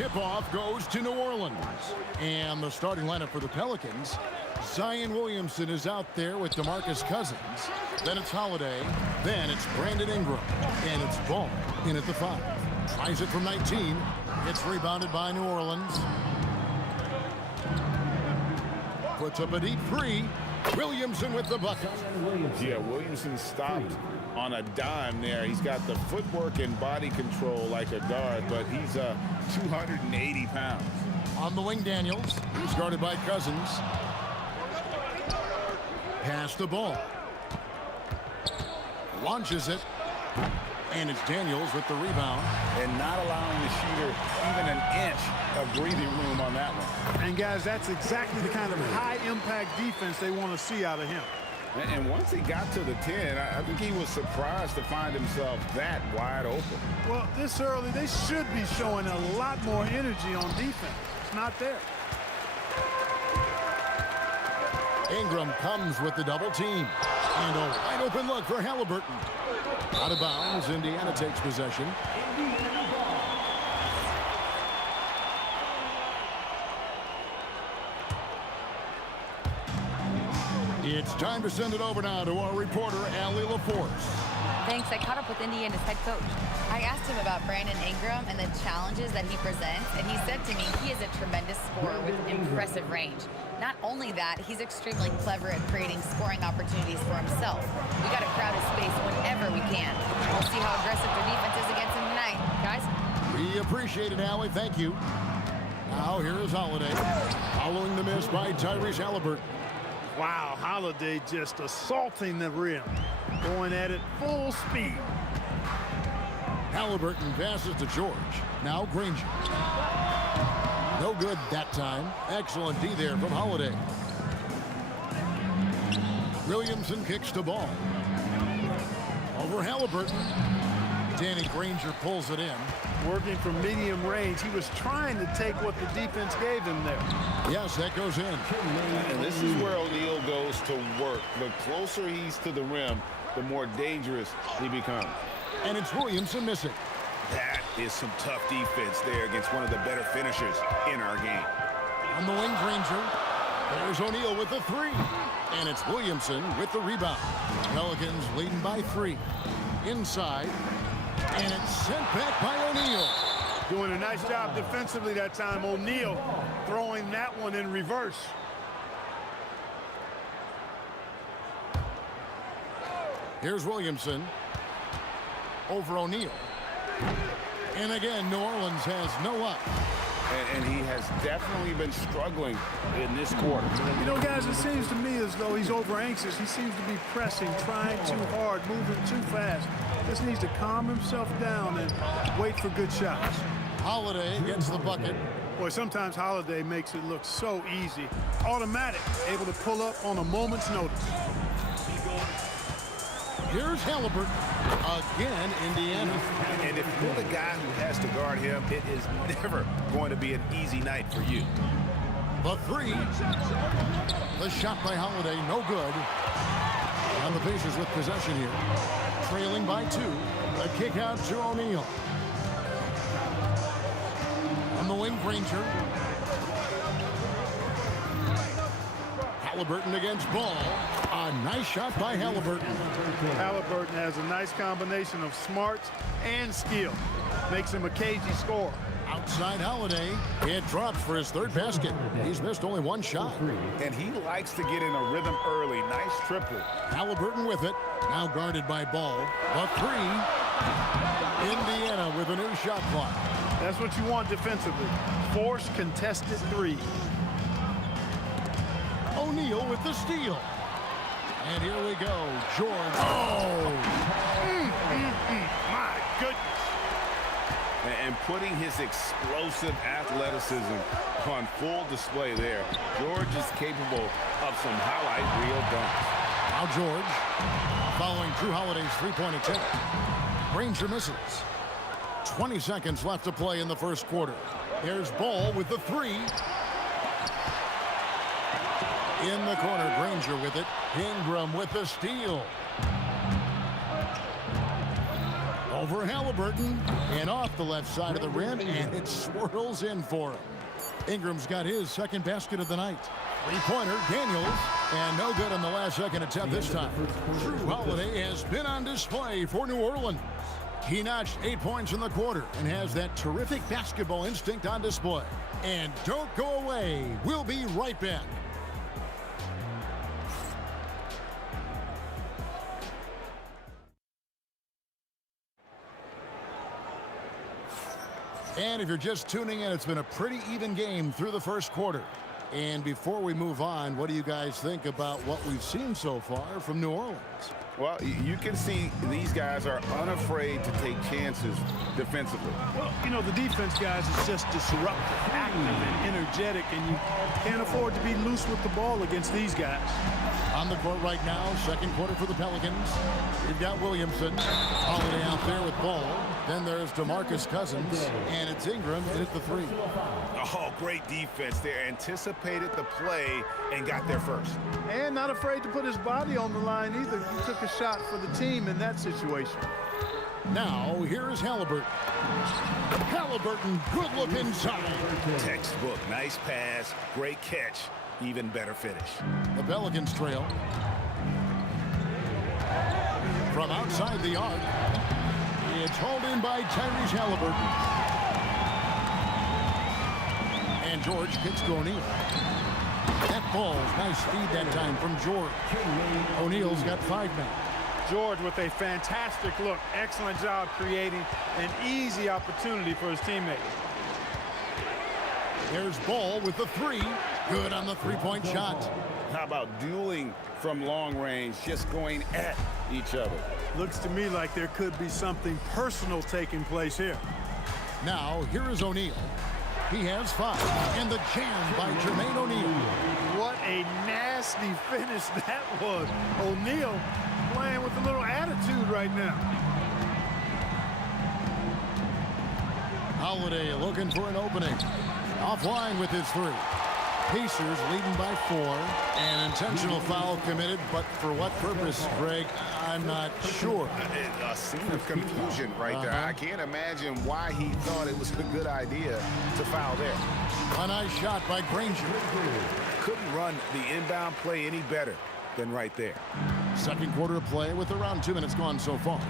tip-off goes to New Orleans. And the starting lineup for the Pelicans, Zion Williamson is out there with DeMarcus Cousins. Then it's Holiday. Then it's Brandon Ingram. And it's Ball in at the 5. Tries it from 19. It's rebounded by New Orleans. Puts up a deep three. Williamson with the bucket. Yeah, Williamson stopped on a dime there. He's got the footwork and body control like a guard, but he's 280 pounds. On the wing, Daniels. He's guarded by Cousins. Pass the ball. Launches it. And it's Daniels with the rebound. And not allowing the shooter even an inch of breathing room on that one. And, guys, that's exactly the kind of high-impact defense they want to see out of him. And once he got to the 10, I think he was surprised to find himself that wide open. Well, this early, they should be showing a lot more energy on defense. It's not there. Ingram comes with the double team. And a wide open look for Halliburton. Out of bounds, Indiana takes possession. It's time to send it over now to our reporter, Allie LaForce. Thanks. I caught up with Indiana's head coach. I asked him about Brandon Ingram and the challenges that he presents, and he said to me he is a tremendous scorer with impressive range. Not only that, he's extremely clever at creating scoring opportunities for himself. We got to crowd his space whenever we can. We'll see how aggressive their defense is against him tonight. Guys? We appreciate it, Allie. Thank you. Now here is Holiday. Following the miss by Tyrese Halliburton. Wow, Holiday just assaulting the rim. Going at it full speed. Halliburton passes to George. Now Granger. No good that time. Excellent D there from Holiday. Williamson kicks the ball. Over Halliburton. Danny Granger pulls it in. Working from medium range. He was trying to take what the defense gave him there. Yes, that goes in. And this is where O'Neal goes to work. The closer he's to the rim, the more dangerous he becomes. And it's Williamson missing. That is some tough defense there against one of the better finishers in our game. On the wing, Granger. There's O'Neal with the 3. And it's Williamson with the rebound. Pelicans leading by 3. Inside. And it's sent back by O'Neal. Doing a nice job defensively that time. O'Neal throwing that one in reverse. Here's Williamson. Over O'Neal. And again, New Orleans has no up. And he has definitely been struggling in this quarter. You know, guys, it seems to me as though he's over anxious. He seems to be pressing, trying too hard, moving too fast. Just needs to calm himself down and wait for good shots. Holiday gets the bucket. Boy, sometimes Holiday makes it look so easy. Automatic, able to pull up on a moment's notice. Here's Halliburton. Again, Indiana. And if you're the guy who has to guard him, it is never going to be an easy night for you. The 3. The shot by Holiday, no good. And the Pacers with possession here. Trailing by 2. The kick out to O'Neal. On the wing, Granger. Halliburton against Ball. A nice shot by Halliburton. Halliburton has a nice combination of smarts and skill. Makes him a cagey scorer. Outside Holiday. It drops for his 3rd basket. He's missed only 1 shot. And he likes to get in a rhythm early. Nice triple. Halliburton with it. Now guarded by Ball. The 3. Indiana with a new shot clock. That's what you want defensively. Force contested 3. O'Neal with the steal. And here we go. George. Oh! My goodness. And putting his explosive athleticism on full display there. George is capable of some highlight reel dunks. Now George following Drew Holiday's 3-point attempt. Granger misses. 20 seconds left to play in the first quarter. There's Ball with the 3. In the corner, Granger with it. Ingram with the steal. Over Halliburton and off the left side of the rim, and it swirls in for him. Ingram's got his second basket of the night. Three-pointer, Daniels, and no good on the last second attempt this time. Drew Holiday has been on display for New Orleans. He notched 8 points in the quarter and has that terrific basketball instinct on display. And don't go away. We'll be right back. And if you're just tuning in, it's been a pretty even game through the first quarter. And before we move on, what do you guys think about what we've seen so far from New Orleans? Well, you can see these guys are unafraid to take chances defensively. Well, you know, the defense, guys, is just disruptive, active, and energetic, and you can't afford to be loose with the ball against these guys. On the court right now, second quarter for the Pelicans. You've got Williamson, Holiday out there with ball. Then there's DeMarcus Cousins, and it's Ingram in at the three. Oh, great defense there. Anticipated the play and got there first. And not afraid to put his body on the line either. He took a shot for the team in that situation. Now, here is Halliburton. Halliburton, good look inside. Textbook, nice pass, great catch, even better finish. The Pelicans trail. From outside the arc, it's hauled in by Tyrese Halliburton. And George kicks to O'Neal. That ball's nice speed that time from George. O'Neal's got 5 men. George with a fantastic look. Excellent job creating an easy opportunity for his teammates. There's Ball with the three. Good on the three-point shot. How about dueling from long range, just going at each other? Looks to me like there could be something personal taking place here. Now, here is O'Neal. He has 5. And the jam by Jermaine O'Neal. What a nasty finish that was. O'Neal playing with a little attitude right now. Holiday looking for an opening. Offline with his 3. Pacers leading by 4. An intentional foul committed, but for what purpose, Greg? I'm not sure. A scene of confusion right there. I can't imagine why he thought it was a good idea to foul there. A nice shot by Granger. Couldn't run the inbound play any better than right there. Second quarter of play with around 2 minutes gone so far.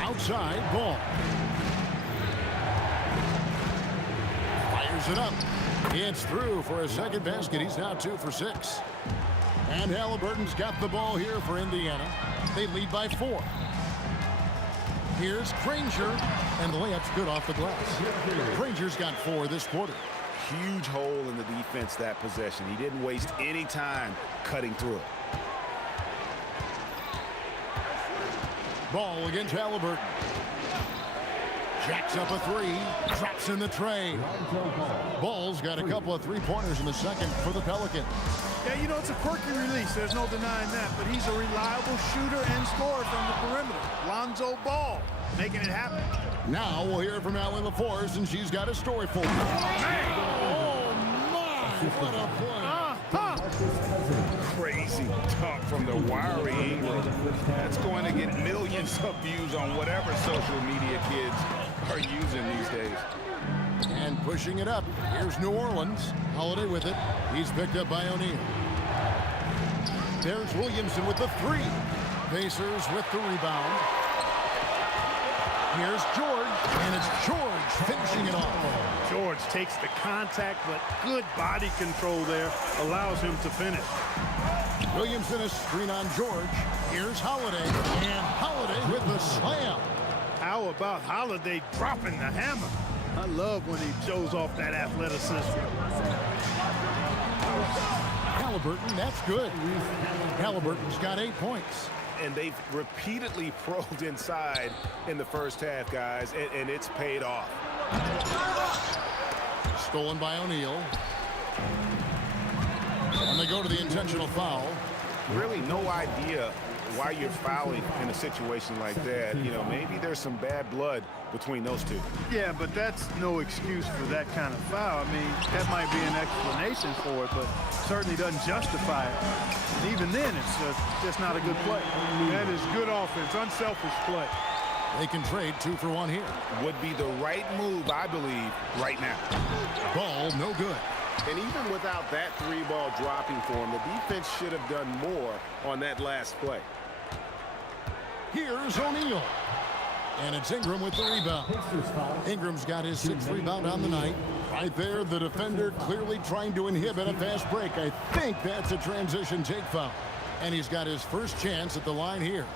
Outside, Ball. Fires it up. It's through for a second basket. He's now 2 for 6. And Halliburton's got the ball here for Indiana. They lead by 4. Here's Granger, and the layup's good off the glass. Granger's got 4 this quarter. Huge hole in the defense that possession. He didn't waste any time cutting through it. Ball against Halliburton. Jacks up a 3, drops in the tray. Ball's got a couple of three-pointers in the second for the Pelicans. Yeah, you know, it's a quirky release. There's no denying that. But he's a reliable shooter and scorer from the perimeter. Lonzo Ball making it happen. Now we'll hear from Allie LaForce, and she's got a story for us. Oh, my! What a play. Crazy dunk from the wiry Ingram. That's going to get millions of views on whatever social media kids are using these days. And pushing it up. Here's New Orleans. Holiday with it. He's picked up by O'Neal. There's Williamson with the 3. Pacers with the rebound. Here's George, and it's George finishing it off. George takes the contact, but good body control there allows him to finish. Williamson a screen on George. Here's Holiday, and Holiday with the slam. How about Holiday dropping the hammer? I love when he shows off that athleticism. Halliburton, that's good. Halliburton's got 8 points. And they've repeatedly probed inside in the first half, guys, and it's paid off. Stolen by O'Neal. And they go to the intentional foul. Really no idea why you're fouling in a situation like that. You know, maybe there's some bad blood between those two. Yeah, but that's no excuse for that kind of foul. I mean, that might be an explanation for it, but certainly doesn't justify it. And even then, it's just not a good play. That is good offense, unselfish play. They can trade 2 for 1 here. Would be the right move, I believe, right now. Ball no good. And even without that 3-ball dropping for him, the defense should have done more on that last play. Here's O'Neal. And it's Ingram with the rebound. Ingram's got his 6th rebound on the night. Right there, the defender clearly trying to inhibit a fast break. I think that's a transition take foul. And he's got his first chance at the line here.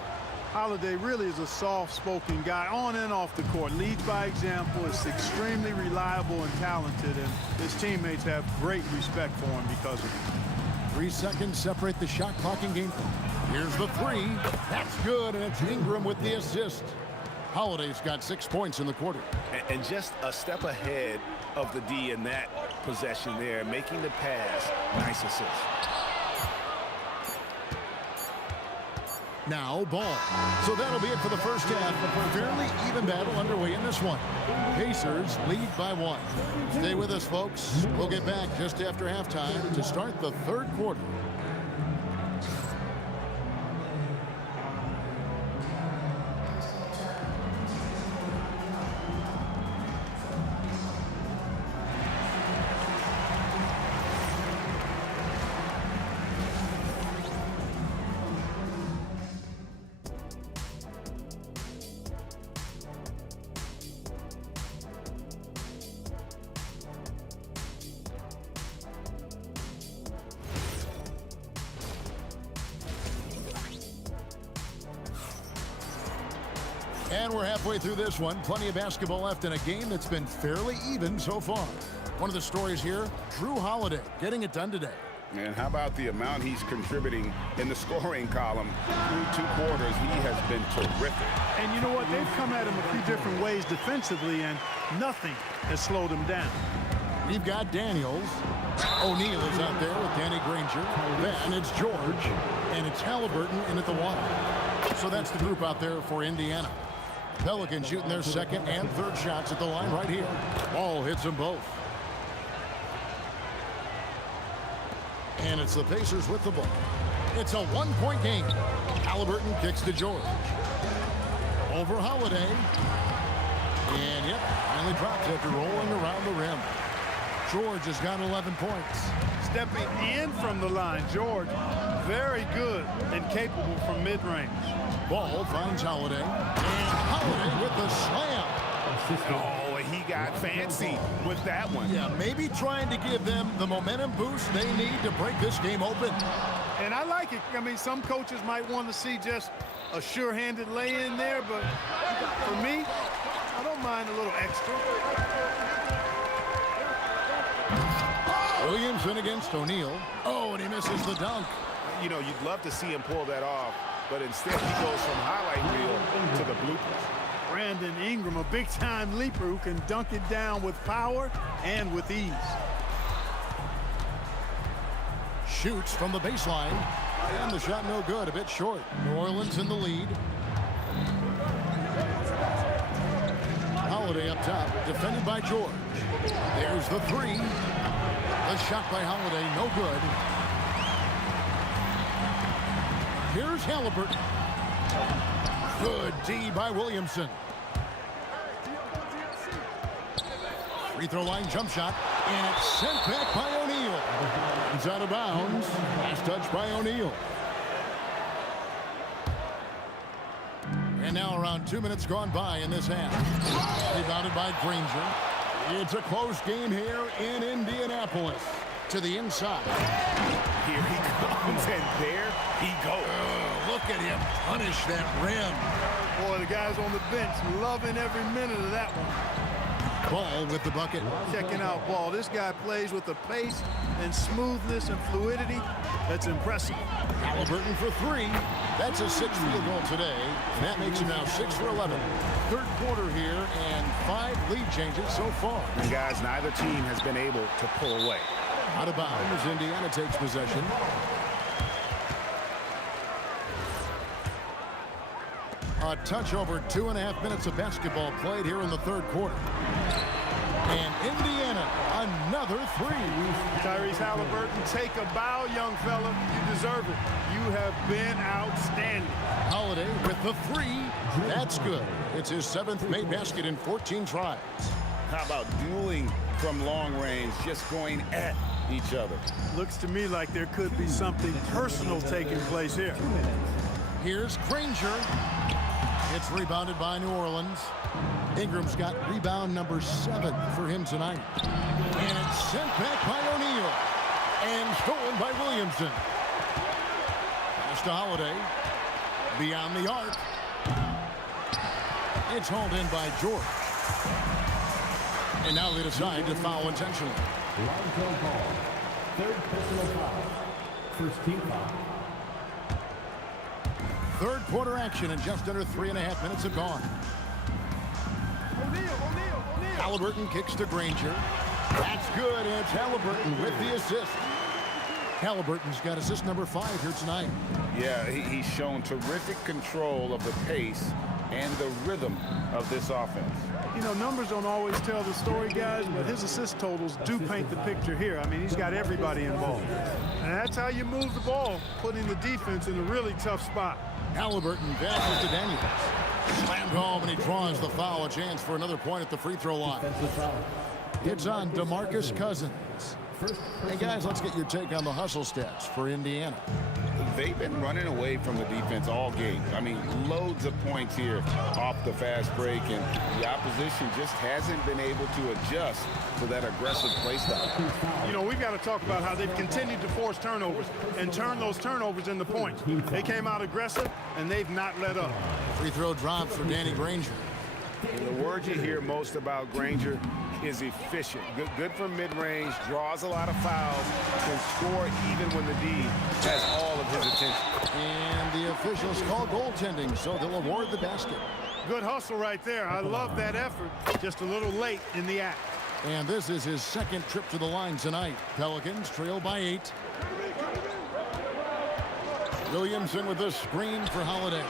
Holiday really is a soft-spoken guy on and off the court. Leads by example, is extremely reliable and talented, and his teammates have great respect for him because of it. 3 seconds separate the shot clock and game. Here's the 3. That's good, and it's Ingram with the assist. Holiday's got 6 points in the quarter. And just a step ahead of the D in that possession there, making the pass. Nice assist. Now ball. So that'll be it for the first half. A fairly even battle underway in this one. Pacers lead by 1. Stay with us, folks. We'll get back just after halftime to start the 3rd quarter. And we're halfway through this one. Plenty of basketball left in a game that's been fairly even so far. One of the stories here, Drew Holiday getting it done today. And how about the amount he's contributing in the scoring column through 2 quarters? He has been terrific. And you know what? They've come at him a few different ways defensively, and nothing has slowed him down. We've got Daniels. O'Neal is out there with Danny Granger. Then it's George. And it's Halliburton in at the 1. So that's the group out there for Indiana. Pelicans shooting their 2nd and 3rd shots at the line right here. Ball hits them both. And it's the Pacers with the ball. It's a 1-point game. Halliburton kicks to George. Over Holiday. And yep, finally drops after rolling around the rim. George has got 11 points. Stepping in from the line, George, very good and capable from mid-range. Ball finds Holiday. And Holiday with the slam. Oh, he got fancy with that one. Yeah, maybe trying to give them the momentum boost they need to break this game open. And I like it. I mean, some coaches might want to see just a sure-handed lay-in there, but for me, I don't mind a little extra. Williamson against O'Neal. Oh, and he misses the dunk. You know, you'd love to see him pull that off, but instead he goes from highlight reel to the bloopers. Brandon Ingram, a big-time leaper who can dunk it down with power and with ease. Shoots from the baseline. And the shot no good, a bit short. New Orleans in the lead. Holiday up top, defended by George. There's the 3. The shot by Holiday, no good. Here's Halliburton. Good D by Williamson. Free throw line jump shot, and it's sent back by O'Neal. It's out of bounds. Last touch by O'Neal. And now around 2 minutes gone by in this half. Rebounded by Granger. It's a close game here in Indianapolis. To the inside. Here he comes, and there he goes. Look at him punish that rim. Boy, the guys on the bench loving every minute of that one. Ball with the bucket. Checking out Ball. This guy plays with the pace and smoothness and fluidity. That's impressive. Halliburton for 3. That's a 6th field goal today. And that makes him now 6 for 11. 3rd quarter here and 5 lead changes so far. And guys, neither team has been able to pull away. Out of bounds, Indiana takes possession. A touch over 2.5 minutes of basketball played here in the third quarter. And Indiana, another three. Tyrese Halliburton, take a bow, young fella. You deserve it. You have been outstanding. Holiday with the three. That's good. It's his 7th made basket in 14 tries. How about dueling from long range, just going at each other? Looks to me like there could be something personal taking place here. Here's Granger. It's rebounded by New Orleans. Ingram's got rebound number 7 for him tonight. And it's sent back by O'Neal. And stolen by Williamson. Pass to Holiday. Beyond the arc. It's hauled in by George. And now they decide to foul intentionally. Long-term call. 3rd personal foul. First team foul. Third quarter action and just under 3.5 minutes have gone. O'Neal. Halliburton kicks to Granger. That's good, and it's Halliburton with the assist. Halliburton's got assist number 5 here tonight. Yeah, he's shown terrific control of the pace and the rhythm of this offense. You know, numbers don't always tell the story, guys, but his assist totals do paint the picture here. I mean, he's got everybody involved. And that's how you move the ball, putting the defense in a really tough spot. Halliburton passes to Daniels. Slammed home, and he draws the foul. A chance for another point at the free throw line. It's on DeMarcus Cousins. Hey, guys, let's get your take on the hustle stats for Indiana. They've been running away from the defense all game. I mean, loads of points here off the fast break, and the opposition just hasn't been able to adjust to that aggressive play style. You know, we've got to talk about how they've continued to force turnovers and turn those turnovers into points. They came out aggressive, and they've not let up. Free throw drops for Danny Granger. The word you hear most about Granger is efficient. Good from mid-range, draws a lot of fouls, can score even when the D has all of his attention. And the officials call goaltending, so they'll award the basket. Good hustle right there. I love that effort. Just a little late in the act. And this is his 2nd trip to the line tonight. Pelicans trail by 8. Williamson with the screen for Holiday.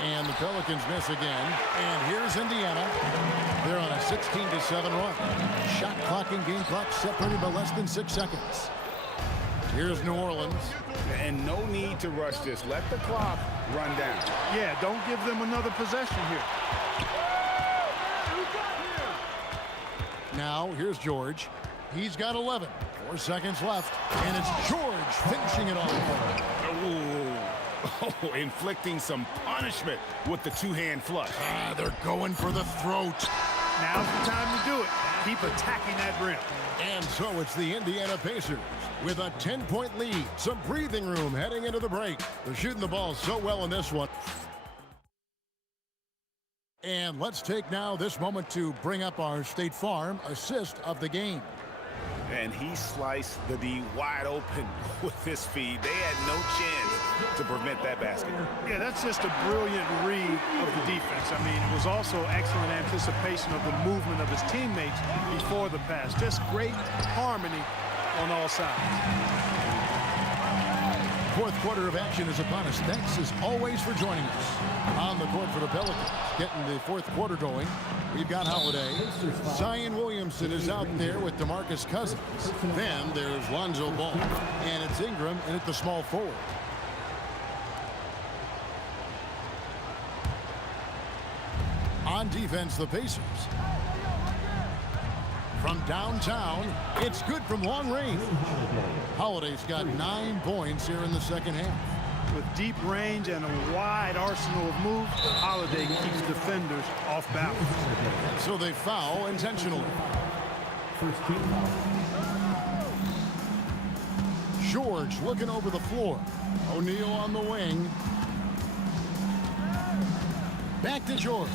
And the Pelicans miss again. And here's Indiana. They're on a 16-7 run. Shot clock and game clock separated by less than 6 seconds. Here's New Orleans. And no need to rush this. Let the clock run down. Yeah, don't give them another possession here. Now, here's George. He's got 11. 4 seconds left. And it's George finishing it off. Oh, inflicting some punishment with the two-hand flush. They're going for the throat. Now's the time to do it. Keep attacking that rim. And so it's the Indiana Pacers with a 10-point lead. Some breathing room heading into the break. They're shooting the ball so well in this one. And let's take now this moment to bring up our State Farm assist of the game. And he sliced the D wide open with his feed. They had no chance to prevent that basket. Yeah, that's just a brilliant read of the defense. I mean, it was also excellent anticipation of the movement of his teammates before the pass. Just great harmony on all sides. Fourth quarter of action is upon us. Thanks as always for joining us. On the court for the Pelicans, getting the fourth quarter going. We've got Holiday. Zion Williamson is out there with DeMarcus Cousins. Then there's Lonzo Ball. And it's Ingram in at the small forward. On defense, the Pacers. From downtown, it's good from long range. Holiday's got 9 points here in the second half. With deep range and a wide arsenal of moves, Holiday keeps defenders off balance. So they foul intentionally. First team foul. George looking over the floor. O'Neal on the wing. Back to George.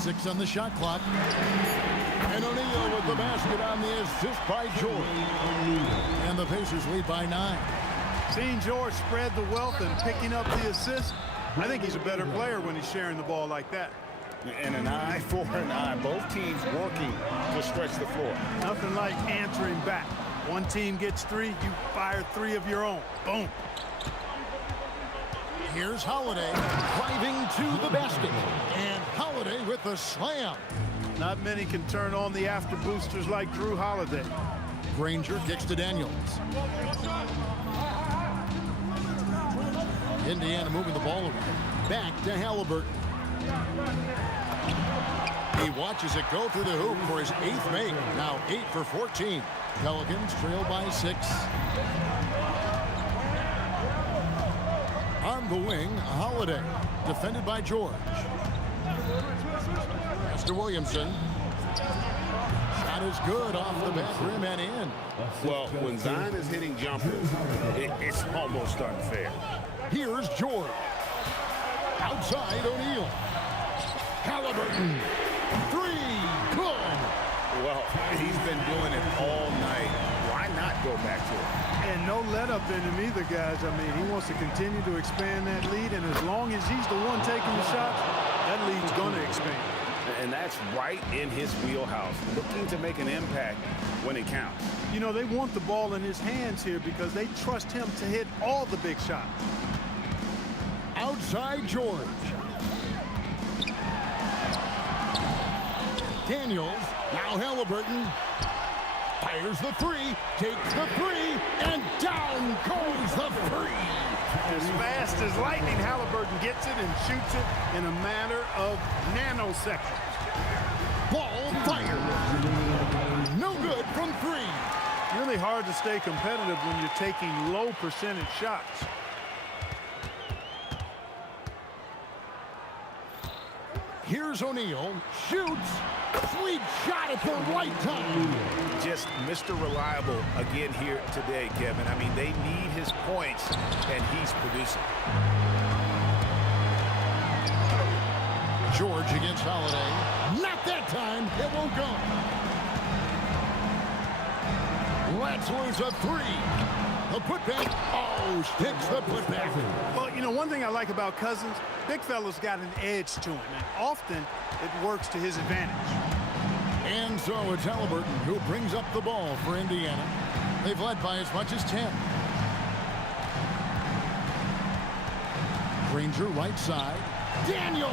6 on the shot clock. And O'Neal with the basket on the assist by George. And the Pacers lead by 9. Seeing George spread the wealth and picking up the assist, I think he's a better player when he's sharing the ball like that. And an eye for an eye. Both teams working to stretch the floor. Nothing like answering back. One team gets 3, you fire 3 of your own. Boom. Here's Holiday driving to the basket. And Holiday with the slam. Not many can turn on the after boosters like Drew Holiday. Granger kicks to Daniels. Indiana moving the ball around. Back to Halliburton. He watches it go through the hoop for his 8th make. Now 8 for 14. Pelicans trail by 6. On the wing, Holiday. Defended by George. Pass to Williamson. Shot is good off the back rim and in. Well, when Zion is hitting jumpers, it's almost unfair. Here's George. Outside O'Neal. Halliburton. 3. Good. Well, he's been doing it all night. Why not go back to it? And no let up in him either, guys. I mean, he wants to continue to expand that lead, and as long as he's the one taking the shots, that lead's going to expand. And that's right in his wheelhouse, looking to make an impact when it counts. You know, they want the ball in his hands here because they trust him to hit all the big shots. Outside George. Daniels. Now Halliburton. Fires the 3. Takes the 3. And down goes the 3. As fast as lightning, Halliburton gets it and shoots it in a matter of nanoseconds. Ball fired. No good from 3. Really hard to stay competitive when you're taking low percentage shots. Here's O'Neal. Shoots. Sweet shot at the right time. Just Mr. Reliable again here today, Kevin. I mean, they need his points, and he's producing. George against Holiday. Not that time. It won't go. Let's lose a 3. The putback. Oh, sticks the putback. Well, you know, one thing I like about Cousins, big fella's got an edge to him, and often it works to his advantage. And so it's Halliburton who brings up the ball for Indiana. They've led by as much as 10. Granger right side. Daniels!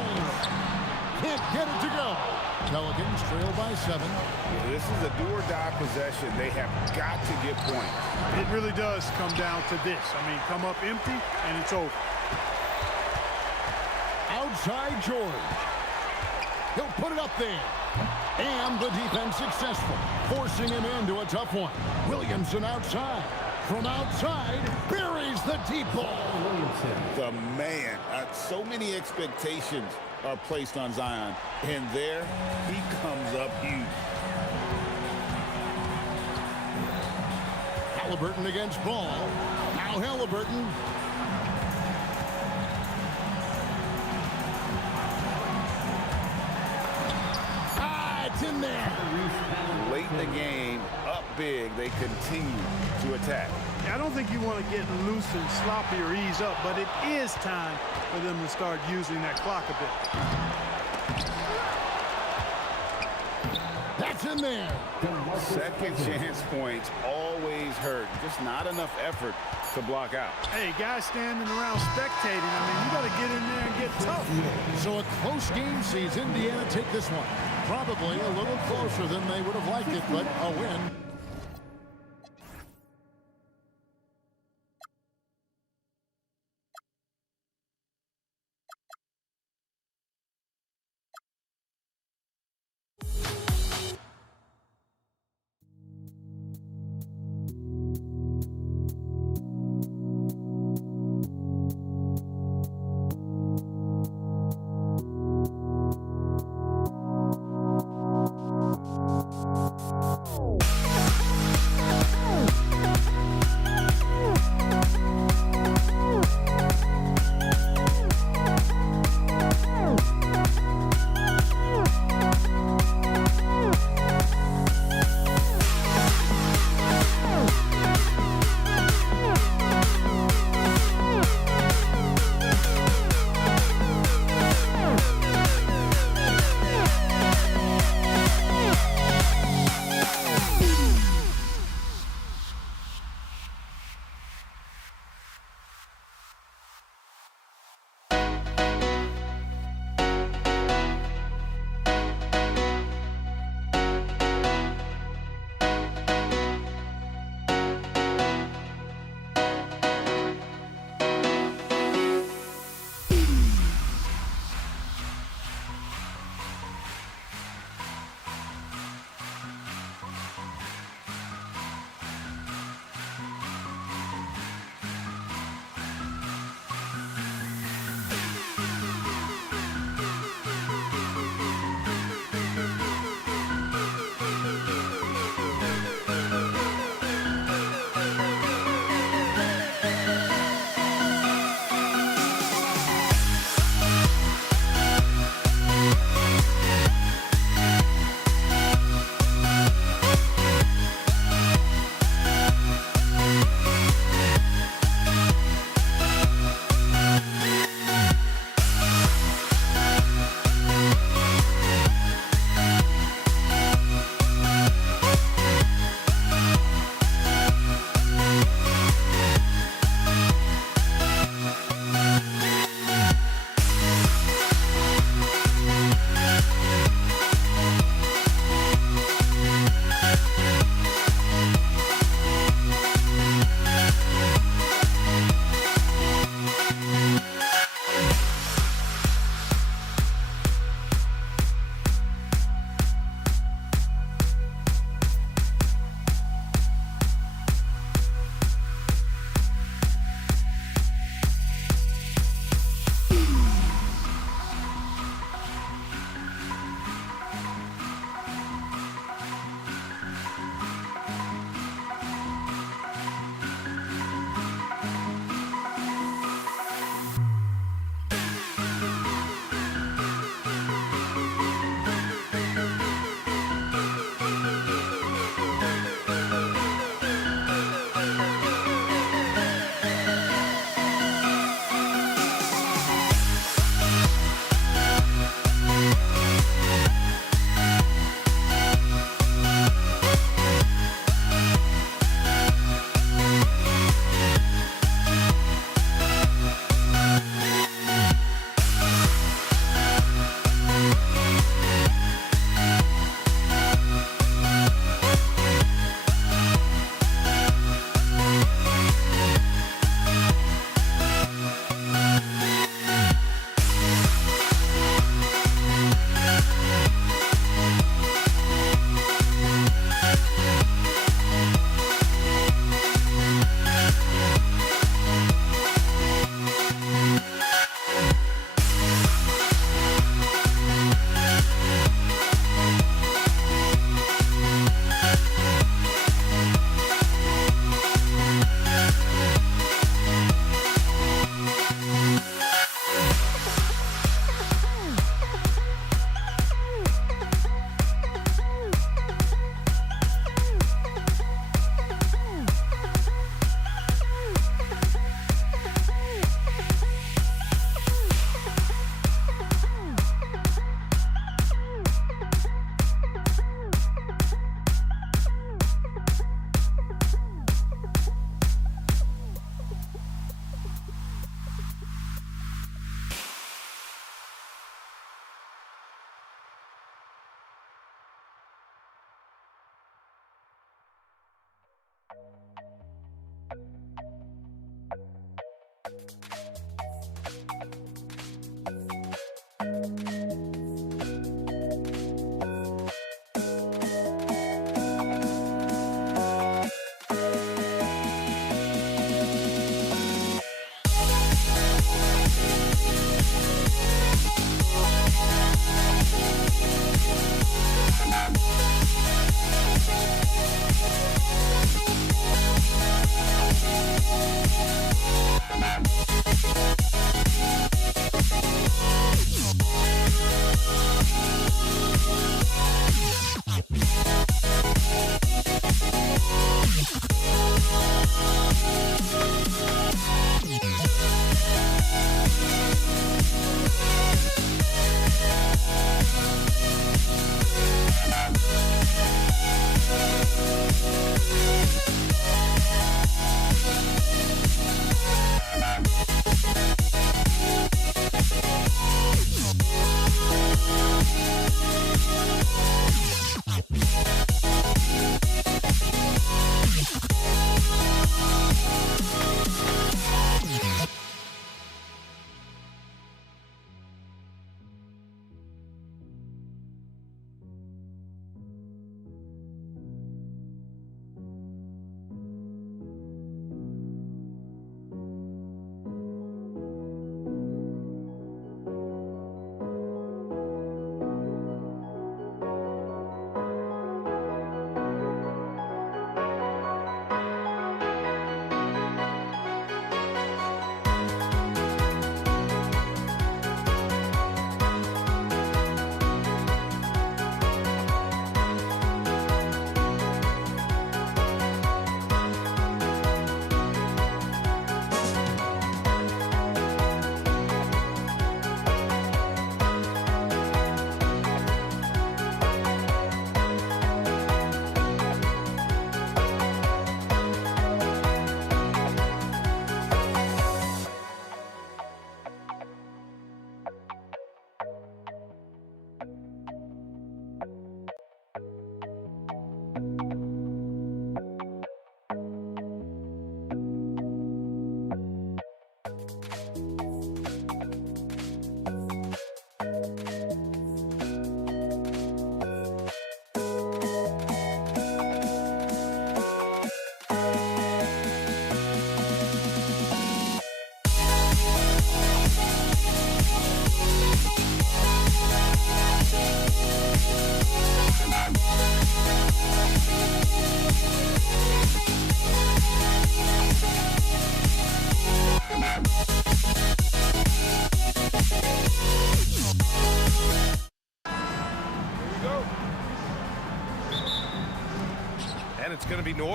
Can't get it to go. Pelicans trail by 7. This is a do-or-die possession. They have got to get points. It really does come down to this. I mean, come up empty, and it's over. Outside George. He'll put it up there. And the defense successful, forcing him into a tough one. Williamson outside. From outside, buries the deep ball. The man. So many expectations are placed on Zion. And there, he comes up huge. Halliburton against Ball. Now Halliburton. It's in there. Late in the game, up big, they continue to attack. I don't think you want to get loose and sloppy or ease up, but it is time for them to start using that clock a bit. That's in there. Second chance points always hurt. Just not enough effort to block out. Hey, guys standing around spectating, I mean, you got to get in there and get tough. So a close game sees Indiana take this one. Probably a little closer than they would have liked it, but a win.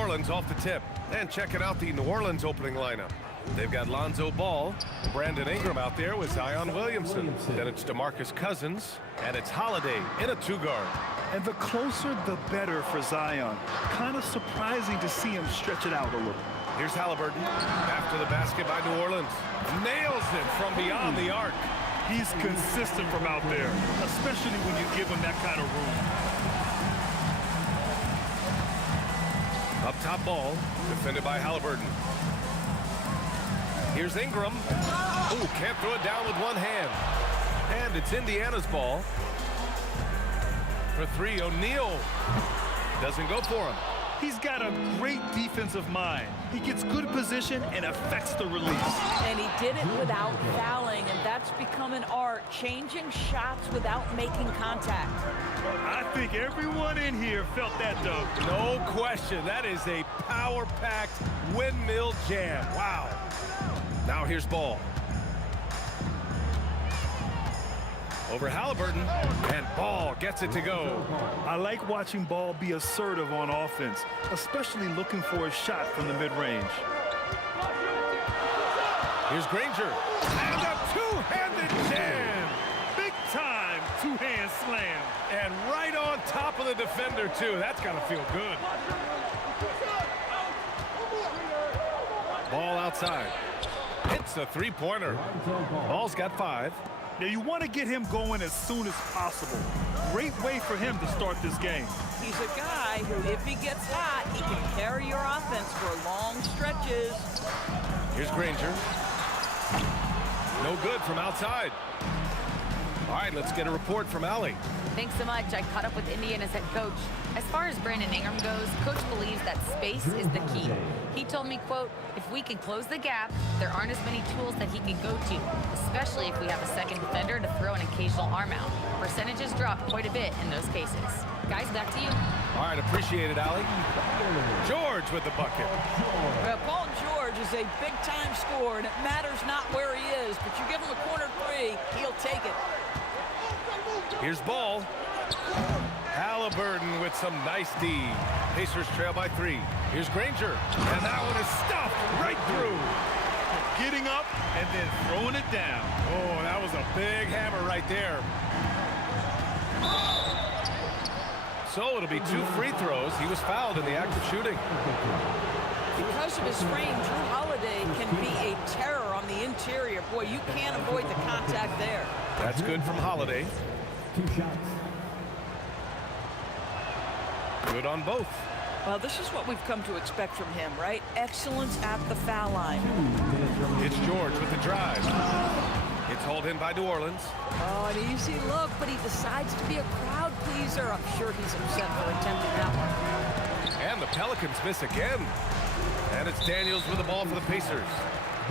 Orleans off the tip. And checking out the New Orleans opening lineup. They've got Lonzo Ball, Brandon Ingram out there with Zion Williamson. Then it's DeMarcus Cousins, and it's Holiday in a 2-guard. And the closer, the better for Zion. Kind of surprising to see him stretch it out a little. Here's Halliburton after the basket by New Orleans. Nails it from beyond the arc. He's consistent from out there, especially when you give him that kind of room. Up top ball, defended by Halliburton. Here's Ingram. Ooh, can't throw it down with one hand. And it's Indiana's ball. For 3, O'Neal doesn't go for him. He's got a great defensive mind. He gets good position and affects the release. And he did it without fouling, and that's become an art, changing shots without making contact. I think everyone in here felt that, Doug. No question. That is a power-packed windmill jam. Wow. Now here's Ball. Over Halliburton, and Ball gets it to go. I like watching Ball be assertive on offense, especially looking for a shot from the mid-range. Here's Granger, and a two-handed jam. Big time two-hand slam. And right on top of the defender, too. That's got to feel good. Ball outside. Hits the three-pointer. Ball's got 5. Now, you want to get him going as soon as possible. Great way for him to start this game. He's a guy who, if he gets hot, he can carry your offense for long stretches. Here's Granger. No good from outside. All right, let's get a report from Allie. Thanks so much. I caught up with Indiana's head coach. As far as Brandon Ingram goes, coach believes that space is the key. He told me, quote, if we can close the gap, there aren't as many tools that he can go to, especially if we have a second defender to throw an occasional arm out. Percentages drop quite a bit in those cases. Guys, back to you. All right, appreciate it, Allie. George with the bucket. Well, Paul George is a big-time scorer, and it matters not where he is, but you give him a corner 3, he'll take it. Here's Ball. Halliburton with some nice D. Pacers trail by 3. Here's Granger. And that one is stuffed right through. Getting up and then throwing it down. Oh, that was a big hammer right there. So it'll be 2 free throws. He was fouled in the act of shooting. Because of his frame, Drew Holiday can be a terror on the interior. Boy, you can't avoid the contact there. That's good from Holiday. 2 shots. Good on both. Well, this is what we've come to expect from him, right? Excellence at the foul line. It's George with the drive. It's hauled in by New Orleans. Oh, an easy look, but he decides to be a crowd pleaser. I'm sure he's upset for attempting that one. And the Pelicans miss again. And it's Daniels with the ball for the Pacers.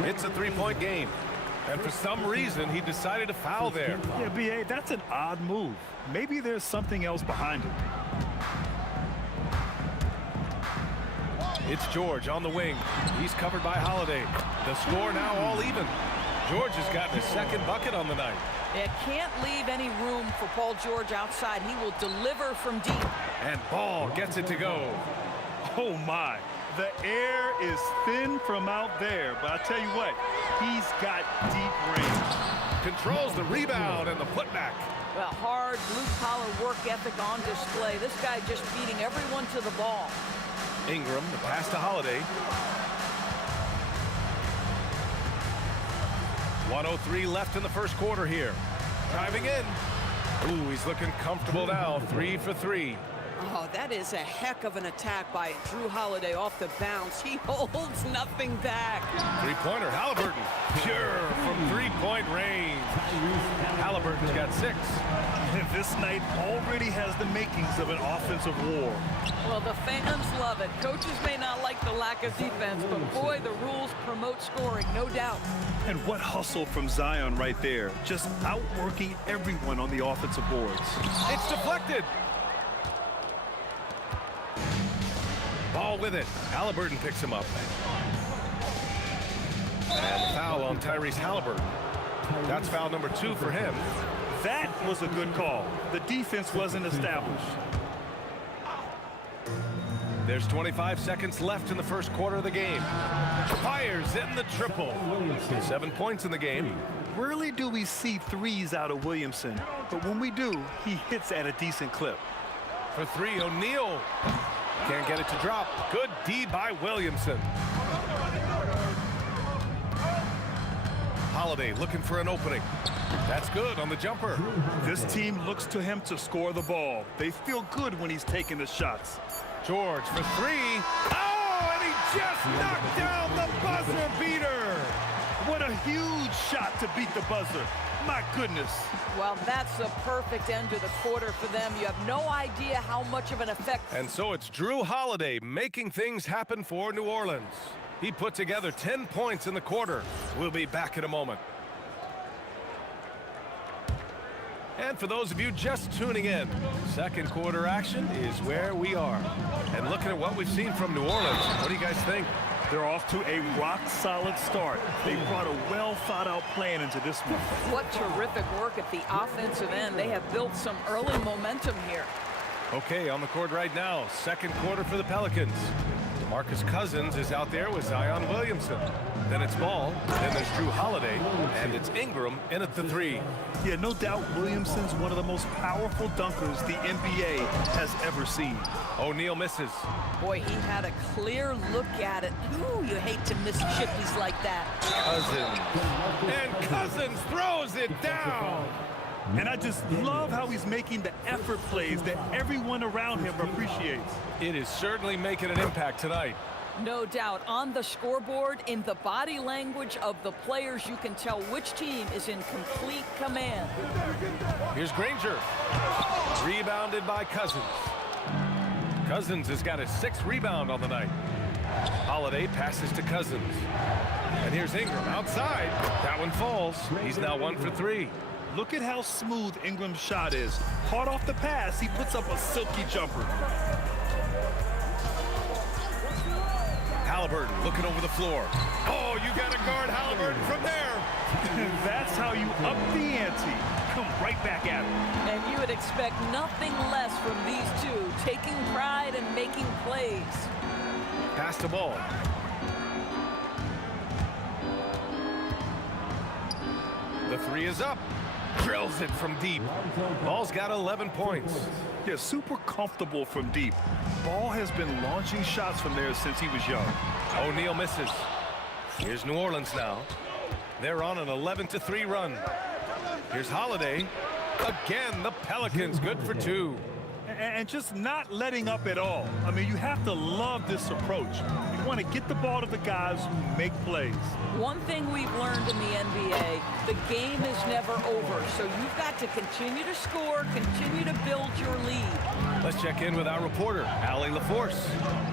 It's a 3-point game. And for some reason, he decided to foul there. Yeah, B.A., that's an odd move. Maybe there's something else behind it. It's George on the wing. He's covered by Holiday. The score now all even. George has gotten his second bucket on the night. Yeah, can't leave any room for Paul George outside. He will deliver from deep. And Ball gets it to go. Oh, my. The air is thin from out there, but I tell you what, he's got deep range. Controls the rebound and the putback. Well, hard, blue-collar work ethic on display. This guy just beating everyone to the ball. Ingram, the pass to Holiday. 1:03 left in the first quarter here. Driving in. Ooh, he's looking comfortable now. 3 for 3. Oh, that is a heck of an attack by Drew Holiday off the bounce. He holds nothing back. Three-pointer, Halliburton. Pure from three-point range. Halliburton's got 6. This night already has the makings of an offensive war. Well, the fans love it. Coaches may not like the lack of defense, but boy, the rules promote scoring, no doubt. And what hustle from Zion right there. Just outworking everyone on the offensive boards. It's deflected. Ball with it. Halliburton picks him up. And foul on Tyrese Halliburton. That's foul number 2 for him. That was a good call. The defense wasn't established. There's 25 seconds left in the first quarter of the game. Fires in the triple. 7 points in the game. Rarely do we see threes out of Williamson, but when we do, he hits at a decent clip. For three, O'Neal. Can't get it to drop. Good D by Williamson. Holiday looking for an opening. That's good on the jumper. This team looks to him to score the ball. They feel good when he's taking the shots. George for three. Oh, and he just knocked down the buzzer beater. What a huge shot to beat the buzzer. My goodness. Well, that's the perfect end to the quarter for them. You have no idea how much of an effect. And so it's Drew Holiday making things happen for New Orleans. He put together 10 points in the quarter. We'll be back in a moment. And for those of you just tuning in, second quarter action is where we are. And looking at what we've seen from New Orleans, what do you guys think? They're off to a rock-solid start. They brought a well-thought-out plan into this one. What terrific work at the offensive end. They have built some early momentum here. Okay, on the court right now, second quarter for the Pelicans. DeMarcus Cousins is out there with Zion Williamson. Then it's Ball, then there's Drew Holiday, and it's Ingram in at the three. Yeah, no doubt Williamson's one of the most powerful dunkers the NBA has ever seen. O'Neal misses. Boy, he had a clear look at it. Ooh, you hate to miss chippies like that. Cousins. And Cousins throws it down. And I just love how he's making the effort plays that everyone around him appreciates. It is certainly making an impact tonight. No doubt. On the scoreboard, in the body language of the players, you can tell which team is in complete command. Here's Granger. Rebounded by Cousins. Cousins has got his 6th rebound on the night. Holiday passes to Cousins. And here's Ingram outside. That one falls. He's now 1 for 3. Look at how smooth Ingram's shot is. Hard off the pass, he puts up a silky jumper. Halliburton looking over the floor. Oh, you got to guard Halliburton from there. That's how you up the ante. Come right back at him. And you would expect nothing less from these two, taking pride and making plays. Pass the ball. The three is up. Drills it from deep. Ball's got 11 points. Yeah, super comfortable from deep. Ball has been launching shots from there since he was young. O'Neal misses. Here's New Orleans now. They're on an 11-3 run. Here's Holiday. Again, the Pelicans good for 2. And just not letting up at all. I mean, you have to love this approach. You want to get the ball to the guys who make plays. One thing we've learned in the NBA, the game is never over. So you've got to continue to score, continue to build your lead. Let's check in with our reporter, Allie LaForce.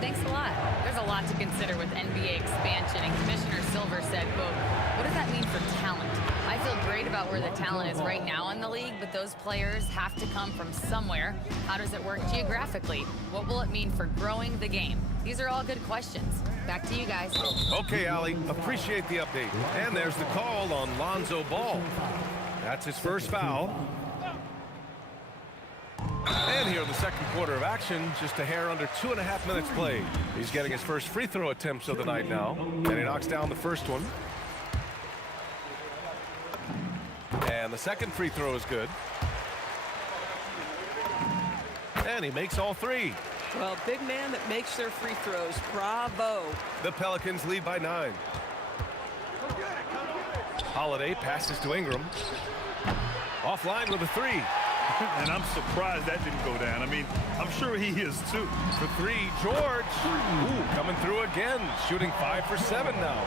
Thanks a lot. There's a lot to consider with NBA expansion, and Commissioner Silver said, quote, what does that mean for talent? I feel great about where the talent is right now in the league, but those players have to come from somewhere. How does it work geographically? What will it mean for growing the game? These are all good questions. Back to you guys. Okay, Allie, appreciate the update. And there's the call on Lonzo Ball. That's his first foul. And here in the second quarter of action, just a hair under 2.5 minutes played. He's getting his first free throw attempts of the night now, and he knocks down the first one. And the second free throw is good. And he makes all 3. Well, big man that makes their free throws. Bravo. The Pelicans lead by 9. Holiday passes to Ingram. Offline with a 3. And I'm surprised that didn't go down. I mean, I'm sure he is too. For 3, George. Ooh, coming through again, shooting 5 for 7 now.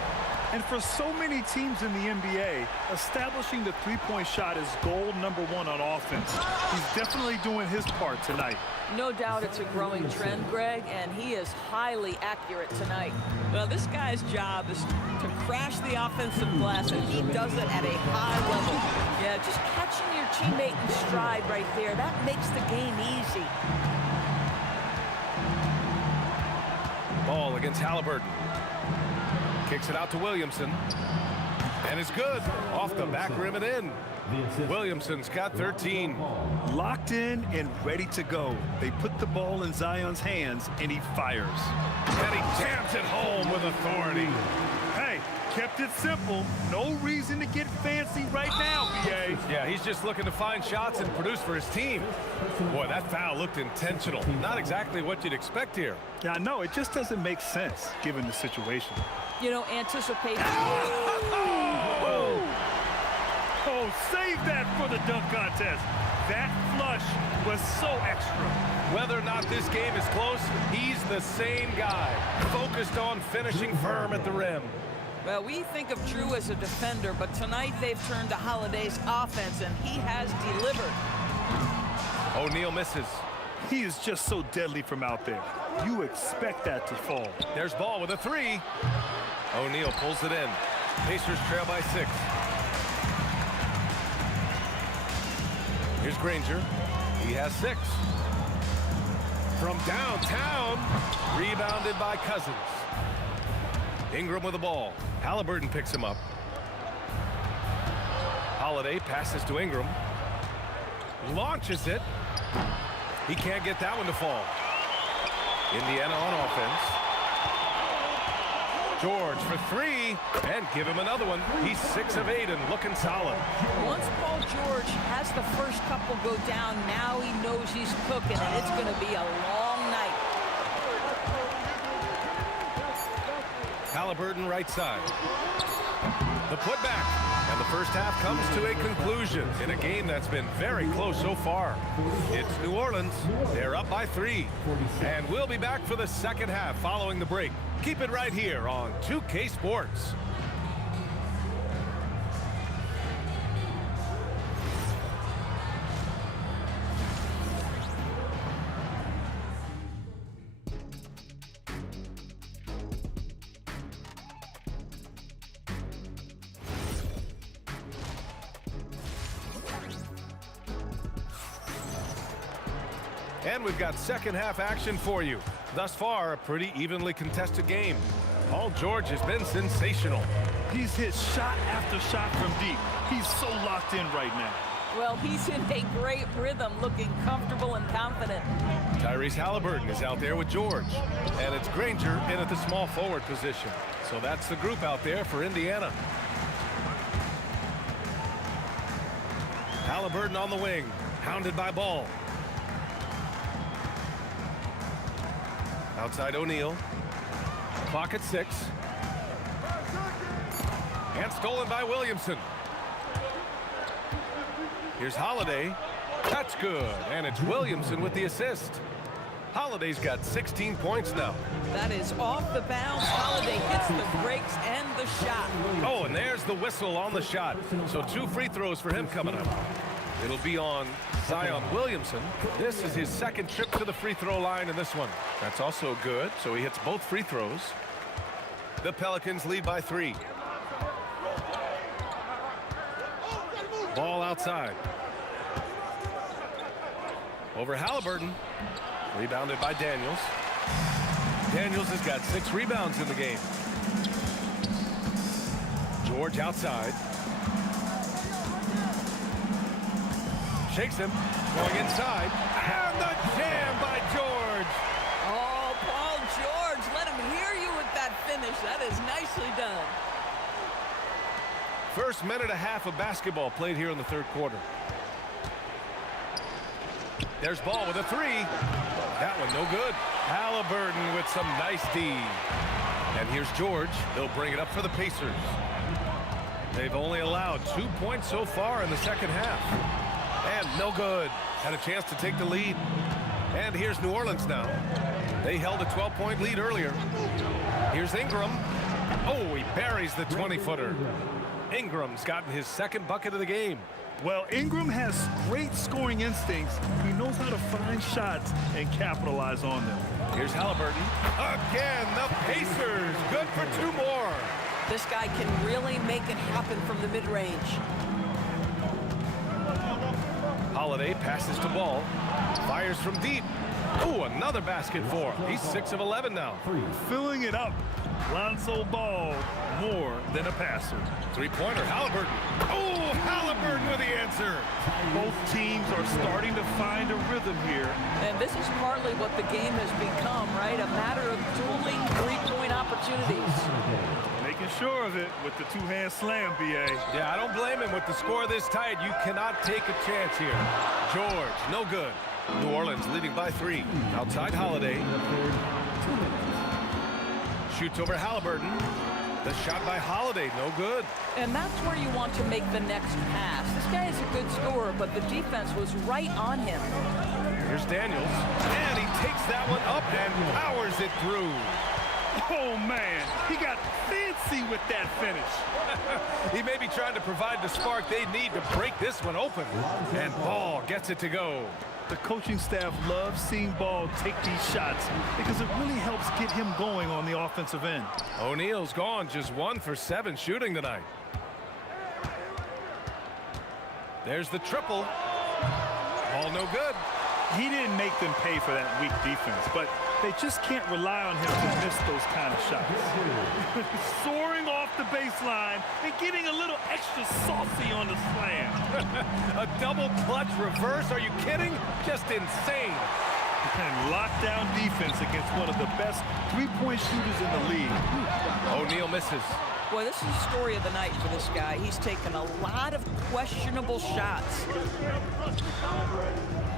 And for so many teams in the NBA, establishing the three-point shot is goal number 1 on offense. He's definitely doing his part tonight. No doubt it's a growing trend, Greg, and he is highly accurate tonight. Well, this guy's job is to crash the offensive glass, and he does it at a high level. Yeah, just catching your teammate in stride right there, that makes the game easy. Ball against Halliburton. Kicks it out to Williamson. And it's good. Off the back rim and in. The assist. Williamson's got 13. Locked in and ready to go. They put the ball in Zion's hands, and he fires. And he jams it home with authority. Hey, kept it simple. No reason to get fancy right now, BA. Yeah, he's just looking to find shots and produce for his team. Boy, that foul looked intentional. Not exactly what you'd expect here. Yeah, I know. It just doesn't make sense given the situation. You know, anticipate. Oh, save that for the dunk contest. That flush was so extra. Whether or not this game is close, he's the same guy, focused on finishing firm at the rim. Well, we think of Drew as a defender, but tonight they've turned to Holiday's offense, and he has delivered. O'Neal misses. He is just so deadly from out there. You expect that to fall. There's Ball with a three. O'Neal pulls it in. Pacers trail by 6. Here's Granger. He has 6. From downtown, rebounded by Cousins. Ingram with the ball. Halliburton picks him up. Holiday passes to Ingram. Launches it. He can't get that one to fall. Indiana on offense. George for 3, and give him another one. He's 6 of 8 and looking solid. Once Paul George has the first couple go down, now he knows he's cooking, and it's going to be a long night. Halliburton right side. The putback. And the first half comes to a conclusion in a game that's been very close so far. It's New Orleans. They're up by 3. And we'll be back for the second half following the break. Keep it right here on 2K Sports. And we've got second half action for you. Thus far, a pretty evenly contested game. Paul George has been sensational. He's hit shot after shot from deep. He's so locked in right now. Well, he's in a great rhythm, looking comfortable and confident. Tyrese Halliburton is out there with George. And it's Granger in at the small forward position. So that's the group out there for Indiana. Halliburton on the wing, hounded by Ball. Outside O'Neal. Clock at 6. And stolen by Williamson. Here's Holiday. That's good. And it's Williamson with the assist. Holiday's got 16 points now. That is off the bounce. Holiday hits the brakes and the shot. Oh, and there's the whistle on the shot. So 2 free throws for him coming up. It'll be on Zion Williamson. This is his second trip to the free throw line in this one. That's also good, so he hits both free throws. The Pelicans lead by 3. Ball outside. Over Halliburton. Rebounded by Daniels. Daniels has got 6 rebounds in the game. George outside. Shakes him, going inside, and the jam by George. Oh, Paul George, let him hear you with that finish. That is nicely done. First minute and a half of basketball played here in the third quarter. There's Ball with a 3. That one no good. Halliburton with some nice D. And here's George. They'll bring it up for the Pacers. They've only allowed 2 points so far in the second half. And no good. Had a chance to take the lead. And here's New Orleans now. They held a 12-point lead earlier. Here's Ingram. Oh, he buries the 20-footer. Ingram's gotten his second bucket of the game. Well, Ingram has great scoring instincts. He knows how to find shots and capitalize on them. Here's Halliburton. Again, the Pacers. Good for 2 more. This guy can really make it happen from the mid-range. Holiday passes to Ball. Fires from deep. Ooh, another basket for him. He's 6 of 11 now. Filling it up. Lonzo Ball more than a passer. Three-pointer, Halliburton. Oh, Halliburton with the answer. Both teams are starting to find a rhythm here. And this is partly what the game has become, right? A matter of dueling three-point opportunities. Making sure of it with the two-hand slam, B.A. Yeah, I don't blame him. With the score this tight, you cannot take a chance here. George, no good. New Orleans leading by 3. Outside Holiday. Shoots over Halliburton. The shot by Holiday, no good. And that's where you want to make the next pass. This guy is a good scorer, but the defense was right on him. Here's Daniels. And he takes that one up and powers it through. Oh, man, he got fancy with that finish. He may be trying to provide the spark they need to break this one open. And Ball gets it to go. The coaching staff loves seeing Ball take these shots because it really helps get him going on the offensive end. O'Neal's gone, just 1 for 7 shooting tonight. There's the triple. Ball no good. He didn't make them pay for that weak defense, but they just can't rely on him to miss those kind of shots. Soaring off the baseline and getting a little extra saucy on the slam. A double clutch reverse, are you kidding? Just insane. And lockdown defense against one of the best three-point shooters in the league. O'Neal misses. Boy, this is the story of the night for this guy. He's taken a lot of questionable shots.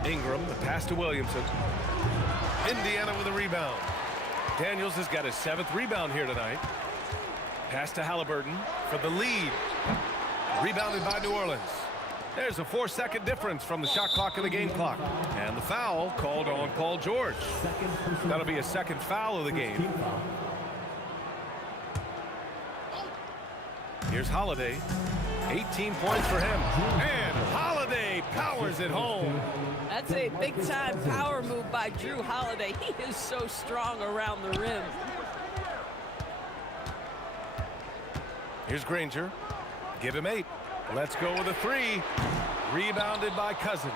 Ingram, the pass to Williamson. Indiana with a rebound. Daniels has got his 7th rebound here tonight. Pass to Halliburton for the lead. Rebounded by New Orleans. There's a 4-second difference from the shot clock and the game clock. And the foul called on Paul George. That'll be a second foul of the game. Here's Holiday. 18 points for him. And Holiday powers it home. That's a big-time power move by Drew Holiday. He is so strong around the rim. Here's Granger. Give him 8. Let's go with a 3. Rebounded by Cousins.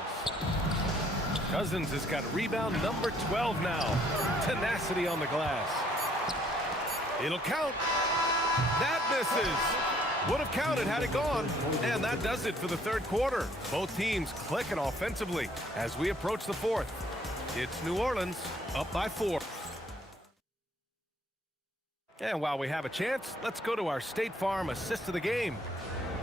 Cousins has got rebound number 12 now. Tenacity on the glass. It'll count. That misses. Would have counted had it gone. And that does it for the third quarter. Both teams clicking offensively as we approach the fourth. It's New Orleans up by 4. And while we have a chance, let's go to our State Farm assist of the game.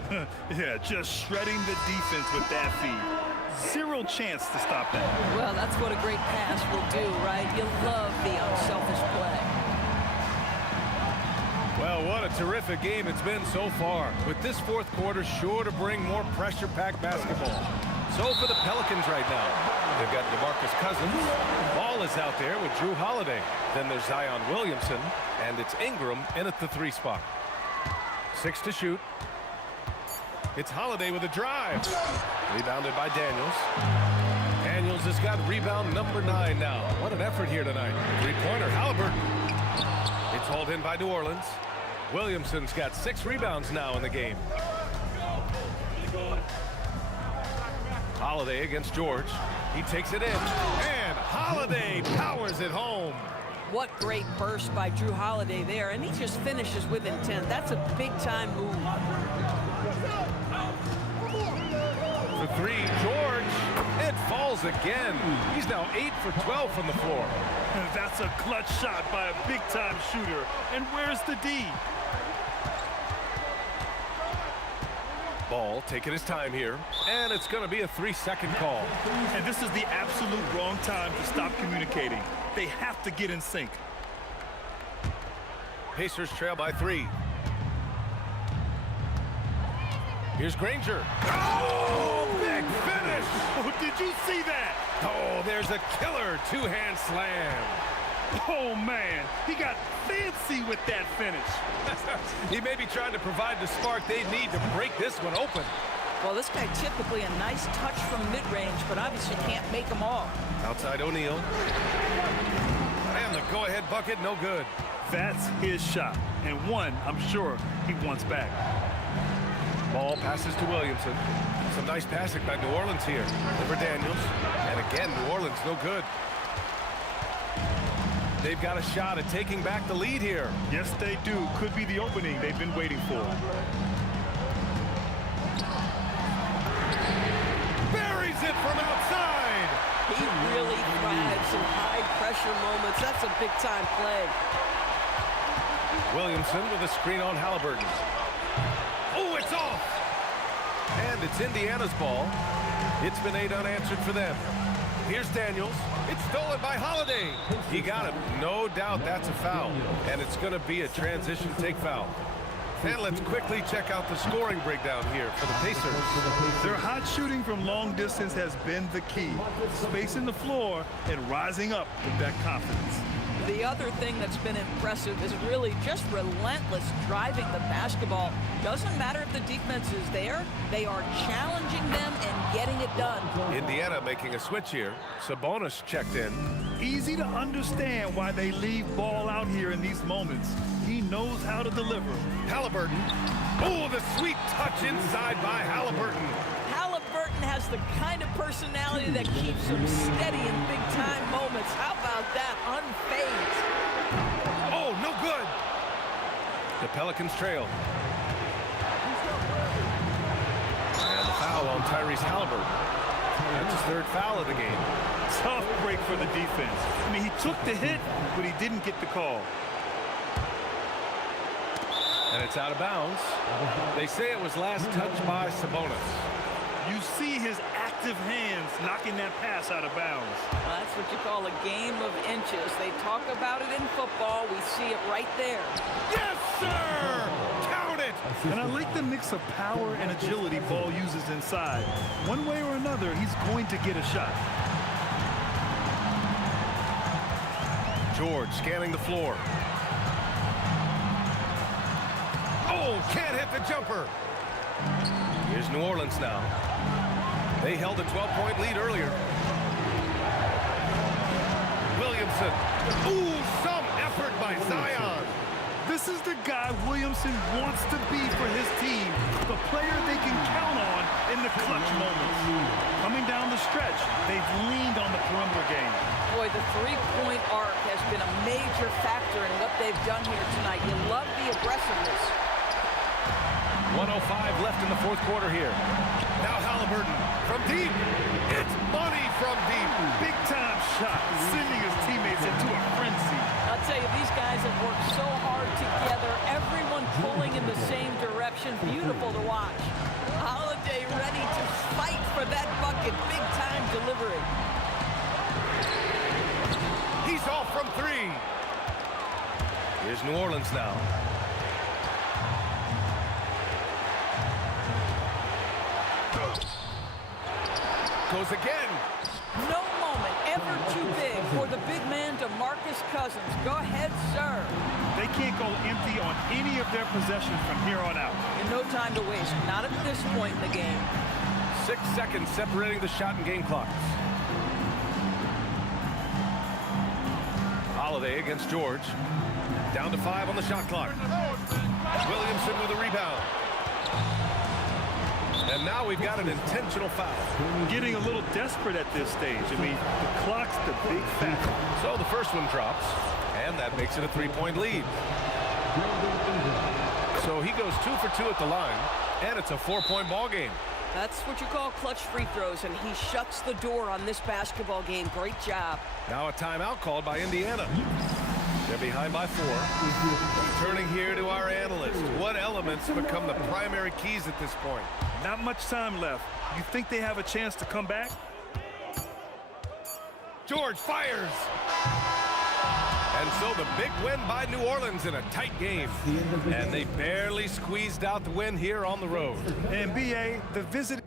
Yeah, just shredding the defense with that feed. Zero chance to stop that. Well, that's what a great pass will do, right? You love the unselfish play. Well, what a terrific game it's been so far. With this fourth quarter sure to bring more pressure-packed basketball. So for the Pelicans right now, they've got DeMarcus Cousins. Ball is out there with Drew Holiday. Then there's Zion Williamson, and it's Ingram in at the 3 spot. 6 to shoot. It's Holiday with a drive. Rebounded by Daniels. Daniels has got rebound number 9 now. What an effort here tonight. 3-pointer, Halliburton. It's hauled in by New Orleans. Williamson's got 6 rebounds now in the game. Holiday against George. He takes it in. And Holiday powers it home. What great burst by Drew Holiday there, and he just finishes with intent. That's a big-time move. For 3, George. It falls again. He's now 8 for 12 from the floor. That's a clutch shot by a big-time shooter. And where's the D? Ball taking his time here, and it's going to be a 3-second call. And this is the absolute wrong time to stop communicating. They have to get in sync. Pacers trail by 3. Here's Granger. Oh, big finish! Oh, did you see that? Oh, there's a killer 2-hand slam. Oh, man, he got fancy with that finish. He may be trying to provide the spark they need to break this one open. Well, this guy typically a nice touch from mid-range, but obviously can't make them all. Outside O'Neal. And the go-ahead bucket, no good. That's his shot, and one I'm sure he wants back. Ball passes to Williamson. Some nice passing by New Orleans here. Over Daniels. And again, New Orleans no good. They've got a shot at taking back the lead here. Yes, they do. Could be the opening they've been waiting for. Buries it from outside. He really thrives in high-pressure moments. That's a big-time play. Williamson with a screen on Halliburton. Oh, it's off. And it's Indiana's ball. It's been 8 unanswered for them. Here's Daniels. It's stolen by Holiday. He got it. No doubt that's a foul. And it's going to be a transition take foul. And let's quickly check out the scoring breakdown here for the Pacers. Their hot shooting from long distance has been the key. Spacing the floor and rising up with that confidence. The other thing that's been impressive is really just relentless driving the basketball. Doesn't matter if the defense is there, they are challenging them and getting it done. Indiana making a switch here. Sabonis checked in. Easy to understand why they leave ball out here in these moments. He knows how to deliver. Halliburton. Oh, the sweet touch inside by Halliburton. Halliburton has the kind of personality that keeps him steady in big-time moments. How about that? Unfazed. Oh, no good. The Pelicans trail. And the foul on Tyrese Halliburton. That's his 3rd foul of the game. Tough break for the defense. I mean, he took the hit, but he didn't get the call. And it's out of bounds. They say it was last touched by Sabonis. You see his active hands knocking that pass out of bounds. Well, that's what you call a game of inches. They talk about it in football. We see it right there. Yes, sir! Count it! And I like the mix of power and agility Ball uses inside. One way or another, he's going to get a shot. George scanning the floor. Oh, can't hit the jumper. Here's New Orleans now. They held a 12-point lead earlier. Williamson. Ooh, some effort by Zion. This is the guy Williamson wants to be for his team, the player they can count on in the clutch moments. Coming down the stretch, they've leaned on the perimeter game. Boy, the three-point arc has been a major factor in what they've done here tonight. You love the aggressiveness. 1:05 left in the 4th quarter here. Now Halliburton from deep. It's money from deep. Big-time shot, sending his teammates into a frenzy. I'll tell you, these guys have worked so hard together. Everyone pulling in the same direction. Beautiful to watch. Holiday ready to fight for that bucket. Big-time delivery. He's off from 3. Here's New Orleans now. Goes again. No moment ever too big for the big man, DeMarcus Cousins. Go ahead, sir. They can't go empty on any of their possessions from here on out. And no time to waste. Not at this point in the game. 6 seconds separating the shot and game clocks. Holiday against George. Down to 5 on the shot clock. Williamson with a rebound. And now we've got an intentional foul. Getting a little desperate at this stage. I mean, the clock's the big factor. So the first one drops, and that makes it a 3-point lead. So he goes 2 for 2 at the line, and it's a 4-point ball game. That's what you call clutch free throws, and he shuts the door on this basketball game. Great job. Now a timeout called by Indiana. They're behind by 4. Turning here to our analyst. What elements become the primary keys at this point? Not much time left. You think they have a chance to come back? George fires. And so the big win by New Orleans in a tight game. And they barely squeezed out the win here on the road. And BA, the visit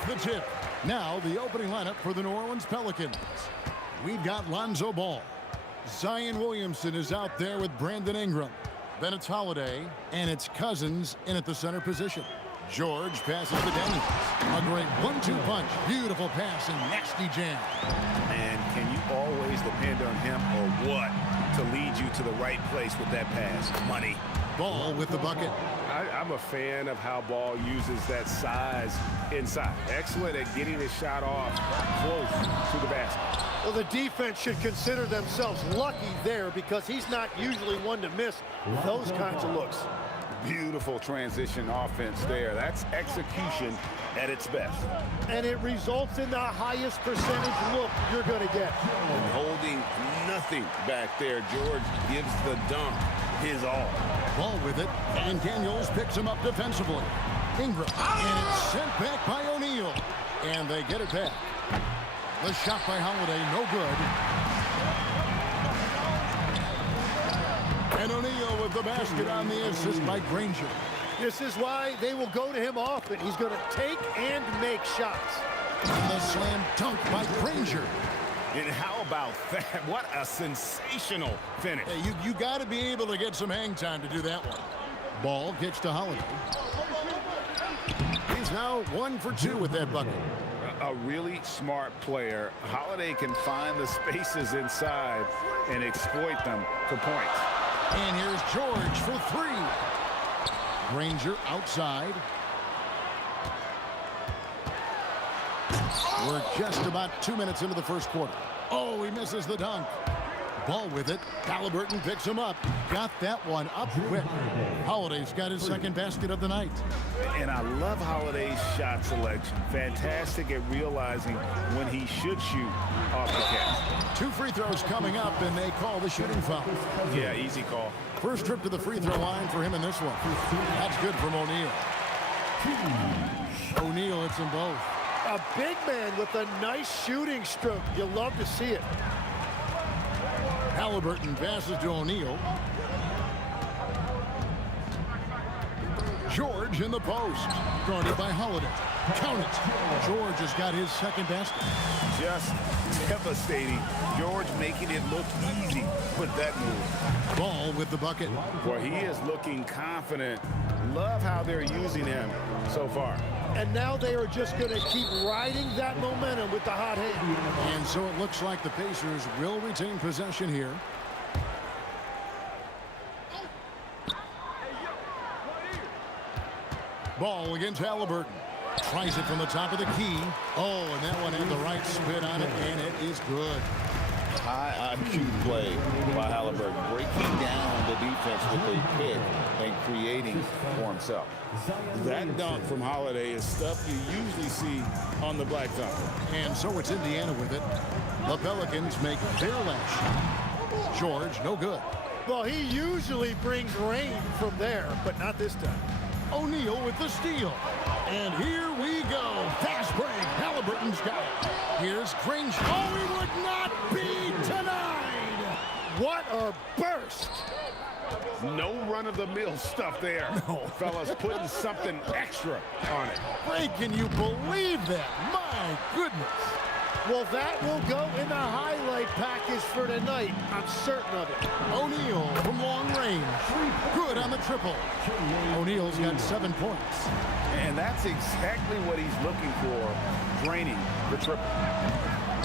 off the tip. Now the opening lineup for the New Orleans Pelicans. We've got Lonzo Ball. Zion Williamson is out there with Brandon Ingram. Then it's Holiday, and it's Cousins in at the center position. George passes to Daniels. A great 1-2 punch. Beautiful pass and nasty jam. And can you always depend on him or what to lead you to the right place with that pass? Money. Ball with the bucket. I'm a fan of how Ball uses that size inside. Excellent at getting his shot off close to the basket. Well, the defense should consider themselves lucky there because he's not usually one to miss those kinds of looks. Beautiful transition offense there. That's execution at its best. And it results in the highest percentage look you're going to get. And holding nothing back there, George gives the dunk his all. Ball with it, and Daniels picks him up defensively. Ingram, and it's sent back by O'Neal. And they get it back. The shot by Holiday, no good. And O'Neal with the basket on the assist by Granger. This is why they will go to him often. He's going to take and make shots. And the slam dunk by Granger. And how about that? What a sensational finish. Hey, you got to be able to get some hang time to do that one. Ball gets to Holiday. He's now 1 for 2 with that bucket. A really smart player. Holiday can find the spaces inside and exploit them for points. And here's George for 3. Granger outside. We're just about 2 minutes into the first quarter. Oh, he misses the dunk. Ball with it. Halliburton picks him up. Got that one up quick. Holiday's got his second basket of the night. And I love Holiday's shot selection. Fantastic at realizing when he should shoot off the catch. 2 free throws coming up, and they call the shooting foul. Yeah, easy call. First trip to the free throw line for him in this one. That's good from O'Neal. O'Neal hits them both. A big man with a nice shooting stroke. You love to see it. Halliburton passes to O'Neal. George in the post. Guarded by Holiday. Count it. George has got his second basket. Just devastating. George making it look easy with that move. Ball with the bucket. Boy, he is looking confident. Love how they're using him so far. And now they are just going to keep riding that momentum with the hot hand. And so it looks like the Pacers will retain possession here. Ball against Halliburton. Tries it from the top of the key. Oh, and that one had the right spin on it, and it is good. High IQ play by Halliburton, breaking down the defense with a pick and creating for himself. That dunk from Holiday is stuff you usually see on the blacktop. And so it's Indiana with it. The Pelicans make their last shot. George, no good. Well, he usually brings rain from there, but not this time. O'Neal with the steal. And here we go. Fast break. Halliburton's got it. Here's Granger. Oh, he would not be denied. What a burst. No run-of-the-mill stuff there. No. Fellas, putting something extra on it. Ray, can you believe that? My goodness. Well, that will go in the highlight package for tonight. I'm certain of it. O'Neal from long range. Good on the triple. O'Neal's got 7 points. And that's exactly what he's looking for, draining the triple.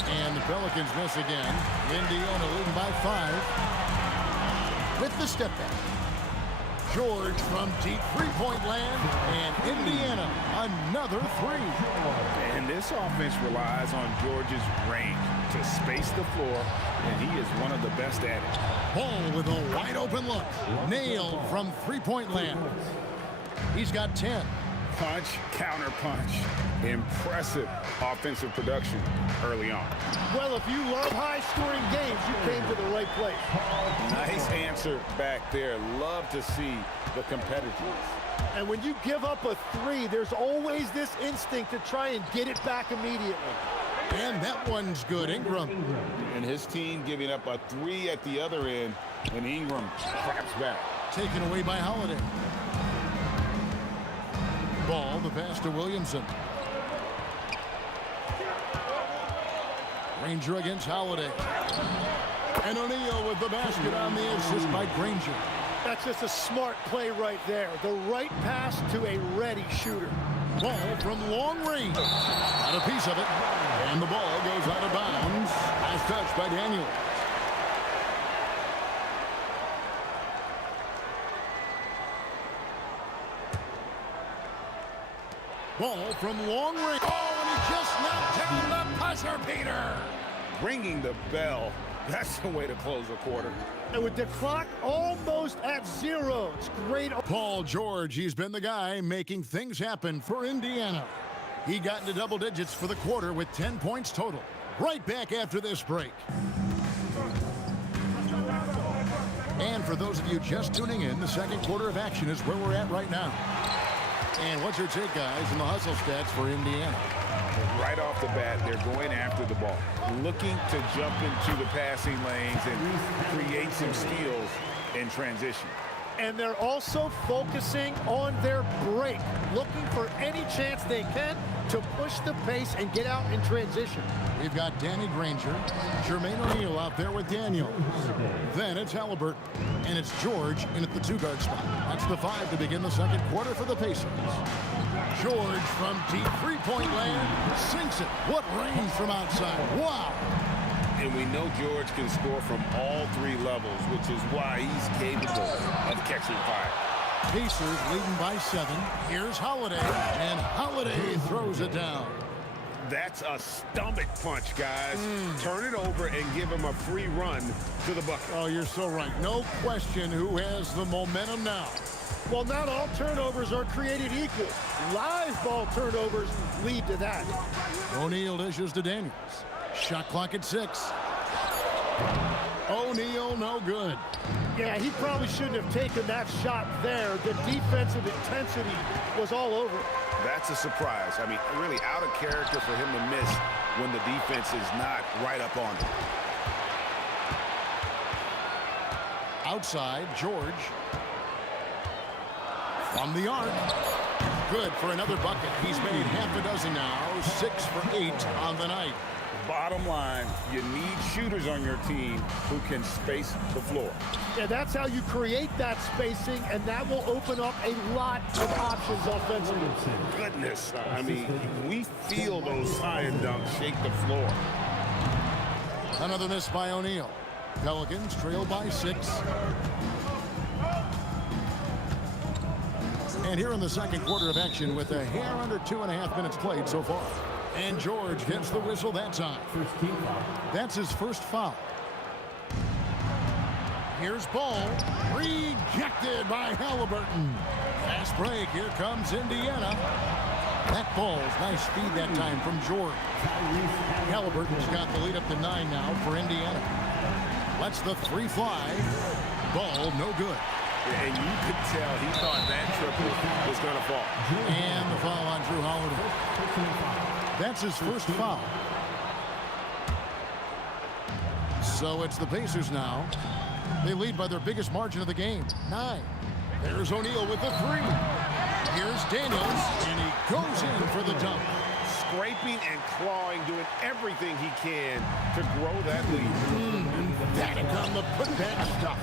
And the Pelicans miss again. Indiana leading by 5. With the step back. George from deep three-point land, and Indiana another 3. And this offense relies on George's range to space the floor, and he is one of the best at it. Ball with a wide open look. Nailed from three-point land. He's got 10. Punch, counter punch. Impressive offensive production early on. Well, if you love high-scoring games, you came to the right place. Nice answer back there. Love to see the competitiveness. And when you give up a 3, there's always this instinct to try and get it back immediately. And that one's good. Ingram. And his team giving up a 3 at the other end, and Ingram claps back. Taken away by Holiday. Ball, the pass to Williamson. Granger against Holiday. And O'Neal with the basket on the assist by Granger. That's just a smart play right there. The right pass to a ready shooter. Ball from long range. Got a piece of it. And the ball goes out of bounds. Last touch by Daniel. Ball from long range. Oh, and he just knocked down the buzzer beater. Ringing the bell. That's the way to close a quarter. And with the clock almost at 0, it's great. Paul George, he's been the guy making things happen for Indiana. He got into double digits for the quarter with 10 points total. Right back after this break. And for those of you just tuning in, the second quarter of action is where we're at right now. And what's your take, guys, in the hustle stats for Indiana? Right off the bat, they're going after the ball, looking to jump into the passing lanes and create some steals in transition. And they're also focusing on their break, looking for any chance they can to push the pace and get out in transition. We've got Danny Granger, Jermaine O'Neal out there with Daniels. Then it's Halliburton, and it's George in at the 2-guard spot. That's the 5 to begin the second quarter for the Pacers. George from deep three-point land sinks it. What range from outside. Wow. And we know George can score from all 3 levels, which is why he's capable of catching fire. Pacers leading by 7. Here's Holiday, and Holiday throws it down. That's a stomach punch, guys. Turn it over and give him a free run to the bucket. Oh, you're so right. No question who has the momentum now. Well, not all turnovers are created equal. Live ball turnovers lead to that. O'Neal dishes to Daniels. Shot clock at 6. O'Neal, no good. Yeah, he probably shouldn't have taken that shot there. The defensive intensity was all over. That's a surprise. I mean, really out of character for him to miss when the defense is not right up on him. Outside, George. From the arc. Good for another bucket. He's made half a dozen now. 6 for 8 on the night. Bottom line, you need shooters on your team who can space the floor. Yeah, that's how you create that spacing, and that will open up a lot of options offensively. Goodness, I mean, we feel those science dunks shake the floor. Another miss by O'Neal. Pelicans trail by 6. And here in the second quarter of action with a hair under 2.5 minutes played so far. And George gets the whistle that time. That's his first foul. Here's Ball. Rejected by Halliburton. Fast break. Here comes Indiana. That ball's nice speed that time from George. Halliburton's got the lead up to 9 now for Indiana. Lets the 3 fly. Ball no good. And you could tell he thought that triple was going to fall. And the foul on Drew Holiday. That's his first foul. So it's the Pacers now. They lead by their biggest margin of the game, 9. There's O'Neal with the 3. Here's Daniels, and he goes in for the dunk. Scraping and clawing, doing everything he can to grow that lead. That on the putback stuff.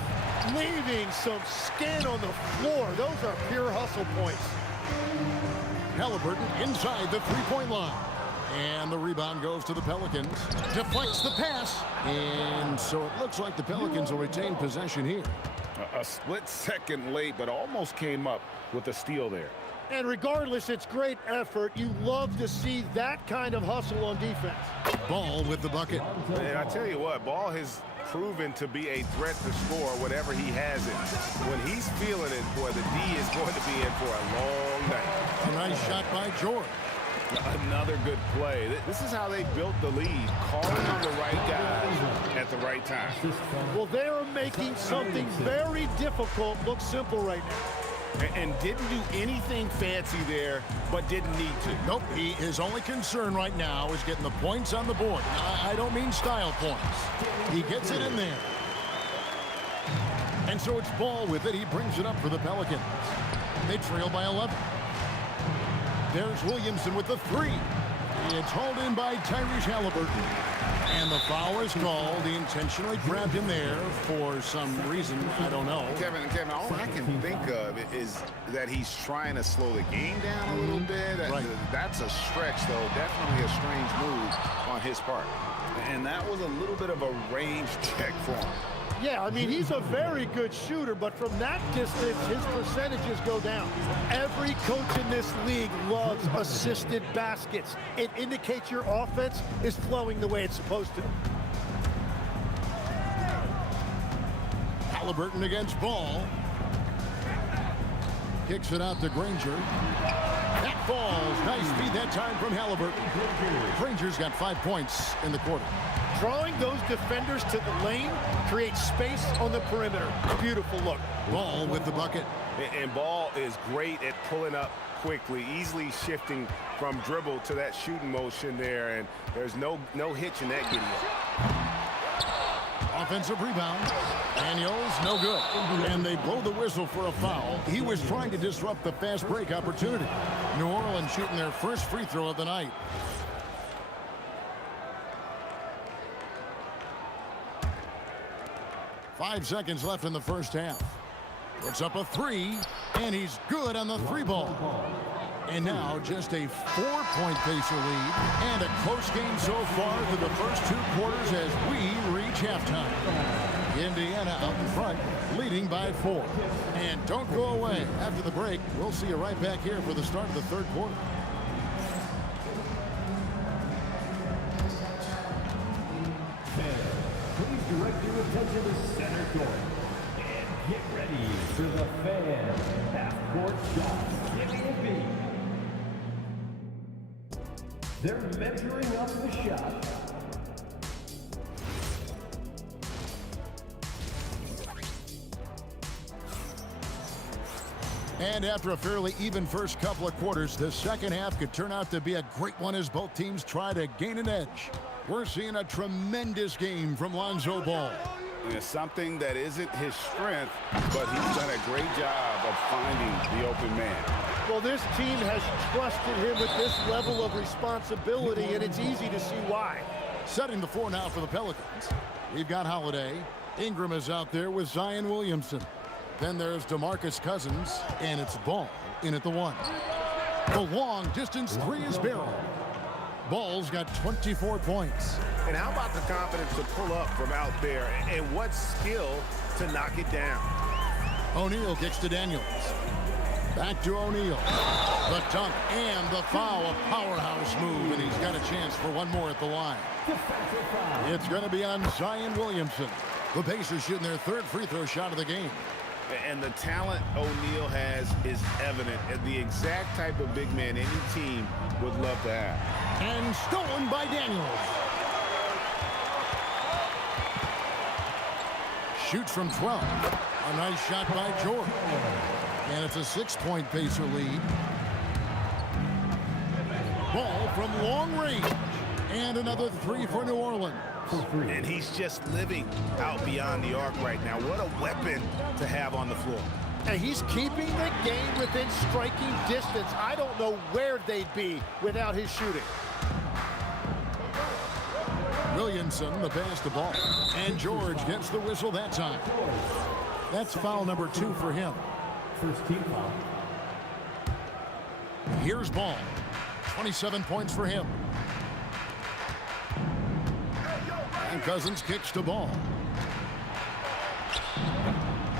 Leaving some skin on the floor. Those are pure hustle points. Halliburton inside the 3-point line. And the rebound goes to the Pelicans. Deflects the pass. And so it looks like the Pelicans will retain possession here. A split second late, but almost came up with a steal there. And regardless, it's great effort. You love to see that kind of hustle on defense. Ball with the bucket. And I tell you what, Ball has proven to be a threat to score whenever he has it. When he's feeling it, boy, the D is going to be in for a long night. A nice shot by George. Another good play. This is how they built the lead, calling on the right guys at the right time. Well, they are making something very difficult look simple right now. And didn't do anything fancy there, but didn't need to. Nope, his only concern right now is getting the points on the board. I don't mean style points. He gets it in there. And so it's Ball with it. He brings it up for the Pelicans. They trail by 11. There's Williamson with the 3. It's hauled in by Tyrese Halliburton. And the foul is called. He intentionally grabbed him there for some reason. I don't know. Kevin, all I can think of is that he's trying to slow the game down a little bit. Right. That's a stretch, though. Definitely a strange move on his part. And that was a little bit of a range check for him. Yeah, I mean, he's a very good shooter, but from that distance, his percentages go down. Every coach in this league loves assisted baskets. It indicates your offense is flowing the way it's supposed to. Halliburton against Ball. Kicks it out to Granger. That falls. Nice feed that time from Halliburton. Granger's got 5 points in the quarter. Drawing those defenders to the lane creates space on the perimeter. Beautiful look. Ball with the bucket. And Ball is great at pulling up quickly, easily shifting from dribble to that shooting motion there, and there's no hitch in that giddy up. Offensive rebound. Daniels, no good. And they blow the whistle for a foul. He was trying to disrupt the fast break opportunity. New Orleans shooting their first free throw of the night. Five seconds left in the first half. Puts up a three, and he's good on the three ball. And now just a 4-point Pacer lead and a close game so far through the first 2 quarters as we reach halftime. Indiana out in front, leading by 4. And don't go away. After the break, we'll see you right back here for the start of the third quarter. Please direct your attention to center court. And get ready for the fan half-court shots. Give me a beat. They're measuring up the shot. And after a fairly even first couple of quarters, the second half could turn out to be a great one as both teams try to gain an edge. We're seeing a tremendous game from Lonzo Ball. It's something that isn't his strength, but he's done a great job of finding the open man. Well, this team has trusted him with this level of responsibility, and it's easy to see why. Setting the floor now for the Pelicans. We've got Holiday. Ingram is out there with Zion Williamson. Then there's DeMarcus Cousins, and it's Ball in at the 1. The long distance three is barreled. Ball's got 24 points. And how about the confidence to pull up from out there, and what skill to knock it down. O'Neal kicks to Daniels. Back to O'Neal. The dunk and the foul, a powerhouse move, and he's got a chance for one more at the line. It's going to be on Zion Williamson. The Pacers shooting their third free throw shot of the game. And the talent O'Neal has is evident, and the exact type of big man any team would love to have. And stolen by Daniels. Shoots from 12. A nice shot by George. And it's a 6-point Pacer lead. Ball from long range. And another three for New Orleans. And he's just living out beyond the arc right now. What a weapon to have on the floor. And he's keeping the game within striking distance. I don't know where they'd be without his shooting. Williamson, the pass to Ball. And George gets the whistle that time. That's foul number 2 for him. First team foul. Here's Ball. 27 points for him. And Cousins kicks to Ball.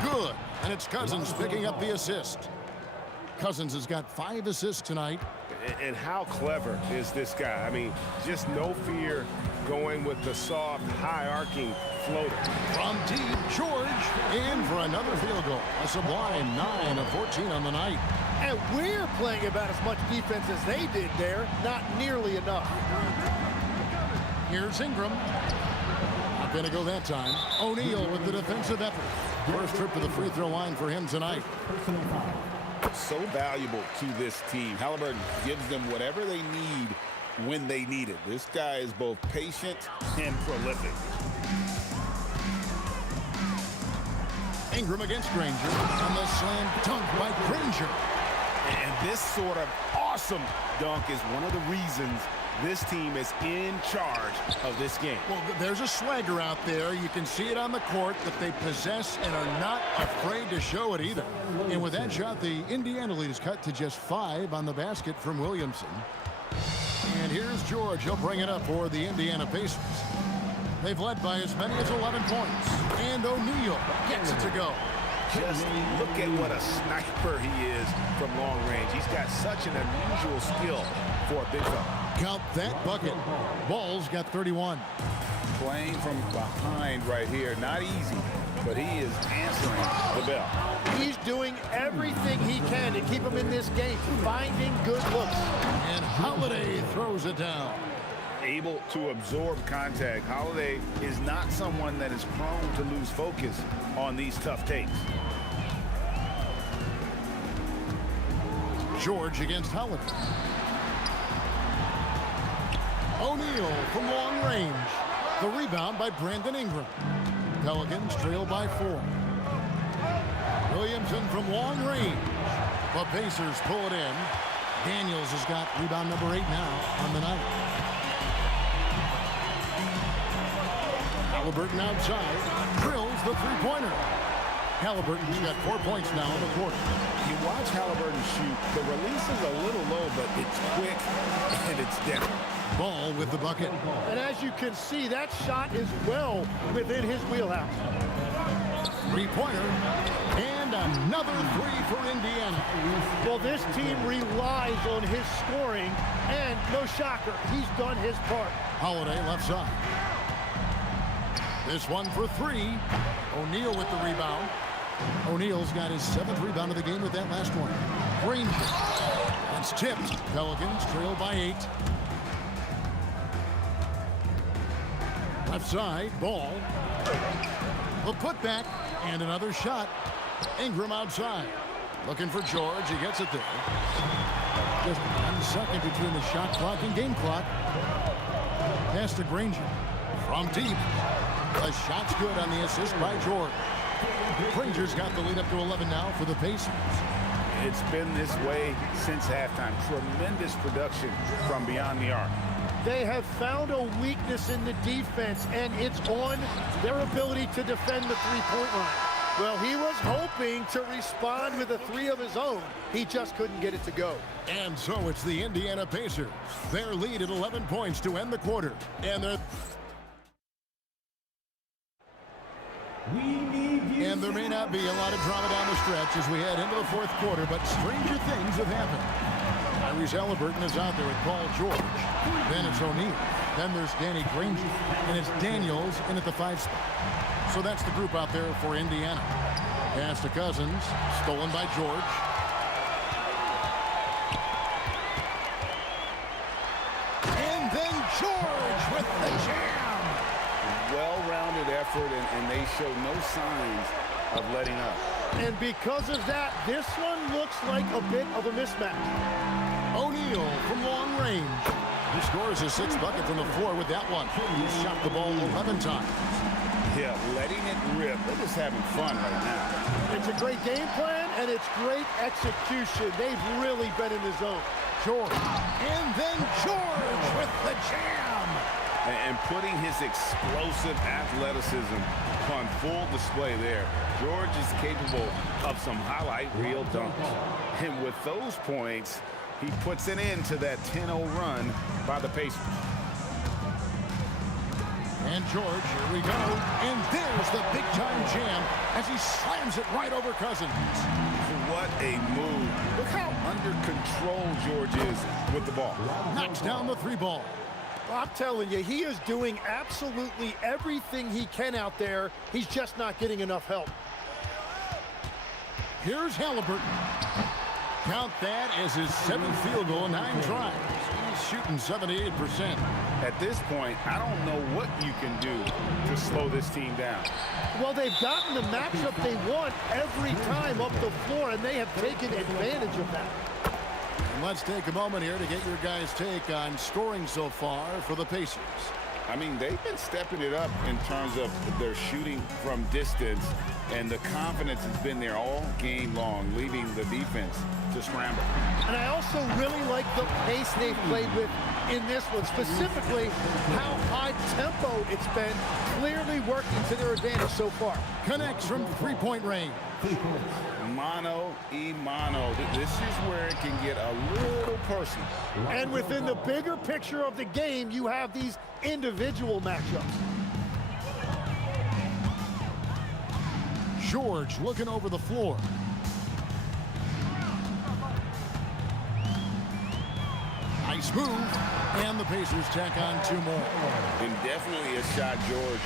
Good. And it's Cousins picking up the assist. Cousins has got 5 assists tonight. And how clever is this guy? I mean, just no fear going with the soft, high-arcing floater. From deep, George in for another field goal. A sublime 9 of 14 on the night. And we're playing about as much defense as they did there. Not nearly enough. Here's Ingram. Not going to go that time. O'Neal with the defensive effort. First trip to the free throw line for him tonight. So valuable to this team. Halliburton gives them whatever they need when they need it. This guy is both patient and prolific. Ingram against Granger. And the slam dunk by Granger. And this sort of awesome dunk is one of the reasons This team is in charge of this game. Well, there's a swagger out there. You can see it on the court that they possess and are not afraid to show it either. And with that shot, the Indiana lead is cut to just 5 on the basket from Williamson. And here's George. He'll bring it up for the Indiana Pacers. They've led by as many as 11 points. And O'Neal gets it to go. Just look at what a sniper he is from long range. He's got such an unusual skill for a big fella. Count that bucket. Ball's got 31. Playing from behind right here. Not easy, but he is answering the bell. He's doing everything he can to keep him in this game, finding good looks. And Holiday throws it down. Able to absorb contact. Holiday is not someone that is prone to lose focus on these tough takes. George against Holiday. O'Neal from long range. The rebound by Brandon Ingram. Pelicans trail by 4. Williamson from long range. The Pacers pull it in. Daniels has got rebound number 8 now on the night. Halliburton outside. Drills the three-pointer. Halliburton's got 4 points now in the quarter. You watch Halliburton shoot. The release is a little low, but it's quick and it's down. Ball with the bucket. And as you can see, that shot is well within his wheelhouse. Three-pointer. And another 3 for Indiana. Well, this team relies on his scoring, and no shocker, he's done his part. Holiday left side. This one for 3. O'Neal with the rebound. O'Neal's got his 7th rebound of the game with that last one. Granger. That's tipped. Pelicans trail by 8. Left side, Ball. The putback and another shot. Ingram outside. Looking for George. He gets it there. Just 1 second between the shot clock and game clock. Pass to Granger. From deep. The shot's good on the assist by George. Granger's got the lead up to 11 now for the Pacers. It's been this way since halftime. Tremendous production from beyond the arc. They have found a weakness in the defense, and it's on their ability to defend the three-point line. Well, he was hoping to respond with a 3 of his own. He just couldn't get it to go. And so it's the Indiana Pacers. Their lead at 11 points to end the quarter. And there may not be a lot of drama down the stretch as we head into the 4th quarter, but stranger things have happened. Tyrese Halliburton is out there with Paul George. Then it's O'Neal. Then there's Danny Granger. And it's Daniels in at the 5 spot. So that's the group out there for Indiana. Pass to Cousins. Stolen by George. And then George with the jam. Well-rounded effort, and they show no signs of letting up. And because of that, this one looks like a bit of a mismatch. O'Neal from long range. He scores his 6th bucket from the floor with that one. He shot the ball 11 times. Yeah, letting it rip. They're just having fun right now. It's a great game plan, and it's great execution. They've really been in the zone. George. And then George with the jam. And putting his explosive athleticism on full display there. George is capable of some highlight reel dunks. And with those points, he puts an end to that 10-0 run by the Pacers. And George, here we go. And there's the big-time jam as he slams it right over Cousins. What a move. Look how under control George is with the ball. Knocks down the 3 ball. I'm telling you, he is doing absolutely everything he can out there. He's just not getting enough help. Here's Halliburton. Count that as his 7th field goal, 9 tries. He's shooting 78%. At this point, I don't know what you can do to slow this team down. Well, they've gotten the matchup they want every time up the floor, and they have taken advantage of that. And let's take a moment here to get your guys' take on scoring so far for the Pacers. I mean, they've been stepping it up in terms of their shooting from distance, and the confidence has been there all game long, leaving the defense to scramble. And I also really like the pace they've played with in this one, specifically how high tempo it's been, clearly working to their advantage so far. Connects from three-point range. Mano y mano. This is where it can get a little personal. And within the bigger picture of the game, you have these individual matchups. George looking over the floor. Nice move. And the Pacers tack on 2 more. And definitely a shot George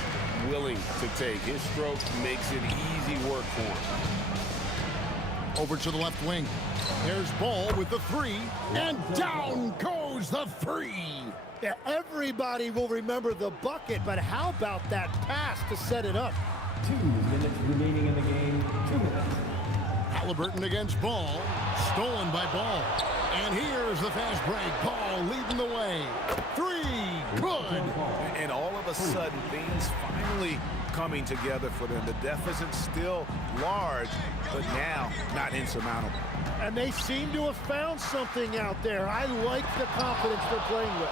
willing to take. His stroke makes it easy work for him. Over to the left wing. There's Ball with the 3. And down goes the 3. Yeah, everybody will remember the bucket, but how about that pass to set it up? 2 minutes remaining in the game. 2 minutes. Halliburton against Ball. Stolen by Ball. And here's the fast break. Ball leading the way. 3. Good. And all of a sudden, things finally coming together for them. The deficit's still large, but now not insurmountable. And they seem to have found something out there. I like the confidence they're playing with.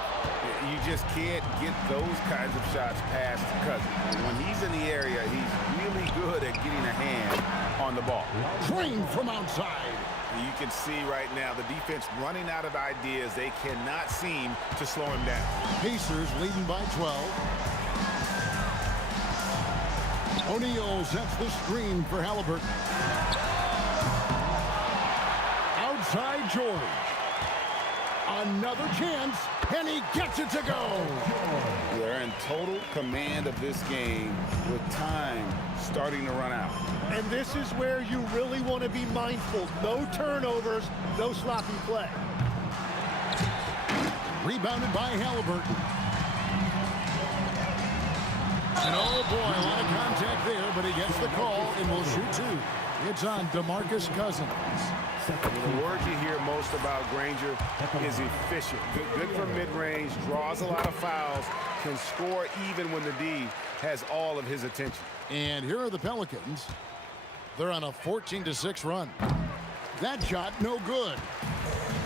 You just can't get those kinds of shots past Cousins. When he's in the area, he's really good at getting a hand on the ball. Drained from outside. You can see right now the defense running out of ideas. They cannot seem to slow him down. Pacers leading by 12. O'Neal sets the screen for Halliburton. Outside George. Another chance, and he gets it to go. They're in total command of this game with time starting to run out. And this is where you really want to be mindful. No turnovers, no sloppy play. Rebounded by Halliburton. And oh boy, a lot of contact there, but he gets the call and will shoot 2. It's on DeMarcus Cousins. The word you hear most about Granger is efficient. Good from mid-range, draws a lot of fouls, can score even when the D has all of his attention. And here are the Pelicans. They're on a 14-6 run. That shot, no good.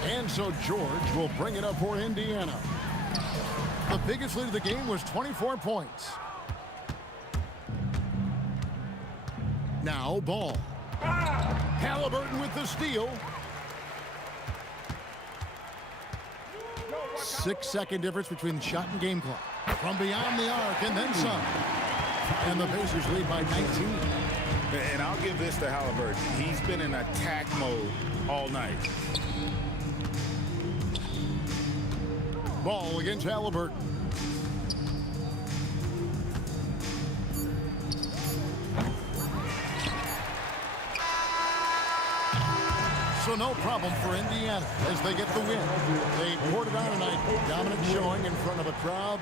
And so George will bring it up for Indiana. The biggest lead of the game was 24 points. Now Ball. Halliburton with the steal. 6-second difference between the shot and game clock. From beyond the arc and then some. And the Pacers lead by 19. And I'll give this to Halliburton. He's been in attack mode all night. Ball against Halliburton. So no problem for Indiana as they get the win. They poured it on tonight. Dominant showing in front of a crowd.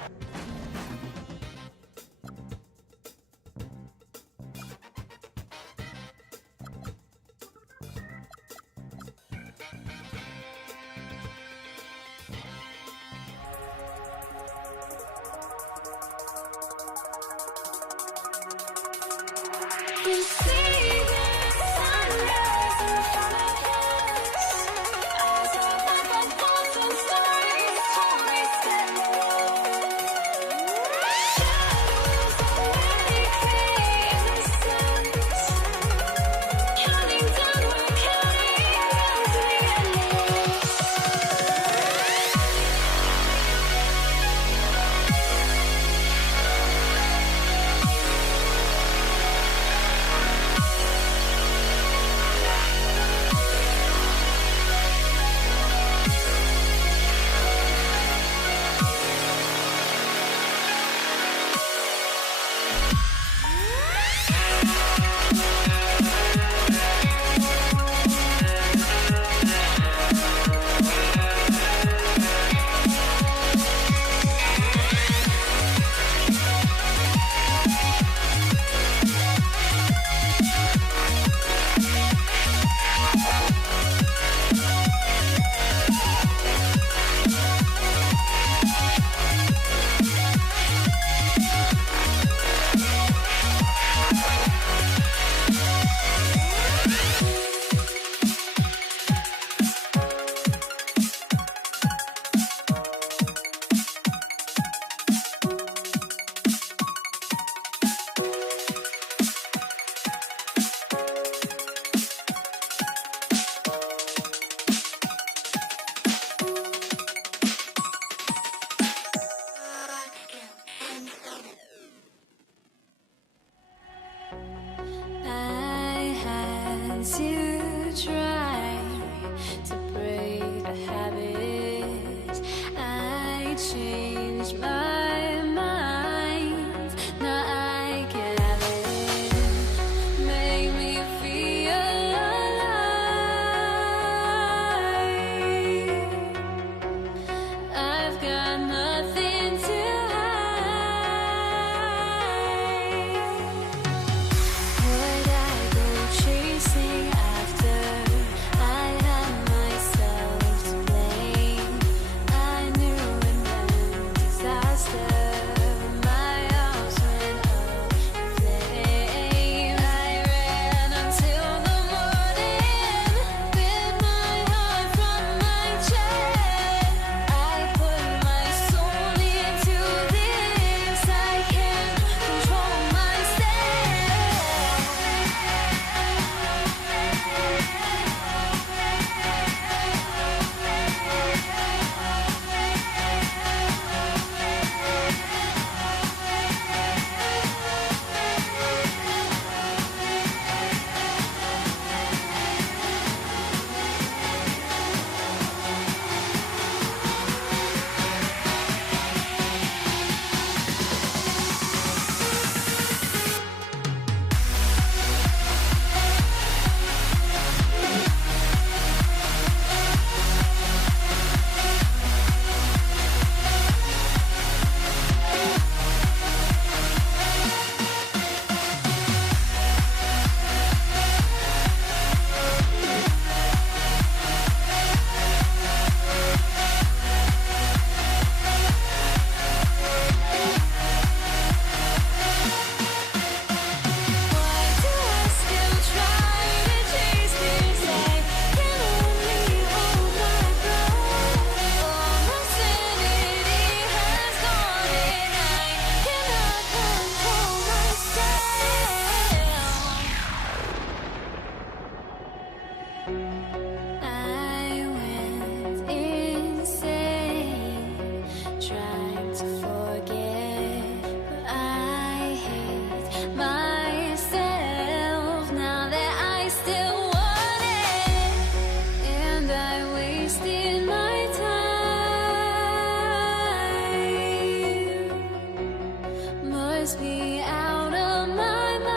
must be out of my mind.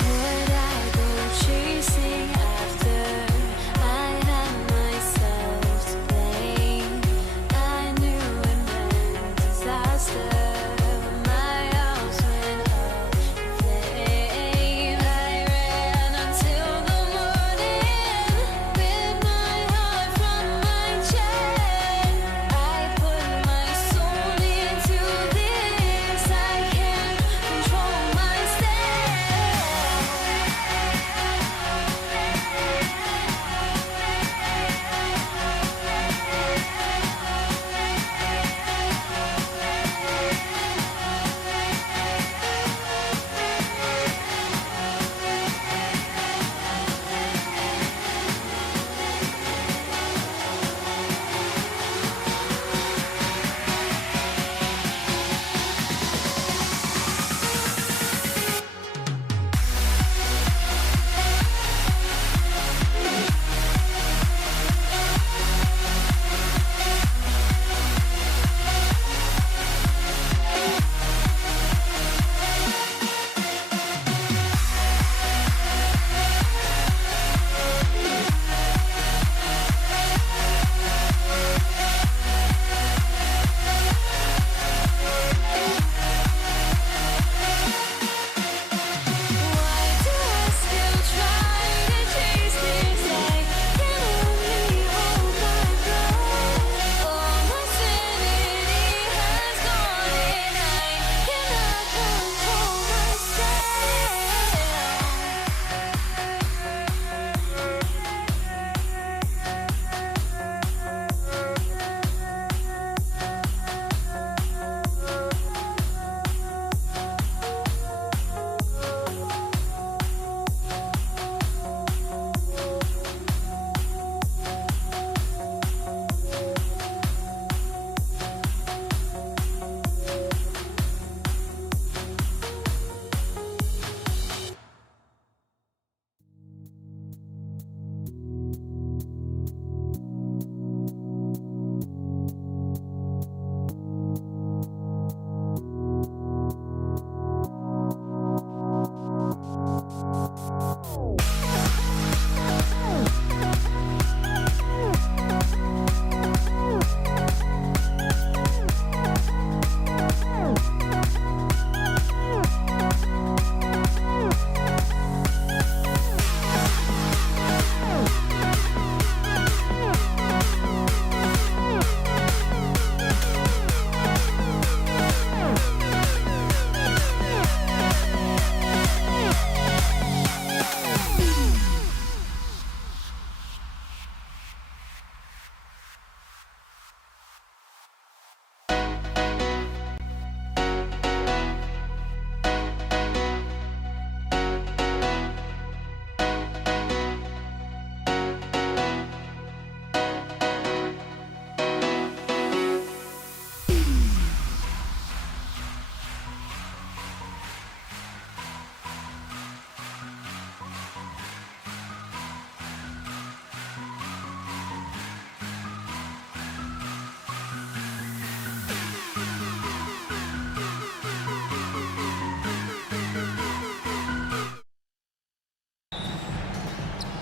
Would I go chasing after? I had myself to blame. I knew it meant disaster. My house went up in flames. I ran until the morning with my heart from my chest. I put my soul into this. I can't control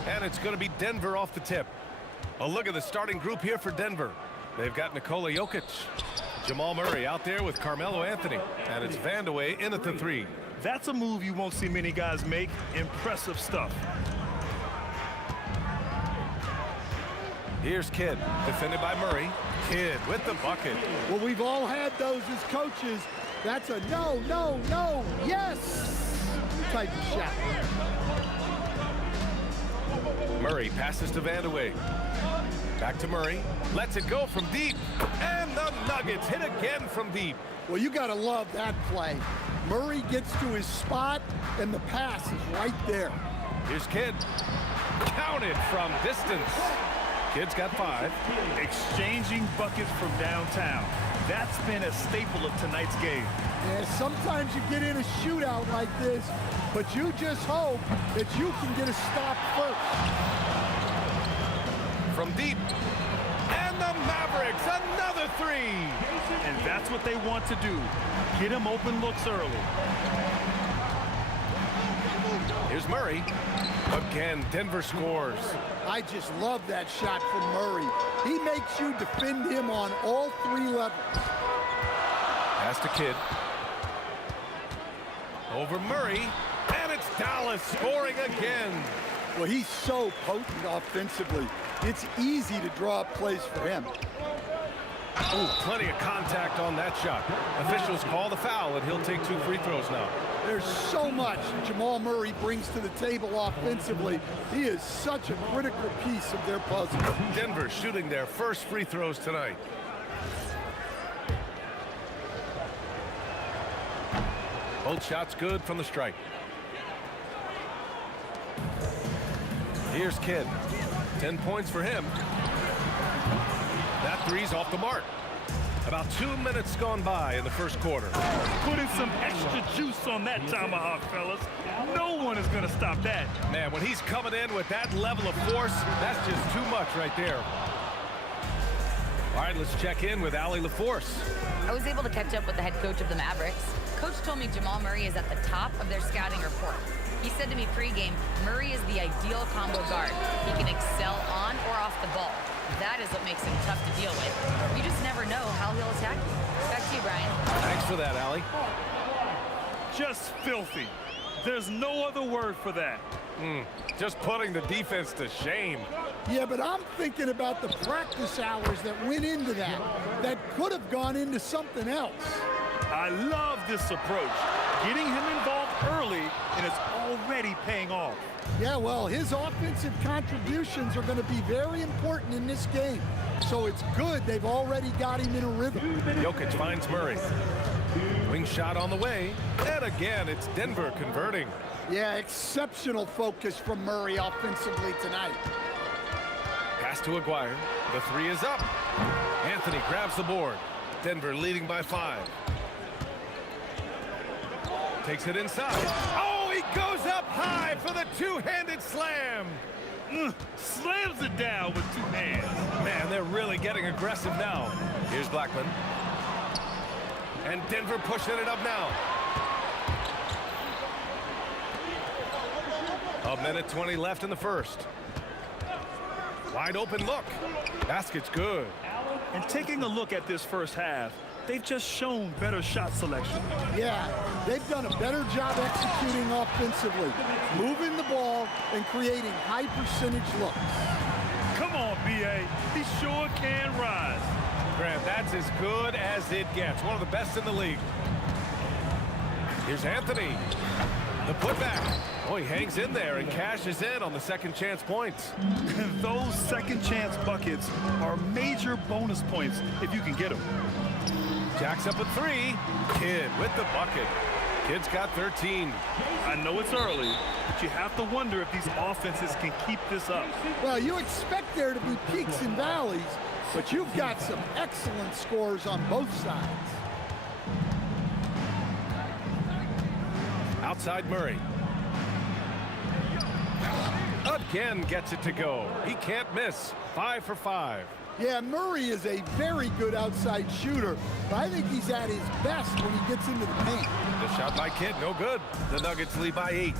And it's going to be Denver off the tip. A look at the starting group here for Denver. They've got Nikola Jokic, Jamal Murray out there with Carmelo Anthony, and it's Vandeweghe in at the 3. That's a move you won't see many guys make. Impressive stuff. Here's Kidd, defended by Murray. Kidd with the bucket. Well, we've all had those as coaches. That's a no, no, no, yes type of shot. Murray passes to Vandeweghe. Back to Murray. Lets it go from deep. And the Nuggets hit again from deep. Well, you got to love that play. Murray gets to his spot, and the pass is right there. Here's Kidd. Counted from distance. Kidd's got 5. Exchanging buckets from downtown. That's been a staple of tonight's game. Yeah, sometimes you get in a shootout like this, but you just hope that you can get a stop first. From deep. And the Mavericks, another three. And that's what they want to do. Get him open looks early. Here's Murray. Again, Denver scores. I just love that shot from Murray. He makes you defend him on all three levels. Pass to Kidd. Over Murray. And it's Dallas scoring again. Well, he's so potent offensively. It's easy to draw up plays for him. Oh, plenty of contact on that shot. Officials call the foul, and he'll take 2 free throws now. There's so much Jamal Murray brings to the table offensively. He is such a critical piece of their puzzle. Denver shooting their first free throws tonight. Both shots good from the strike. Here's Kidd. 10 points for him. That three's off the mark. About 2 minutes gone by in the first quarter. Putting some extra juice on that tomahawk, fellas. No one is going to stop that. Man, when he's coming in with that level of force, that's just too much right there. All right, let's check in with Allie LaForce. I was able to catch up with the head coach of the Mavericks. Coach told me Jamal Murray is at the top of their scouting report. He said to me pregame, Murray is the ideal combo guard. He can excel on or off the ball. That is what makes him tough to deal with. You just never know how he'll attack you. Back to you, Brian. Thanks for that, Allie. Just filthy. There's no other word for that. Just putting the defense to shame. Yeah, but I'm thinking about the practice hours that went into that could have gone into something else. I love this approach. Getting him involved early, and it's already paying off. Yeah, well, his offensive contributions are going to be very important in this game. So it's good they've already got him in a rhythm. Jokic finds Murray. Wing shot on the way. And again, it's Denver converting. Yeah, exceptional focus from Murray offensively tonight. Pass to Aguirre. The three is up. Anthony grabs the board. Denver leading by 5. Takes it inside. Oh, he goes up high for the two-handed slam. Slams it down with 2 hands. Man, they're really getting aggressive now. Here's Blackman. And Denver pushing it up now. A minute 20 left in the first. Wide open look. Basket's good. And taking a look at this first half, they've just shown better shot selection. Yeah, they've done a better job executing offensively, moving the ball and creating high percentage looks. Come on, B.A. He sure can rise. Grant, that's as good as it gets. One of the best in the league. Here's Anthony. The putback. Oh, he hangs in there and cashes in on the second chance points. Those second chance buckets are major bonus points if you can get them. Jacks up a 3. Kidd with the bucket. Kidd's got 13. I know it's early, but you have to wonder if these offenses can keep this up. Well, you expect there to be peaks and valleys, but you've got some excellent scores on both sides. Outside Murray. Again gets it to go. He can't miss. 5 for 5. Yeah, Murray is a very good outside shooter, but I think he's at his best when he gets into the paint. The shot by Kidd, no good. The Nuggets lead by 8.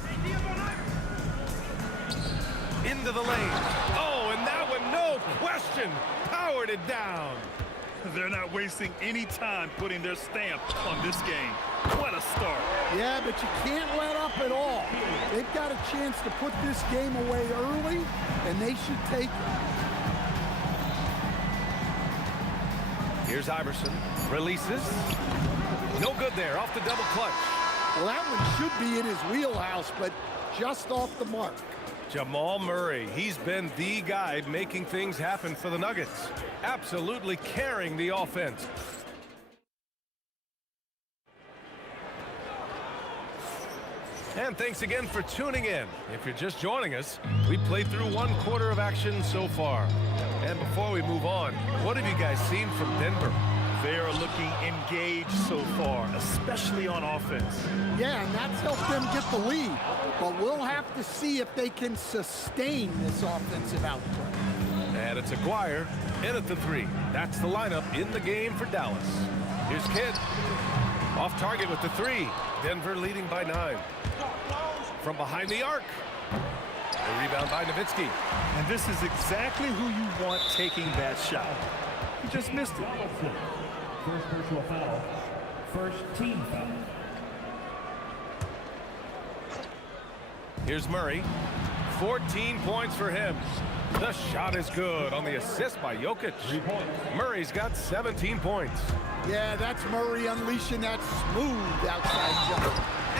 Into the lane. Oh, and that one, no question, powered it down. They're not wasting any time putting their stamp on this game. What a start. Yeah, but you can't let up at all. They've got a chance to put this game away early, and they should take it. Here's Iverson. Releases. No good there. Off the double clutch. Well, that one should be in his wheelhouse, but just off the mark. Jamal Murray. He's been the guy making things happen for the Nuggets. Absolutely carrying the offense. And thanks again for tuning in. If you're just joining us, we played through 1 quarter of action so far. And before we move on, what have you guys seen from Denver? They are looking engaged so far, especially on offense. Yeah, and that's helped them get the lead. But we'll have to see if they can sustain this offensive output. And it's Aguirre in at the 3. That's the lineup in the game for Dallas. Here's Kidd. Off target with the 3. Denver leading by 9. From behind the arc. The rebound by Nowitzki. And this is exactly who you want taking that shot. He just missed it. First personal foul. First team foul. Here's Murray. 14 points for him. The shot is good on the assist by Jokic. Murray's got 17 points. Yeah, that's Murray unleashing that smooth outside jump.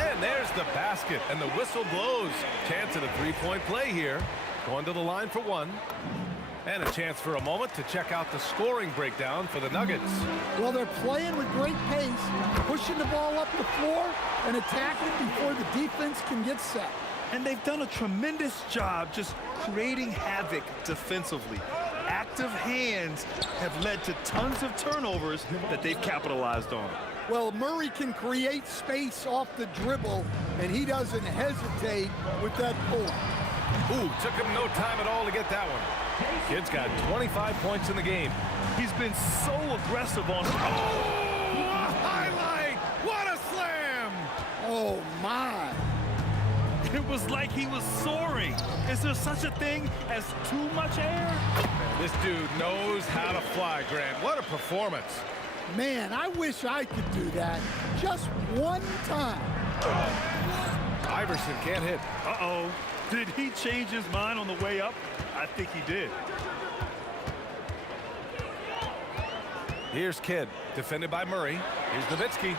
And there's the basket, and the whistle blows. Chance at a three-point play here. Going to the line for 1. And a chance for a moment to check out the scoring breakdown for the Nuggets. Well, they're playing with great pace, pushing the ball up the floor and attacking before the defense can get set. And they've done a tremendous job just creating havoc defensively. Active hands have led to tons of turnovers that they've capitalized on. Well, Murray can create space off the dribble, and he doesn't hesitate with that pull. Ooh, took him no time at all to get that one. Kid's got 25 points in the game. He's been so aggressive on... Oh, a highlight! What a slam! Oh, my. It was like he was soaring. Is there such a thing as too much air? Man, this dude knows how to fly, Grant. What a performance. Man, I wish I could do that just one time. Iverson can't hit. Uh-oh. Did he change his mind on the way up? I think he did. Here's Kidd, defended by Murray. Here's Nowitzki.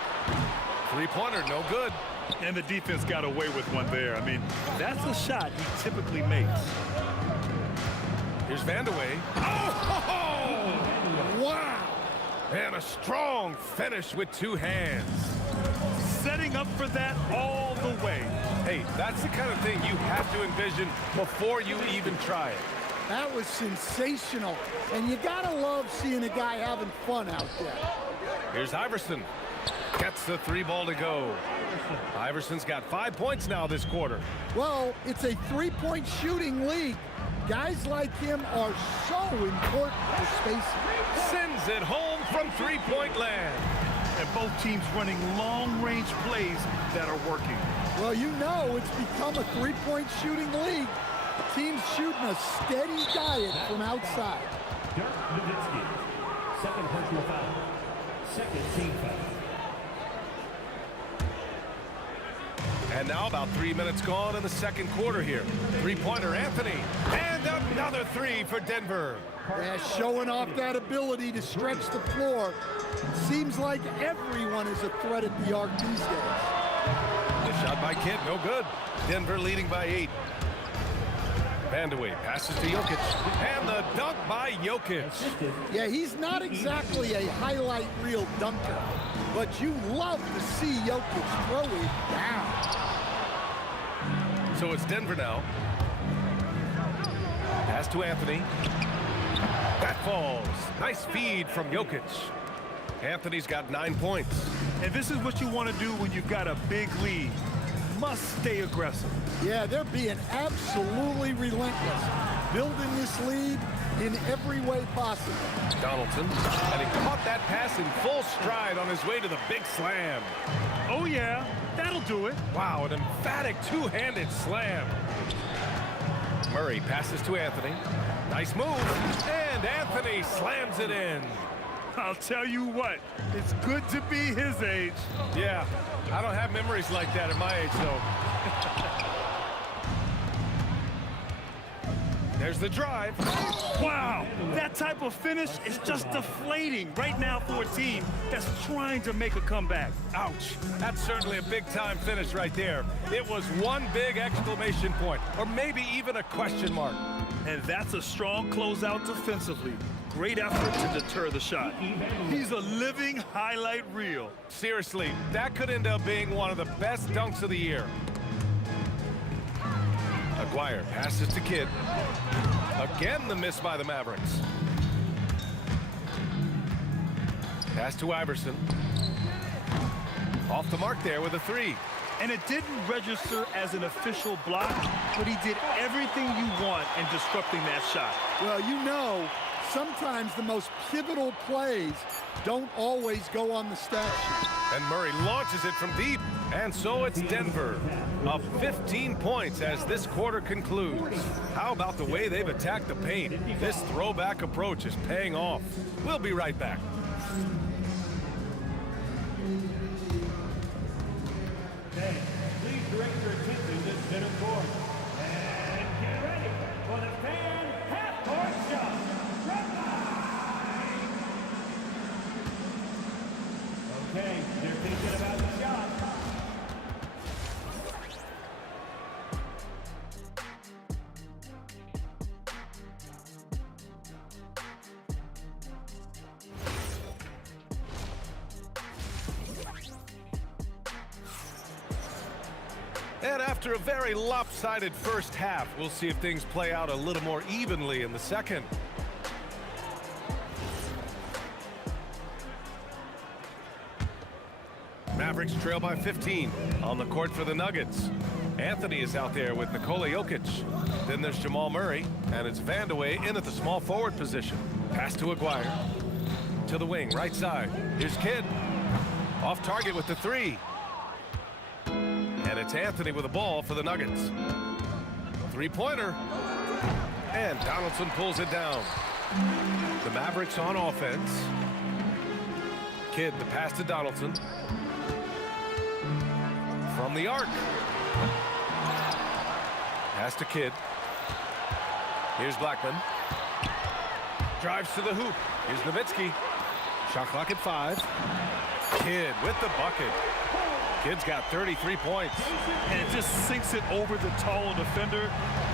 Three-pointer, no good. And the defense got away with one there. I mean, that's a shot he typically makes. Here's Vandeweghe. Oh! Wow! And a strong finish with 2 hands. Setting up for that all the way. Hey, that's the kind of thing you have to envision before you even try it. That was sensational. And you gotta love seeing a guy having fun out there. Here's Iverson. Gets the 3-ball to go. Iverson's got 5 points now this quarter. Well, it's a three-point shooting league. Guys like him are so important for spacing. Sends it home from three-point land. And both teams running long-range plays that are working. Well, you know it's become a three-point shooting league. Teams shooting a steady diet from outside. Dirk Nowitzki. Second personal foul. Second team foul. And now about 3 minutes gone in the second quarter here. Three-pointer, Anthony. And another 3 for Denver. Yeah, showing off that ability to stretch the floor. Seems like everyone is a threat at the arc these days. The shot by Kidd, no good. Denver leading by 8. Vandeweghe passes to Jokic. And the dunk by Jokic. Yeah, he's not exactly a highlight reel dunker, but you love to see Jokic throw it down. So it's Denver now. Pass to Anthony. That falls. Nice feed from Jokic. Anthony's got 9 points. And this is what you want to do when you've got a big lead. Must stay aggressive. Yeah, they're being absolutely relentless. Building this lead in every way possible. Donaldson, and he caught that pass in full stride on his way to the big slam. Oh, yeah, that'll do it. Wow, an emphatic two-handed slam. Murray passes to Anthony. Nice move, and Anthony slams it in. I'll tell you what, it's good to be his age. Yeah, I don't have memories like that at my age, though. There's the drive. Wow, that type of finish is just deflating right now for a team that's trying to make a comeback. Ouch. That's certainly a big-time finish right there. It was one big exclamation point, or maybe even a question mark. And that's a strong closeout defensively. Great effort to deter the shot. He's a living highlight reel. Seriously, that could end up being one of the best dunks of the year. Aguirre passes to Kidd. Again, the miss by the Mavericks. Pass to Iverson. Off the mark there with a 3. And it didn't register as an official block, but he did everything you want in disrupting that shot. Well, you know, sometimes the most pivotal plays don't always go on the stat sheet. And Murray launches it from deep. And so it's Denver, up 15 points as this quarter concludes. How about the way they've attacked the paint? This throwback approach is paying off. We'll be right back. Okay, please direct your attention to center court. And get ready for the fan half-court shot. Okay, they're thinking about the shot. And after a very lopsided first half, we'll see if things play out a little more evenly in the second. Mavericks trail by 15 on the court for the Nuggets. Anthony is out there with Nikola Jokic. Then there's Jamal Murray, and it's Vandeweghe in at the small forward position. Pass to Aguirre. To the wing, right side. Here's Kidd. Off target with the three. And it's Anthony with the ball for the Nuggets. Three-pointer. And Donaldson pulls it down. The Mavericks on offense. Kidd, the pass to Donaldson. From the arc. Pass to Kidd. Here's Blackman. Drives to the hoop. Here's Nowitzki. Shot clock at 5. Kidd with the bucket. Kidd's got 33 points. And it just sinks it over the tall defender.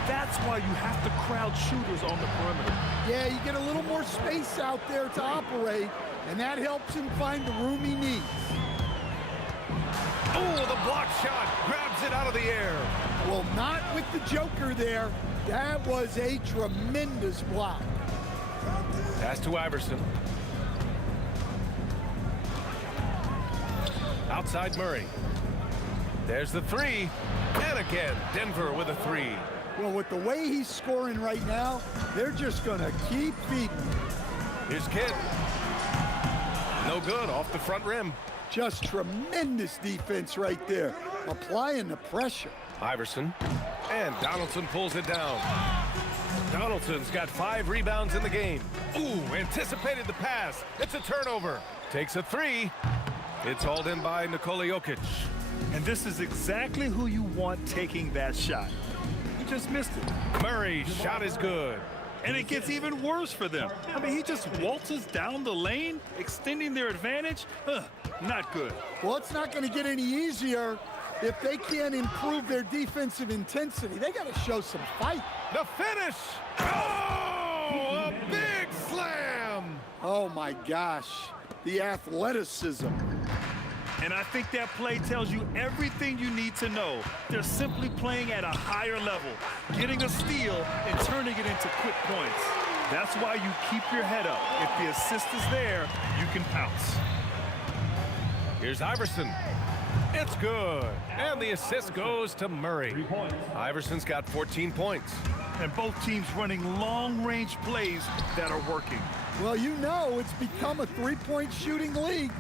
That's why you have to crowd shooters on the perimeter. Yeah, you get a little more space out there to operate, and that helps him find the room he needs. Oh, the block shot. Grabs it out of the air. Well, not with the Joker there. That was a tremendous block. Pass to Iverson. Outside Murray. There's the three. And again, Denver with a three. Well, with the way he's scoring right now, they're just going to keep feeding. Here's Kidd. No good, off the front rim. Just tremendous defense right there, applying the pressure. Iverson. And Donaldson pulls it down. Donaldson's got 5 rebounds in the game. Ooh, anticipated the pass. It's a turnover. Takes a three. It's hauled in by Nikola Jokic. And this is exactly who you want taking that shot. He just missed it. Murray's shot is good. And it gets even worse for them. I mean, he just waltzes down the lane, extending their advantage. Not good. Well, it's not going to get any easier if they can't improve their defensive intensity. They got to show some fight. The finish! Oh, a big slam! Oh, my gosh. The athleticism. And I think that play tells you everything you need to know. They're simply playing at a higher level, getting a steal and turning it into quick points. That's why you keep your head up. If the assist is there, you can pounce. Here's Iverson. It's good. And the assist goes to Murray. Iverson's got 14 points. And both teams running long-range plays that are working. Well, you know it's become a three-point shooting league.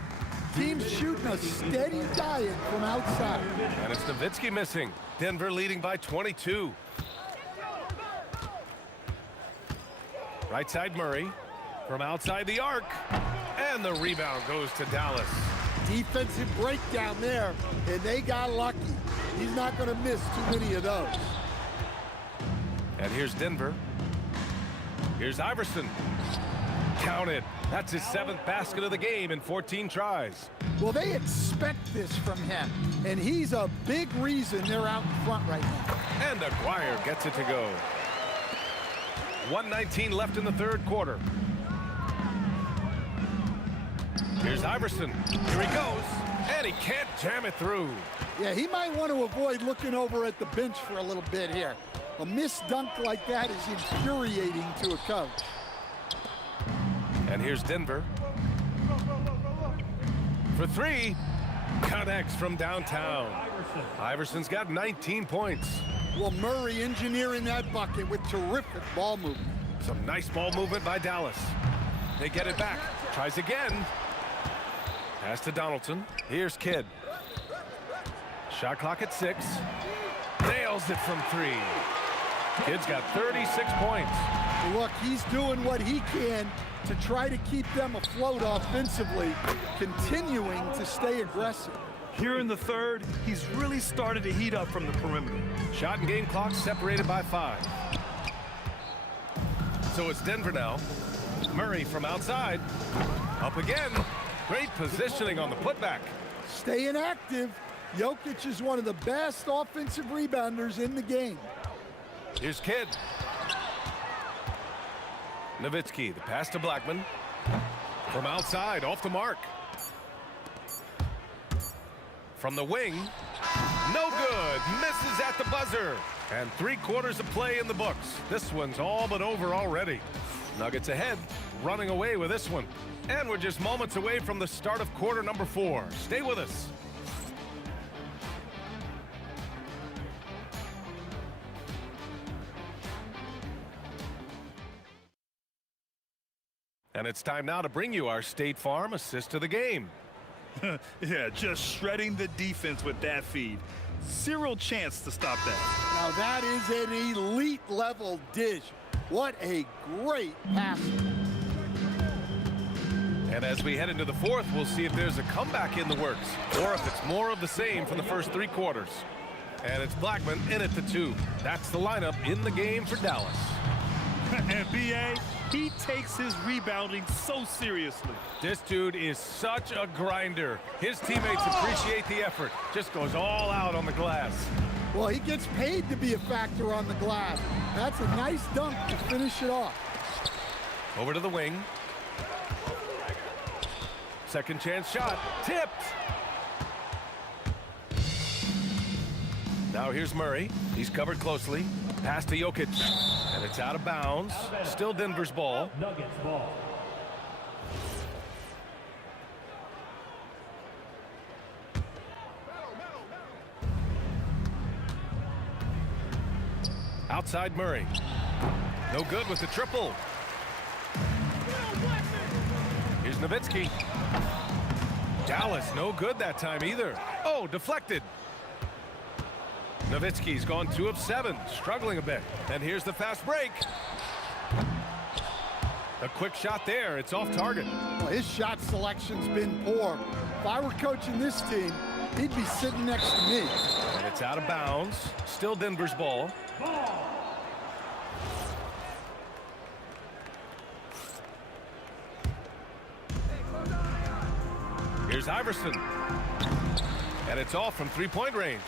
Teams shooting a steady diet from outside. And it's Nowitzki missing. Denver leading by 22. Right side Murray from outside the arc. And the rebound goes to Dallas. Defensive breakdown there, and they got lucky. He's not going to miss too many of those. And here's Denver. Here's Iverson. Counted. That's his 7th basket of the game in 14 tries. Well, they expect this from him, and he's a big reason they're out in front right now. And Aguirre gets it to go. 1:19 left in the third quarter. Here's Iverson. Here he goes. And he can't jam it through. Yeah, he might want to avoid looking over at the bench for a little bit here. A missed dunk like that is infuriating to a coach. And here's Denver. For three. Connects from downtown. Iverson's got 19 points. Well, Murray engineering that bucket with terrific ball movement. Some nice ball movement by Dallas. They get it back. Tries again. Pass to Donaldson. Here's Kidd. Shot clock at 6. Nails it from 3. Kidd's got 36 points. Look, he's doing what he can to try to keep them afloat offensively, continuing to stay aggressive. Here in the third, he's really started to heat up from the perimeter. Shot and game clock separated by 5. So it's Denver now. Murray from outside. Up again. Great positioning on the putback. Staying active. Jokic is one of the best offensive rebounders in the game. Here's Kidd. Nowitzki, the pass to Blackman. From outside, off the mark. From the wing. No good. Misses at the buzzer. And 3/4 of play in the books. This one's all but over already. Nuggets ahead, running away with this one. And we're just moments away from the start of quarter number 4. Stay with us. And it's time now to bring you our State Farm assist of the game. Yeah, just shredding the defense with that feed. Zero chance to stop that. Now that is an elite level dish. What a great pass. And as we head into the 4th, we'll see if there's a comeback in the works or if it's more of the same from the first 3 quarters. And it's Blackman in at the 2. That's the lineup in the game for Dallas. And B.A., he takes his rebounding so seriously. This dude is such a grinder. His teammates appreciate the effort. Just goes all out on the glass. Well, he gets paid to be a factor on the glass. That's a nice dunk to finish it off. Over to the wing. Second chance shot. Tipped. Now here's Murray. He's covered closely. Pass to Jokic. And it's out of bounds. Still Denver's ball. Nuggets ball. Outside Murray. No good with the triple. Here's Nowitzki. Dallas, no good that time either. Oh, deflected. Nowitzki's gone 2 of 7, struggling a bit. And here's the fast break. A quick shot there. It's off target. Well, his shot selection's been poor. If I were coaching this team, he'd be sitting next to me. And it's out of bounds. Still Denver's ball. Here's Iverson. And it's off from 3-point range.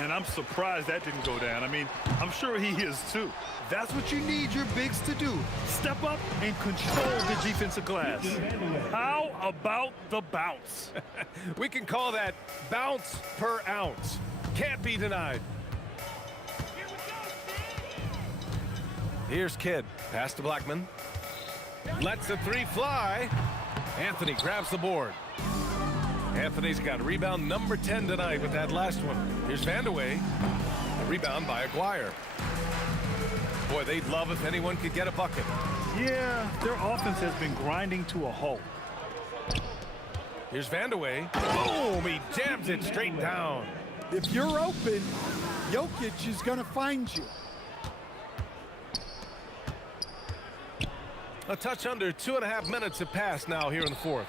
And I'm surprised that didn't go down. I mean, I'm sure he is too. That's what you need your bigs to do. Step up and control the defensive glass. How about the bounce? We can call that bounce per ounce. Can't be denied. Here's Kidd. Pass to Blackman. Lets the 3 fly. Anthony grabs the board. Anthony's got rebound number 10 tonight with that last one. Here's Vandeweghe. A rebound by Aguirre. Boy, they'd love if anyone could get a bucket. Yeah, their offense has been grinding to a halt. Here's Vandeweghe. Boom! He jams it straight down. If you're open, Jokic is going to find you. A touch under 2.5 minutes have passed now here in the 4th.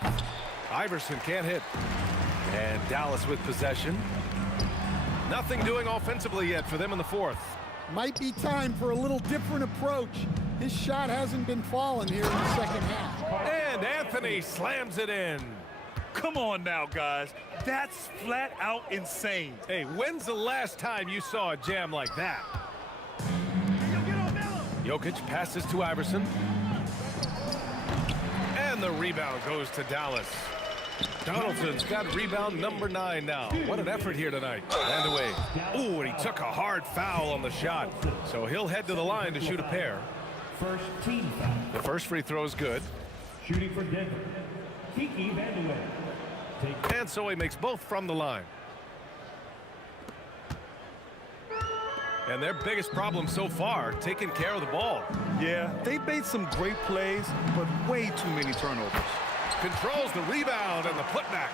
Iverson can't hit. And Dallas with possession. Nothing doing offensively yet for them in the 4th. Might be time for a little different approach. His shot hasn't been falling here in the second half. And Anthony slams it in. Come on now, guys. That's flat out insane. Hey, when's the last time you saw a jam like that? Jokic passes to Iverson. And the rebound goes to Dallas. Donaldson's got rebound number 9 now. What an effort here tonight. Vandeweghe. Ooh, and he took a hard foul on the shot. So he'll head to the line to shoot a pair. First team foul. The first free throw is good. Shooting for Denver, Kiki Vandeweghe. And so he makes both from the line. And their biggest problem so far, taking care of the ball. Yeah, they've made some great plays, but way too many turnovers. Controls the rebound and the putback.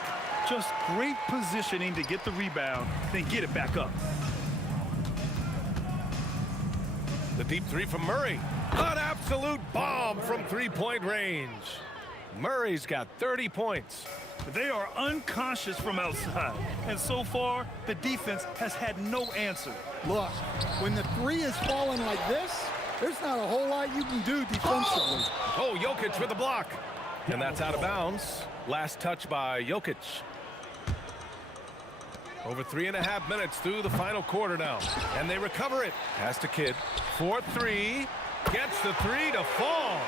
Just great positioning to get the rebound, then get it back up. The deep three from Murray. An absolute bomb from three-point range. Murray's got 30 points. They are unconscious from outside, and so far, the defense has had no answer. Look, when the three is falling like this, there's not a whole lot you can do defensively. Oh, Jokic with the block. And that's out of bounds. Last touch by Jokic. Over 3.5 minutes through the final quarter now. And they recover it. Pass to Kidd. 4-3. Gets the three to fall.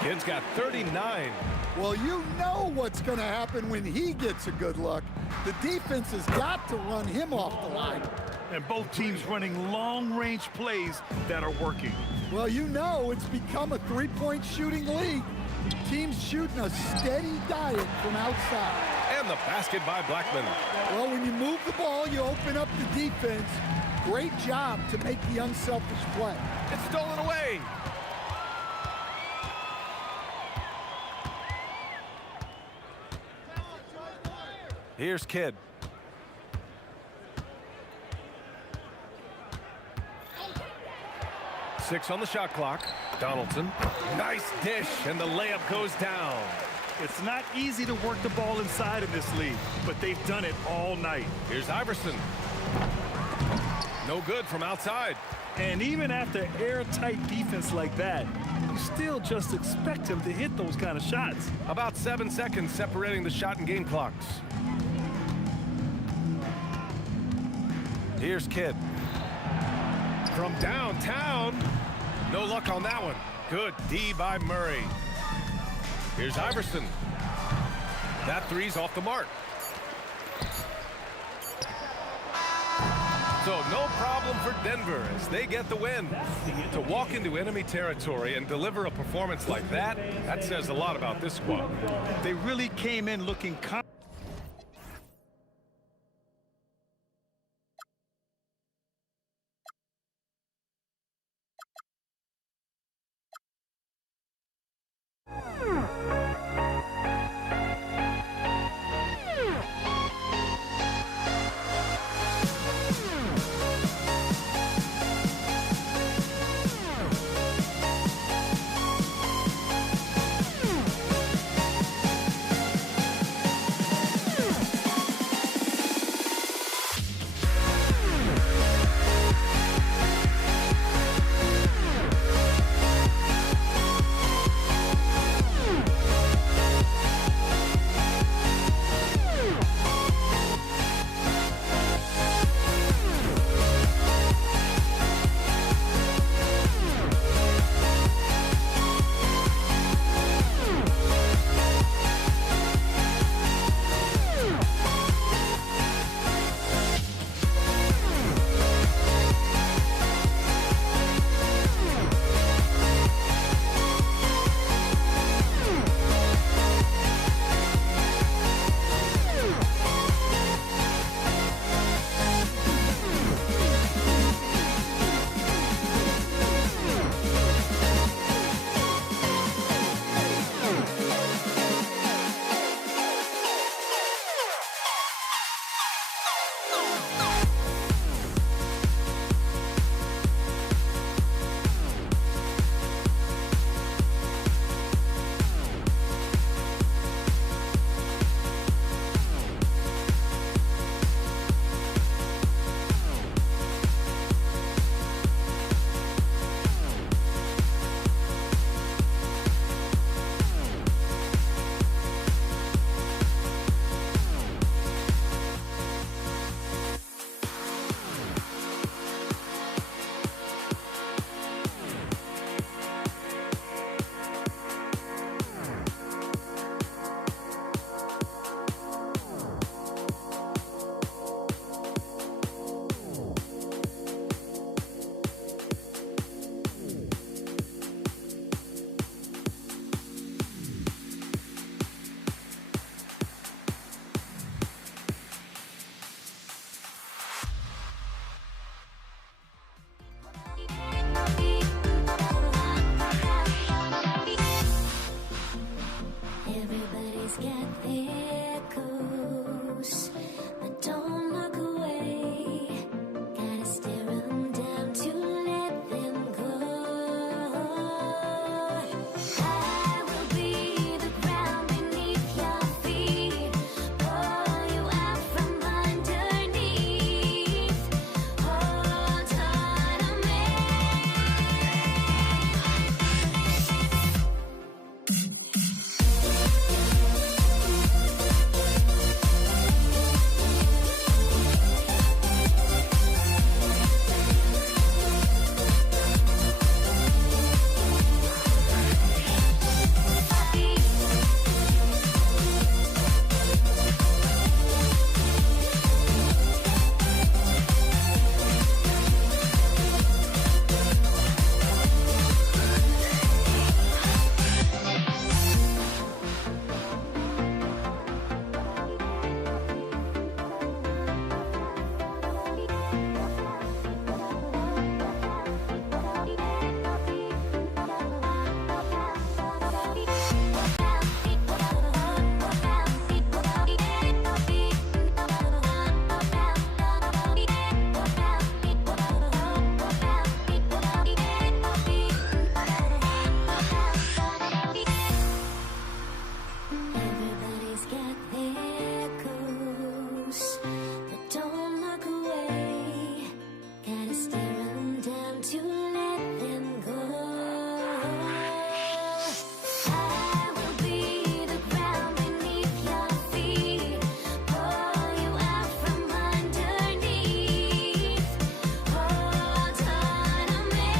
Kidd's got 39. Well, you know what's going to happen when he gets a good look. The defense has got to run him off the line. And both teams running long-range plays that are working. Well, you know it's become a three-point shooting league. Teams shooting a steady diet from outside. And the basket by Blackman. Well, when you move the ball, you open up the defense. Great job to make the unselfish play. It's stolen away. Here's Kidd. Six on the shot clock. Donaldson. Nice dish, and the layup goes down. It's not easy to work the ball inside in this league, but they've done it all night. Here's Iverson. No good from outside. And even after airtight defense like that, you still just expect him to hit those kind of shots. About 7 seconds separating the shot and game clocks. Here's Kidd. From downtown. No luck on that one. Good D by Murray. Here's Iverson. That three's off the mark. So no problem for Denver as they get the win. To walk into enemy territory and deliver a performance like that, that says a lot about this squad. They really came in looking confident. Everybody's got their goals, but don't look away. Gotta stare 'em down to let them go. I will be the ground beneath your feet, pull you out from underneath. Hold on to me. Everybody's got their goals, but don't look away. Gotta stare 'em down to let them go. I will be the ground beneath your feet, pull you out from underneath. Hold on to me.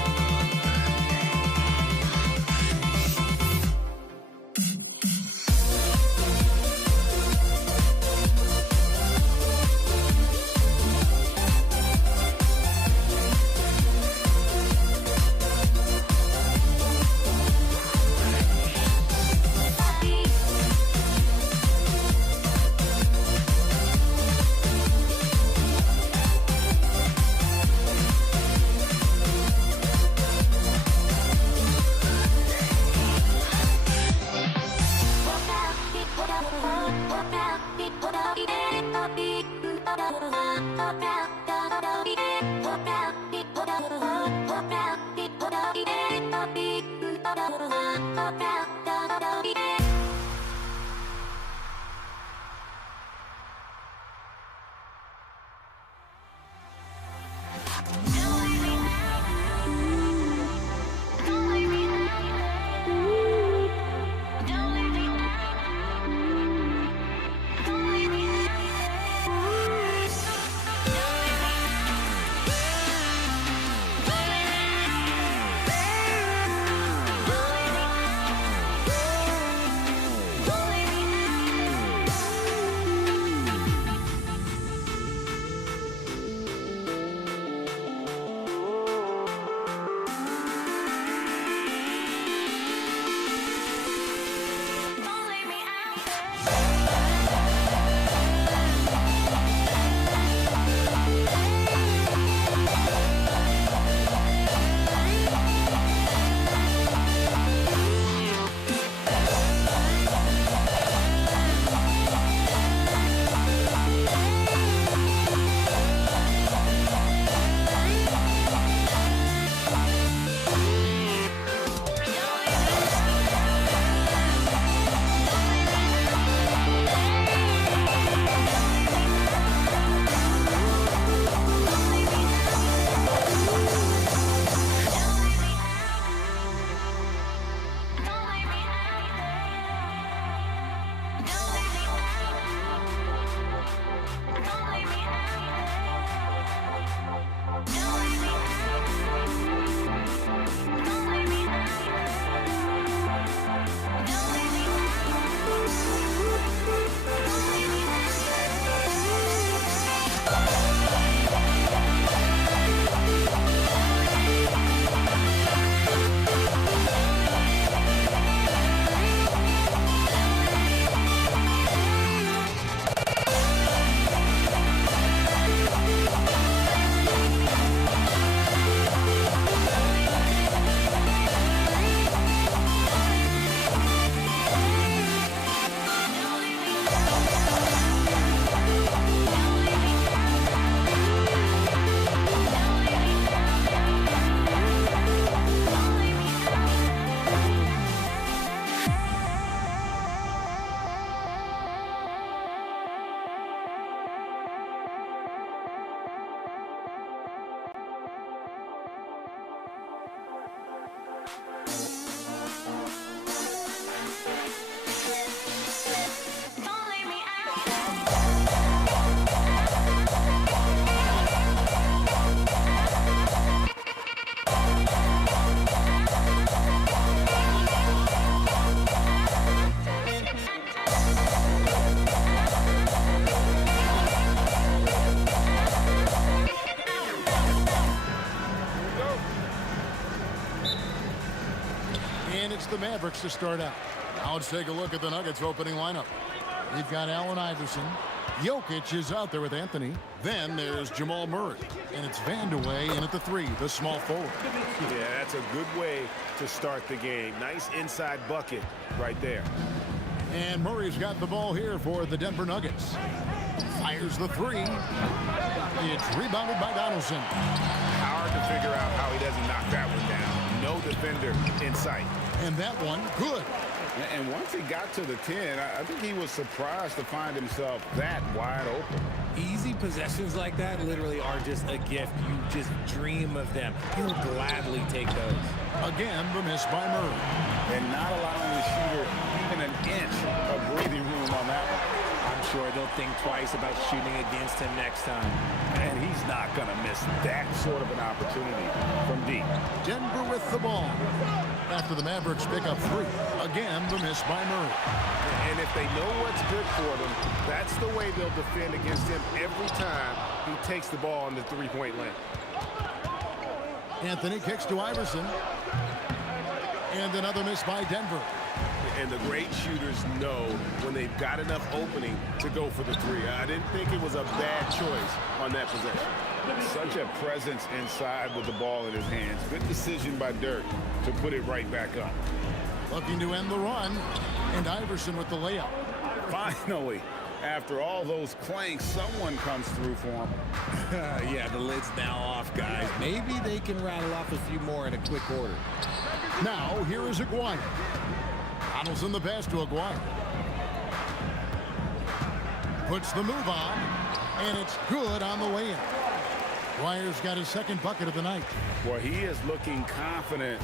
Mavericks to start out. Now let's take a look at the Nuggets opening lineup. We've got Allen Iverson. Jokic is out there with Anthony. Then there's Jamal Murray. And it's Vandeweghe in at the 3, the small forward. Yeah, that's a good way to start the game. Nice inside bucket right there. And Murray's got the ball here for the Denver Nuggets. Fires the 3. It's rebounded by Donaldson. Hard to figure out how he doesn't knock that one down. No defender in sight. And that one, good. And once he got to the 10, I think he was surprised to find himself that wide open. Easy possessions like that literally are just a gift. You just dream of them. He'll gladly take those. Again, the miss by Murray. And not allowing the shooter even an inch of breathing room on that one. I'm sure they'll think twice about shooting against him next time. And he's not going to miss that sort of an opportunity from deep. Denver with the ball. After the Mavericks pick up 3. Again, the miss by Murray. And if they know what's good for them, that's the way they'll defend against him every time he takes the ball in the three-point lane. Anthony kicks to Iverson. And another miss by Denver. And the great shooters know when they've got enough opening to go for the 3. I didn't think it was a bad choice on that possession. Such a presence inside with the ball in his hands. Good decision by Dirk to put it right back up. Looking to end the run. And Iverson with the layup. Finally, after all those clanks, someone comes through for him. Yeah, the lid's now off, guys. Maybe they can rattle off a few more in a quick order. Now, here is Aguirre. Donaldson the pass to Aguirre. Puts the move on, and it's good on the way in. Aguirre's got his second bucket of the night. Boy, he is looking confident.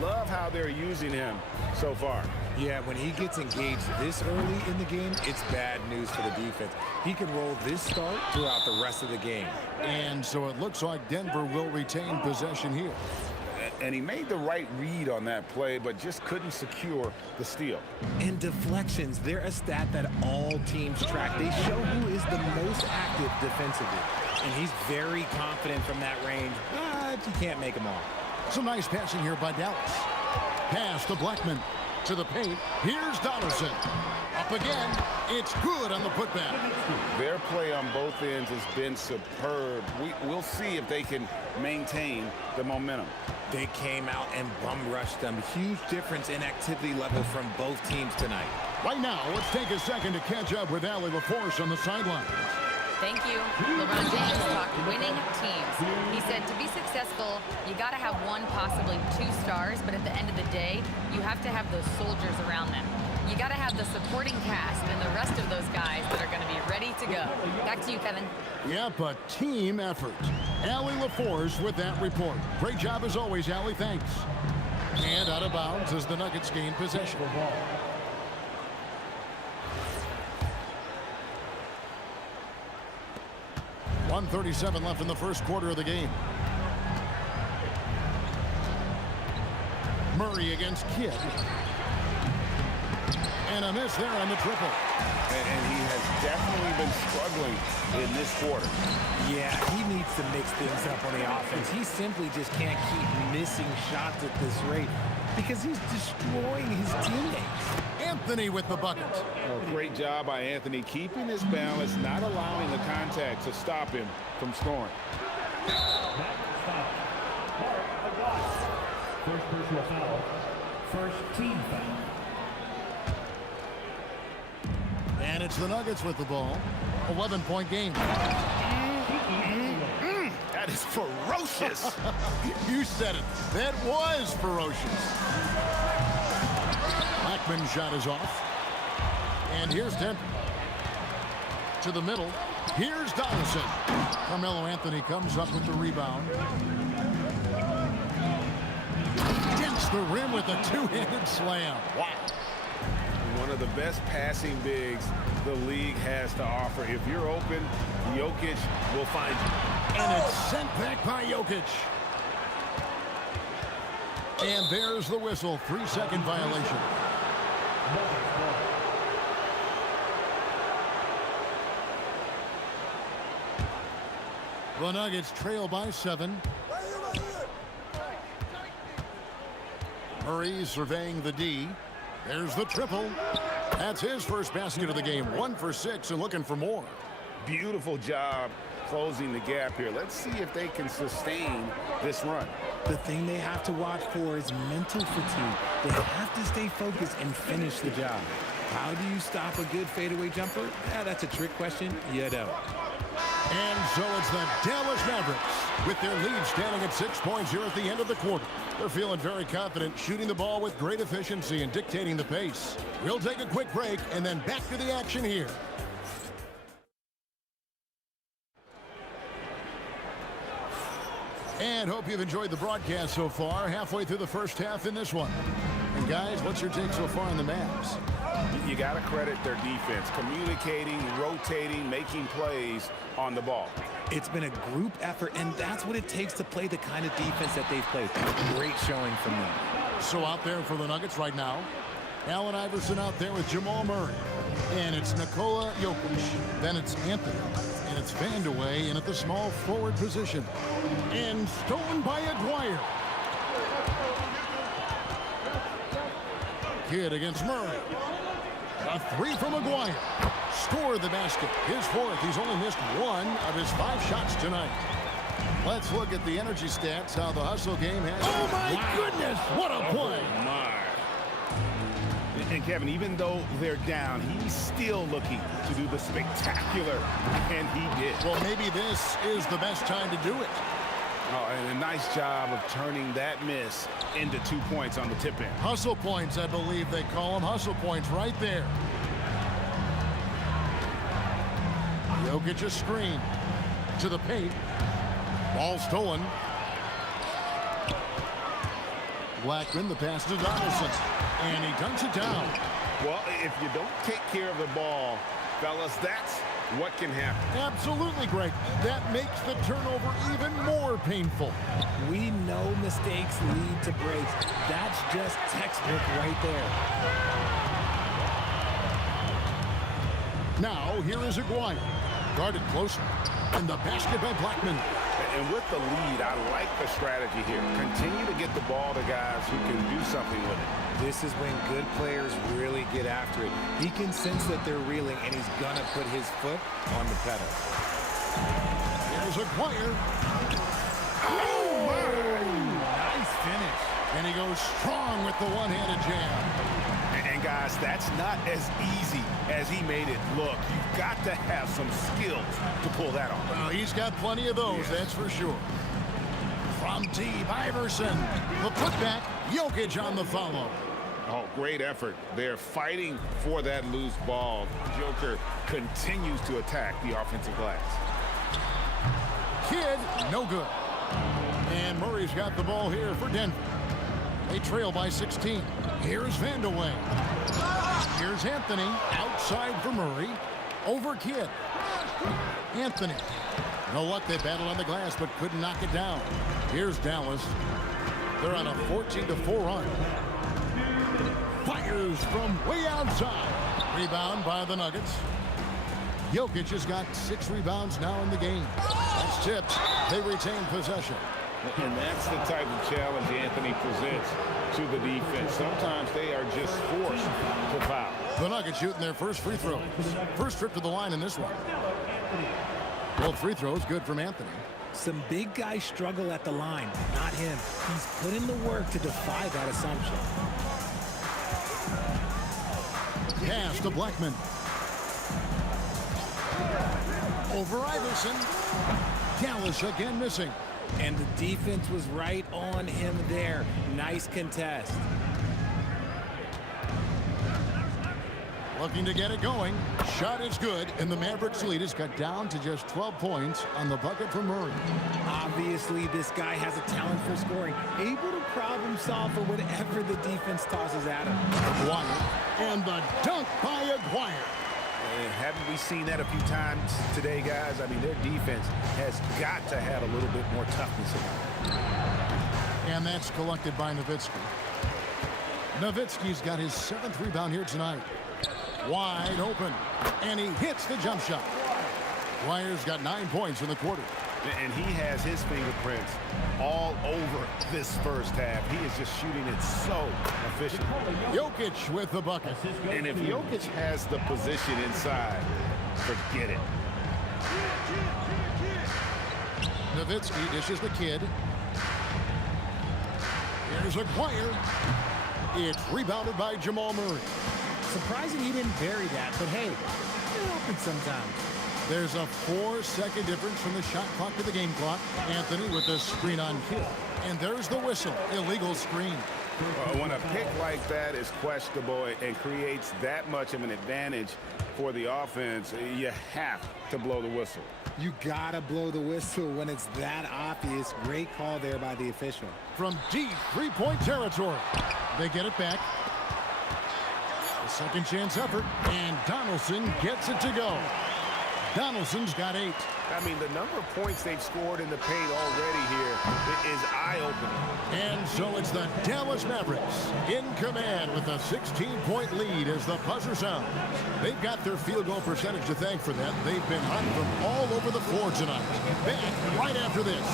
Love how they're using him so far. Yeah, when he gets engaged this early in the game, it's bad news for the defense. He can roll this start throughout the rest of the game. And so it looks like Denver will retain possession here. And he made the right read on that play, but just couldn't secure the steal. And deflections, they're a stat that all teams track. They show who is the most active defensively. And he's very confident from that range, but you can't make them all. Some nice passing here by Dallas. Pass to Blackman. To the paint. Here's Donaldson. Up again. It's good on the putback. Their play on both ends has been superb. We'll see if they can maintain the momentum. They came out and bum rushed them. Huge difference in activity level from both teams tonight. Right now, let's take a second to catch up with Allie LaForce on the sideline. Thank you. LeBron James talked winning teams. He said to be successful, you got to have 1, possibly 2 stars, but at the end of the day, you have to have those soldiers around them. You got to have the supporting cast and the rest of those guys that are going to be ready to go. Back to you, Kevin. Yep, a team effort. Allie LaForce with that report. Great job as always, Allie. Thanks. And out of bounds as the Nuggets gain possession. 1:37 left in the first quarter of the game. Murray against Kidd. And a miss there on the triple. And he has definitely been struggling in this quarter. Yeah, he needs to mix things up on the offense. He simply just can't keep missing shots at this rate because he's destroying his teammates. Anthony with the bucket. Oh, great job by Anthony keeping his balance, not allowing the contact to stop him from scoring. First personal foul. First team foul. And it's the Nuggets with the ball. 11-point game. That is ferocious. You said it. That was ferocious. Blackman's shot is off. And here's Denver. To the middle. Here's Donaldson. Carmelo Anthony comes up with the rebound. Against the rim with a two-handed slam. Wow. One of the best passing bigs the league has to offer. If you're open, Jokic will find you. And it's sent back by Jokic. And there's the whistle. 3-second violation. The Nuggets trail by 7. Murray surveying the D. There's the triple. That's his first basket of the game. 1 for 6 and looking for more. Beautiful job closing the gap here. Let's see if they can sustain this run. The thing they have to watch for is mental fatigue. They have to stay focused and finish the job. How do you stop a good fadeaway jumper? Yeah, that's a trick question. You don't. And so it's the Dallas Mavericks with their lead standing at 6 points here at the end of the quarter. They're feeling very confident, shooting the ball with great efficiency and dictating the pace. We'll take a quick break and then back to the action here. And hope you've enjoyed the broadcast so far. Halfway through the first half in this one. And guys, what's your take so far on the Mavs? You got to credit their defense, communicating, rotating, making plays on the ball. It's been a group effort, and that's what it takes to play the kind of defense that they've played. Great showing from them. So out there for the Nuggets right now, Allen Iverson out there with Jamal Murray. And it's Nikola Jokic. Then it's Anthony. And it's Vandeweghe in at the small forward position. And stolen by Aguirre. Kidd against Murray. A 3 from Aguirre. Scored the basket. His 4th. He's only missed 1 of his 5 shots tonight. Let's look at the energy stats, how the hustle game has... Oh, my goodness! What a play! Oh, my. And, Kevin, even though they're down, he's still looking to do the spectacular, and he did. Well, maybe this is the best time to do it. Oh, and a nice job of turning that miss into 2 points on the tip end. Hustle points, I believe they call them. Hustle points right there. Jokic a screen to the paint. Ball stolen. Blackman, the pass to Donaldson. And he dunks it down. Well, if you don't take care of the ball, fellas, that's what can happen. Absolutely, Greg. That makes the turnover even more painful. We know mistakes lead to breaks. That's just textbook right there. Now, here is Aguirre. Guarded closer. And the basket by Blackman. And with the lead, I like the strategy here. Continue to get the ball to guys who can do something with it. This is when good players really get after it. He can sense that they're reeling, and he's going to put his foot on the pedal. Here's Aguirre. Oh, nice finish. And he goes strong with the one-handed jam. And guys, that's not as easy as he made it look. You've got to have some skills to pull that off. Well, he's got plenty of those, that's for sure. From Steve Iverson. The putback, Jokic on the follow. Oh, great effort. They're fighting for that loose ball. Joker continues to attack the offensive glass. Kidd, no good. And Murray's got the ball here for Denver. They trail by 16. Here's Vandeweghe. Here's Anthony outside for Murray. Over Kidd. Anthony. No luck, they battled on the glass but couldn't knock it down. Here's Dallas. They're on a 14-4 run. Fires from way outside. Rebound by the Nuggets. Jokic has got 6 rebounds now in the game. That's tipped. They retain possession. And that's the type of challenge Anthony presents to the defense. Sometimes they are just forced to foul. The Nuggets shooting their first free throw. First trip to the line in this one. Both free throws good from Anthony. Some big guys struggle at the line, not him. He's put in the work to defy that assumption. Pass to Blackman. Over Iverson. Dallas again missing. And the defense was right on him there. Nice contest. Looking to get it going. Shot is good, and the Mavericks lead is cut down to just 12 points on the bucket from Murray. Obviously, this guy has a talent for scoring, able to problem solve for whatever the defense tosses at him. Aguirre, and the dunk by Aguirre. And haven't we seen that a few times today, guys? I mean, their defense has got to have a little bit more toughness about it. And that's collected by Nowitzki. Nowitzki's got his 7th rebound here tonight. Wide open, and he hits the jump shot. Aguirre's got 9 points in the quarter. And he has his fingerprints all over this first half. He is just shooting it so efficient. Jokic with the bucket. And if Jokic has the position inside, forget it. Nowitzki dishes the kid. Here's Aguirre. It's rebounded by Jamal Murray. Surprising he didn't bury that, but hey, it happens sometimes. There's a 4-second difference from the shot clock to the game clock. Anthony with the screen on kill. And there's the whistle. Illegal screen. When a pick like that is questionable and creates that much of an advantage for the offense, you have to blow the whistle. You gotta blow the whistle when it's that obvious. Great call there by the official. From deep three-point territory. They get it back. A second chance effort. And Donaldson gets it to go. Donaldson's got 8. I mean, the number of points they've scored in the paint already here is eye-opening. And so it's the Dallas Mavericks in command with a 16-point lead as the buzzer sounds. They've got their field goal percentage to thank for that. They've been hot from all over the floor tonight. Back right after this.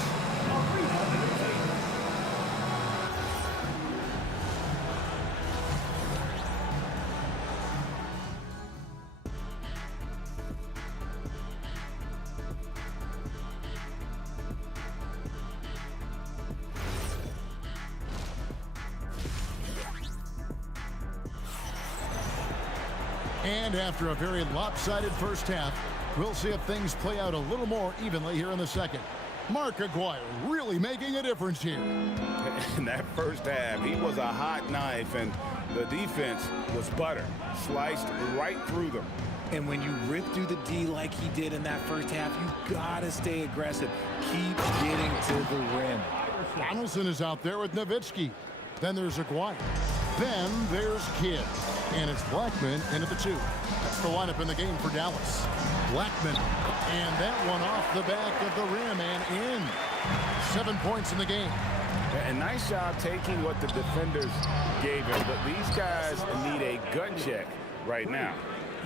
And after a very lopsided first half, we'll see if things play out a little more evenly here in the second. Mark Aguirre really making a difference here. In that first half, he was a hot knife, and the defense was butter, sliced right through them. And when you rip through the D like he did in that first half, you gotta stay aggressive. Keep getting to the rim. Donaldson is out there with Nowitzki. Then there's Aguirre. Then there's Kidd. And it's Blackman in at the 2. That's the lineup in the game for Dallas. Blackman. And that one off the back of the rim and in. 7 points in the game. And nice job taking what the defenders gave him. But these guys need a gut check right now.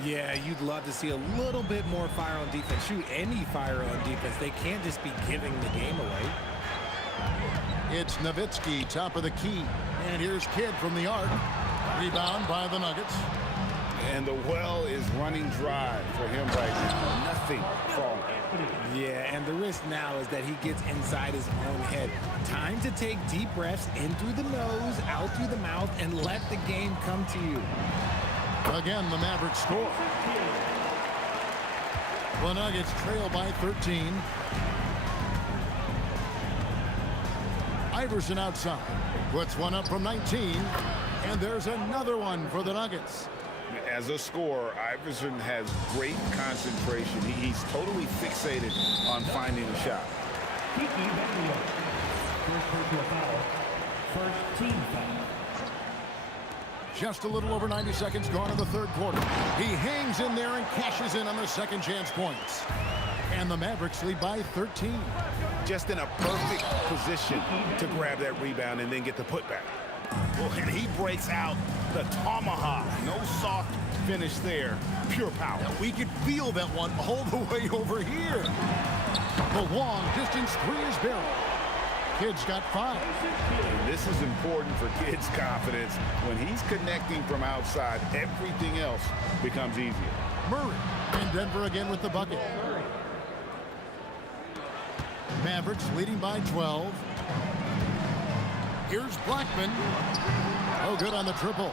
Yeah, you'd love to see a little bit more fire on defense. Shoot, any fire on defense. They can't just be giving the game away. It's Nowitzki, top of the key. And here's Kidd from the arc. Rebound by the Nuggets. And the well is running dry for him right now. Nothing falling. Yeah, and the risk now is that he gets inside his own head. Time to take deep breaths in through the nose, out through the mouth, and let the game come to you. Again, the Mavericks score. The Nuggets trail by 13. Iverson outside. Puts one up from 19. And there's another one for the Nuggets. As a scorer, Iverson has great concentration. He's totally fixated on finding a shot. First team foul. Just a little over 90 seconds gone in the third quarter. He hangs in there and cashes in on the second chance points. And the Mavericks lead by 13. Just in a perfect position to grab that rebound and then get the putback. Oh, and he breaks out the tomahawk. No soft finish there. Pure power. And we could feel that one all the way over here. The long distance three is barreled. Kidd's got 5. And this is important for Kidd's confidence. When he's connecting from outside, everything else becomes easier. Murray and Denver again with the bucket. Mavericks leading by 12. Here's Blackman. Oh, good on the triple.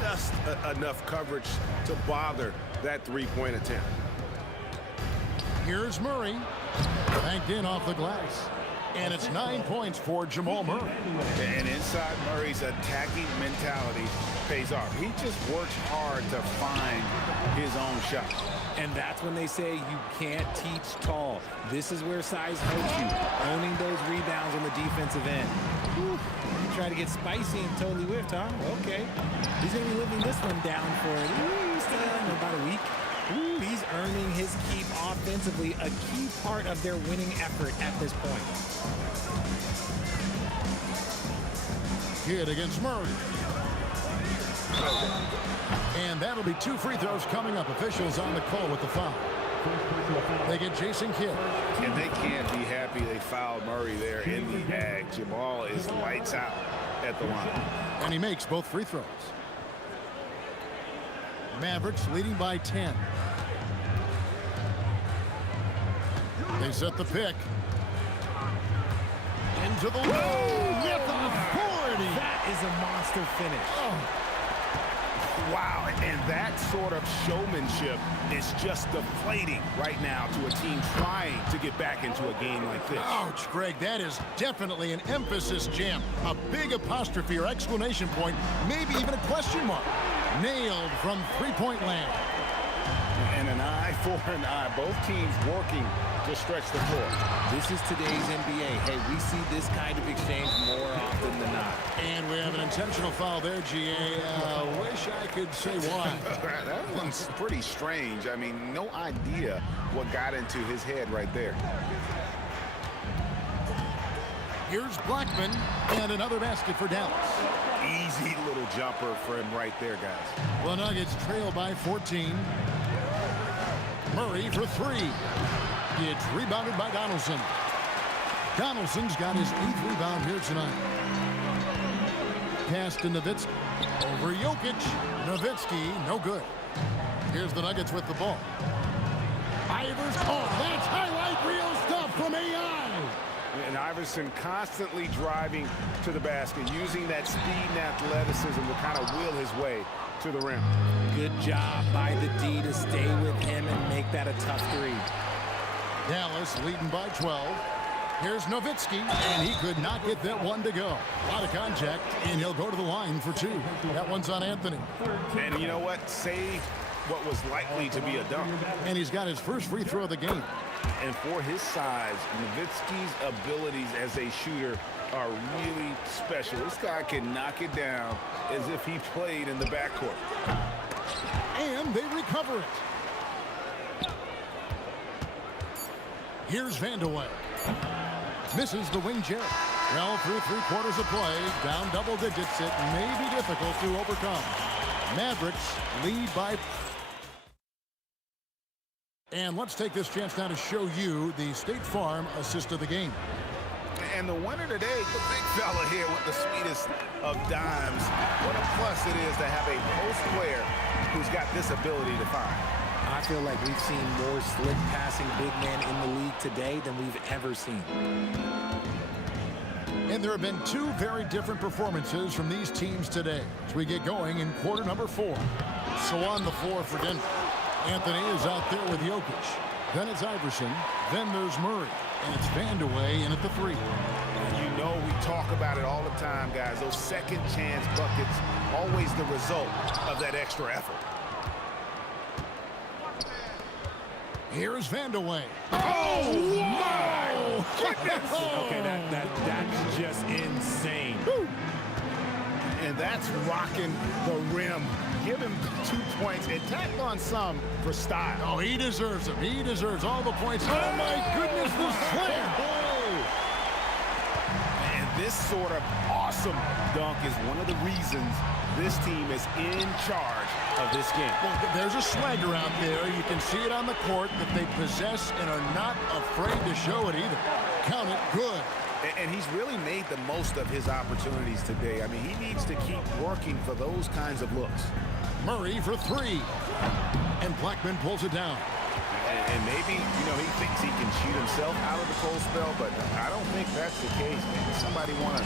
Just enough coverage to bother that three-point attempt. Here's Murray. Banked in off the glass. And it's 9 points for Jamal Murray. And inside Murray's attacking mentality pays off. He just works hard to find his own shot. And that's when they say you can't teach tall. This is where size hurts you. Owning those rebounds on the defensive end. Whew. You try to get spicy and totally whiffed, huh? Okay. He's going to be living this one down for about a week. Ooh, he's earning his keep offensively, a key part of their winning effort at this point. Kidd against Murray. And that'll be 2 free throws coming up. Officials on the call with the foul. They get Jason Kidd. And they can't be happy they fouled Murray there in the ag. Jamal is lights out at the line. And he makes both free throws. Mavericks leading by 10. They set the pick. Into the low with authority. That is a monster finish. Oh. Wow, and that sort of showmanship is just deflating right now to a team trying to get back into a game like this. Ouch, Greg, that is definitely an emphasis jam. A big apostrophe or exclamation point, maybe even a question mark. Nailed from three-point land. And an eye for an eye. Both teams working to stretch the floor. This is today's NBA. Hey, we see this kind of exchange more often than not. And we have an intentional foul there, GA. Wish I could say why. That one's pretty strange. I mean, no idea what got into his head right there. Here's Blackman, and another basket for Dallas. Easy little jumper for him right there, guys. The Nuggets trail by 14. Murray for three. It's rebounded by Donaldson. Donaldson's got his 8th rebound here tonight. Pass to Nowitzki. Over Jokic. Nowitzki, no good. Here's the Nuggets with the ball. Iverson. Oh, that's highlight reel stuff from AI. And Iverson constantly driving to the basket, using that speed and athleticism to kind of wheel his way to the rim. Good job by the D to stay with him and make that a tough three. Dallas leading by 12. Here's Nowitzki, and he could not get that one to go. A lot of contact, and he'll go to the line for two. That one's on Anthony. And you know what? Saved what was likely to be a dunk. And he's got his first free throw of the game. And for his size, Nowitzki's abilities as a shooter are really special. This guy can knock it down as if he played in the backcourt. And they recover it. Here's Vandeweghe. Misses the wing Jarrett. Well, through 3/4 of play, down double digits, it may be difficult to overcome. Mavericks lead by... And let's take this chance now to show you the State Farm assist of the game. And the winner today, the big fella here with the sweetest of dimes. What a plus it is to have a post player who's got this ability to find. I feel like we've seen more slick passing big men in the league today than we've ever seen. And there have been two very different performances from these teams today as we get going in quarter number 4. So on the floor for Denver, Anthony is out there with Jokic. Then it's Iverson. Then there's Murray. And it's Vandeweghe in at the 3. You know we talk about it all the time, guys. Those second chance buckets, always the result of that extra effort. Here's Vandeweghe. Oh, my goodness! Okay, that's just insane. And that's rocking the rim. Give him 2 points and tack on some for style. Oh, he deserves them. He deserves all the points. Oh, my goodness, the slam. And this sort of awesome dunk is one of the reasons this team is in charge of this game. Well, there's a swagger out there. You can see it on the court that they possess and are not afraid to show it either. Count it good. And he's really made the most of his opportunities today. I mean, he needs to keep working for those kinds of looks. Murray for 3. And Blackman pulls it down. And maybe, you know, he thinks he can shoot himself out of the cold spell, but I don't think that's the case. Maybe somebody want to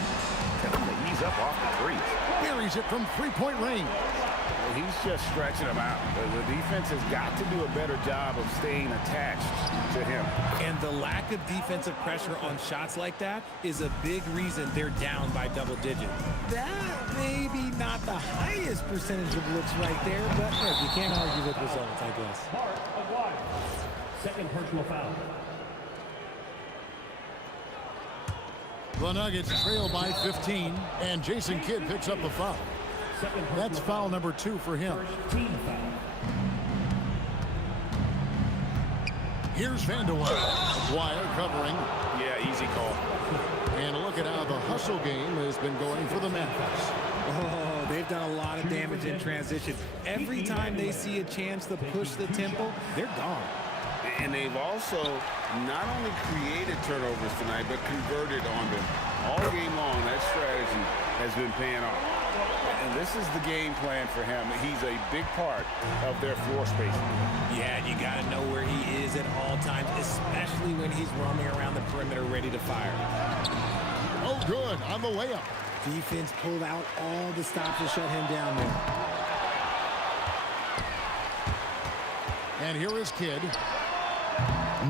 tell him to ease up off the threes. Buries it from 3-point range. Well, he's just stretching him out. The defense has got to do a better job of staying attached to him. And the lack of defensive pressure on shots like that is a big reason they're down by double digits. That may be not the highest percentage of looks right there, but look, you can't argue with results, I guess. Second personal foul. The Nuggets trail by 15, and Jason Kidd picks up the foul. That's foul number 2 for him. Here's Vandeweghe. Dwyer covering. Yeah, easy call. And look at how the hustle game has been going for the Mavericks. Oh, they've done a lot of damage in transition. Every time they see a chance to push the tempo, they're gone. And they've also not only created turnovers tonight, but converted on them. All game long, that strategy has been paying off. And this is the game plan for him. He's a big part of their floor spacing. Yeah, you got to know where he is at all times, especially when he's roaming around the perimeter ready to fire. Oh, good, on the layup. Defense pulled out all the stops to shut him down there. And here is Kidd.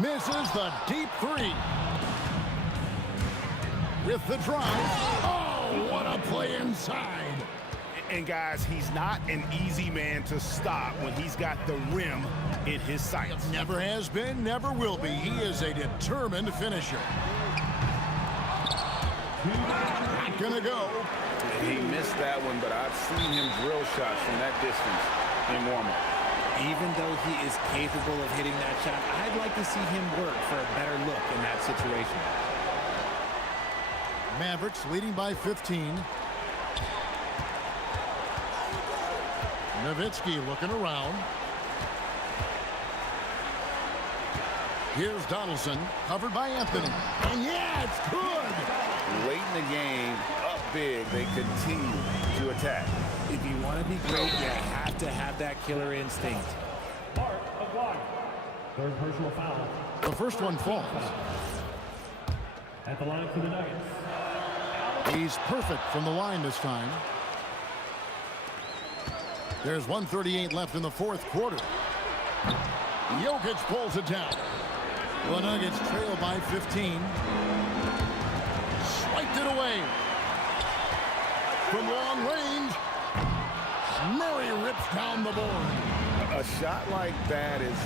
Misses the deep three. With the drive. Oh, what a play inside. And guys, he's not an easy man to stop when he's got the rim in his sights. Never has been, never will be. He is a determined finisher. Not gonna go. He missed that one, but I've seen him drill shots from that distance in warm-up. Even though he is capable of hitting that shot, I'd like to see him work for a better look in that situation. Mavericks leading by 15. Nowitzki looking around. Here's Donaldson, covered by Anthony. And yeah, it's good. Late in the game, up big, they continue to attack. If you want to be great, you have to have that killer instinct. Third personal foul. The first one falls. At the line for the Nuggets. He's perfect from the line this time. There's 1:38 left in the fourth quarter. Jokic pulls it down. The Nuggets trail by 15. Swiped it away. From long range, Murray rips down the board. A shot like that is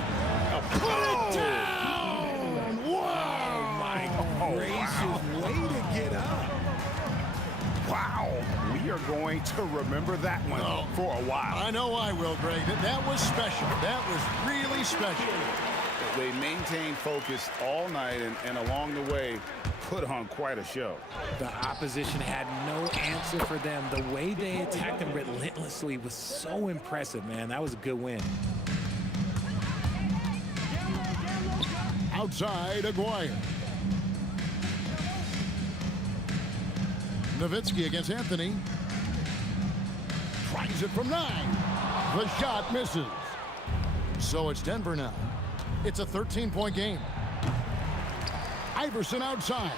a Put it down! Wow! My gracious, way to get up. Wow, we are going to remember that one for a while. I know I will, Greg. That was special. That was really special. They maintained focus all night and along the way put on quite a show. The opposition had no answer for them. The way they attacked them relentlessly was so impressive, man. That was a good win. Outside, Aguirre. Nowitzki against Anthony. Tries it from 9. The shot misses. So it's Denver now. It's a 13-point game. Iverson outside.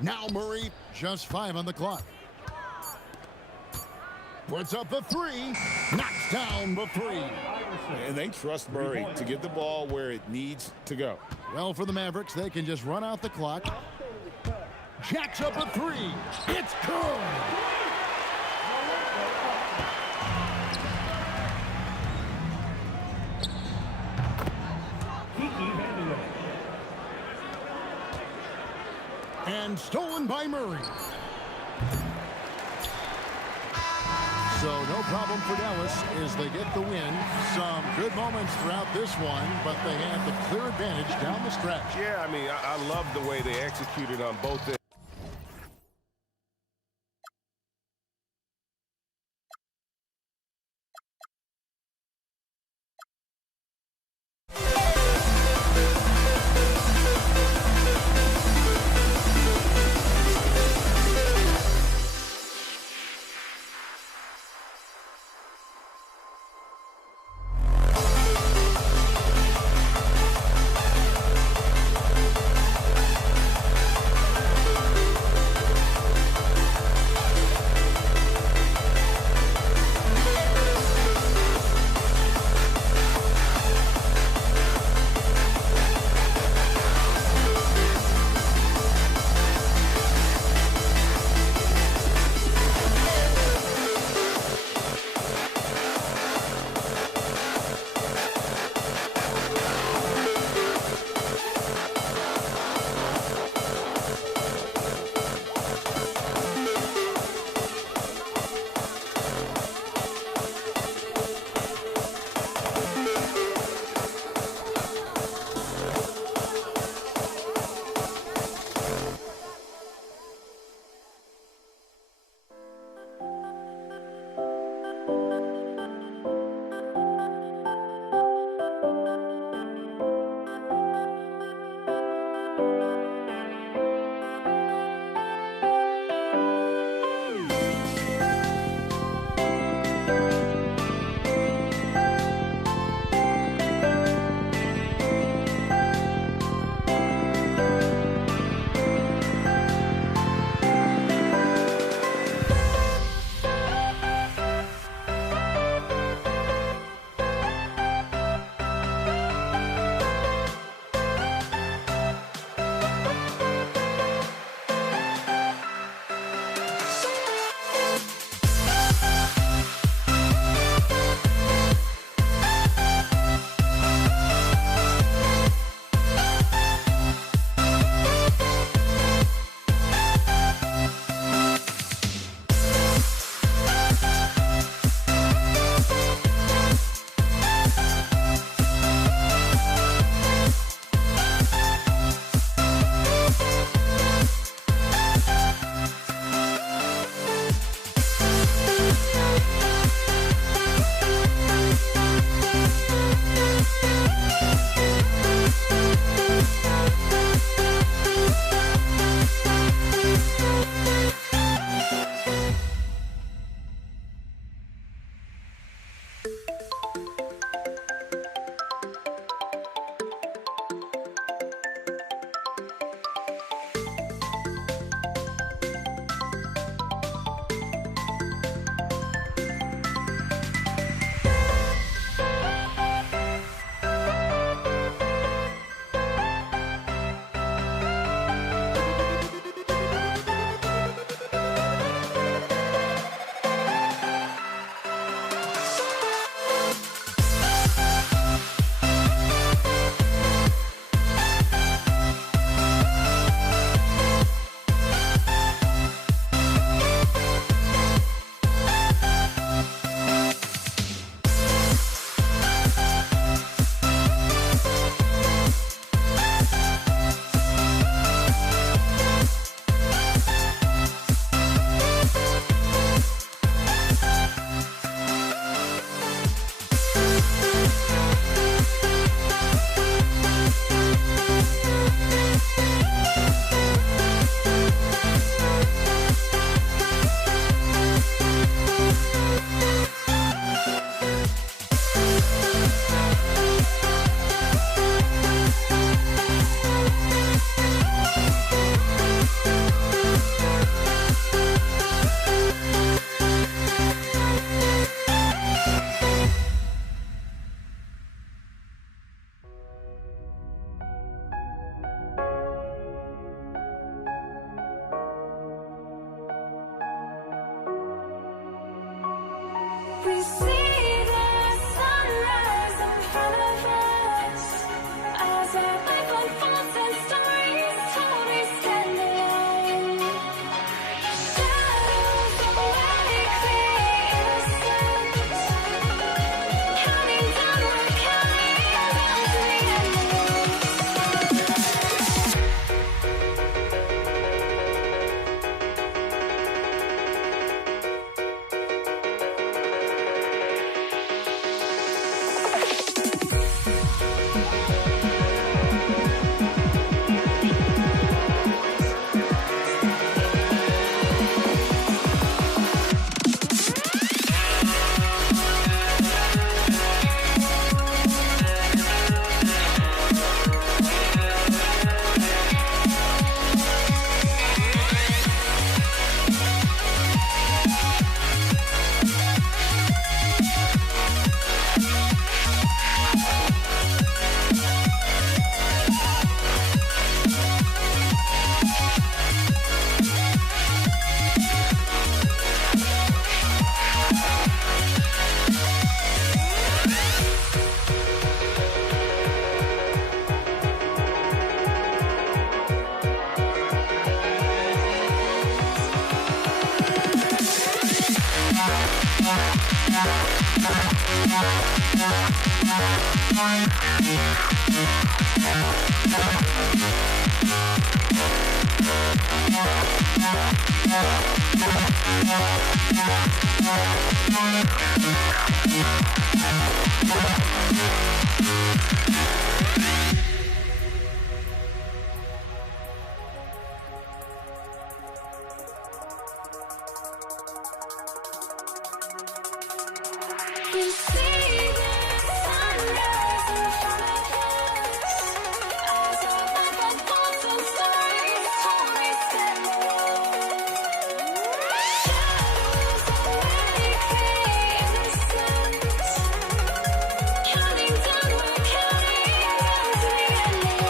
Now Murray, just 5 on the clock. Puts up the 3. Knocks down the 3. And they trust Murray to get the ball where it needs to go. Well, for the Mavericks, they can just run out the clock. Jacks up a 3. It's good. And stolen by Murray. So no problem for Dallas as they get the win. Some good moments throughout this one, but they had the clear advantage down the stretch. Yeah, I mean, I love the way they executed on both ends. see the sunrise in front of us as our life unfolds and stories told we stand alone. Shadows awake the innocence, counting down, we're counting down to the end. We see the sunrise in front of us as our life unfolds and stories told we stand alone. Shadows awake the innocence, counting down, we're counting down to the endless.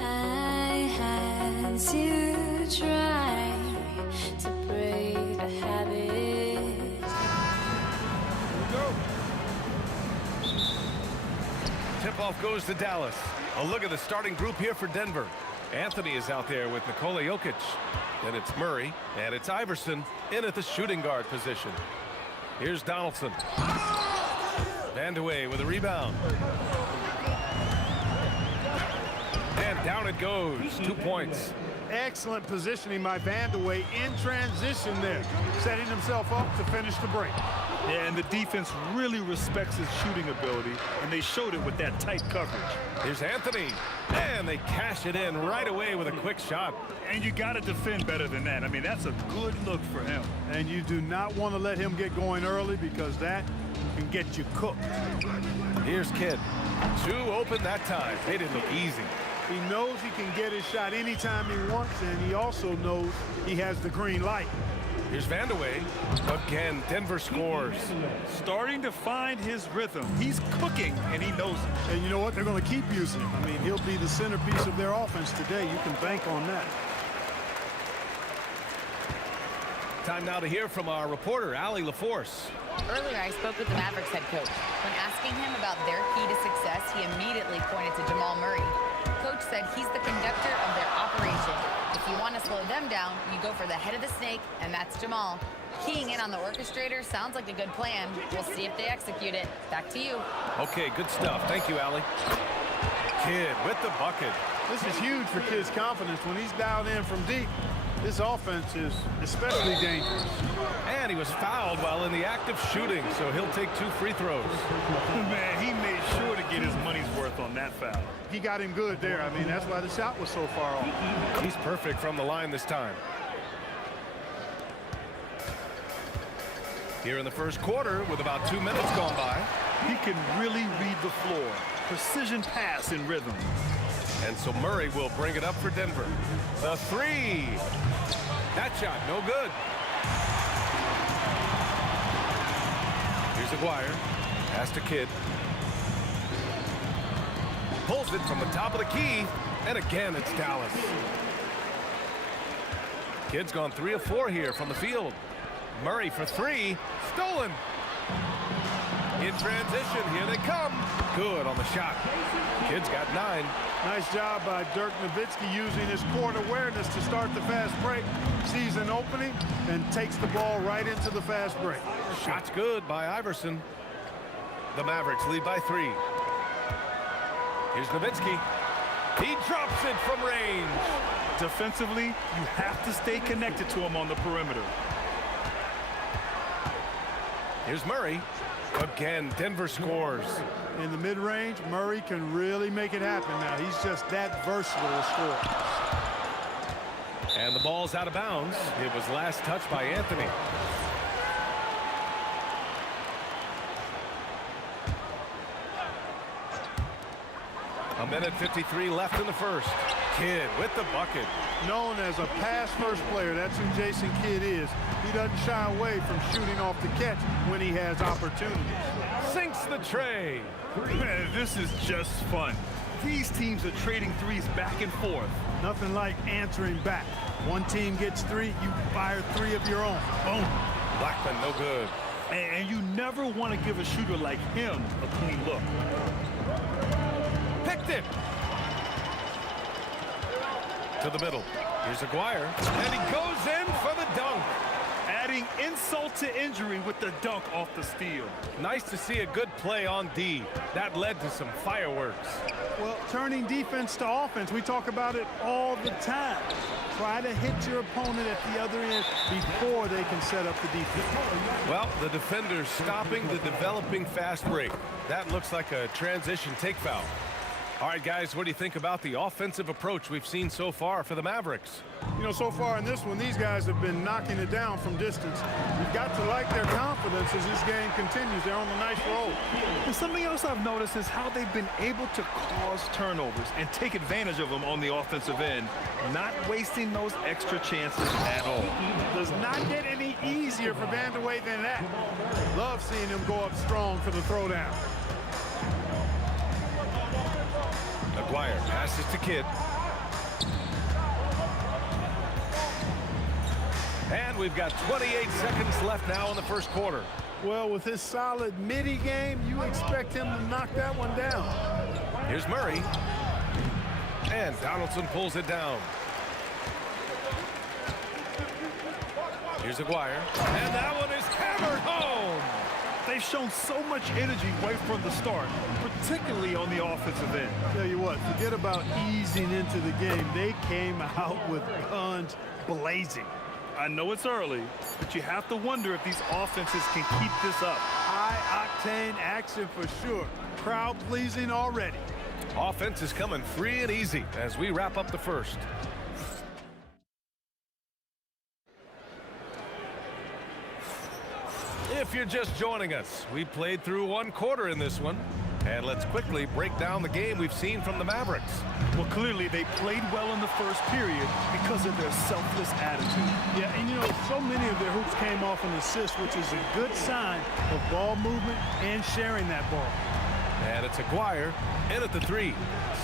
I had to try to break a habit. Tip-off goes to Dallas. A look at the starting group here for Denver. Anthony is out there with Nikola Jokic. Then it's Murray, and it's Iverson in at the shooting guard position. Here's Donaldson. Vandeweghe with a rebound. And down it goes. 2 points. Excellent positioning by Vandeweghe in transition there, setting himself up to finish the break. Yeah, and the defense really respects his shooting ability, and they showed it with that tight coverage. Here's Anthony, and they cash it in right away with a quick shot. And you got to defend better than that. I mean, that's a good look for him. And you do not want to let him get going early because that can get you cooked. Here's Kidd. 2 open that time. They didn't look easy. He knows he can get his shot anytime he wants, and he also knows he has the green light. Here's Vandeweghe. Again, Denver scores. Starting to find his rhythm. He's cooking, and he knows it. And you know what? They're going to keep using him. I mean, he'll be the centerpiece of their offense today. You can bank on that. Time now to hear from our reporter, Allie LaForce. Earlier, I spoke with the Mavericks head coach. When asking him about their key to success, he immediately pointed to Jamal Murray. Coach said he's the conductor of their operation. If you want to slow them down, you go for the head of the snake, and that's Jamal. Keying in on the orchestrator sounds like a good plan. We'll see if they execute it. Back to you. Okay, good stuff. Thank you, Allie. Kidd with the bucket. This is huge for Kidd's confidence. When he's dialed in from deep, this offense is especially dangerous. And he was fouled while in the act of shooting, so he'll take 2 free throws. Man, he made sure to get his money's worth on that foul. He got him good there. I mean, that's why the shot was so far off. He's perfect from the line this time. Here in the first quarter, with about 2 minutes gone by. He can really read the floor. Precision pass in rhythm. And so Murray will bring it up for Denver. The 3. That shot, no good. Here's Aguirre. Pass to Kidd. Pulls it from the top of the key. And again, it's Dallas. Kidd's gone 3 of 4 here from the field. Murray for 3. Stolen. In transition, here they come. Good on the shot. Kidd's got 9. Nice job by Dirk Nowitzki using his court awareness to start the fast break. Sees an opening and takes the ball right into the fast break. Shot's good by Iverson. The Mavericks lead by 3. Here's Nowitzki. He drops it from range. Defensively, you have to stay connected to him on the perimeter. Here's Murray. Again, Denver scores. In the mid-range, Murray can really make it happen now. He's just that versatile a scorer. And the ball's out of bounds. It was last touched by Anthony. A minute 53 left in the first. Kidd with the bucket. Known as a pass-first player, that's who Jason Kidd is. He doesn't shy away from shooting off the catch when he has opportunities. Sinks the tray. Man, this is just fun. These teams are trading threes back and forth. Nothing like answering back. One team gets 3, you fire 3 of your own. Boom. Blackman, no good. And you never want to give a shooter like him a clean look. Picked it. To the middle. Here's Aguirre. And he goes in for the dunk. Adding insult to injury with the dunk off the steal. Nice to see a good play on D. That led to some fireworks. Well, turning defense to offense, we talk about it all the time. Try to hit your opponent at the other end before they can set up the defense. Well, the defender's stopping the developing fast break. That looks like a transition take foul. All right, guys, what do you think about the offensive approach we've seen so far for the Mavericks? You know, so far in this one, these guys have been knocking it down from distance. You've got to like their confidence as this game continues. They're on a nice roll. And something else I've noticed is how they've been able to cause turnovers and take advantage of them on the offensive end, not wasting those extra chances at all. Does not get any easier for Vandeweghe than that. Love seeing him go up strong for the throwdown. Aguirre passes to Kidd. And we've got 28 seconds left now in the first quarter. Well, with his solid midi game, you expect him to knock that one down. Here's Murray. And Donaldson pulls it down. Here's Aguirre. And that one is hammered home. They've shown so much energy right from the start, particularly on the offensive end. Tell you what, forget about easing into the game. They came out with guns blazing. I know it's early, but you have to wonder if these offenses can keep this up. High-octane action for sure. Crowd pleasing already. Offense is coming free and easy as we wrap up the first. If you're just joining us, we played through one quarter in this one, And let's quickly break down the game we've seen from the Mavericks. Well, clearly they played well in the first period because of their selfless attitude. Yeah, and you know, so many of their hoops came off an assist, which is a good sign of ball movement and sharing that ball. And it's Aguirre in at the 3.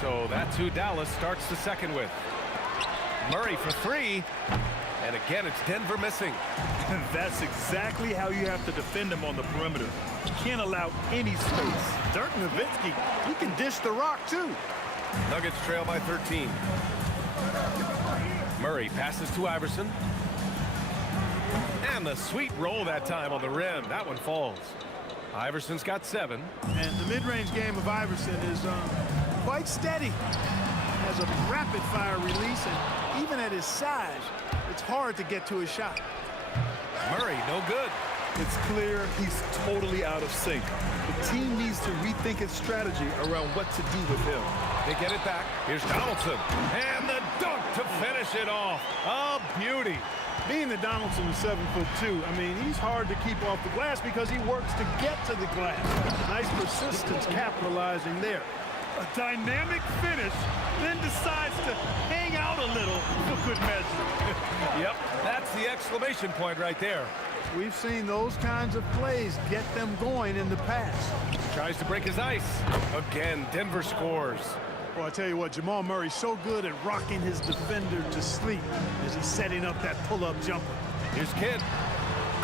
So that's who Dallas starts the second with. Murray for 3. And again, it's Denver missing. That's exactly how you have to defend him on the perimeter. You can't allow any space. Dirk Nowitzki, he can dish the rock too. Nuggets trail by 13. Murray passes to Iverson. And the sweet roll that time on the rim. That one falls. Iverson's got 7. And the mid-range game of Iverson is quite steady. Has a rapid-fire release, and even at his size, it's hard to get to his shot. Murray, no good. It's clear he's totally out of sync. The team needs to rethink its strategy around what to do with him. They get it back. Here's Donaldson. And the dunk to finish it off. A beauty. Being that Donaldson is 7'2", I mean, he's hard to keep off the glass because he works to get to the glass. Nice persistence capitalizing there. A dynamic finish, then decides to hang out a little for good measure. Yep, that's the exclamation point right there. We've seen those kinds of plays get them going in the past. Tries to break his ice. Again, Denver scores. Well, I tell you what, Jamal Murray's so good at rocking his defender to sleep as he's setting up that pull-up jumper. Here's Kidd.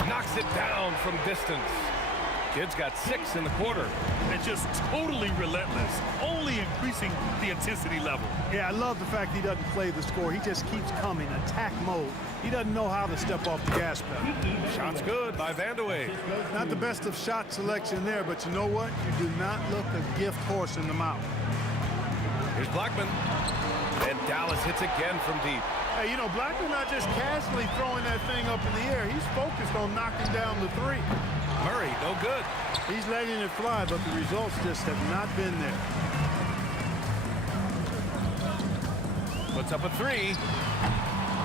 Knocks it down from distance. Kidd's got 6 in the quarter. And just totally relentless, only increasing the intensity level. Yeah, I love the fact he doesn't play the score. He just keeps coming, attack mode. He doesn't know how to step off the gas pedal. Shot's good by Vandeweghe. Not the best of shot selection there, but you know what? You do not look a gift horse in the mouth. Here's Blackman. And Dallas hits again from deep. Hey, you know, Blackman not just casually throwing that thing up in the air. He's focused on knocking down the 3. Murray, no good. He's letting it fly, but the results just have not been there. Puts up a 3.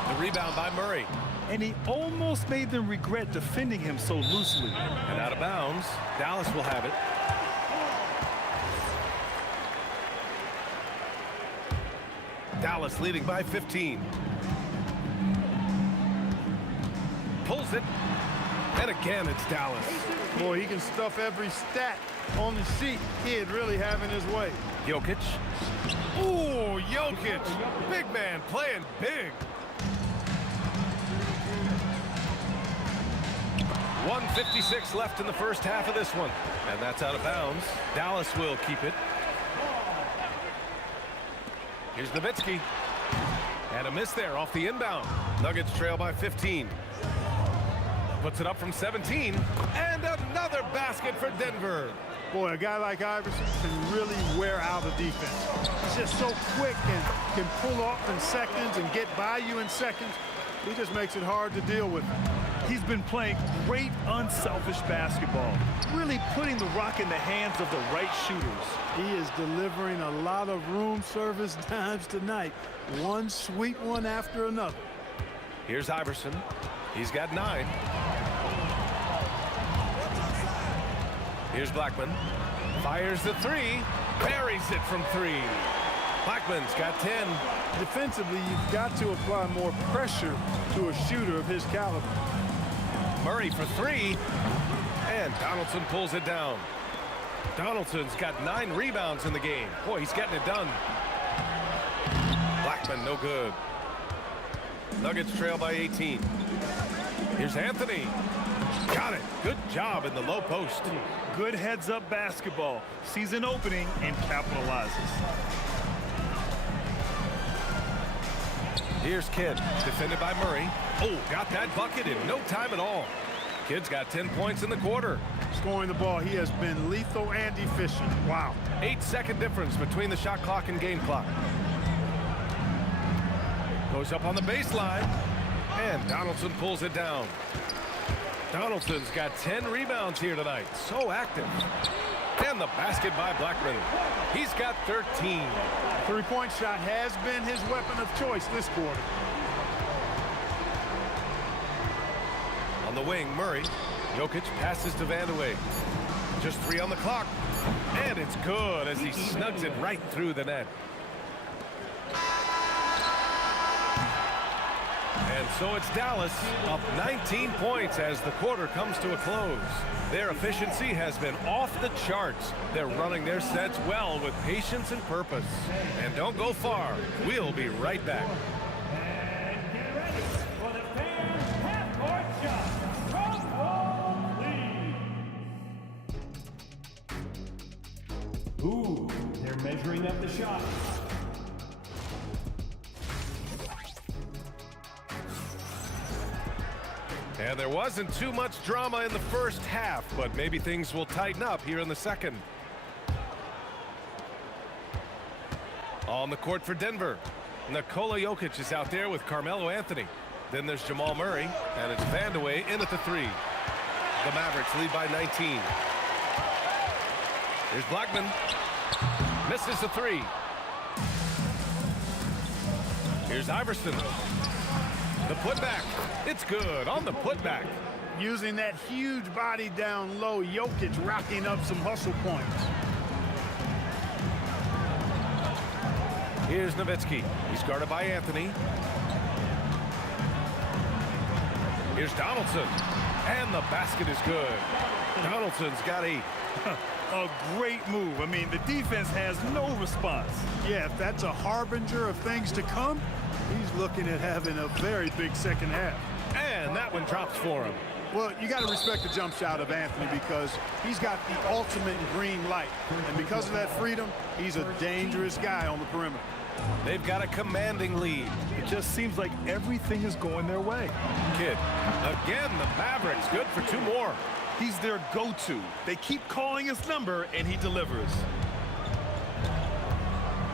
The rebound by Murray. And he almost made them regret defending him so loosely. And out of bounds. Dallas will have it. Dallas leading by 15. Pulls it. And again, it's Dallas. Boy, he can stuff every stat on the sheet. Kid really having his way. Jokic. Ooh, Jokic. Big man playing big. 1:56 left in the first half of this one. And that's out of bounds. Dallas will keep it. Here's Nowitzki. And a miss there off the inbound. Nuggets trail by 15. Puts it up from 17. And another basket for Denver. Boy, a guy like Iverson can really wear out a defense. He's just so quick and can pull off in seconds and get by you in seconds. He just makes it hard to deal with him. He's been playing great unselfish basketball, really putting the rock in the hands of the right shooters. He is delivering a lot of room service dimes tonight. One sweet one after another. Here's Iverson. He's got 9. Here's Blackman. Fires the 3. Buries it from 3. Blackman's got 10. Defensively, you've got to apply more pressure to a shooter of his caliber. Murray for 3. And Donaldson pulls it down. Donaldson's got 9 rebounds in the game. Boy, he's getting it done. Blackman, no good. Nuggets trail by 18. Here's Anthony. Got it. Good job in the low post. Good heads-up basketball. Sees an opening and capitalizes. Here's Kidd, defended by Murray. Oh, got that bucket in no time at all. Kidd's got 10 points in the quarter. Scoring the ball, he has been lethal and efficient. Wow. 8-second difference between the shot clock and game clock. Goes up on the baseline, and Donaldson pulls it down. Donaldson's got 10 rebounds here tonight. So active. And the basket by Blackman. He's got 13. Three-point shot has been his weapon of choice this quarter. On the wing, Murray. Jokic passes to Vandeweghe. Just 3 on the clock. And it's good as he snugs it right through the net. And so it's Dallas up 19 points as the quarter comes to a close. Their efficiency has been off the charts. They're running their sets well with patience and purpose. And don't go far. We'll be right back. And get ready for the fair half-court shot. Drum roll, please. Ooh, they're measuring up the shot. And there wasn't too much drama in the first half, but maybe things will tighten up here in the second. On the court for Denver, Nikola Jokic is out there with Carmelo Anthony. Then there's Jamal Murray, and it's Vandeweghe in at the 3. The Mavericks lead by 19. Here's Blackman. Misses the 3. Here's Iverson. The putback. It's good on the putback. Using that huge body down low, Jokic racking up some hustle points. Here's Nowitzki. He's guarded by Anthony. Here's Donaldson. And the basket is good. Donaldson's got a great move. I mean, the defense has no response. Yeah, if that's a harbinger of things to come, he's looking at having a very big second half. And that one drops for him. Well, you got to respect the jump shot of Anthony because he's got the ultimate green light. And because of that freedom, he's a dangerous guy on the perimeter. They've got a commanding lead. It just seems like everything is going their way. Kidd. Again, the Mavericks good for 2 more. He's their go-to. They keep calling his number, and he delivers.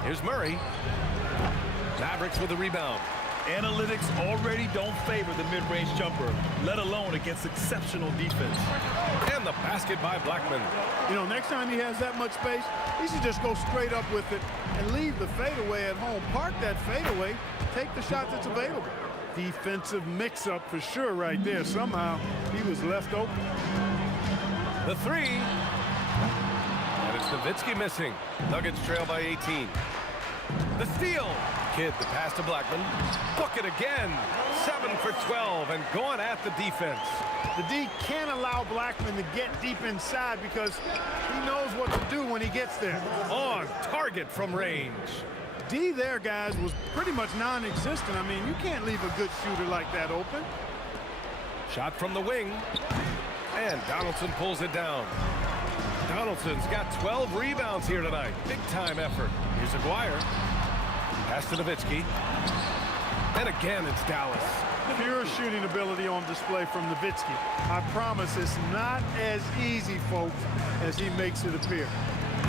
Here's Murray. Mavericks with the rebound. Analytics already don't favor the mid-range jumper, let alone against exceptional defense. And the basket by Blackman. You know, next time he has that much space, he should just go straight up with it and leave the fadeaway at home. Park that fadeaway, take the shot that's available. Defensive mix-up for sure right there. Somehow he was left open. The 3. And it's Nowitzki missing. Nuggets trail by 18. The steal. Kidd the pass to Blackman. Bucket again. 7 for 12 and going at the defense. The D can't allow Blackman to get deep inside because he knows what to do when he gets there. On target from range. D there, guys, was pretty much non-existent. I mean, you can't leave a good shooter like that open. Shot from the wing. And Donaldson pulls it down. Donaldson's got 12 rebounds here tonight. Big-time effort. Here's Aguirre. Pass to Nowitzki. And again, it's Dallas. Pure shooting ability on display from Nowitzki. I promise it's not as easy, folks, as he makes it appear.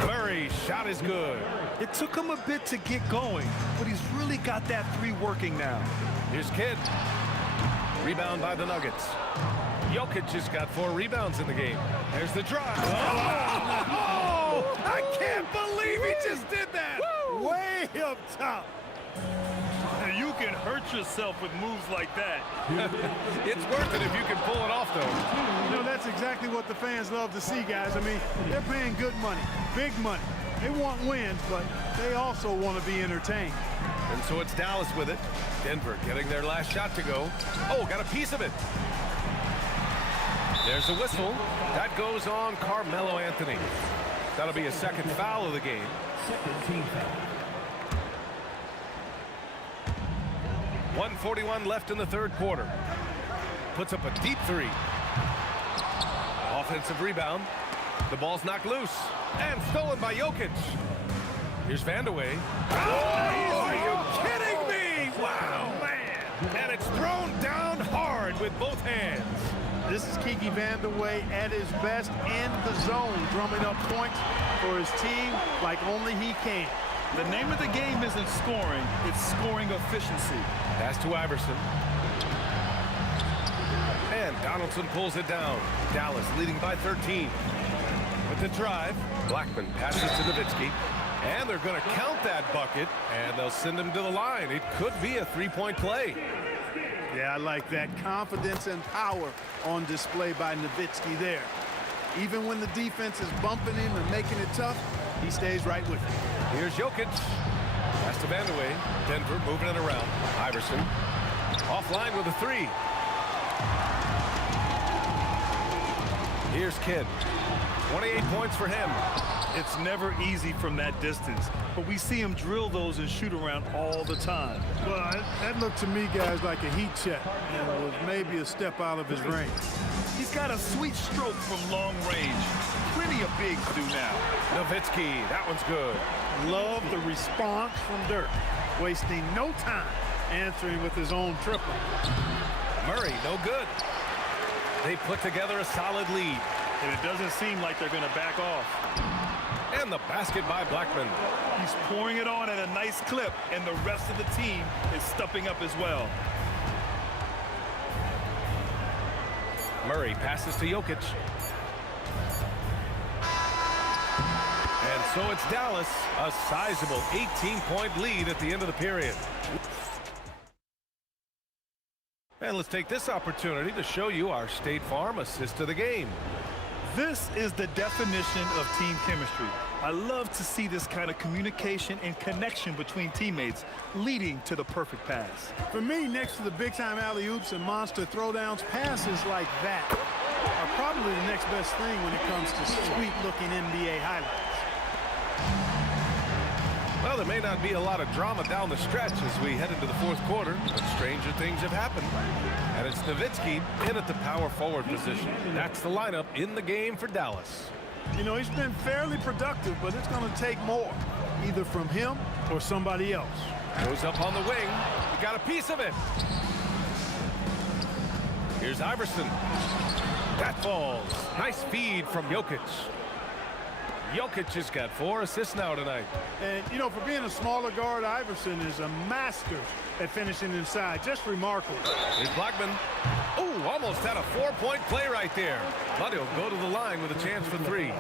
Murray's shot is good. It took him a bit to get going, but he's really got that 3 working now. Here's Kidd. Rebound by the Nuggets. Jokic has got 4 rebounds in the game. There's the drive. Oh! I can't believe he just did that. Way up top. You can hurt yourself with moves like that. It's worth it if you can pull it off, though. You know, that's exactly what the fans love to see, guys. I mean, they're paying good money, big money. They want wins, but they also want to be entertained. And so it's Dallas with it. Denver getting their last shot to go. Oh, got a piece of it. There's a whistle. That goes on Carmelo Anthony. That'll be a second foul of the game. Second team foul. 1:41 left in the third quarter. Puts up a deep 3. Offensive rebound. The ball's knocked loose. And stolen by Jokic. Here's Vandeweghe. Oh, are you kidding me? Wow, man. And it's thrown down hard with both hands. This is Kiki Vandeweghe at his best in the zone, drumming up points for his team like only he can. The name of the game isn't scoring, it's scoring efficiency. Pass to Iverson. And Donaldson pulls it down. Dallas leading by 13. With the drive, Blackman passes to Nowitzki. And they're going to count that bucket, and they'll send him to the line. It could be a 3-point play. Yeah, I like that confidence and power on display by Nowitzki there. Even when the defense is bumping him and making it tough, he stays right with it. Here's Jokic. Pass to Vandeweghe. Denver moving it around. Iverson. Offline with a three. Here's Kidd. 28 points for him. It's never easy from that distance, but we see him drill those and shoot around all the time. Well, that looked to me, guys, like a heat check, and it was maybe a step out of his range. He's got a sweet stroke from long range. Plenty of bigs do now. Nowitzki, that one's good. Love the response from Dirk, wasting no time answering with his own triple. Murray, no good. They put together a solid lead. And it doesn't seem like they're going to back off. And the basket by Blackman. He's pouring it on at a nice clip, and the rest of the team is stepping up as well. Murray passes to Jokic. And so it's Dallas, a sizable 18-point lead at the end of the period. And let's take this opportunity to show you our State Farm assist of the game. This is the definition of team chemistry. I love to see this kind of communication and connection between teammates leading to the perfect pass. For me, next to the big-time alley-oops and monster throwdowns, passes like that are probably the next best thing when it comes to sweet-looking NBA highlights. Well, there may not be a lot of drama down the stretch as we head into the fourth quarter, but stranger things have happened. And it's Nowitzki in at the power forward position. That's the lineup in the game for Dallas. You know, he's been fairly productive, but it's going to take more, either from him or somebody else. Goes up on the wing. He got a piece of it. Here's Iverson. That falls. Nice feed from Jokic. Jokic has got 4 assists now tonight. And, you know, for being a smaller guard, Iverson is a master at finishing inside. Just remarkable. Here's Blackman. Ooh, almost had a 4-point play right there. But he'll go to the line with a chance for 3.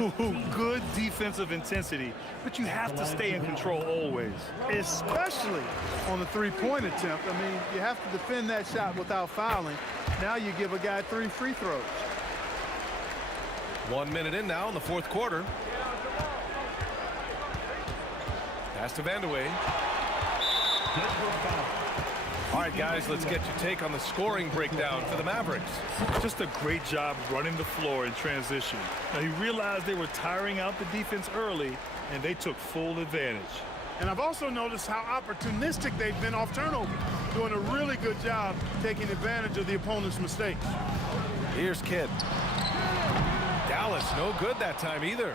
Ooh, good defensive intensity, but you have to stay in control always. Especially on the three-point attempt. I mean, you have to defend that shot without fouling. Now you give a guy 3 free throws. 1 minute in now in the fourth quarter. Pass to Vandeweghe. All right, guys, let's get your take on the scoring breakdown for the Mavericks. Just a great job running the floor in transition. Now, he realized they were tiring out the defense early, and they took full advantage. And I've also noticed how opportunistic they've been off turnover, doing a really good job taking advantage of the opponent's mistakes. Here's Kidd. Dallas, no good that time either.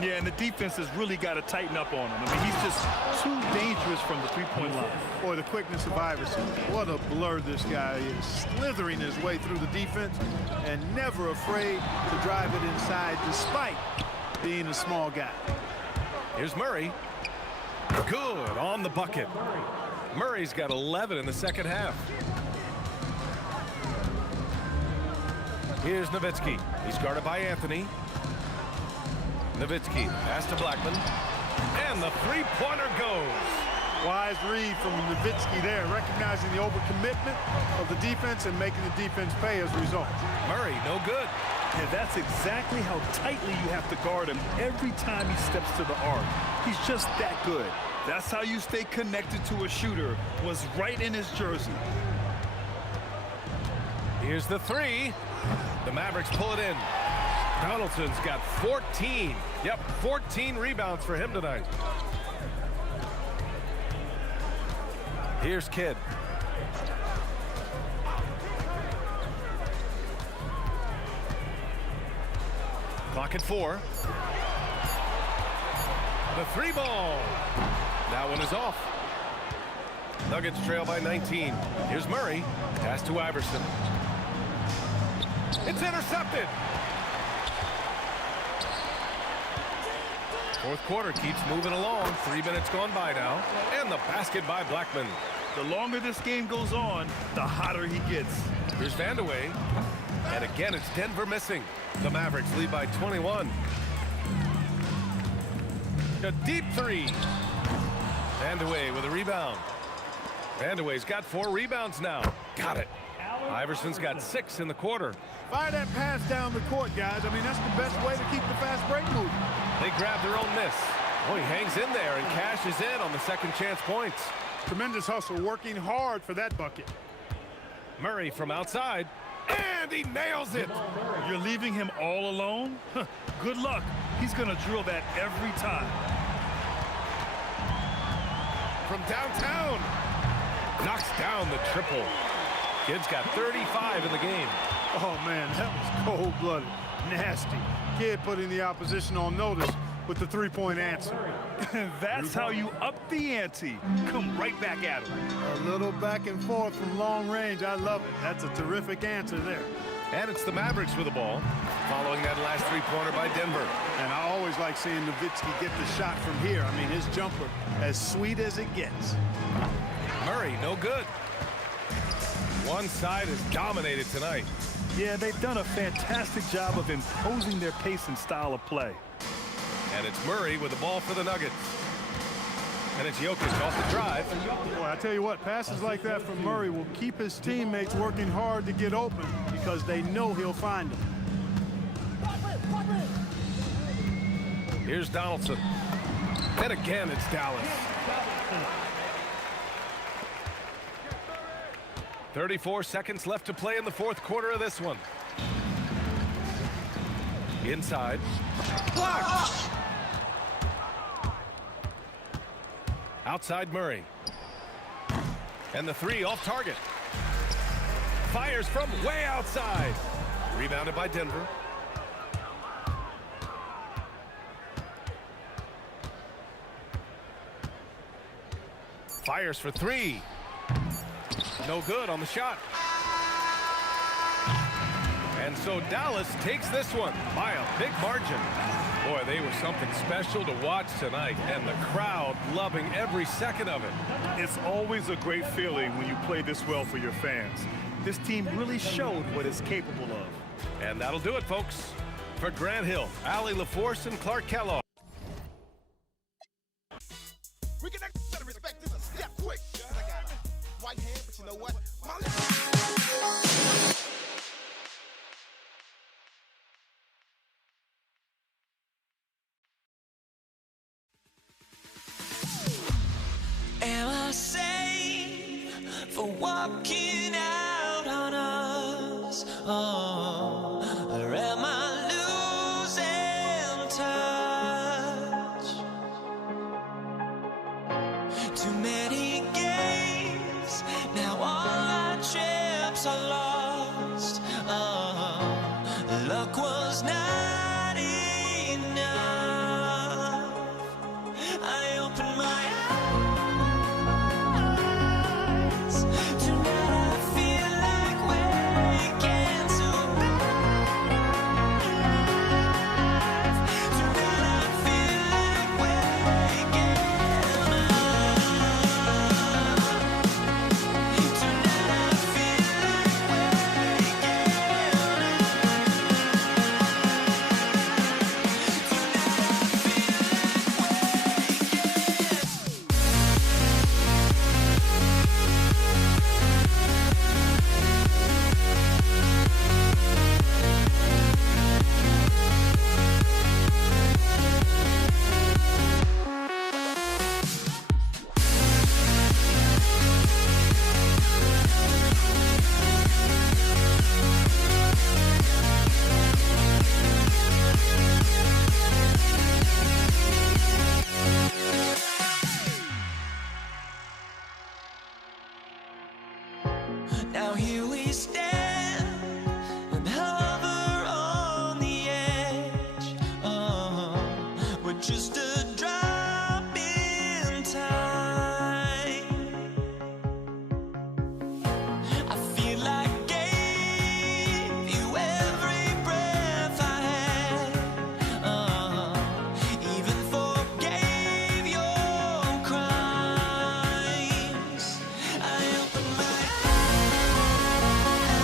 Yeah, and the defense has really got to tighten up on him. I mean, he's just too dangerous from the three-point line. Or the quickness of Iverson. What a blur this guy is, slithering his way through the defense and never afraid to drive it inside despite being a small guy. Here's Murray. Good on the bucket. Murray's got 11 in the second half. Here's Nowitzki. He's guarded by Anthony. Nowitzki, pass to Blackman. And the three-pointer goes. Wise read from Nowitzki there, recognizing the overcommitment of the defense and making the defense pay as a result. Murray, no good. And that's exactly how tightly you have to guard him every time he steps to the arc. He's just that good. That's how you stay connected to a shooter, was right in his jersey. Here's the three. The Mavericks pull it in. Donaldson's got 14. Yep, 14 rebounds for him tonight. Here's Kidd. Clock at 4. The three ball. That one is off. Nuggets trail by 19. Here's Murray. Pass to Iverson. It's intercepted. Fourth quarter keeps moving along. 3 minutes gone by now. And the basket by Blackman. The longer this game goes on, the hotter he gets. Here's Vandeweghe. And again, it's Denver missing. The Mavericks lead by 21. A deep three. Vandeweghe with a rebound. Vandeweghe's got 4 rebounds now. Got it. Iverson's got 6 in the quarter. Fire that pass down the court, guys. I mean, that's the best way to keep the fast break moving. They grab their own miss. Oh, he hangs in there and cashes in on the second chance points. Tremendous hustle, working hard for that bucket. Murray from outside, and he nails it. You're leaving him all alone? Good luck. He's going to drill that every time. From downtown, knocks down the triple. Kid's got 35 in the game. Oh, man, that was cold-blooded, nasty. Kid putting the opposition on notice with the three-point answer. That's how you up the ante. Come right back at him. A little back and forth from long range. I love it. That's a terrific answer there. And it's the Mavericks with the ball, following that last three-pointer by Denver. And I always like seeing Nowitzki get the shot from here. I mean, his jumper, as sweet as it gets. Murray, no good. One side is dominated tonight. Yeah, they've done a fantastic job of imposing their pace and style of play. And it's Murray with the ball for the Nuggets. And it's Jokic off the drive. Boy, I tell you what, passes like that from Murray will keep his teammates working hard to get open because they know he'll find them. Here's Donaldson. And again, it's Dallas. 34 seconds left to play in the fourth quarter of this one. Inside. Blocked! Outside Murray. And the three off target. Fires from way outside. Rebounded by Denver. Fires for three. No good on the shot. And so Dallas takes this one by a big margin. Boy, they were something special to watch tonight, and the crowd loving every second of it. It's always a great feeling when you play this well for your fans. This team really showed what it's capable of. And that'll do it, folks. For Grant Hill, Allie LaForce, and Clark Kellogg. We can better respect this a step quick. I got a white hand, but you know what? Am I safe for walking out on us? Oh, or am I losing touch? Too many games, now all our chips are lost. Oh, luck was not enough. I opened my eyes. Now here we stand and hover on the edge. We're just a drop in time. I feel like I gave you every breath I had. Even forgave your crimes. I opened my eyes.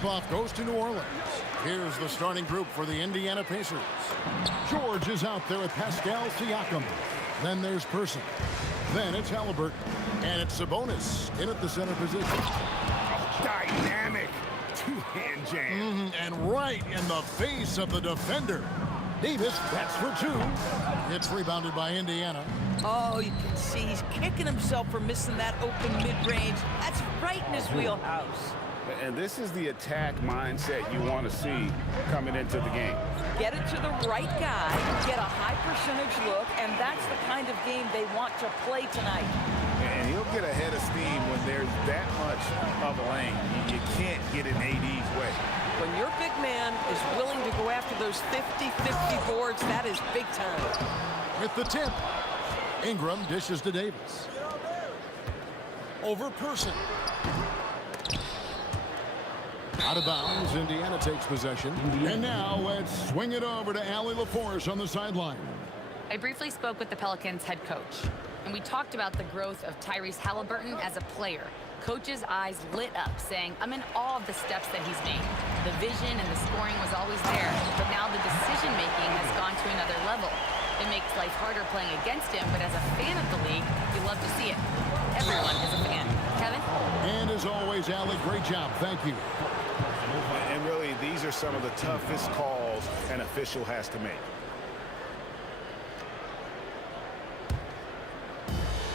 tip-off goes to New Orleans. Here's the starting group for the Indiana Pacers. George is out there with Pascal Siakam. Then there's Person. Then it's Halliburton. And it's Sabonis in at the center position. Dynamic two-hand jam. And right in the face of the defender. Davis, that's for two. It's rebounded by Indiana. Oh, you can see he's kicking himself for missing that open mid-range. That's right in his wheelhouse. And this is the attack mindset you want to see coming into the game. Get it to the right guy, get a high percentage look, and that's the kind of game they want to play tonight. And he'll get ahead of steam when there's that much of a lane. You can't get in AD's way. When your big man is willing to go after those 50-50 boards, that is big time. With the tip, Ingram dishes to Davis. Over Person. Out of bounds, Indiana takes possession. And now let's swing it over to Allie LaForce on the sideline. I briefly spoke with the Pelicans head coach, and we talked about the growth of Tyrese Halliburton as a player. Coach's eyes lit up, saying, I'm in awe of the steps that he's made. The vision and the scoring was always there, but now the decision-making has gone to another level. It makes life harder playing against him, but as a fan of the league, you love to see it. Everyone is a fan. Kevin? And as always, Allie, great job. Thank you. And really, these are some of the toughest calls an official has to make.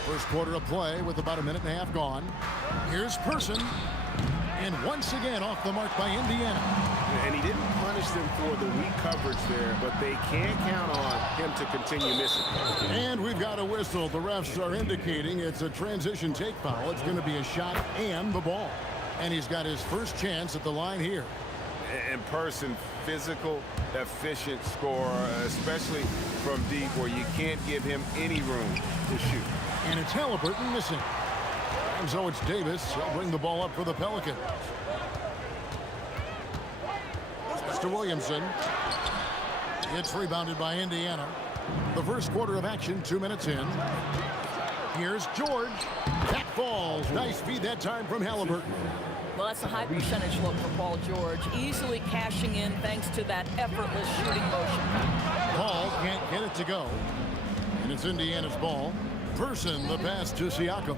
First quarter of play with about a minute and a half gone. Here's Person. And once again off the mark by Indiana. And he didn't punish them for the weak coverage there, but they can't count on him to continue missing. And we've got a whistle. The refs are indicating it's a transition take foul. It's going to be a shot and the ball. And he's got his first chance at the line here. And Person, physical, efficient scorer, especially from deep where you can't give him any room to shoot. And it's Halliburton missing. And so it's Davis. He'll bring the ball up for the Pelicans. Mr. Williamson. It's rebounded by Indiana. The first quarter of action, 2 minutes in. Here's George. That falls. Nice feed that time from Halliburton. Well, that's a high percentage look for Paul George. Easily cashing in thanks to that effortless shooting motion. Paul can't get it to go. And it's Indiana's ball. Person, the pass to Siakam.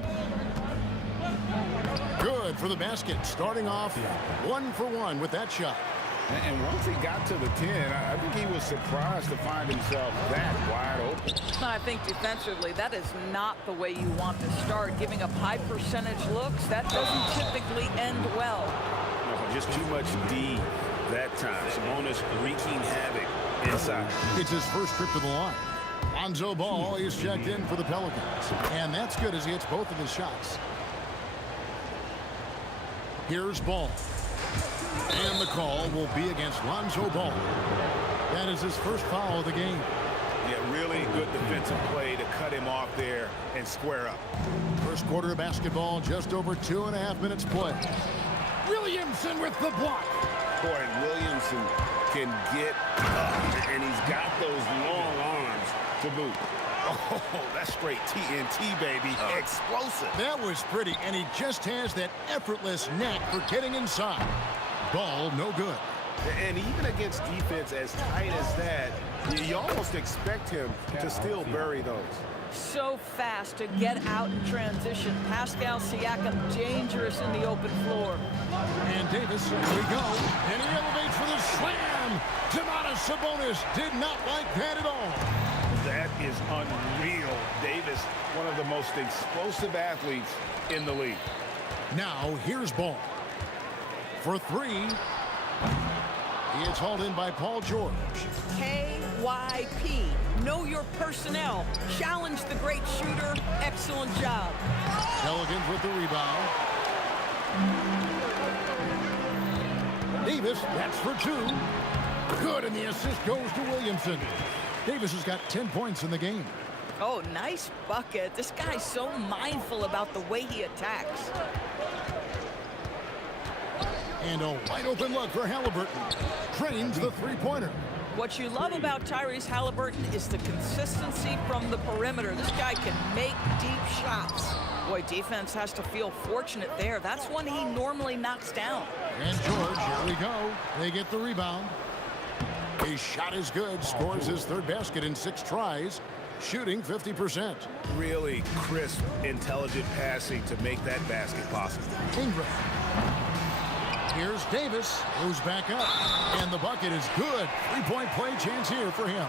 Good for the basket. Starting off 1 for 1 with that shot. And once he got to the 10, I think he was surprised to find himself that wide open. I think defensively, that is not the way you want to start. Giving up high percentage looks, that doesn't typically end well. No, just too much D that time. Sabonis wreaking havoc inside. It's his first trip to the line. Lonzo Ball is checked in for the Pelicans. And that's good as he hits both of his shots. Here's Ball. And the call will be against Lonzo Ball. That is his first foul of the game. Yeah, really good defensive play to cut him off there and square up. First quarter of basketball, just over 2.5 minutes play. Williamson with the block. Boy, Williamson can get up, and he's got those long arms to boot. Oh, that's straight TNT, baby. Explosive. That was pretty, and he just has that effortless knack for getting inside. Ball no good. And even against defense as tight as that, you almost expect him to still bury those. So fast to get out in transition. Pascal Siakam dangerous in the open floor. And Davis, here we go. And he elevates for the slam. Domantas Sabonis did not like that at all. That is unreal. Davis, one of the most explosive athletes in the league. Now here's Ball. For three. He is hauled in by Paul George. KYP. Know your personnel. Challenge the great shooter. Excellent job. Pelicans with the rebound. Davis, that's for two. Good, and the assist goes to Williamson. Davis has got 10 points in the game. Oh, nice bucket. This guy's so mindful about the way he attacks. And a wide open look for Halliburton. Trains the three-pointer. What you love about Tyrese Halliburton is the consistency from the perimeter. This guy can make deep shots. Boy, defense has to feel fortunate there. That's one he normally knocks down. And George, here we go. They get the rebound. His shot is good. Scores his third basket in 6 tries. Shooting 50%. Really crisp, intelligent passing to make that basket possible. Ingram. Here's Davis, who's back up. And the bucket is good. 3-point play chance here for him.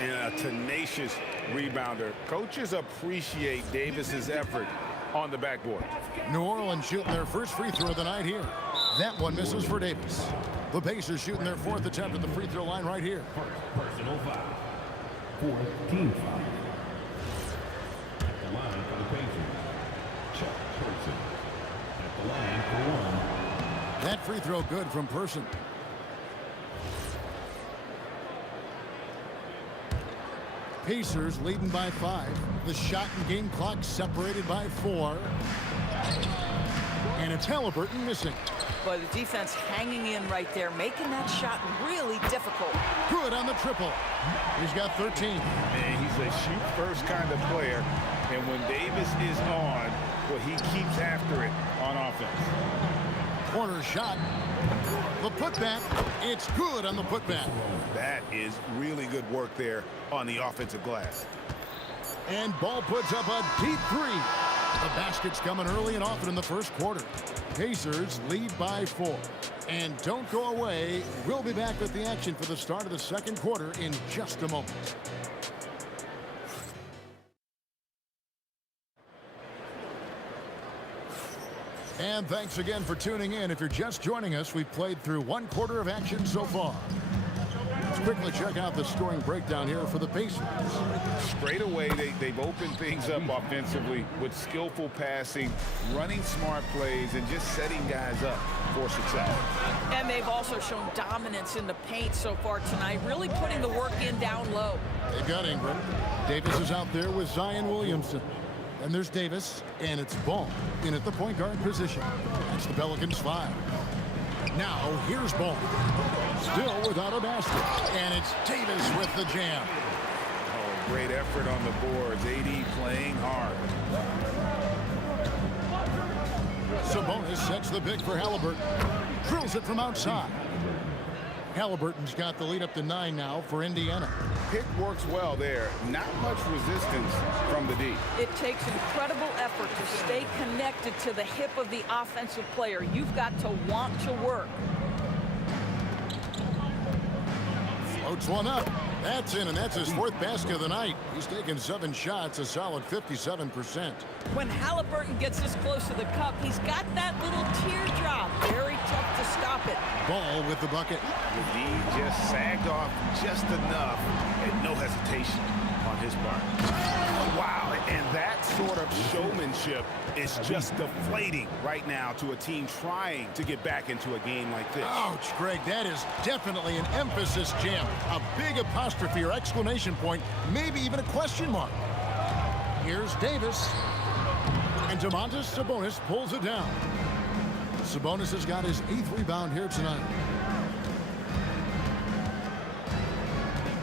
And a tenacious rebounder. Coaches appreciate Davis's effort on the backboard. New Orleans shooting their first free throw of the night here. That one misses for Davis. The Pacers shooting their 4th attempt at the free throw line right here. Personal foul. 4th team foul. At the line for the Pacers, Chuck Person. At the line for 1. That free throw good from Person. Pacers leading by 5. The shot and game clock separated by 4. And it's Halliburton missing. Boy, the defense hanging in right there, making that shot really difficult. Good on the triple. He's got 13. And he's a shoot-first kind of player. And when Davis is on, well, he keeps after it on offense. Corner shot. The putback. It's good on the putback. That is really good work there on the offensive glass. And Ball puts up a deep 3. The basket's coming early and often in the first quarter. Pacers lead by 4. And don't go away. We'll be back with the action for the start of the second quarter in just a moment. And thanks again for tuning in. If you're just joining us, we've played through 1 quarter of action so far. Let's quickly check out the scoring breakdown here for the Pacers. Straight away, they've opened things up offensively with skillful passing, running smart plays, and just setting guys up for success. And they've also shown dominance in the paint so far tonight, really putting the work in down low. They've got Ingram. Davis is out there with Zion Williamson. And there's Davis, and it's Ball in at the point guard position. That's the Pelicans 5. Now, here's Ball. Still without a basket. And it's Davis with the jam. Oh, great effort on the boards. AD playing hard. Sabonis sets the pick for Halliburton. Drills it from outside. Halliburton's got the lead up to 9 now for Indiana. Pick works well there. Not much resistance from the D. It takes incredible effort to stay connected to the hip of the offensive player. You've got to want to work. Floats one up. That's in, and that's his 4th basket of the night. He's taken 7 shots, a solid 57%. When Halliburton gets this close to the cup, he's got that little teardrop. Very tough to stop it. Ball with the bucket. The D just sagged off just enough and no hesitation on his part. Wow, and that sort of showmanship is just deflating right now to a team trying to get back into a game like this. Ouch, Greg, that is definitely an emphasis jam. A big apostrophe or exclamation point, maybe even a question mark. Here's Davis. And Domantas Sabonis pulls it down. Sabonis has got his 8th rebound here tonight.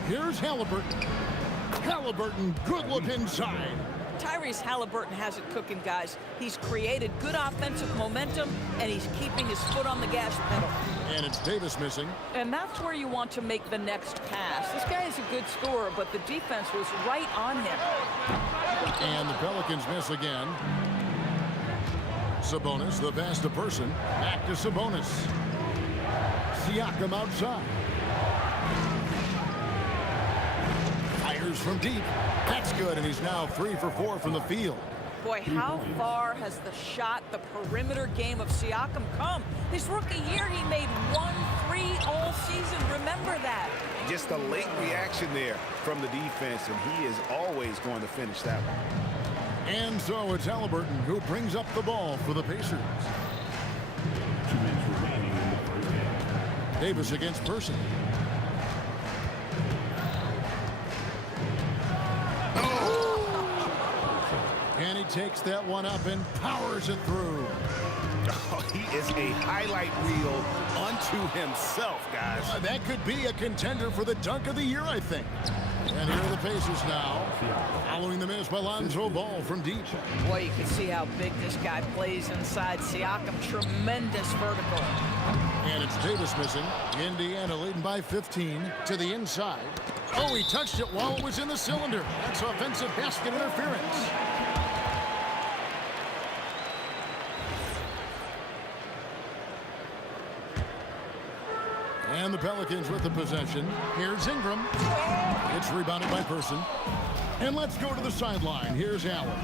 Here's Halliburton. Halliburton, good look inside. Tyrese Halliburton has it cooking, guys. He's created good offensive momentum, and he's keeping his foot on the gas pedal. And it's Davis missing. And that's where you want to make the next pass. This guy is a good scorer, but the defense was right on him. And the Pelicans miss again. Sabonis, the pass to Person. Back to Sabonis. Siakam outside. Fires from deep. That's good, and he's now 3 for 4 from the field. Boy, how far has the shot, the perimeter game of Siakam come? His rookie year, he made 1 3 all season. Remember that. Just a late reaction there from the defense, and he is always going to finish that one. And so it's Halliburton who brings up the ball for the Pacers. 2 minutes remaining in the first half. Davis against Person. And he takes that one up and powers it through. Oh, he is a highlight reel unto himself, guys. That could be a contender for the dunk of the year, I think. And here are the Pacers now. Following the miss by Lonzo Ball from deep. Boy, you can see how big this guy plays inside. Siakam, tremendous vertical. And it's Davis missing. Indiana leading by 15 to the inside. Oh, he touched it while it was in the cylinder. That's offensive basket interference. And the Pelicans with the possession. Here's Ingram. It's rebounded by Person. And let's go to the sideline. Here's Allen.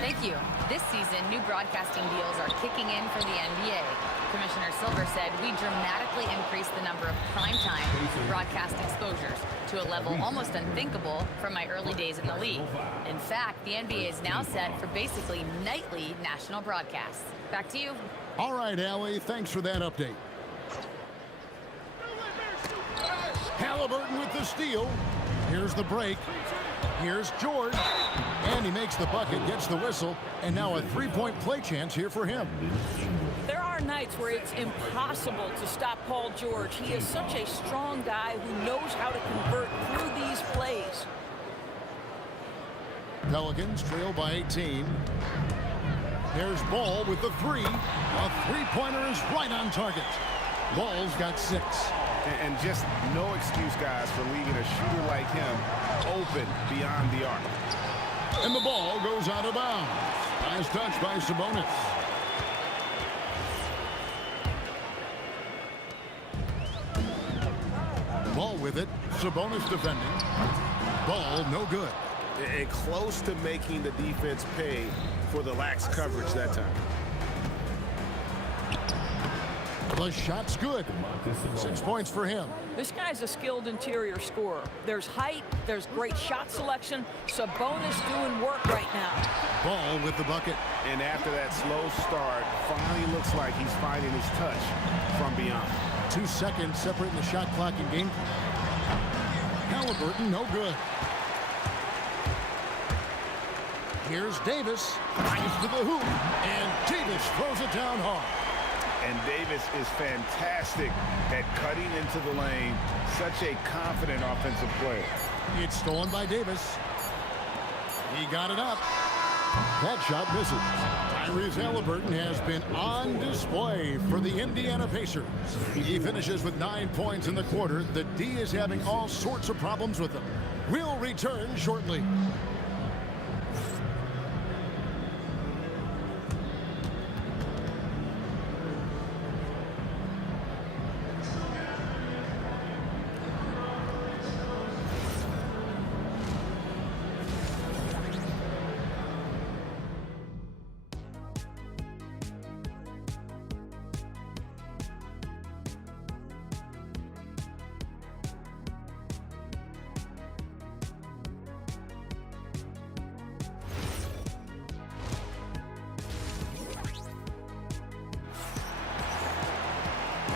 Thank you. This season, new broadcasting deals are kicking in for the NBA. Commissioner Silver said we dramatically increased the number of primetime broadcast exposures to a level almost unthinkable from my early days in the league. In fact, the NBA is now set for basically nightly national broadcasts. Back to you. All right, Allie, thanks for that update. Halliburton with the steal. Here's the break. Here's George. And he makes the bucket, gets the whistle, and now a three-point play chance here for him. There are nights where it's impossible to stop Paul George. He is such a strong guy who knows how to convert through these plays. Pelicans trail by 18. There's Ball with the three. A three-pointer is right on target. Ball's got 6. And just no excuse, guys, for leaving a shooter like him open beyond the arc. And the ball goes out of bounds. Nice touch by Sabonis. Ball with it. Sabonis defending. Ball no good. And close to making the defense pay for the lax coverage that time. The shot's good. 6 points for him. This guy's a skilled interior scorer. There's height, there's great shot selection. Sabonis doing work right now. Ball with the bucket. And after that slow start, finally looks like he's finding his touch from beyond. 2 seconds separating the shot clock and game clock. Halliburton, no good. Here's Davis. Nice to the hoop. And Davis throws it down hard. And Davis is fantastic at cutting into the lane. Such a confident offensive player. It's stolen by Davis. He got it up. That shot misses. Tyrese Halliburton has been on display for the Indiana Pacers. He finishes with 9 points in the quarter. The D is having all sorts of problems with him. We'll return shortly.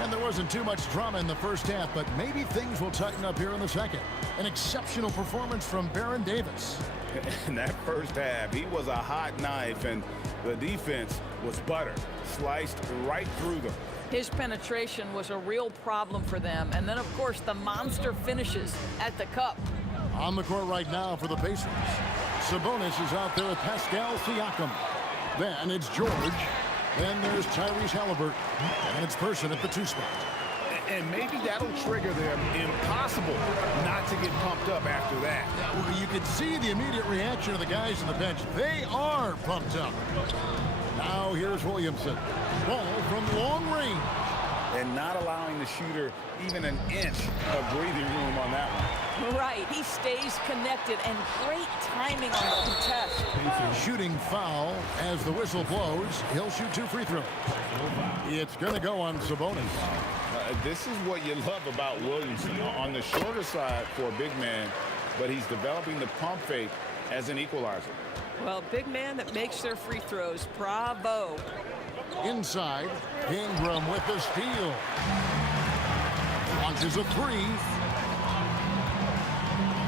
And there wasn't too much drama in the first half, but maybe things will tighten up here in the second. An exceptional performance from Baron Davis. In that first half, he was a hot knife, and the defense was butter, sliced right through them. His penetration was a real problem for them. And then, of course, the monster finishes at the cup. On the court right now for the Pacers. Sabonis is out there with Pascal Siakam. Then it's George. Then there's Tyrese Halliburton. And it's Person at the 2 spot. And maybe that'll trigger them. Impossible not to get pumped up after that. You could see the immediate reaction of the guys on the bench. They are pumped up. Now here's Williamson. Ball from long range. And not allowing the shooter even an inch of breathing room on that one. Right, he stays connected, and great timing on the contest. Shooting foul as the whistle blows. He'll shoot 2 free throws. It's going to go on Sabonis. This is what you love about Williamson. On the shorter side for a big man, but he's developing the pump fake as an equalizer. Well, big man that makes their free throws. Bravo. Inside, Ingram with the steal. Launches a 3.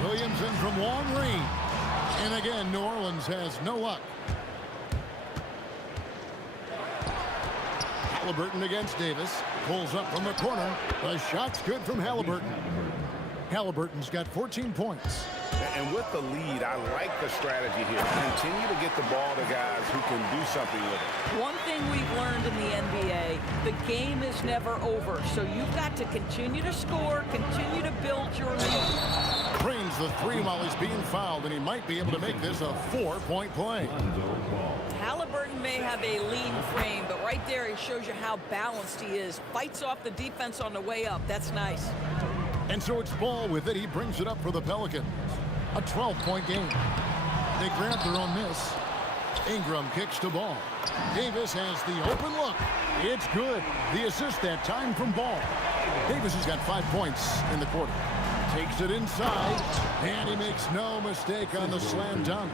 Williamson from long range. And again, New Orleans has no luck. Halliburton against Davis. Pulls up from the corner. The shot's good from Halliburton. Halliburton's got 14 points. And with the lead, I like the strategy here. Continue to get the ball to guys who can do something with it. One thing we've learned in the NBA, the game is never over. So you've got to continue to score, continue to build your lead. Drains the three while he's being fouled, and he might be able to make this a 4-point play. Halliburton may have a lean frame, but right there he shows you how balanced he is. Fights off the defense on the way up. That's nice. And so it's Ball with it. He brings it up for the Pelicans. A 12-point game. They grab their own miss. Ingram kicks to Ball. Davis has the open look. It's good. The assist that time from Ball. Davis has got 5 points in the quarter. Takes it inside, and he makes no mistake on the slam dunk.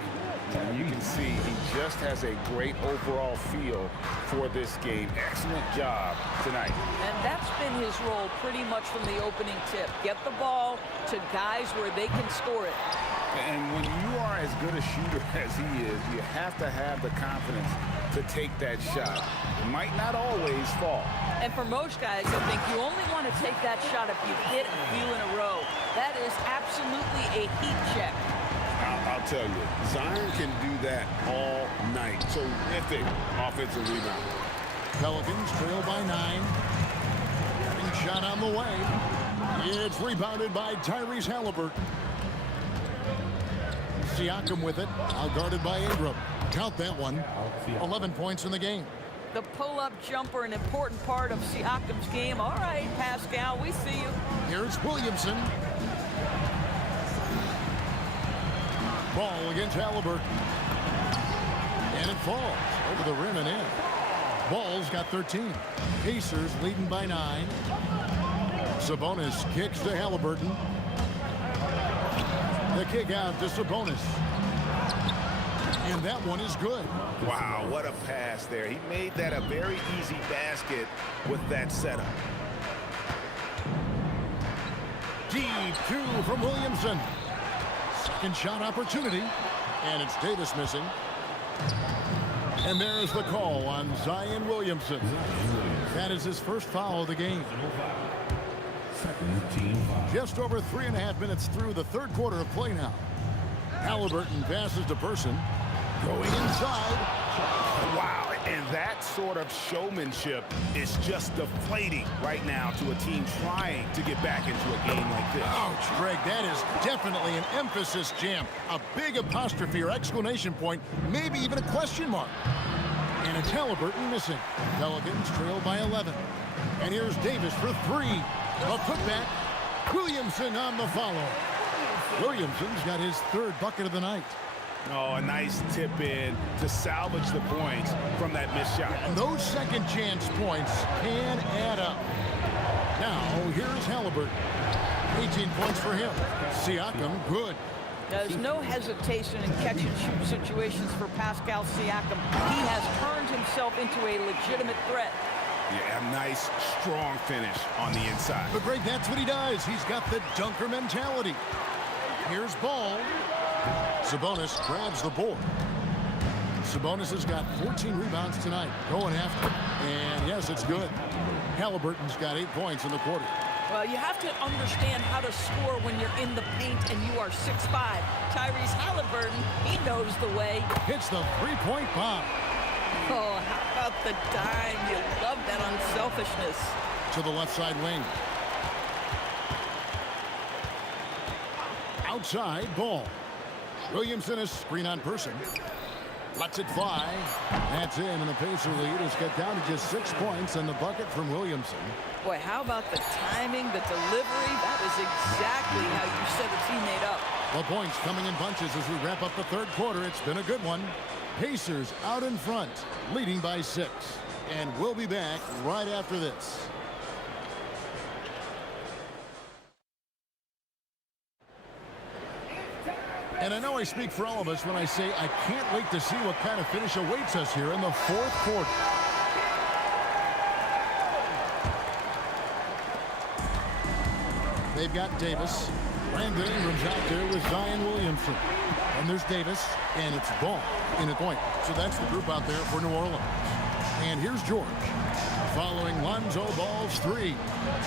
And you can see he just has a great overall feel for this game. Excellent job tonight. And that's been his role pretty much from the opening tip. Get the ball to guys where they can score it. And when you are as good a shooter as he is, you have to have the confidence to take that shot. It might not always fall. And for most guys, I think you only want to take that shot if you've hit a few in a row. That is absolutely a heat check. I'll tell you, Zion can do that all night. Terrific offensive rebound. Pelicans trail by 9. Having shot on the way. It's rebounded by Tyrese Halliburton. Siakam with it, outguarded by Ingram. Count that one. 11 points in the game. The pull-up jumper, an important part of Siakam's game. All right, Pascal, we see you. Here's Williamson. Ball against Halliburton. And it falls over the rim and in. Ball's got 13. Pacers leading by 9. Sabonis kicks to Halliburton. The kick out to Sabonis. And that one is good. Wow, what a pass there. He made that a very easy basket with that setup. Deep 2 from Williamson. Second shot opportunity. And it's Davis missing. And there's the call on Zion Williamson. That is his first foul of the game. Just over 3.5 minutes through the third quarter of play now. Halliburton passes to Person. Going inside. Wow, and that sort of showmanship is just deflating right now to a team trying to get back into a game like this. Ouch, Greg, that is definitely an emphasis jam. A big apostrophe or exclamation point, maybe even a question mark. And it's Halliburton missing. Pelicans trail by 11. And here's Davis for 3. A putback. Williamson on the follow. Williamson's got his third bucket of the night. Oh, a nice tip in to salvage the points from that missed shot. And those second chance points can add up. Now, here's Halliburton. 18 points for him. Siakam, good. There's no hesitation in catch-and-shoot situations for Pascal Siakam. He has turned himself into a legitimate threat. Yeah, a nice, strong finish on the inside. But, Greg, that's what he does. He's got the dunker mentality. Here's Ball. Sabonis grabs the board. Sabonis has got 14 rebounds tonight. Going after. And, yes, it's good. Halliburton's got 8 points in the quarter. Well, you have to understand how to score when you're in the paint and you are 6'5". Tyrese Halliburton, he knows the way. Hits the three-point bomb. Oh, how about the dime? You love that unselfishness. To the left side wing. Outside, Ball. Williamson is screen on Person. Lets it fly. That's in, and the Pacer lead has got down to just 6 points and the bucket from Williamson. Boy, how about the timing, the delivery? That is exactly how you set a teammate up. The points coming in bunches as we wrap up the third quarter. It's been a good one. Pacers out in front, leading by 6. And we'll be back right after this. And I know I speak for all of us when I say I can't wait to see what kind of finish awaits us here in the fourth quarter. They've got Davis. Brandon Ingram's out there with Zion Williamson. And there's Davis, and it's Ball in a point. So that's the group out there for New Orleans. And here's George. Following Lonzo Ball's three.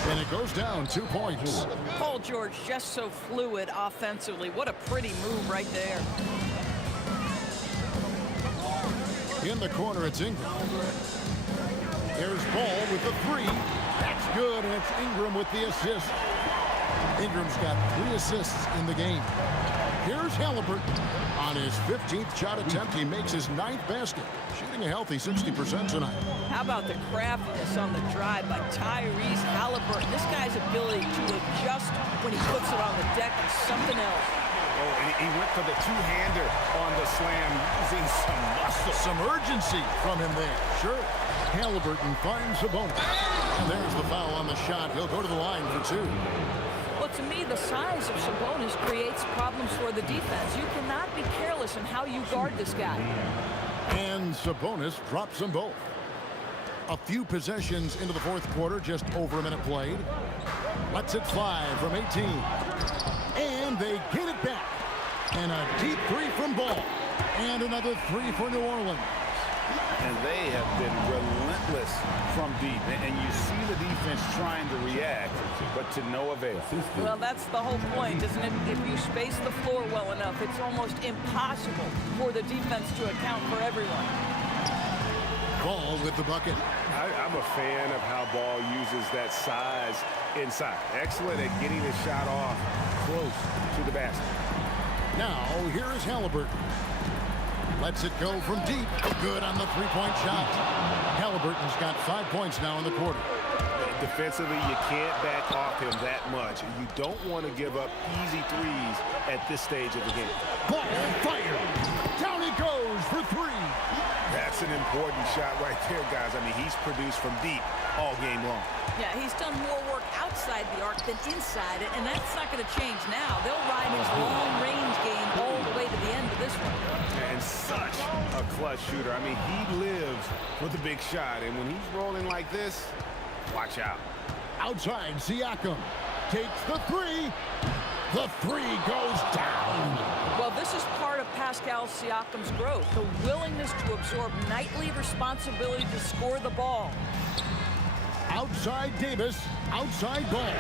And it goes down 2 points. Paul George just so fluid offensively. What a pretty move right there. In the corner, it's Ingram. There's Ball with the three. That's good, and it's Ingram with the assist. Ingram's got 3 assists in the game. Here's Halliburton. On his 15th shot attempt, he makes his 9th basket, shooting a healthy 60% tonight. How about the craftiness on the drive by Tyrese Halliburton? This guy's ability to adjust when he puts it on the deck is something else. Oh, and he went for the two-hander on the slam, using some muscle. Some urgency from him there. Sure. Halliburton finds Sabonis. And there's the foul on the shot. He'll go to the line for 2. Well, to me, the size of Sabonis creates problems for the defense. You cannot be careless in how you guard this guy. And Sabonis drops them both. A few possessions into the fourth quarter, just over a minute played. Lets it fly from 18. And they get it back. And a deep three from Ball. And another three for New Orleans. And they have been relentless from deep. And you see the defense trying to react, but to no avail. Well, that's the whole point, isn't it? If you space the floor well enough, it's almost impossible for the defense to account for everyone. Ball with the bucket. I'm a fan of how Ball uses that size inside. Excellent at getting the shot off close to the basket. Now, here is Halliburton. Lets it go from deep. Good on the three-point shot. Halliburton's got 5 points now in the quarter. Defensively, you can't back off him that much. You don't want to give up easy threes at this stage of the game. Ball fired. Down he goes for 3. That's an important shot right there, guys. I mean, he's produced from deep all game long. Yeah, he's done more work outside the arc than inside it, and that's not going to change now. They'll ride his long-range game all the way to the end of this one. And such a clutch shooter. I mean, he lives for the big shot, and when he's rolling like this, watch out. Outside, Siakam takes the 3. The 3 goes down. Well, this is part of Pascal Siakam's growth, the willingness to absorb nightly responsibility to score the ball. Outside Davis, outside Ball.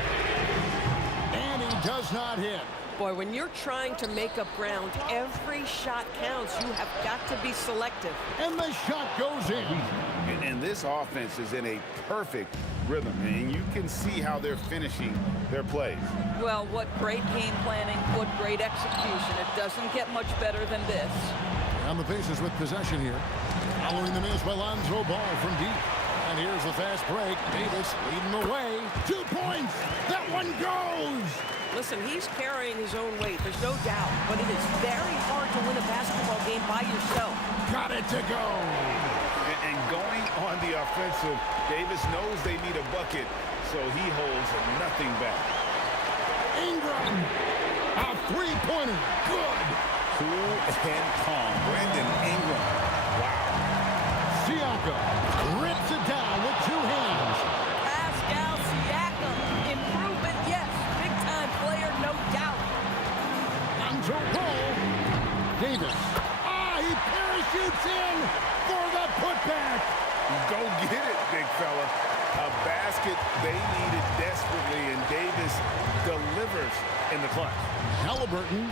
And he does not hit. Boy, when you're trying to make up ground, every shot counts. You have got to be selective. And the shot goes in. And this offense is in a perfect rhythm, and you can see how they're finishing their plays. Well, what great game planning, what great execution. It doesn't get much better than this. On the Pacers with possession here. Following the miss by Lonzo Ball from deep. And here's the fast break. Davis leading the way. 2 points. That one goes. Listen, he's carrying his own weight. There's no doubt. But it is very hard to win a basketball game by yourself. Got it to go. And going on the offensive, Davis knows they need a bucket, so he holds nothing back. Ingram. A three-pointer. Good. Cool and calm. Brandon Ingram. Wow. Siakam rips it down with 2 hands. Pascal Siakam. Improvement, yes. Big-time player, no doubt. Lonzo Ball. Davis. He parachutes in for the putback. Go get it, big fella. A basket they needed desperately, and Davis delivers in the clutch. Halliburton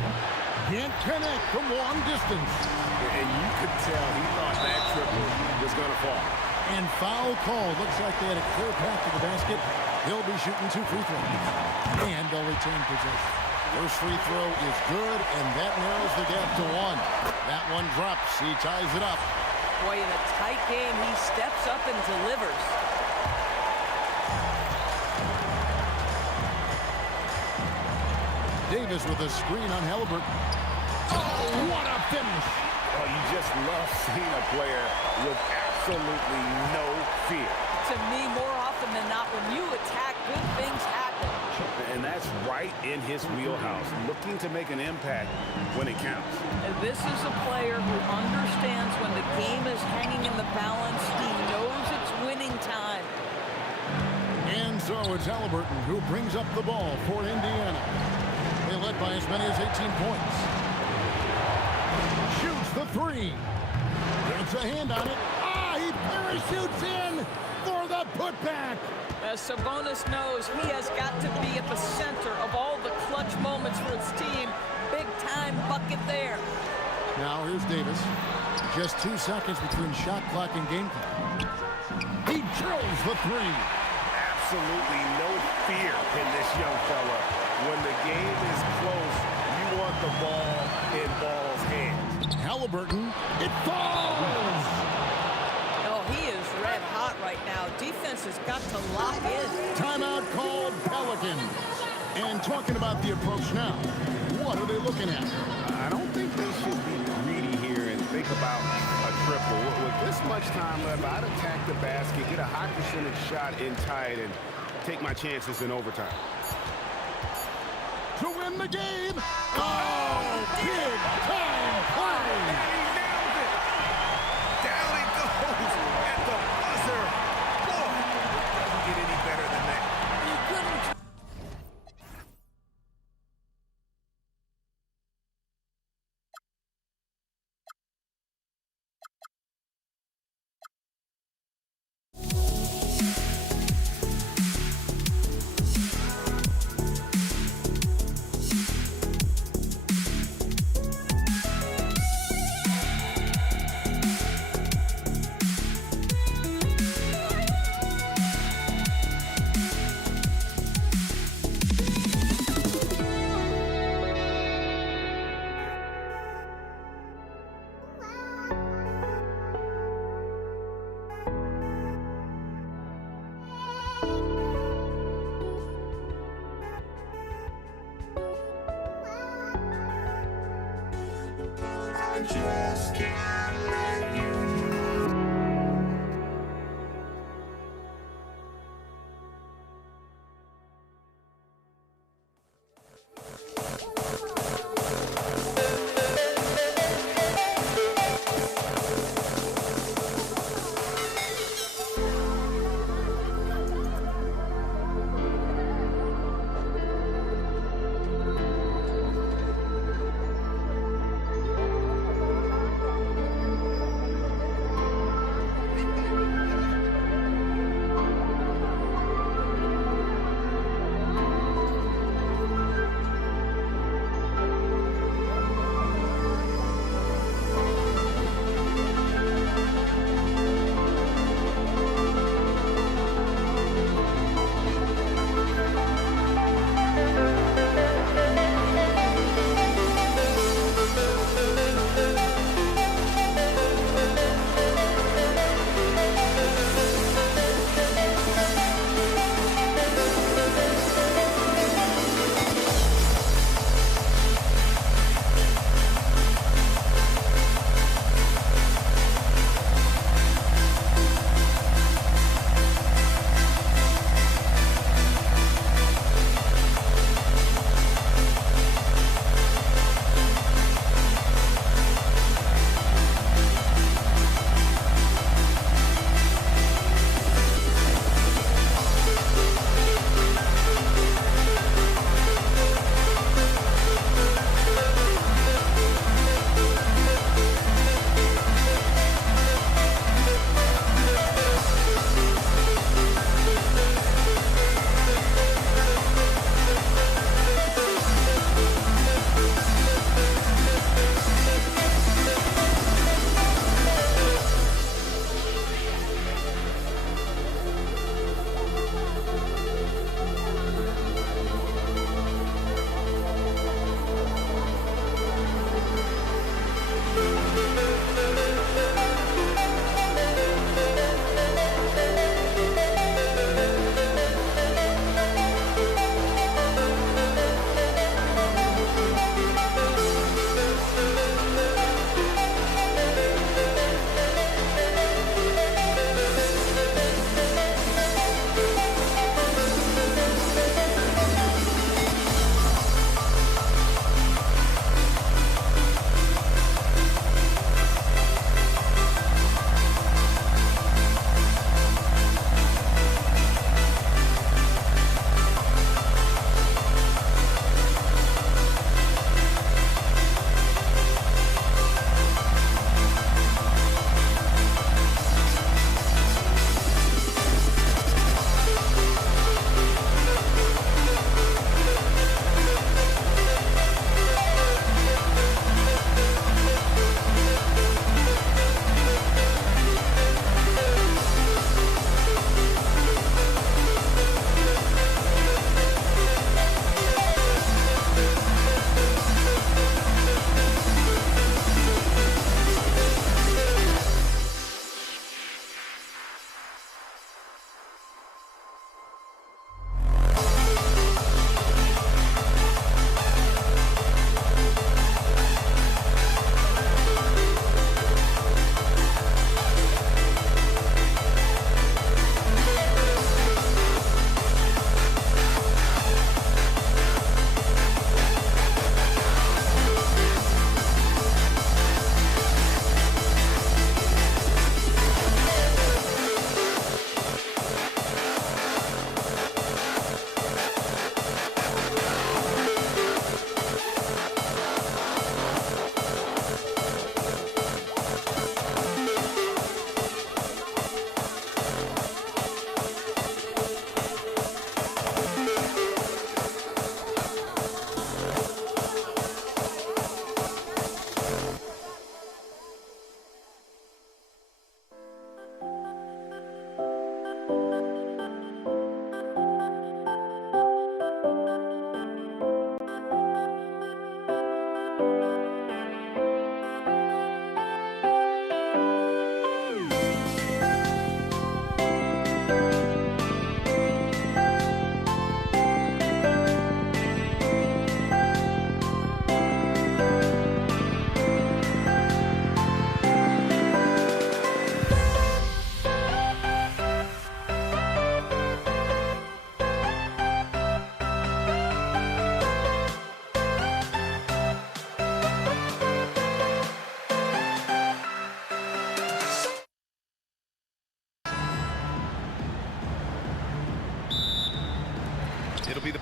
can't connect from long distance. And you could tell he thought that triple was going to fall. And foul call. Looks like they had a clear path to the basket. He'll be shooting 2 free throws. And they'll retain possession. First free throw is good, and that narrows the gap to 1. That one drops. He ties it up. Boy, in a tight game, he steps up and delivers. Davis with a screen on Halliburton. Oh, what a finish. Oh, you just love seeing a player with absolutely no fear. To me, more often than not, when you attack, good things happen. And that's right in his wheelhouse, looking to make an impact when it counts. And this is a player who understands when the game is hanging in the balance. He knows it's winning time. And so it's Halliburton who brings up the ball for Indiana. They led by as many as 18 points. Shoots the 3. Gets a hand on it. He There he shoots in for the putback. As Sabonis knows, he has got to be at the center of all the clutch moments for his team. Big time bucket there. Now here's Davis. Just 2 seconds between shot clock and game clock. He drills the three. Absolutely no fear in this young fella. When the game is close, you want the ball in Ball's hands. Halliburton, it falls! Oh, he is red hot right now. Defense has got to lock in. Timeout called Pelicans. And talking about the approach now, what are they looking at? I don't think they should be greedy here and think about a triple. With this much time left, I'd attack the basket, get a high percentage shot in tight, and take my chances in overtime. To win the game. Oh, big time play. He nails it. Down it goes at the buzzer. Boy, doesn't get any better than that. You couldn't. Just can't let you.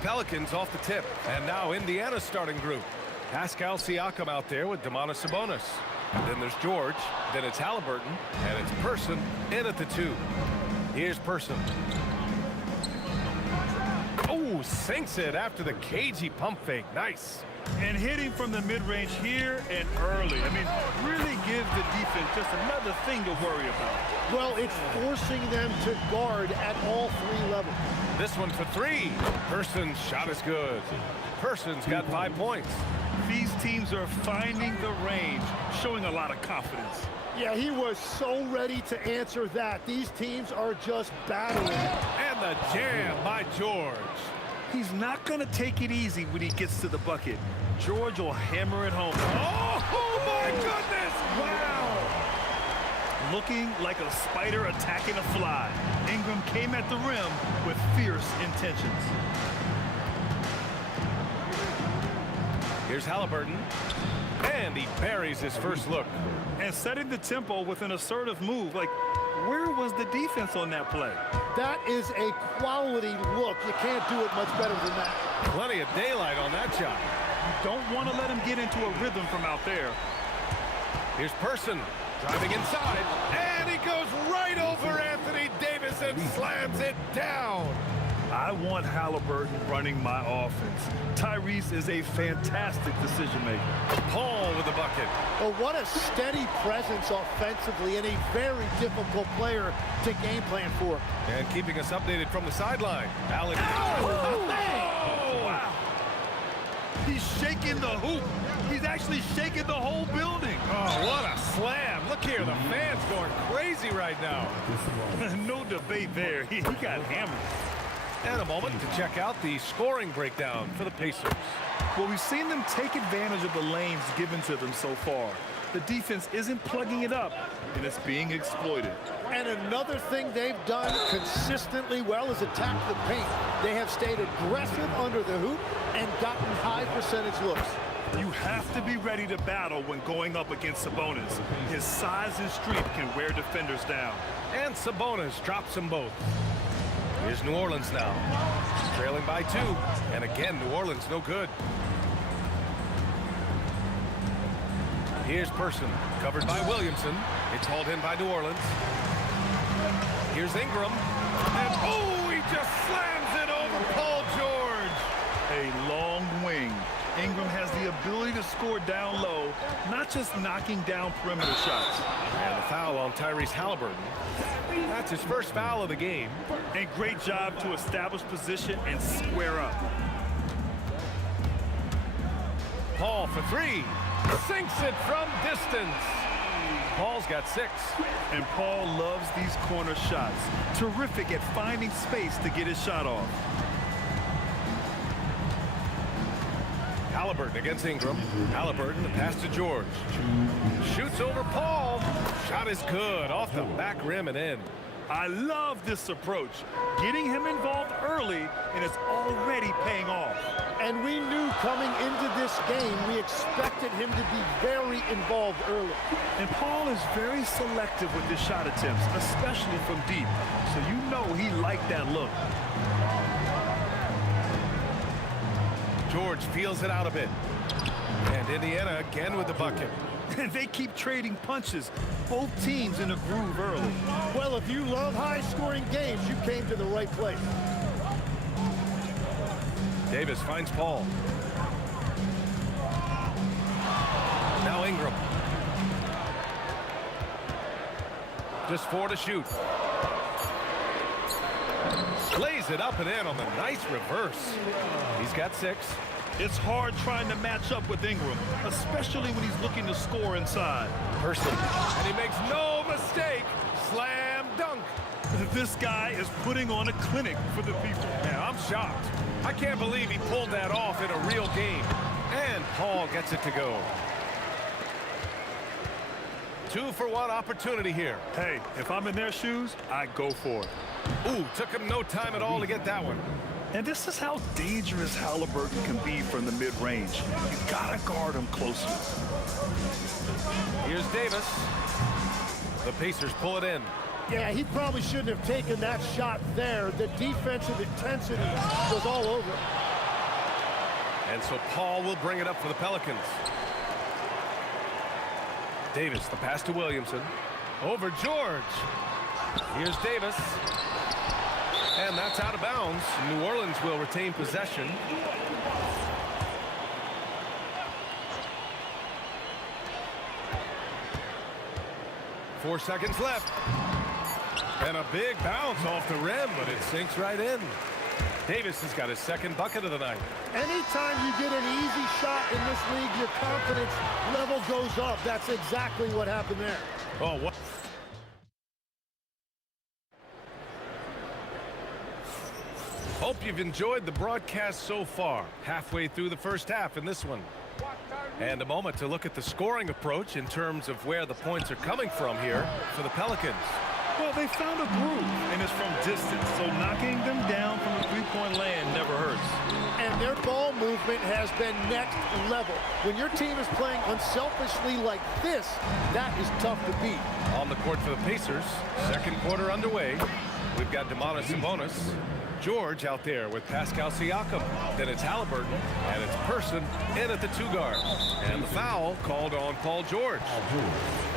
Pelicans off the tip. And now Indiana's starting group. Pascal Siakam out there with Domantas Sabonis. Then there's George. Then it's Halliburton. And it's Person in at the 2. Here's Person. Oh, sinks it after the cagey pump fake. Nice. And hitting from the mid-range here and early. I mean, really gives the defense just another thing to worry about. Well, it's forcing them to guard at all 3 levels. This one for 3. Person's shot is good. Person's got 5 points. These teams are finding the range, showing a lot of confidence. Yeah, he was so ready to answer that. These teams are just battling. And the jam by George. He's not going to take it easy when he gets to the bucket. George will hammer it home. Oh my goodness! Wow! Looking like a spider attacking a fly. Ingram came at the rim with fierce intentions. Here's Halliburton. And he buries his first look. And setting the tempo with an assertive move. Like, where was the defense on that play? That is a quality look. You can't do it much better than that. Plenty of daylight on that shot. You don't want to let him get into a rhythm from out there. Here's Person driving inside. And he goes right over Anthony Davis and slams it down. I want Halliburton running my offense. Tyrese is a fantastic decision maker. Paul with the bucket. Well, what a steady presence offensively and a very difficult player to game plan for. And keeping us updated from the sideline. Alex. Oh, wow. He's shaking the hoop. He's actually shaking the whole building. Oh, what a slam. Look here, the fans going crazy right now. No debate there. He got hammered. And a moment to check out the scoring breakdown for the Pacers. Well, we've seen them take advantage of the lanes given to them so far. The defense isn't plugging it up, and it's being exploited. And another thing they've done consistently well is attack the paint. They have stayed aggressive under the hoop and gotten high percentage looks. You have to be ready to battle when going up against Sabonis. His size and strength can wear defenders down. And Sabonis drops them both. Here's New Orleans now, trailing by 2. And again, New Orleans no good. Here's Person, covered by Williamson. It's hauled in by New Orleans. Here's Ingram. And oh, he just slams it over Paul George. A long wing. Ingram has the ability to score down low, not just knocking down perimeter shots. And a foul on Tyrese Halliburton. That's his first foul of the game. And great job to establish position and square up. Paul for 3. Sinks it from distance. Paul's got 6. And Paul loves these corner shots. Terrific at finding space to get his shot off. Halliburton against Ingram. Halliburton, the pass to George. Shoots over Paul. Shot is good. Off the back rim and in. I love this approach. Getting him involved early, and it's already paying off. And we knew coming into this game, we expected him to be very involved early. And Paul is very selective with his shot attempts, especially from deep. So you know he liked that look. George feels it out a bit. And Indiana again with the bucket. And they keep trading punches. Both teams in a groove early. Well, if you love high-scoring games, you came to the right place. Davis finds Paul. Now Ingram. Just 4 to shoot. Lays it up and in on the nice reverse. He's got 6. It's hard trying to match up with Ingram, especially when he's looking to score inside. Person, and he makes no mistake. Slam dunk. This guy is putting on a clinic for the people. Yeah, I'm shocked. I can't believe he pulled that off in a real game. And Paul gets it to go. 2-for-1 opportunity here. Hey, if I'm in their shoes, I go for it. Ooh, took him no time at all to get that one. And this is how dangerous Halliburton can be from the mid-range. You gotta guard him closer. Here's Davis. The Pacers pull it in. Yeah, he probably shouldn't have taken that shot there. The defensive intensity was all over. And so Paul will bring it up for the Pelicans. Davis, the pass to Williamson. Over George. Here's Davis. And that's out of bounds. New Orleans will retain possession. Four seconds left. And a big bounce off the rim, but it sinks right in. Davis has got his second bucket of the night. Anytime you get an easy shot in this league, your confidence level goes up. That's exactly what happened there. Oh, what? Hope you've enjoyed the broadcast so far. Halfway through the first half in this one. And a moment to look at the scoring approach in terms of where the points are coming from here for the Pelicans. Well, they found a groove, and it's from distance, so knocking them down from the three-point land never hurts. And their ball movement has been next level. When your team is playing unselfishly like this, that is tough to beat. On the court for the Pacers, second quarter underway. We've got Sabonis. George out there with Pascal Siakam. Then it's Halliburton, and it's Person in at the two guard. And the foul called on Paul George.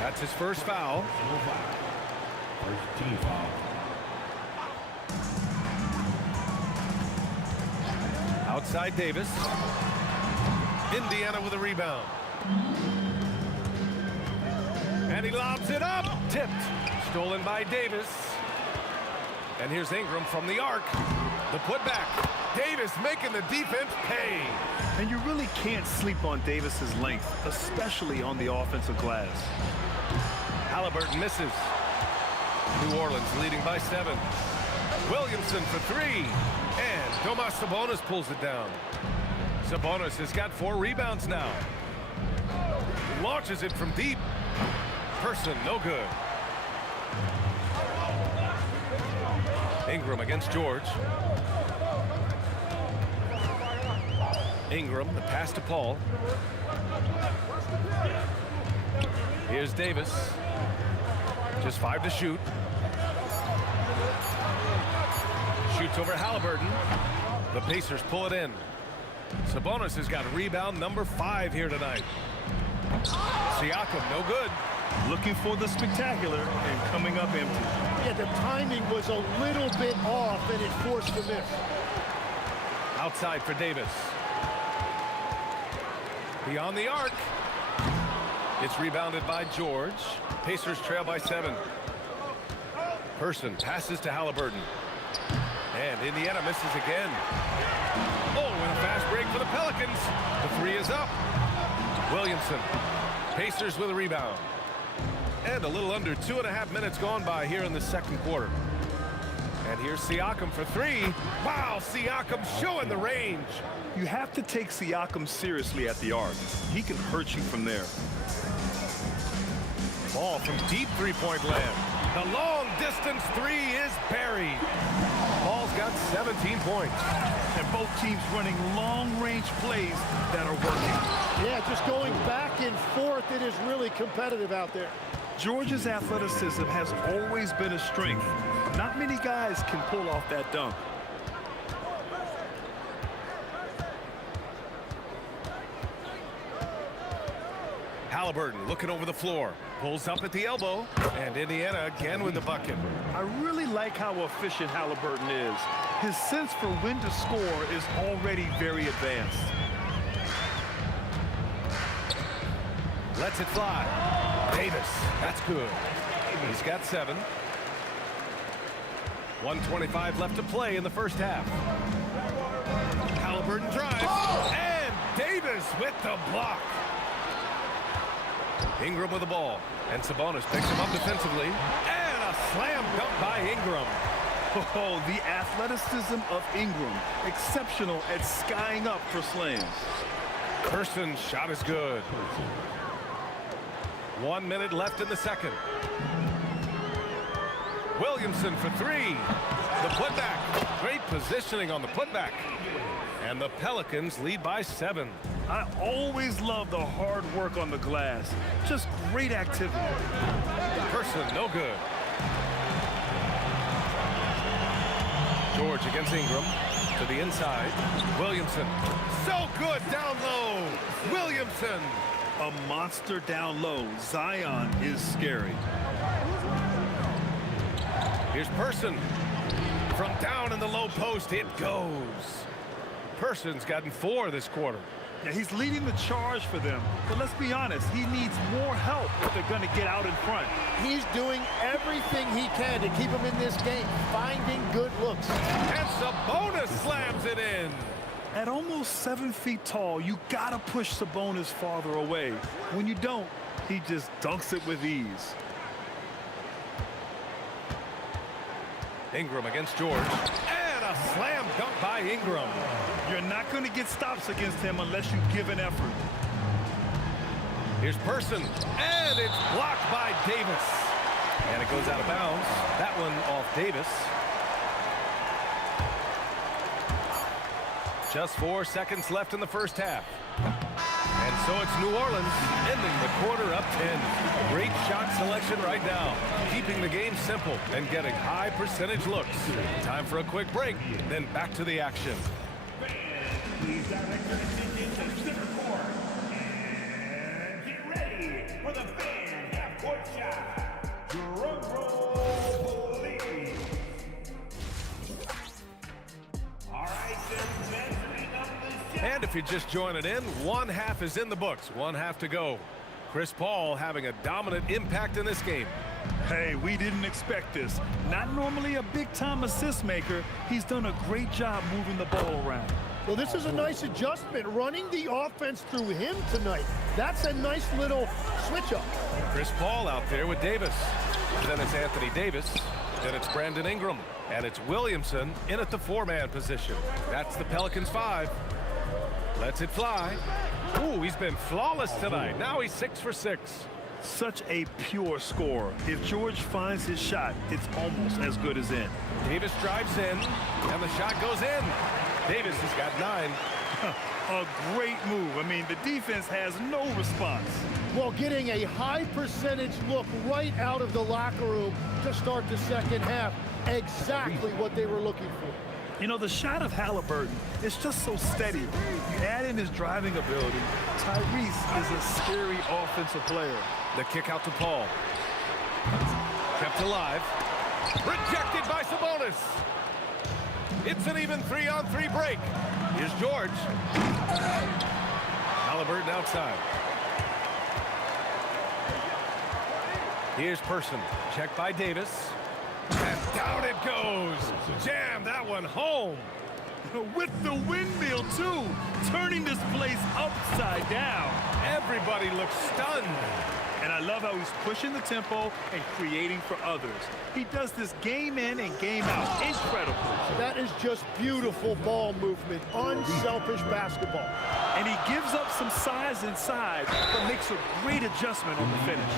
That's his first foul. First team foul. Outside Davis. Indiana with a rebound. And he lobs it up. Tipped. Stolen by Davis. And here's Ingram from the arc. The putback. Davis making the defense pay. And you really can't sleep on Davis's length, especially on the offensive glass. Halliburton misses. New Orleans leading by 7. Williamson for 3. And Sabonis pulls it down. Sabonis has got 4 rebounds now. Launches it from deep. Person, no good. Ingram against George. Ingram, the pass to Paul. Here's Davis. Just 5 to shoot. Shoots over Halliburton. The Pacers pull it in. Sabonis has got rebound number 5 here tonight. Siakam, no good. Looking for the spectacular and coming up empty. Yeah, the timing was a little bit off, and it forced the miss. Outside for Davis. Beyond the arc. It's rebounded by George. Pacers trail by 7. Person passes to Halliburton. And Indiana misses again. Oh, and a fast break for the Pelicans. The 3 is up. Williamson. Pacers with a rebound. And a little under 2.5 minutes gone by here in the second quarter. And here's Siakam for 3. Wow, Siakam showing the range. You have to take Siakam seriously at the arc. He can hurt you from there. Ball from deep three-point land. The long distance 3 is buried. Paul's got 17 points. And both teams running long-range plays that are working. Yeah, just going back and forth, it is really competitive out there. George's athleticism has always been a strength. Not many guys can pull off that dunk. Halliburton looking over the floor. Pulls up at the elbow. And Indiana again with the bucket. I really like how efficient Halliburton is. His sense for when to score is already very advanced. Lets it fly. Davis, that's good. He's got 7. 1:25 left to play in the first half. Halliburton drives. And Davis with the block. Ingram with the ball. And Sabonis picks him up defensively. And a slam dunk by Ingram. Oh, the athleticism of Ingram. Exceptional at skying up for slams. Person's shot is good. 1 minute left in the second. Williamson for 3. The putback. Great positioning on the putback. And the Pelicans lead by 7. I always love the hard work on the glass. Just great activity. Person, no good. George against Ingram. To the inside, Williamson. So good down low. Williamson. A monster down low. Zion is scary. Here's Person. From down in the low post, it goes. Person's gotten 4 this quarter. Yeah, he's leading the charge for them. But let's be honest, he needs more help if they're going to get out in front. He's doing everything he can to keep him in this game, finding good looks. And Sabonis slams it in. At almost 7 feet tall, you got to push Sabonis farther away. When you don't, he just dunks it with ease. Ingram against George. And a slam dunk by Ingram. You're not going to get stops against him unless you give an effort. Here's Person. And it's blocked by Davis. And it goes out of bounds. That one off Davis. Just 4 seconds left in the first half. And so it's New Orleans ending the quarter up 10. Great shot selection right now. Keeping the game simple and getting high percentage looks. Time for a quick break, then back to the action. Please direct your attention to center court. And get ready for the fan half-court shot. Drum roll, please. All right, then, bring up the shot. And if you're just joining in, one half is in the books, one half to go. Chris Paul having a dominant impact in this game. Hey, we didn't expect this. Not normally a big-time assist maker. He's done a great job moving the ball around. Well, this is a nice adjustment, running the offense through him tonight. That's a nice little switch-up. Chris Paul out there with Davis. Then it's Anthony Davis. Then it's Brandon Ingram. And it's Williamson in at the 4-man position. That's the Pelicans 5. Lets it fly. Ooh, he's been flawless tonight. Now he's 6 for 6. Such a pure scorer. If George finds his shot, it's almost as good as in. Davis drives in, and the shot goes in. Davis has got 9. A great move. I mean, the defense has no response. Well, getting a high percentage look right out of the locker room to start the second half. Exactly what they were looking for. You know, the shot of Halliburton is just so steady. You add in his driving ability. Tyrese is a scary offensive player. The kick out to Paul. Kept alive. Rejected by Sabonis. It's an even 3-on-3 break. Here's George. Halliburton outside. Here's Person. Checked by Davis. And down it goes. Jam that one home. With the windmill, too. Turning this place upside down. Everybody looks stunned. And I love how he's pushing the tempo and creating for others. He does this game in and game out. Incredible. That is just beautiful ball movement. Unselfish basketball. And he gives up some size inside, but makes a great adjustment on the finish.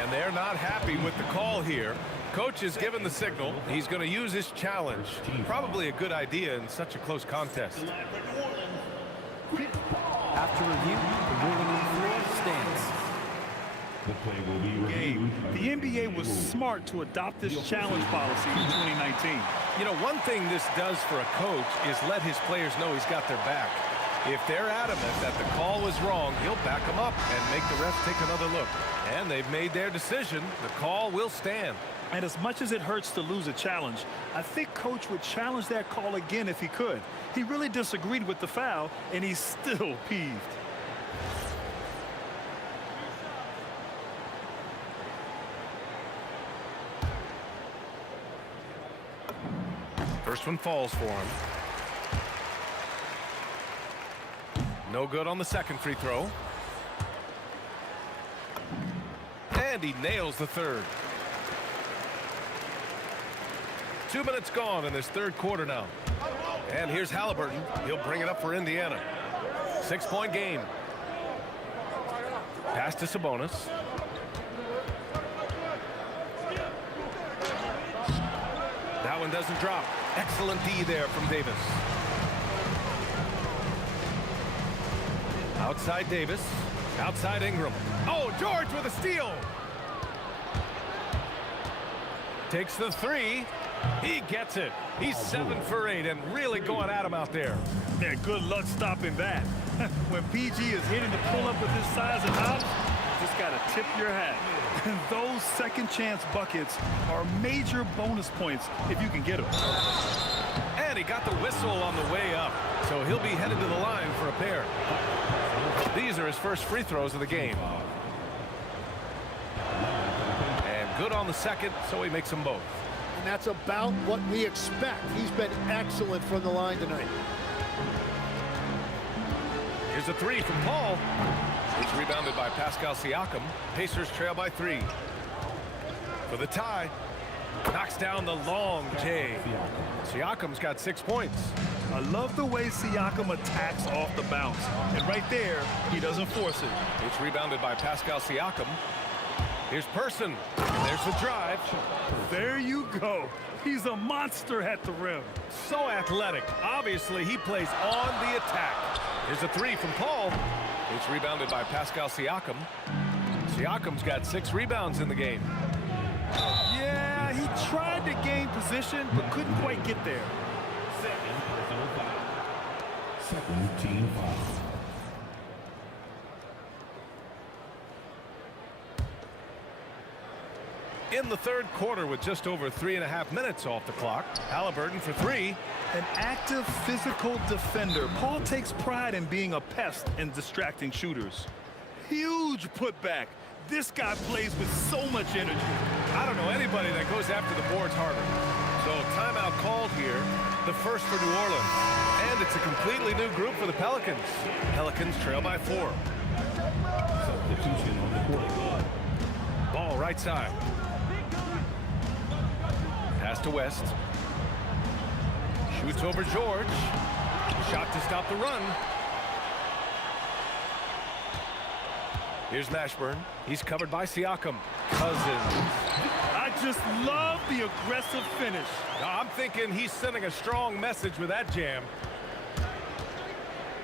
And they're not happy with the call here. Coach has given the signal. He's going to use his challenge. Probably a good idea in such a close contest. After review, the ruling on the floor stands. The play will be reviewed. The NBA was smart to adopt this challenge policy in 2019. You know, one thing this does for a coach is let his players know he's got their back. If they're adamant that the call was wrong, he'll back them up and make the refs take another look. And they've made their decision. The call will stand. And as much as it hurts to lose a challenge, I think Coach would challenge that call again if he could. He really disagreed with the foul, and he's still peeved. First one falls for him. No good on the second free throw. And he nails the third. 2 minutes gone in this third quarter now. And here's Halliburton. He'll bring it up for Indiana. 6-point game. Pass to Sabonis. That one doesn't drop. Excellent D there from Davis. Outside Davis. Outside Ingram. Oh, George with a steal. Takes the three. He gets it. He's 7 for 8 and really going at him out there. Yeah, good luck stopping that. When PG is hitting the pull-up with his size and hops, you just got to tip your hat. Those second chance buckets are major bonus points if you can get them. And he got the whistle on the way up, so he'll be headed to the line for a pair. These are his first free throws of the game. And good on the second, so he makes them both. And that's about what we expect. He's been excellent from the line tonight. Here's a three from Paul. It's rebounded by Pascal Siakam. Pacers trail by 3. For the tie. Knocks down the long J. Siakam's got 6 points. I love the way Siakam attacks off the bounce. And right there, he doesn't force it. It's rebounded by Pascal Siakam. Here's Person. There's the drive. There you go. He's a monster at the rim. So athletic. Obviously, he plays on the attack. Here's a three from Paul. It's rebounded by Pascal Siakam. Siakam's got 6 rebounds in the game. Yeah, he tried to gain position, but couldn't quite get there. Second team foul. In the third quarter with just over 3.5 minutes off the clock, Halliburton for 3. An active physical defender. Paul takes pride in being a pest and distracting shooters. Huge putback. This guy plays with so much energy. I don't know anybody that goes after the boards harder. So timeout called here, the first for New Orleans. And it's a completely new group for the Pelicans. Pelicans trail by 4. Substitution on the court. Ball right side. Pass to West. Shoots over George. Shot to stop the run. Here's Mashburn. He's covered by Siakam. Cousins. I just love the aggressive finish. Now, I'm thinking he's sending a strong message with that jam.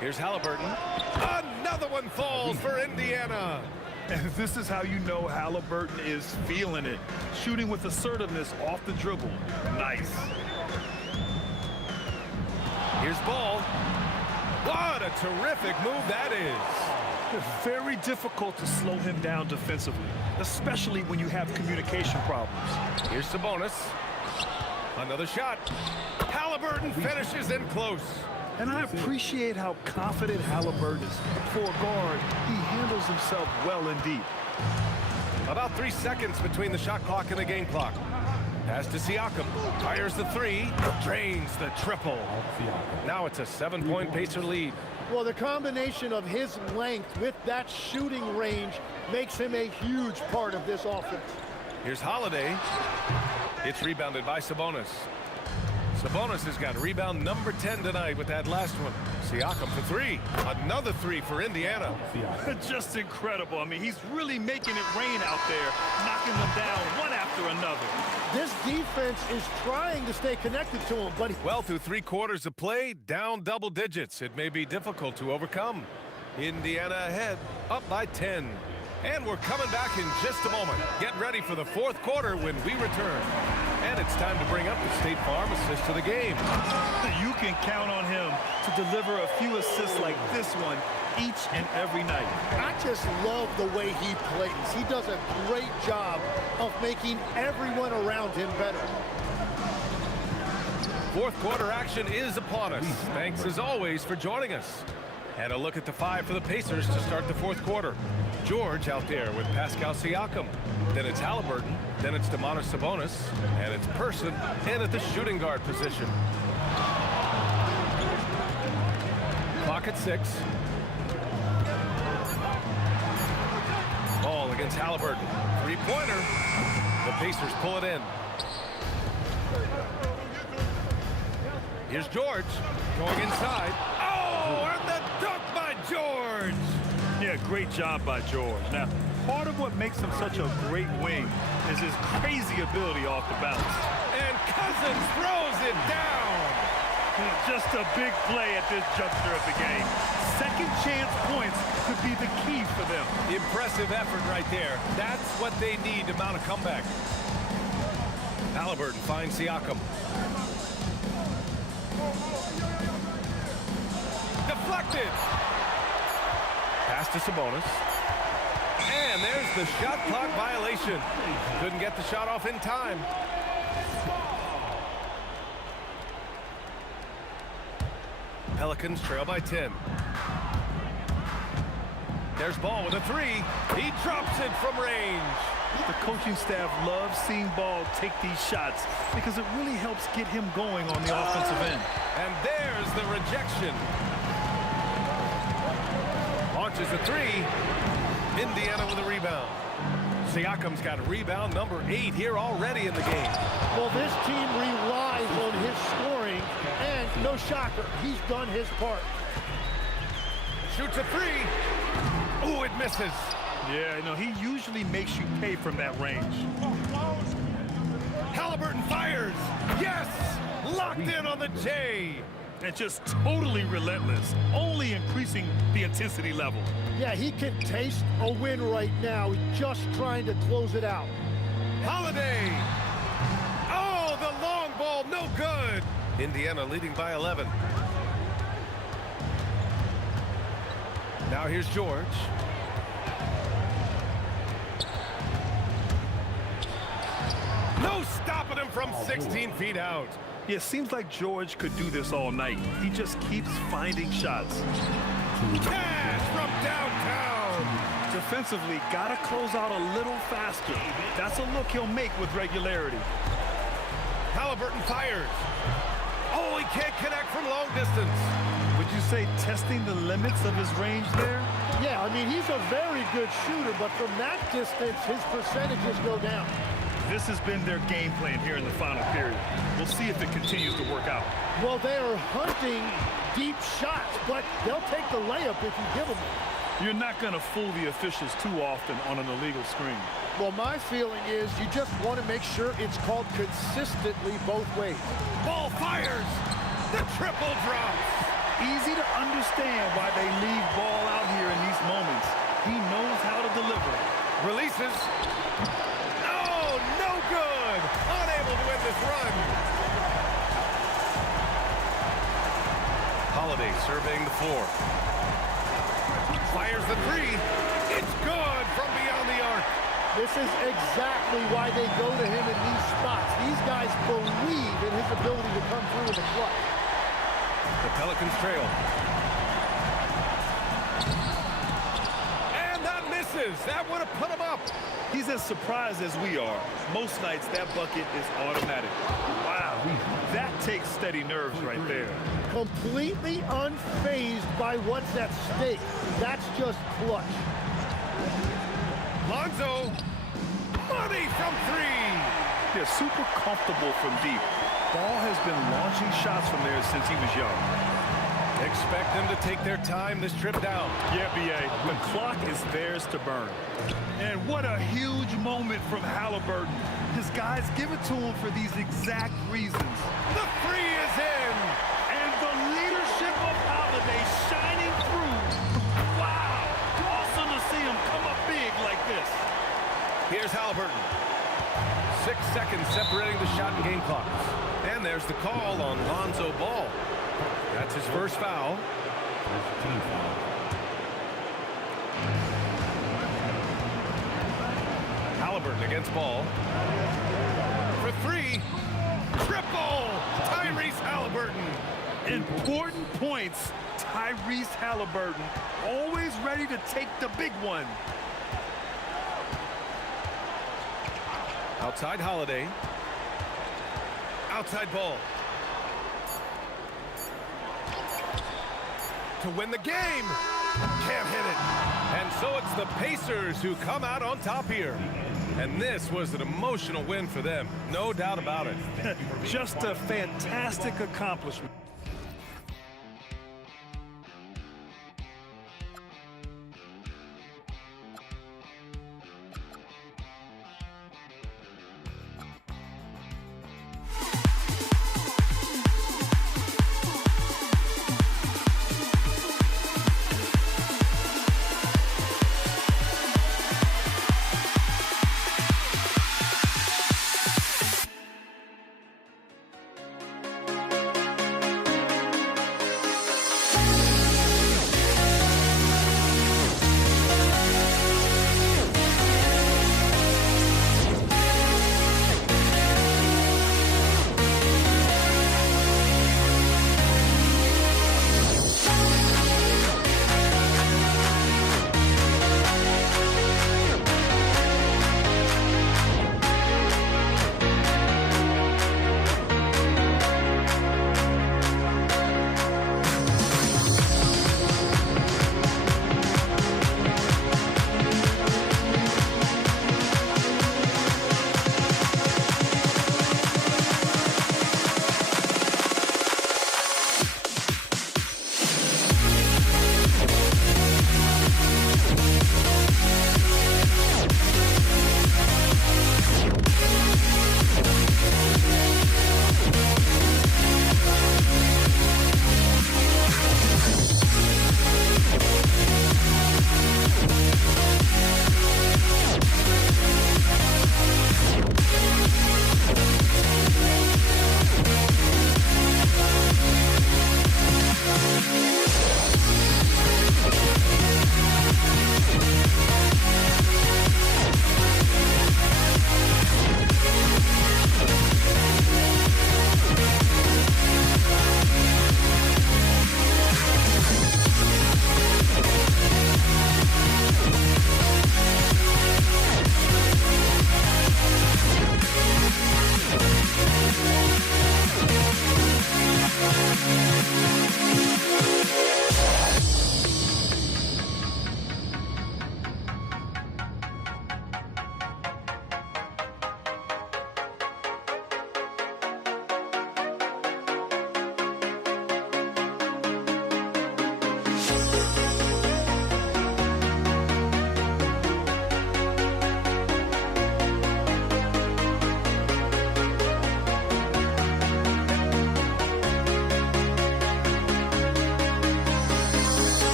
Here's Halliburton. Another one falls for Indiana. And this is how you know Halliburton is feeling it. Shooting with assertiveness off the dribble. Nice. Here's Ball. What a terrific move that is. Very difficult to slow him down defensively, especially when you have communication problems. Here's Sabonis. Another shot. Halliburton finishes in close. And I appreciate how confident Halliburton is. For a guard, he handles himself well indeed. About 3 seconds between the shot clock and the game clock. Pass to Siakam. Fires the 3. Drains the triple. Now it's a 7-point Pacer lead. Well, the combination of his length with that shooting range makes him a huge part of this offense. Here's Holiday. It's rebounded by Sabonis. Sabonis has got rebound number 10 tonight with that last one. Siakam for 3. Another 3 for Indiana. Just incredible. I mean, he's really making it rain out there, knocking them down one after another. This defense is trying to stay connected to him, but well, through 3 quarters of play, down double digits. It may be difficult to overcome. Indiana ahead, up by 10. And we're coming back in just a moment. Get ready for the 4th quarter when we return. And it's time to bring up the State Farm assist of the game. You can count on him to deliver a few assists like this one each and every night. I just love the way he plays. He does a great job of making everyone around him better. 4th quarter action is upon us. Thanks as always for joining us. And a look at the 5 for the Pacers to start the 4th quarter. George out there with Pascal Siakam. Then it's Halliburton. Then it's Domantas Sabonis. And it's Person in at the shooting guard position. Clock at 6. Ball against Halliburton. 3-pointer. The Pacers pull it in. Here's George going inside. Oh, and the dunk by George. Yeah, great job by George. Now, part of what makes him such a great wing is his crazy ability off the bounce. And Cousins throws it down. Just a big play at this juncture of the game. Second chance points could be the key for them. Impressive effort right there. That's what they need to mount a comeback. Halliburton finds Siakam. Deflected. Pass to Sabonis. And there's the shot clock violation. Couldn't get the shot off in time. Pelicans trail by 10. There's Ball with a three. He drops it from range. The coaching staff loves seeing Ball take these shots because it really helps get him going on the offensive end. And there's the rejection. Launches a three. Indiana with a rebound. Siakam's got rebound number 8 here already in the game. Well, this team relies on his scoring, and no shocker, he's done his part. Shoots a three. Ooh, it misses. Yeah, no, he usually makes you pay from that range. Halliburton fires. Yes! Locked in on the J. And just totally relentless, only increasing the intensity level. Yeah, he can taste a win right now. He's just trying to close it out. Holiday. Oh, the long ball, no good. Indiana leading by 11. Now here's George. No stopping him from 16 feet out. Yeah, it seems like George could do this all night. He just keeps finding shots. Cash from downtown. Defensively, gotta close out a little faster. That's a look he'll make with regularity. Halliburton fires. Oh, he can't connect from long distance. Would you say testing the limits of his range there? Yeah, I mean, he's a very good shooter, but from that distance, his percentages go down. This has been their game plan here in the final period. We'll see if it continues to work out. Well, they are hunting deep shots, but they'll take the layup if you give them it. You're not going to fool the officials too often on an illegal screen. Well, my feeling is you just want to make sure it's called consistently both ways. Ball fires. The triple drops. Easy to understand why they leave Ball out here in these moments. He knows how to deliver. Releases. Oh, no good. Unable to win this run. Holiday surveying the floor. Fires the three. It's good from beyond the arc. This is exactly why they go to him in these spots. These guys believe in his ability to come through in the clutch. The Pelicans trail. And that misses. That would have put him up. He's as surprised as we are. Most nights, that bucket is automatic. Wow, that takes steady nerves right there. Completely unfazed by what's at stake. That's just clutch. Lonzo. Money from three. They're super comfortable from deep. Ball has been launching shots from there since he was young. Expect them to take their time this trip down. Yeah, B.A., the clock is theirs to burn. And what a huge moment from Halliburton. His guys give it to him for these exact reasons. The three is in. And the leadership of Holiday shining through. Wow! Awesome to see him come up big like this. Here's Halliburton. 6 seconds separating the shot and game clocks. And there's the call on Lonzo Ball. That's his first foul. Halliburton against Ball. For three. Triple! Tyrese Halliburton. Important points. Tyrese Halliburton, always ready to take the big one. Outside Holiday. Outside Ball. To win the game. Can't hit it. And so it's the Pacers who come out on top here. And this was an emotional win for them. No doubt about it. Just a fantastic accomplishment.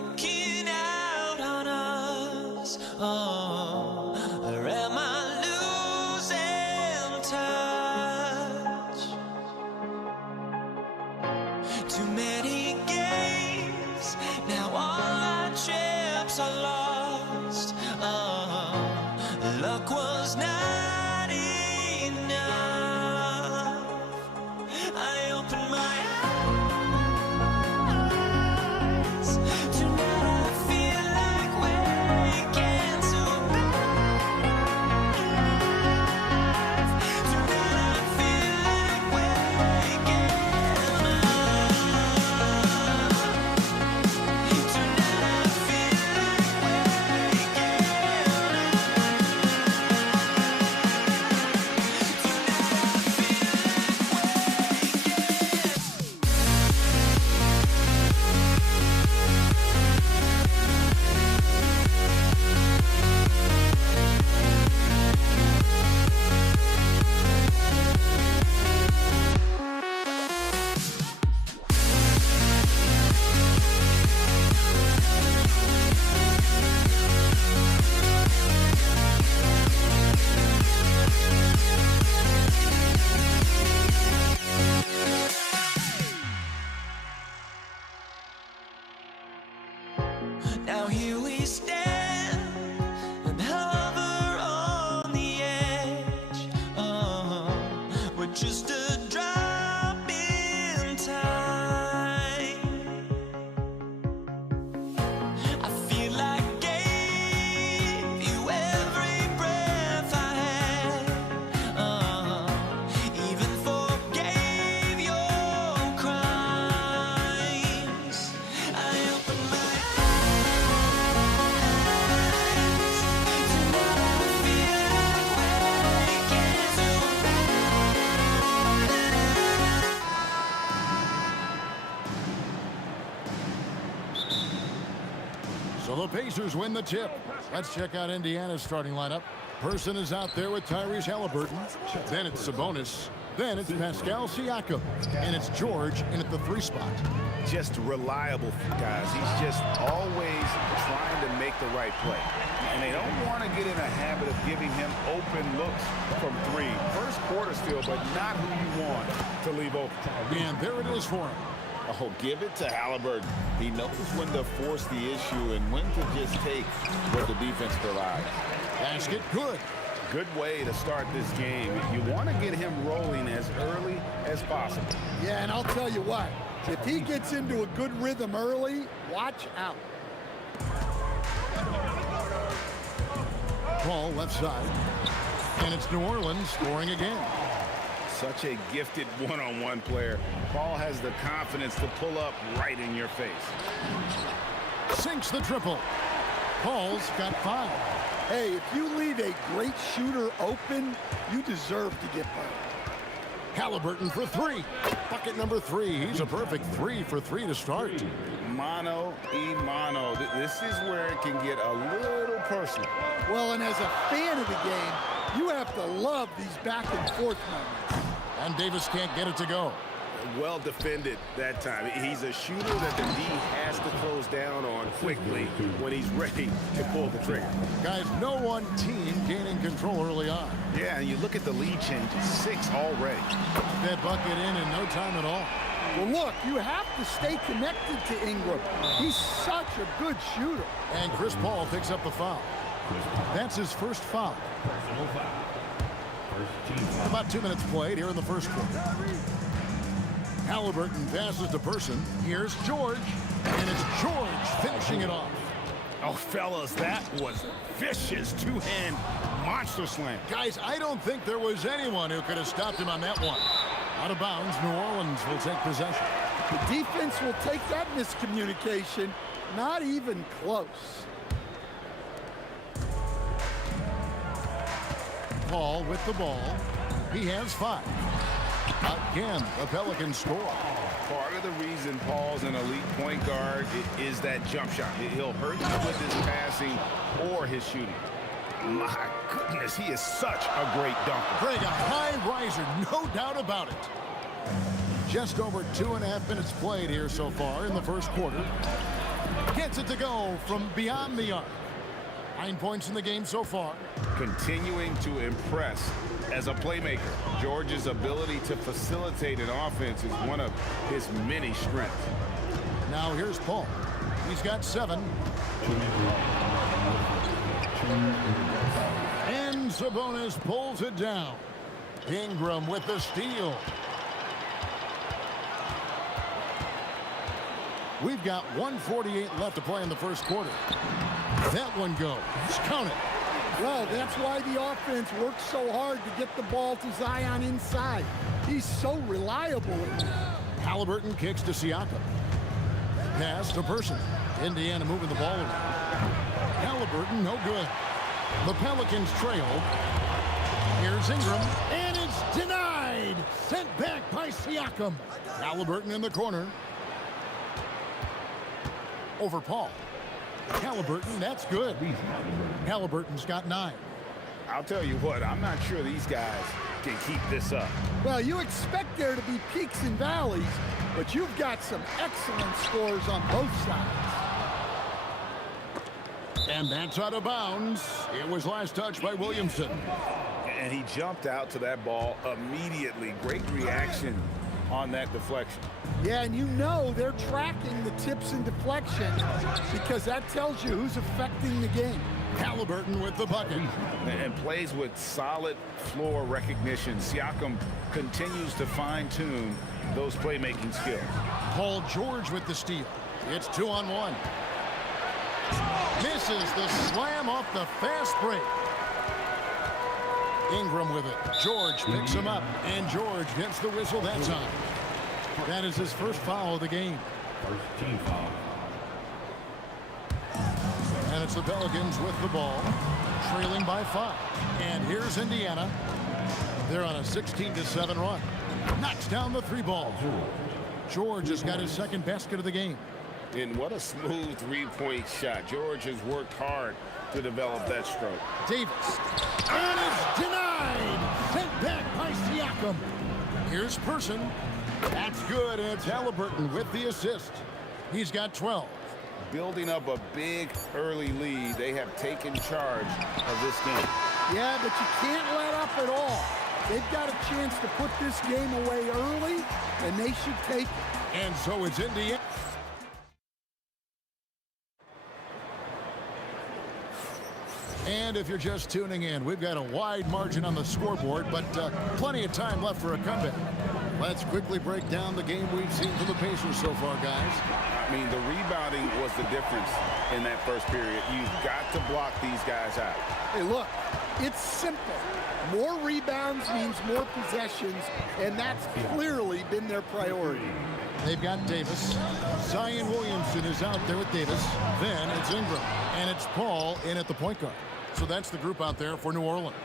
walking out on us? Oh, or am I losing touch? Too many games, now all our chips are lost. Oh, luck was not enough. I opened my eyes. Tonight I feel like waking to life. Tonight I feel like waking up. Tonight I feel like now here we stand and hover on the edge. Oh, we're just a drop in time. I feel like I gave you every breath I had. Even forgave your crimes. I opened my So the Pacers win the tip. Let's check out Indiana's starting lineup. Person is out there with Tyrese Halliburton. Then it's Sabonis. Then it's Pascal Siakam. And it's George in at the 3 spot. Just reliable, guys. He's just always trying to make the right play. And they don't want to get in a habit of giving him open looks from 3. First quarter still, but not who you want to leave open. And there it is for him. Oh, give it to Halliburton. He knows when to force the issue and when to just take what the defense provides. Basket good. Good way to start this game. You want to get him rolling as early as possible. Yeah, and I'll tell you what, if he gets into a good rhythm early, watch out. Ball left side. And it's New Orleans scoring again. Such a gifted one-on-one player. Paul has the confidence to pull up right in your face. Sinks the triple. Paul's got 5. Hey, if you leave a great shooter open, you deserve to get burned. Halliburton for 3. Bucket number 3. He's a perfect 3 for 3 to start. Mano y mano. This is where it can get a little personal. Well, and as a fan of the game, you have to love these back and forth moments. And Davis can't get it to go. Well defended that time. He's a shooter that the D has to close down on quickly when he's ready to pull the trigger. Guys, no one team gaining control early on. Yeah, and you look at the lead changes. 6 already. That bucket in no time at all. Well, look, you have to stay connected to Ingram. He's such a good shooter. And Chris Paul picks up the foul. That's his first foul. About 2 minutes played here in the first quarter. Halliburton passes to Person. Here's George. And it's George finishing it off. Oh, fellas, that was a vicious two-hand monster slam. Guys, I don't think there was anyone who could have stopped him on that one. Out of bounds, New Orleans will take possession. The defense will take that miscommunication. Not even close. Paul with the ball. He has 5. Again, the Pelicans score. Part of the reason Paul's an elite point guard is that jump shot. He'll hurt you with his passing or his shooting. My goodness, he is such a great dunker. Greg, a high riser, no doubt about it. Just over 2.5 minutes played here so far in the first quarter. Gets it to go from beyond the arc. 9 points in the game so far. Continuing to impress as a playmaker. George's ability to facilitate an offense is one of his many strengths. Now here's Paul. He's got 7. And Sabonis pulls it down. Ingram with the steal. We've got 1:48 left to play in the first quarter. That one goes. Count it. Well, that's why the offense works so hard to get the ball to Zion inside. He's so reliable. Halliburton kicks to Siakam. Pass to Person. Indiana moving the ball around. Halliburton, no good. The Pelicans trail. Here's Ingram, and it's denied. Sent back by Siakam. Halliburton in the corner. Over Paul. Halliburton, that's good. Halliburton's got 9. I'll tell you what, I'm not sure these guys can keep this up. Well, you expect there to be peaks and valleys, but you've got some excellent scores on both sides. And that's out of bounds. It was last touched by Williamson. And he jumped out to that ball immediately. Great reaction on that deflection. Yeah, and you know they're tracking the tips and deflections because that tells you who's affecting the game. Halliburton with the bucket. And plays with solid floor recognition. Siakam continues to fine-tune those playmaking skills. Paul George with the steal. It's 2-on-1. Misses the slam off the fast break. Ingram with it. George picks him up, and George gets the whistle that time. That is his first foul of the game. First team foul. And it's the Pelicans with the ball, trailing by 5. And here's Indiana. They're on a 16-7 run. Knocks down the 3 ball. George has got his second basket of the game. And what a smooth 3-point shot. George has worked hard to develop that stroke. Davis. And it's denied. Sent back by Siakam. Here's Person. That's good. And it's Halliburton with the assist. He's got 12. Building up a big early lead. They have taken charge of this game. Yeah, but you can't let up at all. They've got a chance to put this game away early, and they should take it. And so it's Indiana. And if you're just tuning in, we've got a wide margin on the scoreboard, but plenty of time left for a comeback. Let's quickly break down the game we've seen from the Pacers so far, guys. I mean, the rebounding was the difference in that first period. You've got to block these guys out. Hey, look, it's simple. More rebounds means more possessions, and that's clearly been their priority. They've got Davis. Zion Williamson is out there with Davis. Then it's Ingram. And it's Paul in at the point guard. So that's the group out there for New Orleans.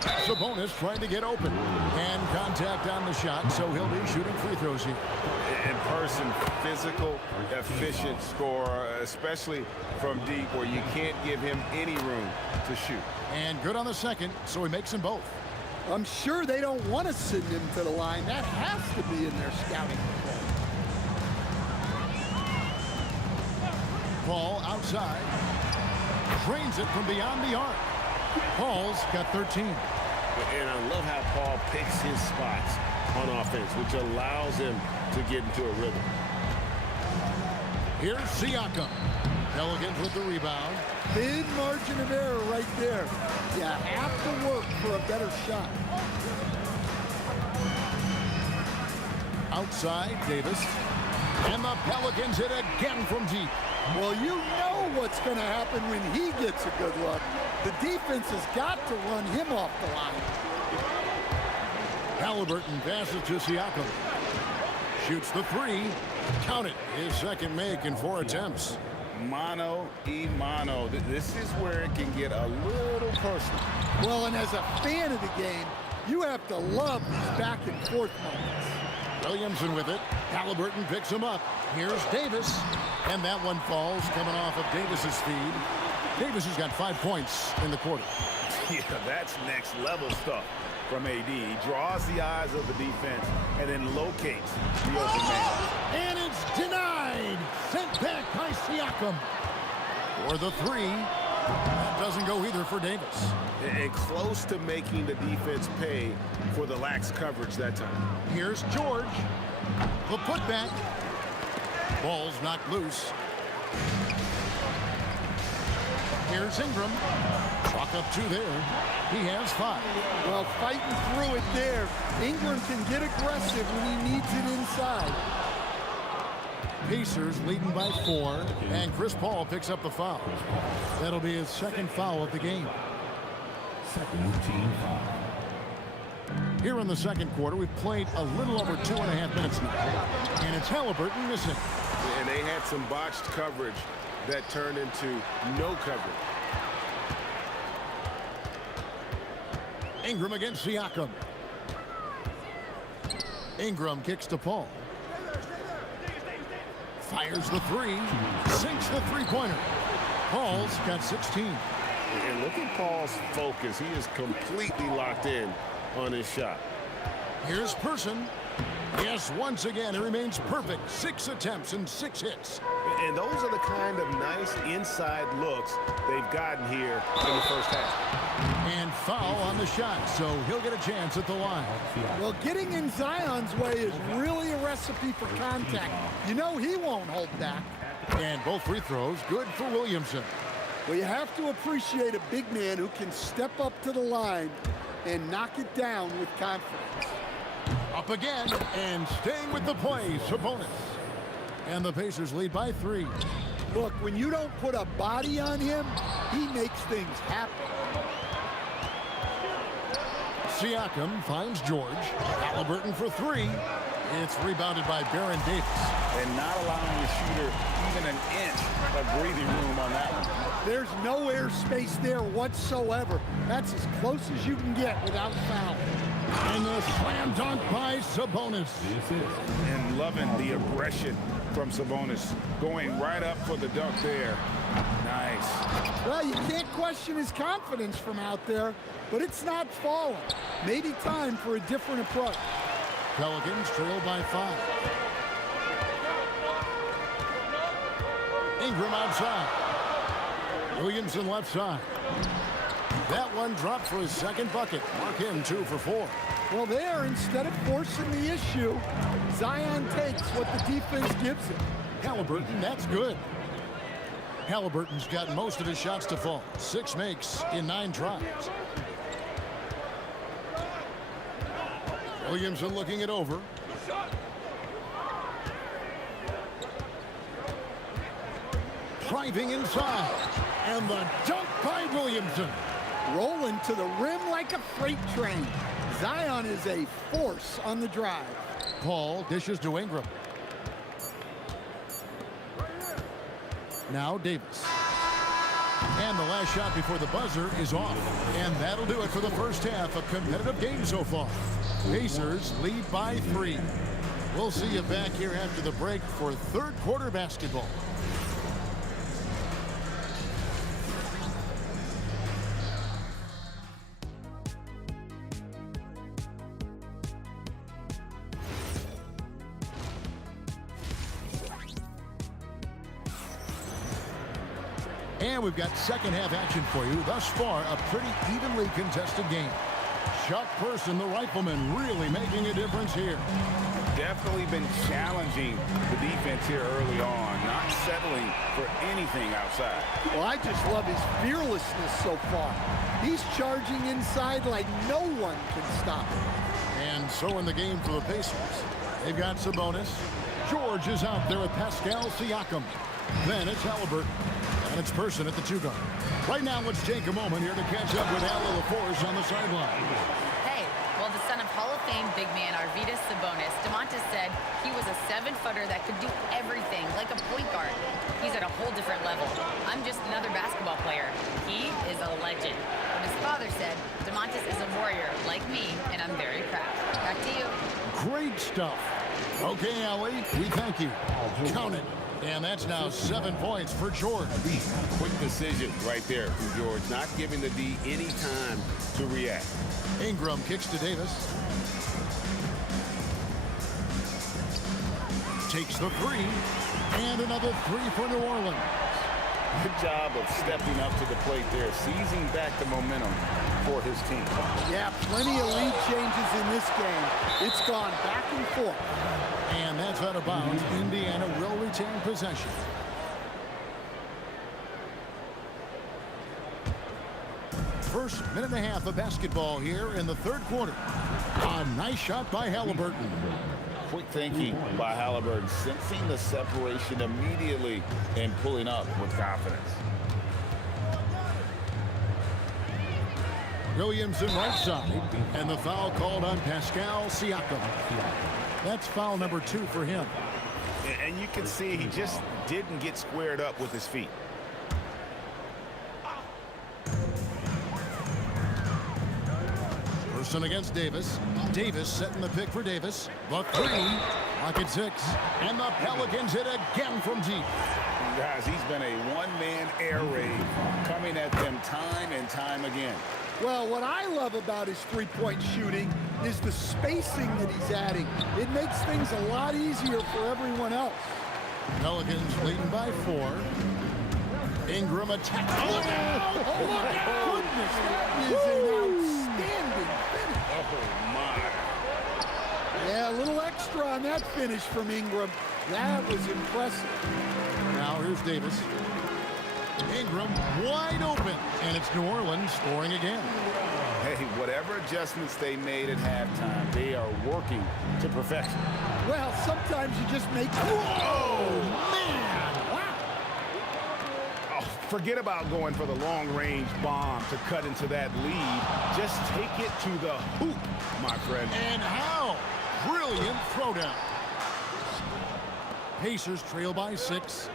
Sabonis trying to get open. And contact on the shot, so he'll be shooting free throws here. In person, physical, efficient scorer, especially from deep where you can't give him any room to shoot. And good on the second, so he makes them both. I'm sure they don't want to send him to the line. That has to be in their scouting report. Paul outside. Drains it from beyond the arc. Paul's got 13. And I love how Paul picks his spots on offense, which allows him to get into a rhythm. Here's Siakam. Pelicans with the rebound. Big margin of error right there. You have to work for a better shot. Outside, Davis. And the Pelicans hit again from deep. Well, you know what's going to happen when he gets a good look. The defense has got to run him off the line. Halliburton passes to Siakam. Shoots the 3. Count it. His second make in 4 attempts. Mano y mano. This is where it can get a little personal. Well, and as a fan of the game, you have to love these back and forth moments. Williamson with it. Halliburton picks him up. Here's Davis. And that one falls coming off of Davis's feed. Davis has got 5 points in the quarter. Yeah, that's next level stuff from AD. He draws the eyes of the defense and then locates the open man. And it's denied. Sent back by Siakam for the three. That doesn't go either for Davis. And close to making the defense pay for the lax coverage that time. Here's George. The putback. Ball's knocked loose. Here's Ingram. Chalk up 2 there. He has 5. Well, fighting through it there. Ingram can get aggressive when he needs it inside. Pacers leading by 4, and Chris Paul picks up the foul. That'll be his second foul of the game. Second team foul. Here in the second quarter, we've played a little over 2.5 minutes now, and it's Halliburton missing. And they had some botched coverage that turned into no coverage. Ingram against Siakam. Ingram kicks to Paul. Fires the 3. Sinks the three-pointer. Paul's got 16. And look at Paul's focus. He is completely locked in on his shot. Here's Person. Yes, once again, it remains perfect. 6 attempts and 6 hits. And those are the kind of nice inside looks they've gotten here in the first half. And foul on the shot, so he'll get a chance at the line. Well, getting in Zion's way is really a recipe for contact. You know he won't hold back. And both free throws good for Williamson. Well, you have to appreciate a big man who can step up to the line and knock it down with confidence. Up again, and staying with the play, Sabonis. And the Pacers lead by 3. Look, when you don't put a body on him, he makes things happen. Siakam finds George. Halliburton for 3. It's rebounded by Baron Davis. And not allowing the shooter even an inch of breathing room on that one. There's no air space there whatsoever. That's as close as you can get without foul. And the slam dunk by Sabonis. And loving the aggression from Sabonis. Going right up for the dunk there. Nice. Well, you can't question his confidence from out there, but it's not falling. Maybe time for a different approach. Pelicans trail by 5. Ingram outside. Williamson left side. That one dropped for his second bucket. Mark him 2 for 4. Well, there, instead of forcing the issue, Zion takes what the defense gives him. Halliburton, that's good. Halliburton's got most of his shots to fall. 6 makes in 9 tries. Williamson looking it over. Driving inside. And the dunk by Williamson. Rolling to the rim like a freight train. Zion is a force on the drive. Paul dishes to Ingram. Now Davis. And the last shot before the buzzer is off. And that'll do it for the first half. A competitive game so far. Pacers lead by 3. We'll see you back here after the break for third quarter basketball. And we've got second half action for you. Thus far, a pretty evenly contested game. Chuck Person, the rifleman, really making a difference here. Definitely been challenging the defense here early on, not settling for anything outside. Well, I just love his fearlessness so far. He's charging inside like no one can stop him. And so in the game for the Pacers, they've got Sabonis. George is out there with Pascal Siakam. Then it's Halliburton. And it's Person at the 2 guard. Right now, let's take a moment here to catch up with Al LaForce on the sideline. Hey, well, the son of Hall of Fame big man Arvydas Sabonis, DeMontis said he was a 7-footer that could do everything, like a point guard. He's at a whole different level. I'm just another basketball player. He is a legend. But his father said DeMontis is a warrior like me, and I'm very proud. Back to you. Great stuff. Okay, Allie, we thank you. Count it. And that's now 7 points for George. Quick decision right there from George, not giving the D any time to react. Ingram kicks to Davis. Takes the 3. And another three for New Orleans. Good job of stepping up to the plate there, seizing back the momentum for his team. Yeah, plenty of lead changes in this game. It's gone back and forth. And that's out of bounds. Indiana will retain possession. First minute and a half of basketball here in the third quarter. A nice shot by Halliburton. Quick thinking by Halliburton, sensing the separation immediately and pulling up with confidence. Williamson right side, and the foul called on Pascal Siakam. That's foul number 2 for him. And you can see he just didn't get squared up with his feet. Person against Davis. Davis setting the pick for Davis. The three. Pocket 6. And the Pelicans hit again from deep. Guys, he's been a one-man air raid, coming at them time and time again. Well, what I love about his three-point shooting is the spacing that he's adding. It makes things a lot easier for everyone else. Pelicans leading by 4. Ingram attacks. Oh, my goodness, that is an outstanding finish. Oh, my. Yeah, a little extra on that finish from Ingram. That was impressive. Now here's Davis. Ingram wide open, and it's New Orleans scoring again. Hey, whatever adjustments they made at halftime, they are working to perfection. Well, sometimes you just make... Oh, man! Wow! Oh, forget about going for the long-range bomb to cut into that lead. Just take it to the hoop, my friend. And how? Brilliant throwdown. Pacers trail by 6.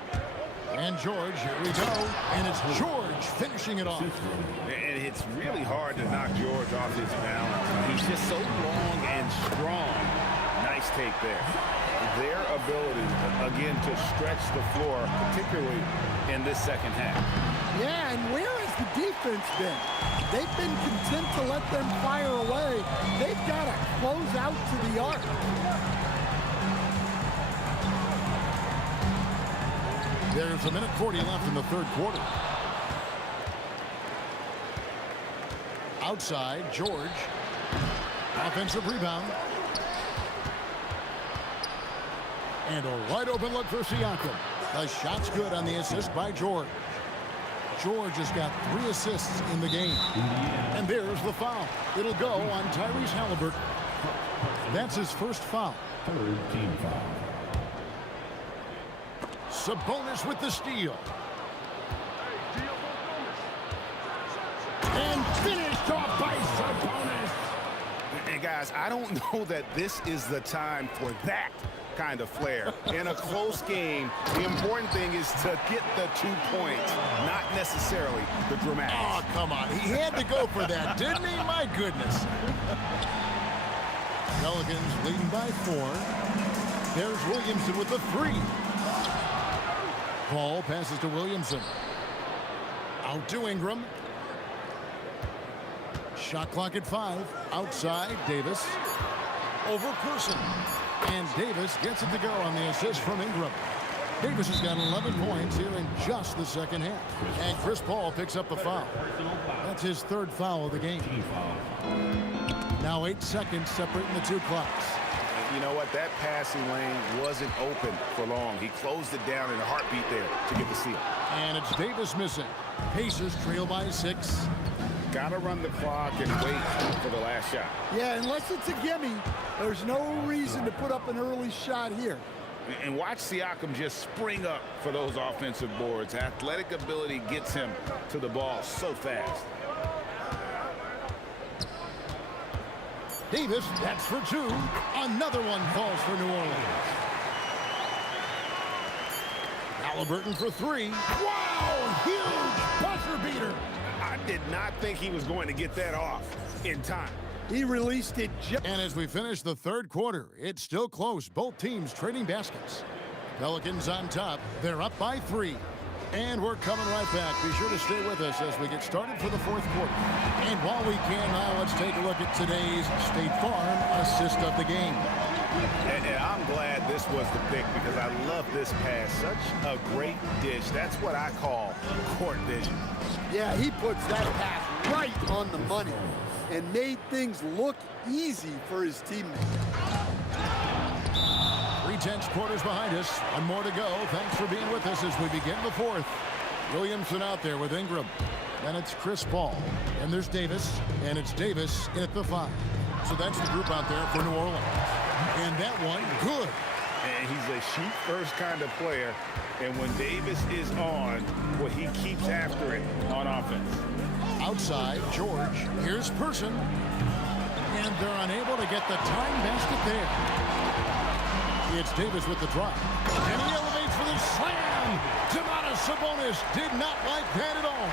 And George, here we go. And it's George finishing it off. And it's really hard to knock George off his balance. He's just so long and strong. Nice take there. Their ability, again, to stretch the floor, particularly in this second half. Yeah, and where has the defense been? They've been content to let them fire away. They've got to close out to the arc. There's a minute 40 left in the third quarter. Outside, George. Offensive rebound. And a wide open look for Siakam. The shot's good on the assist by George. George has got 3 assists in the game. And there's the foul. It'll go on Tyrese Halliburton. That's his first foul. Third team foul. Sabonis with the steal. And finished off by Sabonis. And guys, I don't know that this is the time for that kind of flair. In a close game, the important thing is to get the 2 points, not necessarily the dramatics. Oh, come on. He had to go for that, didn't he? My goodness. Pelicans leading by 4. There's Williamson with the 3. Ball passes to Williamson. Out to Ingram. Shot clock at 5. Outside, Davis. Over Person. And Davis gets it to go on the assist from Ingram. Davis has got 11 points here in just the second half. And Chris Paul picks up the foul. That's his 3rd foul of the game. Now 8 seconds separating the 2 clocks. You know what? That passing lane wasn't open for long. He closed it down in a heartbeat there to get the steal. And it's Davis missing. Pacers trail by 6. Got to run the clock and wait for the last shot. Yeah, unless it's a gimme, there's no reason to put up an early shot here. And watch Siakam just spring up for those offensive boards. Athletic ability gets him to the ball so fast. Davis, that's for 2. Another one falls for New Orleans. Halliburton for 3. Wow, huge buzzer beater. I did not think he was going to get that off in time. He released it just... And as we finish the third quarter, it's still close. Both teams trading baskets. Pelicans on top. They're up by 3. And we're coming right back. Be sure to stay with us as we get started for the fourth quarter. And while we can now, let's take a look at today's State Farm assist of the game. And I'm glad this was the pick because I love this pass. Such a great dish. That's what I call court vision. Yeah, he puts that pass right on the money and made things look easy for his teammates. 3/10 quarters behind us. One more to go. Thanks for being with us as we begin the fourth. Williamson out there with Ingram. Then it's Chris Paul. And there's Davis. And it's Davis at the 5. So that's the group out there for New Orleans. And that one, good. And he's a shoot-first kind of player. And when Davis is on, well, he keeps after it on offense. Outside, George. Here's Person. And they're unable to get the time basket there. It's Davis with the drive. And he elevates for the slam. Domantas Sabonis did not like that at all.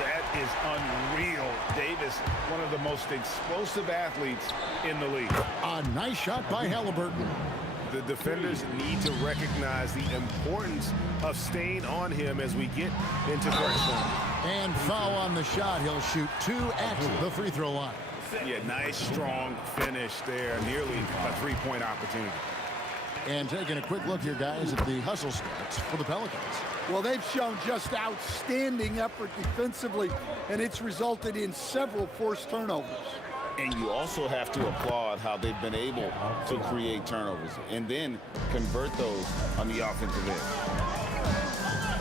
That is unreal. Davis, one of the most explosive athletes in the league. A nice shot by Halliburton. The defenders need to recognize the importance of staying on him as we get into crunch time. And foul on the shot. He'll shoot 2 at the free throw line. Yeah, nice, strong finish there. Nearly a three-point opportunity. And taking a quick look here, guys, at the hustle stats for the Pelicans. Well, they've shown just outstanding effort defensively, and it's resulted in several forced turnovers. And you also have to applaud how they've been able to create turnovers and then convert those on the offensive end.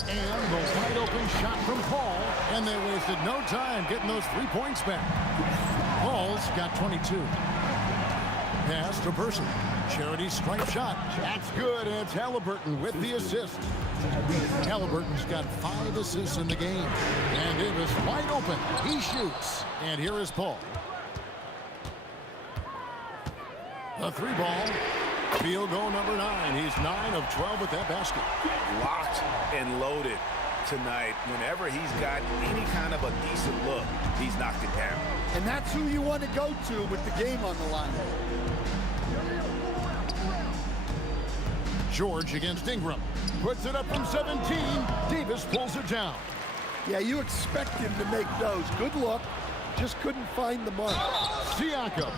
And the wide open shot from Paul, and they wasted no time getting those 3 points back. Paul's got 22. Pass to Person. Charity stripe shot. That's good, and it's Halliburton with the assist. Halliburton's got 5 assists in the game. And Davis wide open. He shoots. And here is Paul. The 3 ball. Field goal number 9. He's 9 of 12 with that basket. Locked and loaded tonight. Whenever he's got any kind of a decent look, he's knocked it down. And that's who you want to go to with the game on the line. George against Ingram. Puts it up from 17. Davis pulls it down. Yeah, you expect him to make those. Good look. Just couldn't find the mark. Siakam.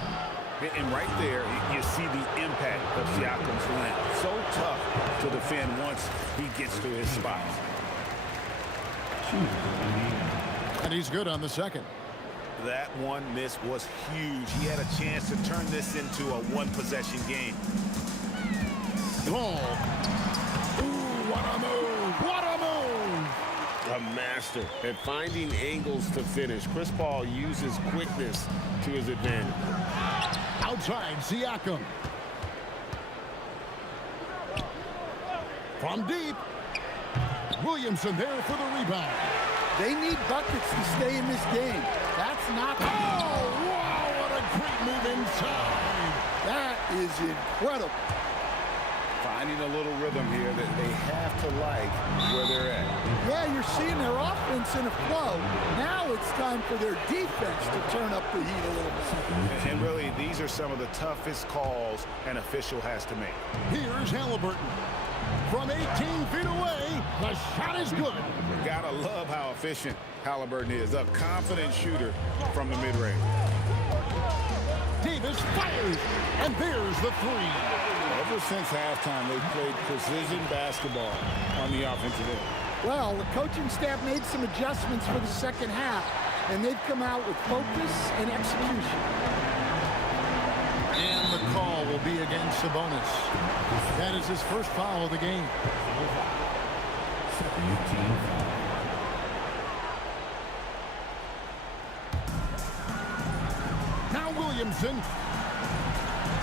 And right there, you see the impact of Siakam's length. So tough to defend once he gets to his spot. And he's good on the second. That one miss was huge. He had a chance to turn this into a one-possession game. Oh. Ooh, what a move. What a move. A master at finding angles to finish. Chris Paul uses quickness to his advantage. Outside, Siakam. From deep. Williamson there for the rebound. They need buckets to stay in this game. That's not... Oh, wow, what a great move inside. That is incredible. Finding a little rhythm here that they have to like where they're at. Yeah, you're seeing their offense in a flow. Now it's time for their defense to turn up the heat a little bit. And really, these are some of the toughest calls an official has to make. Here's Halliburton. From 18 feet away, the shot is good. Gotta love how efficient Halliburton is. A confident shooter from the mid-range. Davis fires, and there's the 3. Ever since halftime, they've played precision basketball on the offensive end. Well, the coaching staff made some adjustments for the second half, and they've come out with focus and execution. And the call will be against Sabonis. That is his first foul of the game. Now Williamson.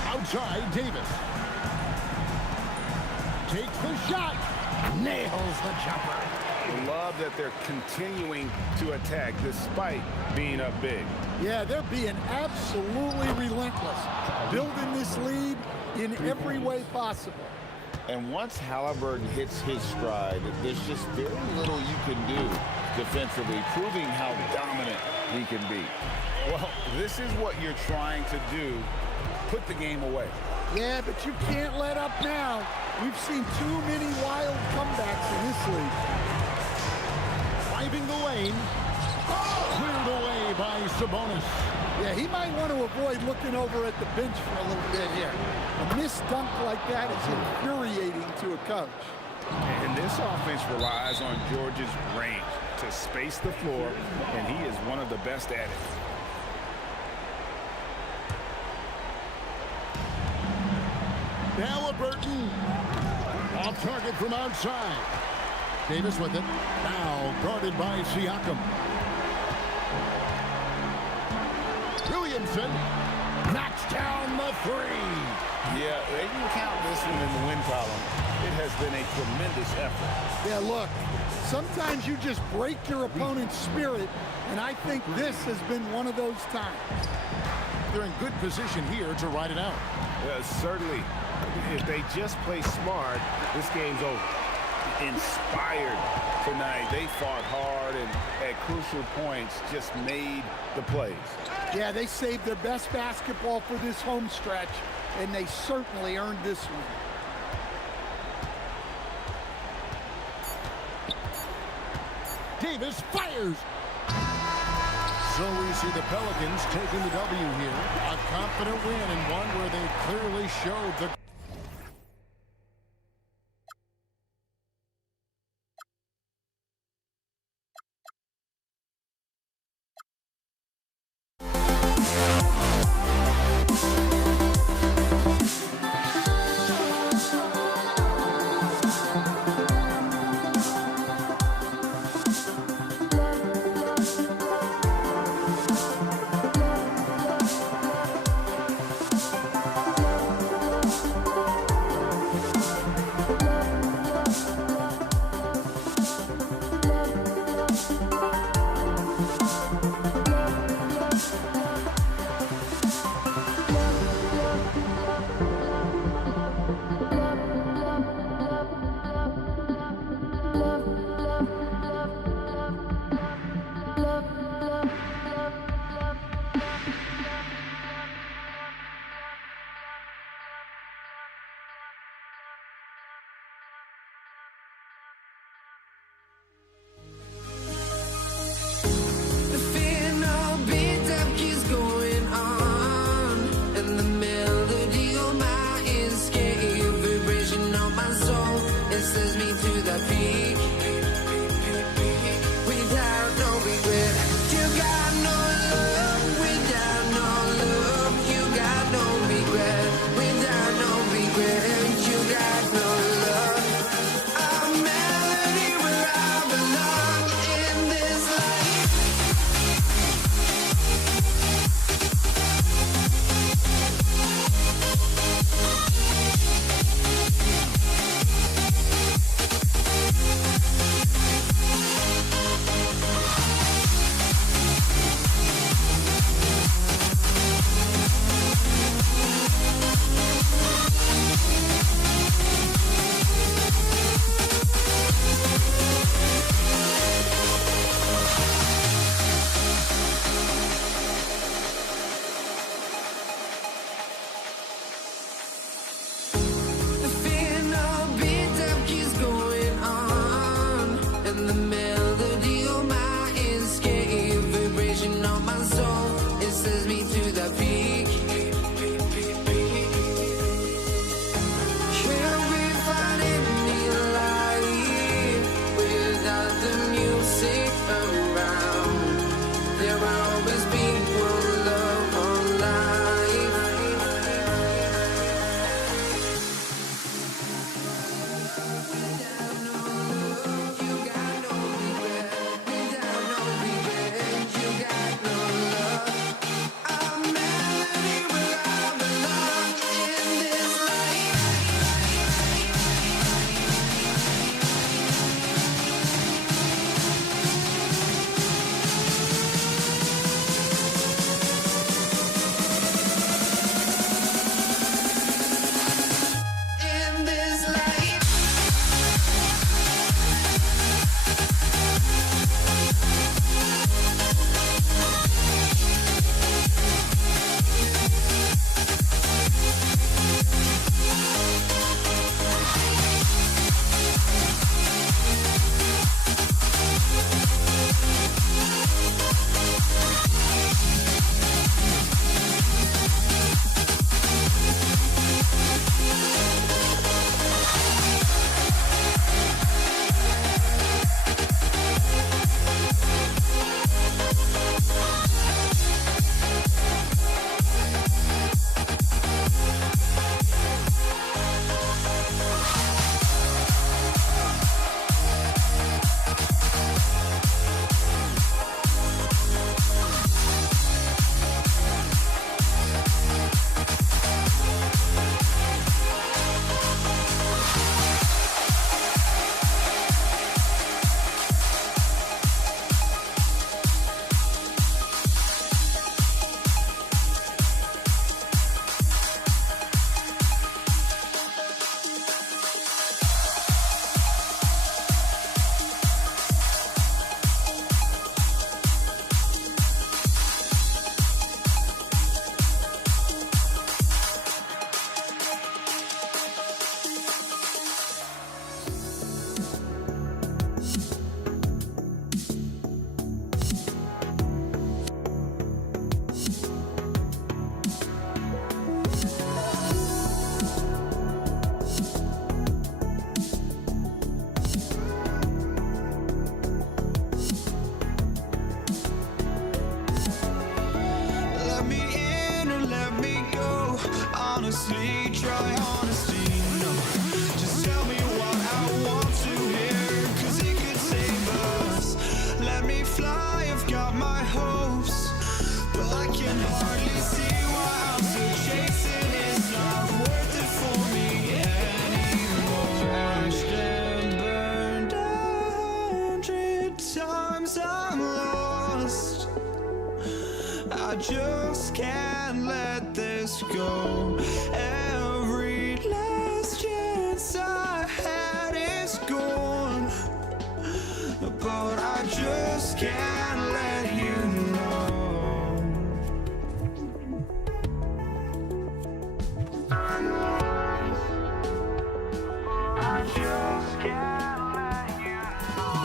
Outside, Davis. Takes the shot. Nails the jumper. Love that they're continuing to attack despite being up big. Yeah, they're being absolutely relentless, building this lead in every way possible. And once Halliburton hits his stride, there's just very little you can do defensively, proving how dominant he can be. Well, this is what you're trying to do, put the game away. Yeah, but you can't let up now. We've seen too many wild comebacks in this league. Driving the lane. Cleared away by Sabonis. Yeah, he might want to avoid looking over at the bench for a little bit here. A missed dunk like that is infuriating to a coach. And this offense relies on George's range to space the floor, and he is one of the best at it. Halliburton off target from outside. Davis with it. Now guarded by Siakam. Williamson knocks down the three. Yeah, they can count this one in the win column. It has been a tremendous effort. Yeah, look, sometimes you just break your opponent's spirit, and I think this has been one of those times. They're in good position here to ride it out. Certainly, if they just play smart, this game's over. Inspired tonight. They fought hard and at crucial points just made the plays. Yeah, they saved their best basketball for this home stretch, and they certainly earned this one. Davis fires. So we see the Pelicans taking the W here. A confident win and one where they clearly showed the... honestly, try honesty. No, just tell me what I want to hear, 'cause it could save us. Let me fly, I've got my hopes, but I can hardly see why I'm still chasing. It's not worth it for me anymore. Crashed and burned 100 times, I'm lost. I just can't let this go. Every last chance I had is gone, but I just can't let you know. I just can't let you know.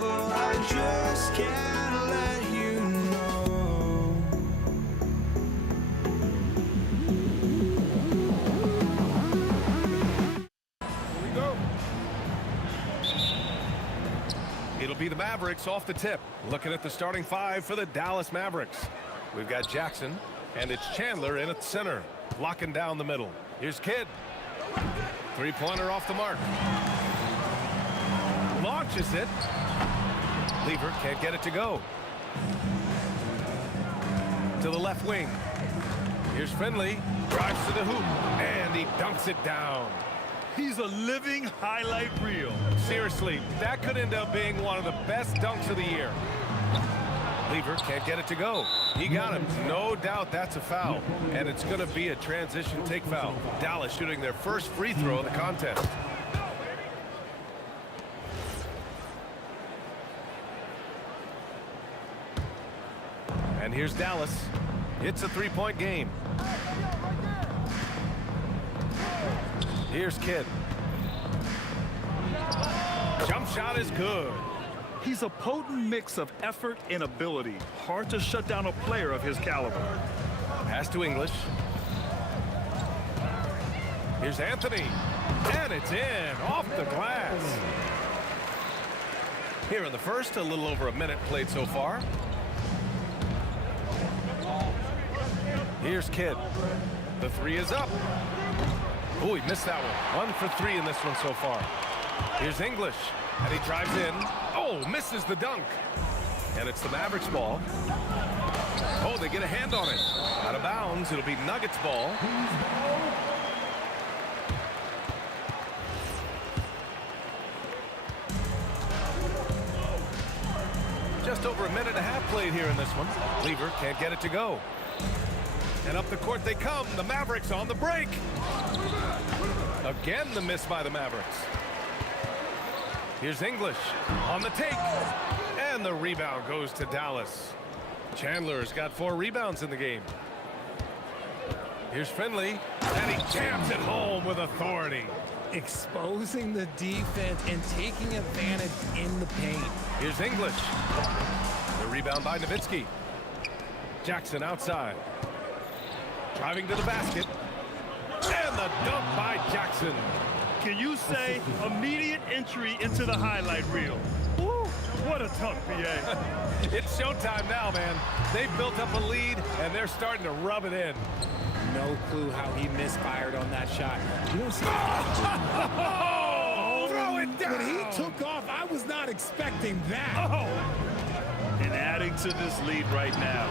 But I just can't let you know. It'll be the Mavericks off the tip. Looking at the starting five for the Dallas Mavericks. We've got Jackson, and it's Chandler in at center, locking down the middle. Here's Kidd. Three-pointer off the mark. Launches it. Lever can't get it to go. To the left wing. Here's Finley. Drives to the hoop, and he dunks it down. He's a living highlight reel. Seriously, that could end up being one of the best dunks of the year. Lever can't get it to go. He got him. No doubt that's a foul. And it's going to be a transition take foul. Dallas shooting their first free throw of the contest. And here's Dallas. It's a three-point game. Here's Kidd. Jump shot is good. He's a potent mix of effort and ability. Hard to shut down a player of his caliber. Pass to English. Here's Anthony. And it's in, off the glass. Here in the first, a little over a minute played so far. Here's Kidd. The three is up. Oh, he missed that one. 1 for 3 in this one so far. Here's English, and he drives in. Oh, misses the dunk. And it's the Mavericks ball. Oh, they get a hand on it. Out of bounds, it'll be Nuggets ball. Just over a minute and a half played here in this one. Lever can't get it to go. And up the court they come. The Mavericks on the break. Again, the miss by the Mavericks. Here's English on the take. And the rebound goes to Dallas. Chandler's got 4 rebounds in the game. Here's Finley, and he jams it home with authority. Exposing the defense and taking advantage in the paint. Here's English. The rebound by Nowitzki. Jackson outside. Driving to the basket. And the dunk by Jackson. Can you say immediate entry into the highlight reel? Woo, what a dunk, BA. It's showtime now, man. They've built up a lead, and they're starting to rub it in. No clue how he misfired on that shot. You don't see Throw it down! When he took off, I was not expecting that. Oh! And adding to this lead right now,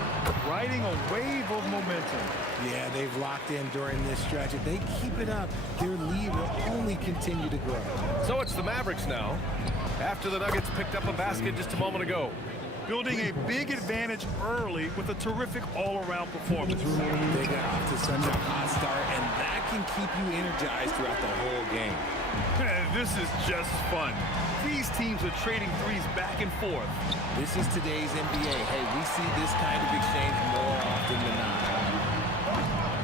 riding a wave of momentum. Yeah, they've locked in during this stretch. If they keep it up, their lead will only continue to grow. So it's the Mavericks now, after the Nuggets picked up a basket just a moment ago. Building a big advantage early with a terrific all-around performance. They got off to such a hot start, and that can keep you energized throughout the whole game. This is just fun. These teams are trading threes back and forth. This is today's NBA. Hey, we see this kind of exchange more often than not.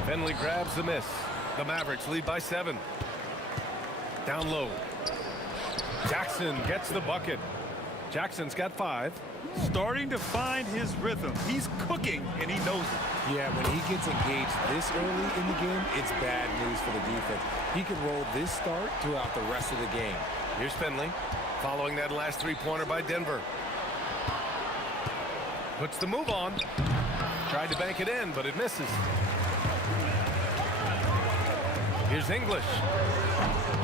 Finley grabs the miss. The Mavericks lead by 7. Down low. Jackson gets the bucket. Jackson's got 5. Starting to find his rhythm. He's cooking, and he knows it. Yeah, when he gets engaged this early in the game, it's bad news for the defense. He can roll this start throughout the rest of the game. Here's Finley, following that last three-pointer by Denver. Puts the move on. Tried to bank it in, but it misses. Here's English.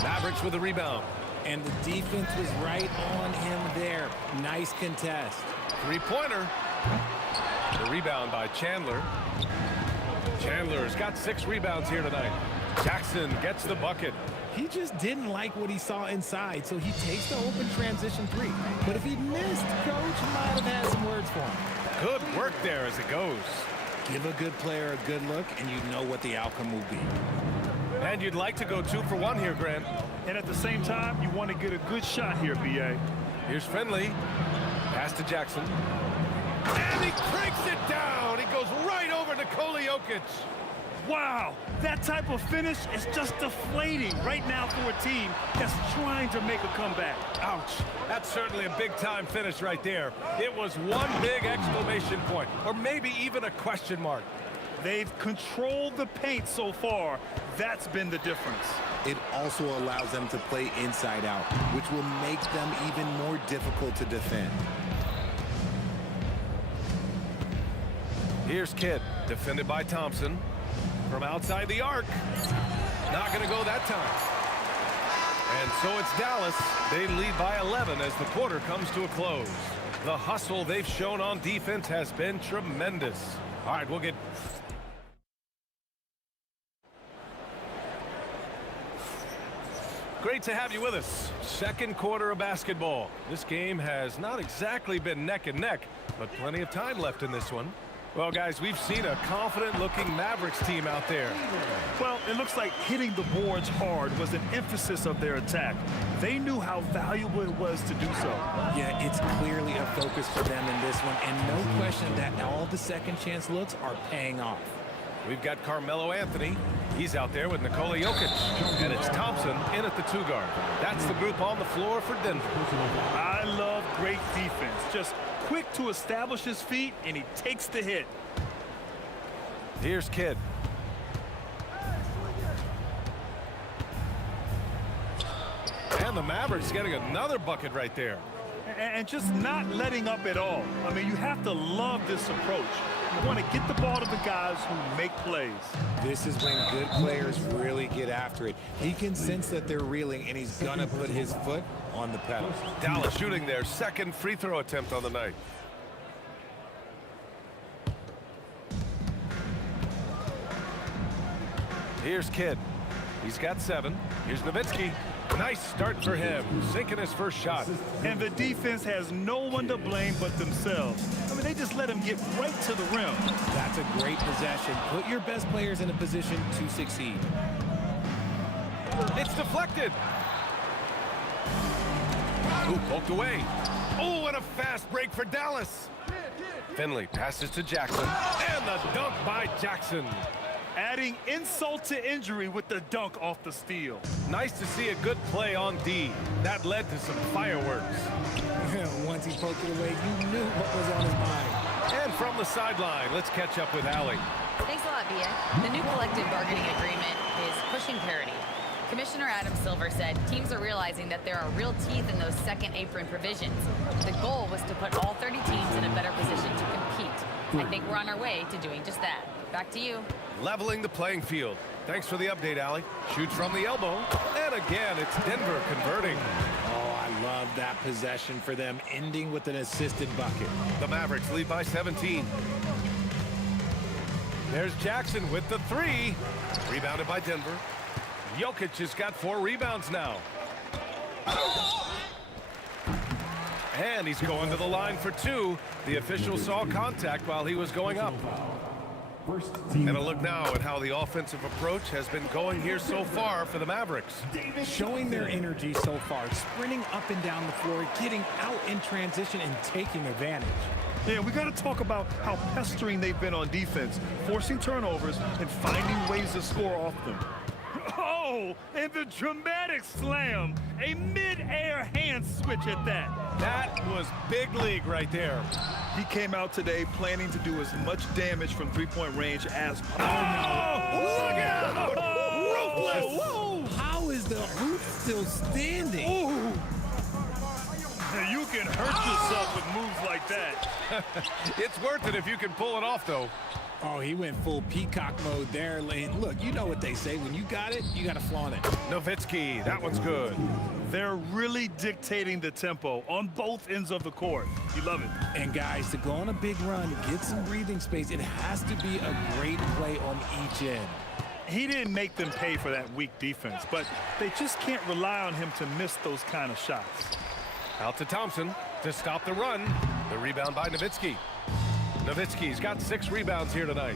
Mavericks with a rebound. And the defense was right on him there. Nice contest. Three-pointer. The rebound by Chandler. Chandler's got 6 rebounds here tonight. Jackson gets the bucket. He just didn't like what he saw inside, so he takes the open transition 3. But if he'd missed, Coach might have had some words for him. Good work there as it goes. Give a good player a good look, and you know what the outcome will be. And you'd like to go 2 for 1 here, Grant. And at the same time, you want to get a good shot here, BA. Here's Finley. Pass to Jackson. And he cranks it down. He goes right over Nikola Jokic. Wow, that type of finish is just deflating right now for a team that's trying to make a comeback. Ouch. That's certainly a big-time finish right there. It was one big exclamation point, or maybe even a question mark. They've controlled the paint so far. That's been the difference. It also allows them to play inside out, which will make them even more difficult to defend. Here's Kidd, defended by Thompson. From outside the arc. Not going to go that time. And so it's Dallas. They lead by 11 as the quarter comes to a close. The hustle they've shown on defense has been tremendous. All right, we'll get... Great to have you with us. Second quarter of basketball. This game has not exactly been neck and neck, but plenty of time left in this one. Well, guys, we've seen a confident-looking Mavericks team out there. Well, it looks like hitting the boards hard was an emphasis of their attack. They knew how valuable it was to do so. Yeah, it's clearly a focus for them in this one, and no question that all the second chance looks are paying off. We've got Carmelo Anthony. He's out there with Nikola Jokic. And it's Thompson in at the 2 guard. That's the group on the floor for Denver. I love great defense. Just quick to establish his feet, and he takes the hit. Here's Kidd. And the Mavericks getting another bucket right there. And just not letting up at all. I mean, you have to love this approach. You want to get the ball to the guys who make plays. This is when good players really get after it. He can sense that they're reeling, and he's going to put his foot on the pedal. Dallas shooting their second free throw attempt on the night. Here's Kidd. He's got 7. Here's Nowitzki. Nice start for him, sinking his first shot. And the defense has no one to blame but themselves. I mean, they just let him get right to the rim. That's a great possession. Put your best players in a position to succeed. It's deflected. Ooh, poked away. Oh, and a fast break for Dallas. Finley passes to Jackson. And the dunk by Jackson. Adding insult to injury with the dunk off the steal. Nice to see a good play on D. That led to some fireworks. Once he poked it away, you knew what was on his mind. And from the sideline, let's catch up with Allie. Thanks a lot, Bia. The new collective bargaining agreement is pushing parity. Commissioner Adam Silver said teams are realizing that there are real teeth in those second apron provisions. The goal was to put all 30 teams in a better position to compete. I think we're on our way to doing just that. Back to you. Leveling the playing field. Thanks for the update, Allie. Shoots from the elbow. And again, it's Denver converting. Oh, I love that possession for them, ending with an assisted bucket. The Mavericks lead by 17. There's Jackson with the three. Rebounded by Denver. Jokic has got 4 rebounds now. And he's going to the line for 2. The official saw contact while he was going up. And a look now at how the offensive approach has been going here so far for the Mavericks. Showing their energy so far, sprinting up and down the floor, getting out in transition and taking advantage. Yeah, we got to talk about how pestering they've been on defense, forcing turnovers and finding ways to score off them. Oh, and the dramatic slam, a mid-air hand switch at that. That was big league right there. He came out today planning to do as much damage from three-point range as possible. Oh, look out! Ruthless! Whoa! How is the hoop still standing? Ooh. You can hurt yourself with moves like that. It's worth it if you can pull it off, though. Oh, he went full peacock mode there, Lane. Look, you know what they say. When you got it, you got to flaunt it. Nowitzki, that one's good. They're really dictating the tempo on both ends of the court. You love it. And guys, to go on a big run, get some breathing space, it has to be a great play on each end. He didn't make them pay for that weak defense, but they just can't rely on him to miss those kind of shots. Out to Thompson to stop the run. The rebound by Nowitzki. Nowitzki's got 6 rebounds here tonight.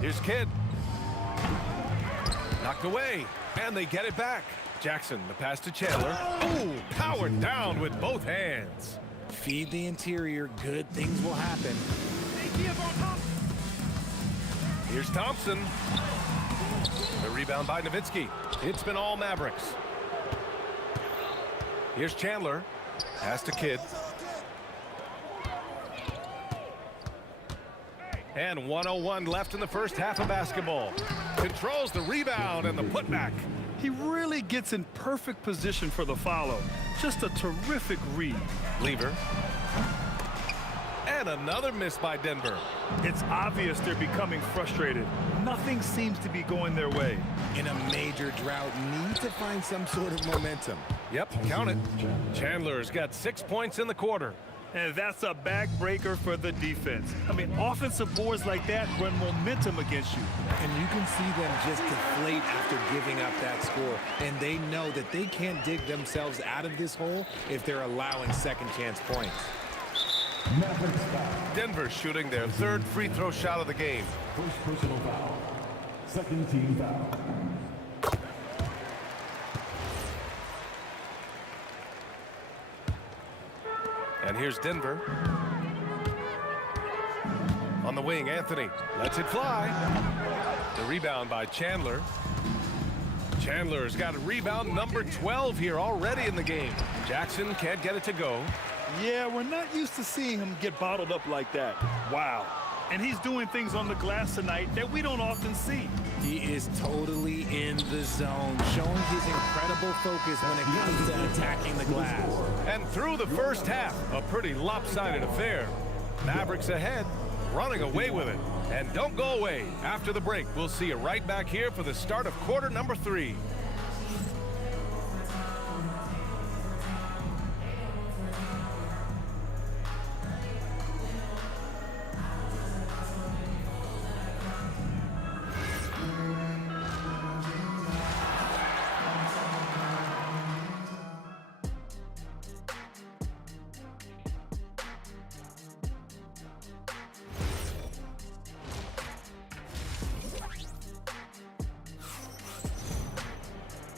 Here's Kidd. Knocked away, and they get it back. Jackson, the pass to Chandler. Oh, powered down with both hands. Feed the interior, good things will happen. Here's Thompson. The rebound by Nowitzki. It's been all Mavericks. Here's Chandler. Pass to Kidd. And 1:01 left in the first half of basketball. Controls the rebound and the putback. He really gets in perfect position for the follow. Just a terrific read. Lever. And another miss by Denver. It's obvious they're becoming frustrated. Nothing seems to be going their way. In a major drought, need to find some sort of momentum. Yep, count it. Chandler's got 6 points in the quarter. And that's a backbreaker for the defense. I mean, offensive boards like that run momentum against you. And you can see them just deflate after giving up that score. And they know that they can't dig themselves out of this hole if they're allowing second chance points. Denver shooting their 3rd free throw shot of the game. First personal foul. Second team foul. And here's Denver. On the wing, Anthony lets it fly. The rebound by Chandler. Chandler's got a rebound number 12 here already in the game. Jackson can't get it to go. Yeah, we're not used to seeing him get bottled up like that. Wow. And he's doing things on the glass tonight that we don't often see. He is totally in the zone, showing his incredible focus when it comes to attacking the glass. And through the first half, a pretty lopsided affair. Mavericks ahead, running away with it. And don't go away. After the break, we'll see you right back here for the start of quarter number 3.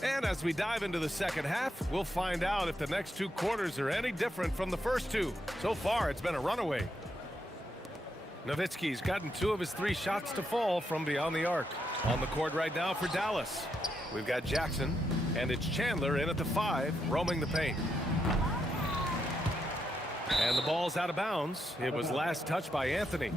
And as we dive into the second half, we'll find out if the next 2 quarters are any different from the first 2. So far, it's been a runaway. Nowitzki's gotten 2 of his 3 shots to fall from beyond the arc. On the court right now for Dallas. We've got Jackson, and it's Chandler in at the 5, roaming the paint. And the ball's out of bounds. It was last touched by Anthony.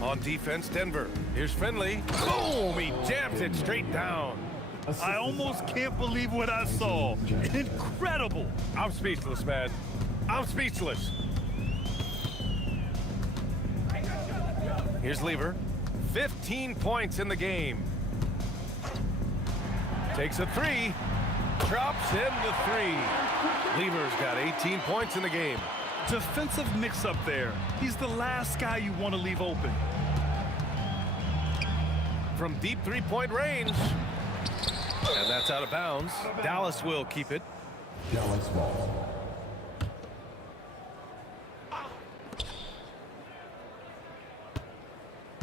On defense, Denver. Here's Finley. Boom! He jams it straight down. I almost can't believe what I saw. Incredible. I'm speechless, man. I'm speechless. Here's Lever. 15 points in the game. Takes a 3. Drops in the 3. Lever's got 18 points in the game. Defensive mix-up there. He's the last guy you want to leave open. From deep 3-point range. And that's out of bounds. Dallas will keep it. Dallas ball.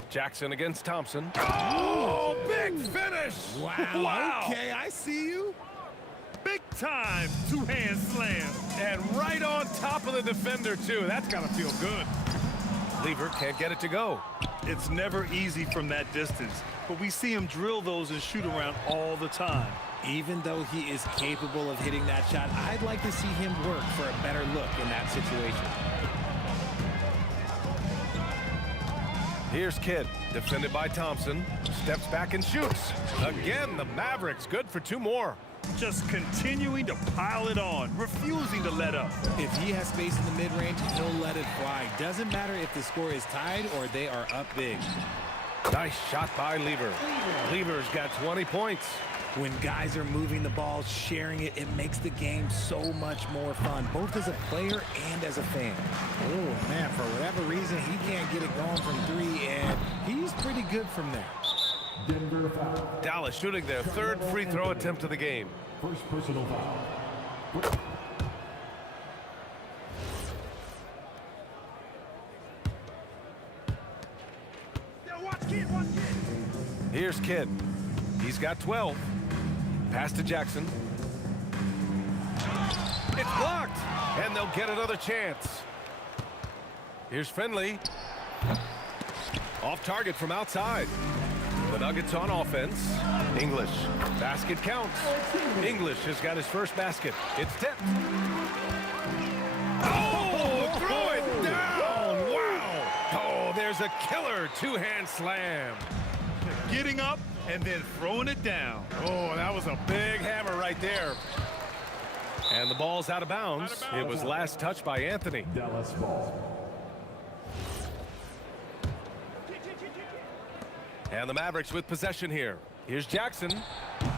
Jackson against Thompson. Oh, big finish! Wow. Okay, I see you. Big time two-hand slam. And right on top of the defender, too. That's got to feel good. Lever can't get it to go. It's never easy from that distance, but we see him drill those and shoot around all the time. Even though he is capable of hitting that shot, I'd like to see him work for a better look in that situation. Here's Kidd, defended by Thompson. Steps back and shoots. Again, the Mavericks good for 2 more. Just continuing to pile it on, refusing to let up. If he has space in the mid-range, he'll let it fly. Doesn't matter if the score is tied or they are up big. Nice shot by Lever. Lever's got 20 points. When guys are moving the ball, sharing it, it makes the game so much more fun, both as a player and as a fan. Oh, man, for whatever reason, he can't get it going from 3, and he's pretty good from there. Denver foul. Dallas shooting their 3rd free throw attempt of the game. First personal foul. Here's Kidd. He's got 12. Pass to Jackson. It's blocked, and they'll get another chance. Here's Finley. Off target from outside. The Nuggets on offense. English. Basket counts. English has got his first basket. It's tipped. Oh, throw it down. Wow. Oh, there's a killer 2-hand slam. Getting up and then throwing it down. Oh, that was a big hammer right there. And the ball's out of bounds. It was last touched by Anthony. Dallas ball. And the Mavericks with possession here. Here's Jackson,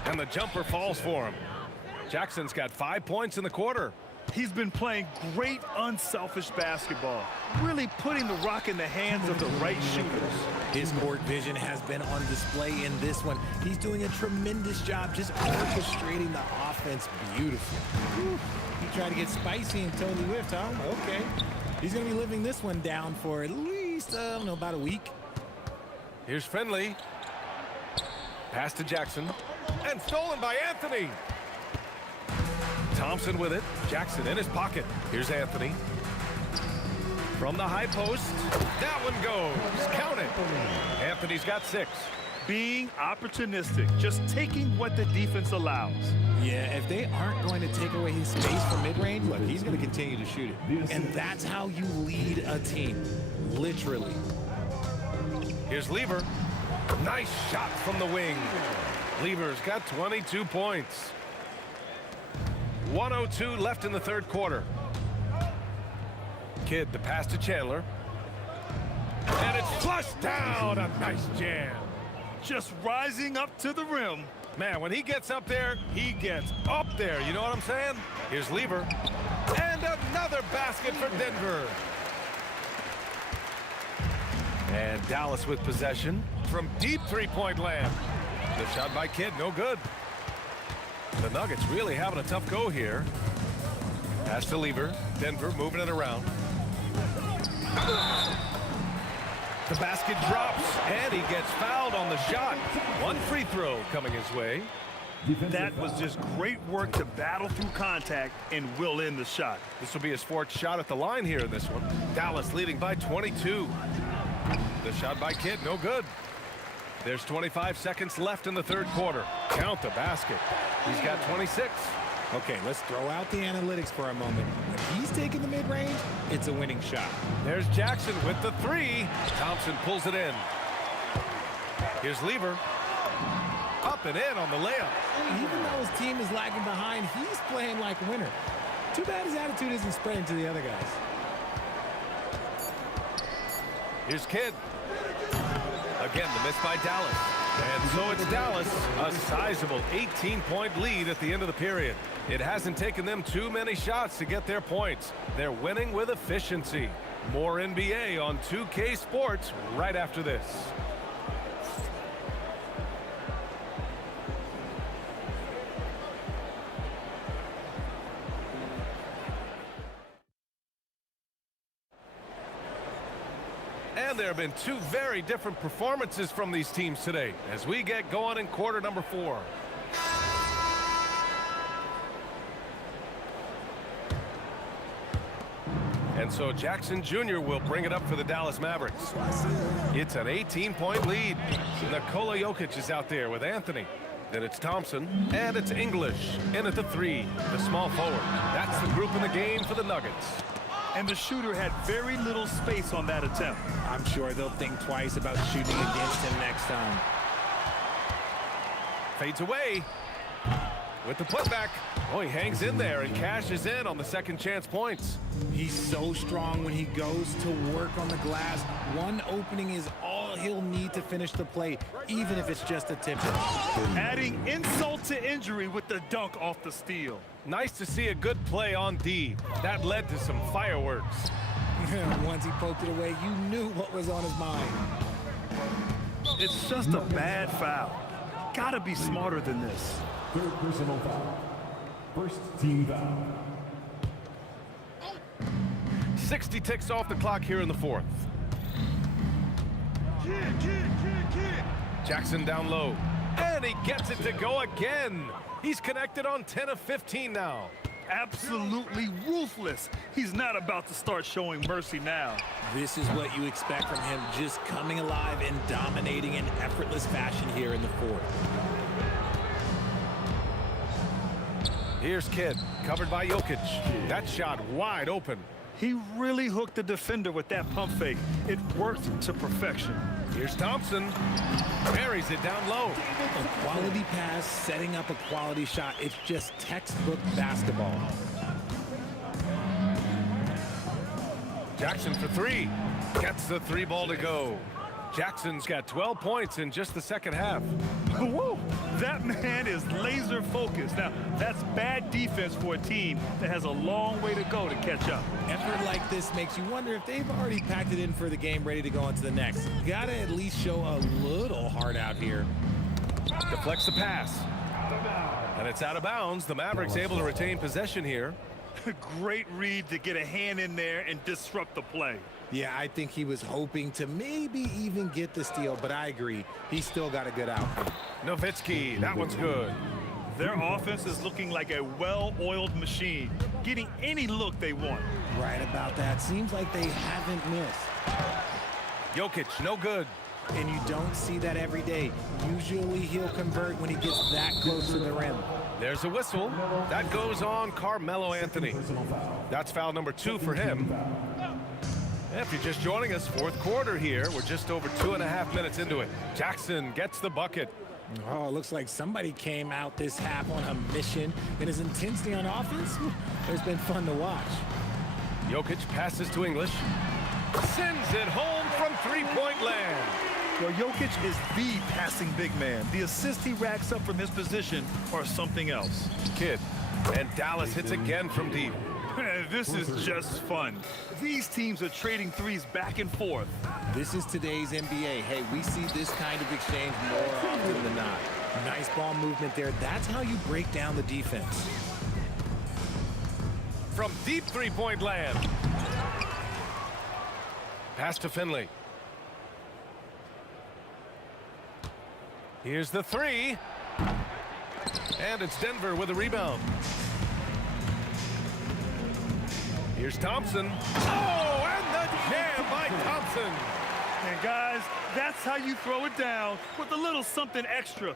and the jumper falls for him. Jackson's got 5 points in the quarter. He's been playing great unselfish basketball, really putting the rock in the hands of the right shooters. His court vision has been on display in this one. He's doing a tremendous job just orchestrating the offense beautifully. Whew. He tried to get spicy and totally whiffed, huh? Okay. He's going to be living this one down for at least, I don't know, about a week. Here's Finley. Pass to Jackson. And stolen by Anthony. Thompson with it. Jackson in his pocket. Here's Anthony. From the high post. That one goes. Count it. Anthony's got 6. Being opportunistic, just taking what the defense allows. Yeah, if they aren't going to take away his space from mid-range, look, he's going to continue to shoot it. And that's how you lead a team. Literally. Here's Lever. Nice shot from the wing. Lever's got 22 points. 1:02 left in the 3rd quarter. Kidd the pass to Chandler. And it's flushed down. A nice jam. Just rising up to the rim. Man, when he gets up there, he gets up there. You know what I'm saying? Here's Lever. And another basket for Denver. And Dallas with possession from deep 3-point land. The shot by Kidd, no good. The Nuggets really having a tough go here. Pass to Lever. Denver moving it around. The basket drops, and he gets fouled on the shot. 1 free throw coming his way. That was just great work to battle through contact and will in the shot. This will be his fourth shot at the line here in this one. Dallas leading by 22. The shot by Kidd, no good. There's 25 seconds left in the third quarter. Count the basket. He's got 26. Okay, let's throw out the analytics for a moment. If he's taking the mid-range, it's a winning shot. There's Jackson with the three. Thompson pulls it in. Here's Lever. Up and in on the layup. Even though his team is lagging behind, he's playing like a winner. Too bad his attitude isn't spreading to the other guys. Here's Kidd. Again, the miss by Dallas. And so it's Dallas, a sizable 18-point lead at the end of the period. It hasn't taken them too many shots to get their points. They're winning with efficiency. More NBA on 2K Sports right after this. And there have been two very different performances from these teams today as we get going in quarter number 4. And so Jackson Jr. will bring it up for the Dallas Mavericks. It's an 18-point lead. Nikola Jokic is out there with Anthony. Then it's Thompson, and it's English in at the 3, the small forward. That's the group in the game for the Nuggets. And the shooter had very little space on that attempt. I'm sure they'll think twice about shooting against him next time. Fades away with the putback. Oh, he hangs in there and cashes in on the second chance points. He's so strong when he goes to work on the glass. One opening is all he'll need to finish the play, even if it's just a tip-in. Adding insult to injury with the dunk off the steal. Nice to see a good play on D. That led to some fireworks. Once he poked it away, you knew what was on his mind. It's just a bad foul. Gotta be smarter than this. Third personal foul. First team foul. 60 ticks off the clock here in the fourth. Jackson down low. And he gets it to go again. He's connected on 10 of 15 now. Absolutely ruthless. He's not about to start showing mercy now. This is what you expect from him, just coming alive and dominating in effortless fashion here in the fourth. Here's Kidd, covered by Jokic. That shot wide open. He really hooked the defender with that pump fake. It worked to perfection. Here's Thompson. Buries it down low. A quality pass, setting up a quality shot. It's just textbook basketball. Jackson for 3. Gets the 3 ball to go. Jackson's got 12 points in just the second half. Whoa, that man is laser focused. Now, that's bad defense for a team that has a long way to go to catch up. Effort like this makes you wonder if they've already packed it in for the game, ready to go on to the next. Gotta at least show a little heart out here. Deflects the pass. And it's out of bounds. The Mavericks able to retain possession here. Great read to get a hand in there and disrupt the play. Yeah, I think he was hoping to maybe even get the steal, but I agree. He's still got a good output. Nowitzki, that one's good. Their offense is looking like a well-oiled machine, getting any look they want. Right about that. Seems like they haven't missed. Jokic, no good. And you don't see that every day. Usually he'll convert when he gets that close to the rim. There's a whistle. That goes on Carmelo Anthony. That's foul number 2 for him. If you're just joining us, fourth quarter here. We're just over 2.5 minutes into it. Jackson gets the bucket. Oh, it looks like somebody came out this half on a mission. And his intensity on offense, it's been fun to watch. Jokic passes to English. Sends it home from three-point land. Well, Jokic is the passing big man. The assists he racks up from his position are something else. Kidd. And Dallas hits again from deep. This is just fun. These teams are trading threes back and forth. This is today's NBA. Hey, we see this kind of exchange more often than not. Nice ball movement there. That's how you break down the defense. From deep three-point land. Pass to Finley. Here's the 3. And it's Denver with a rebound. Here's Thompson. Oh, and the jam by Thompson. And guys, that's how you throw it down, with a little something extra.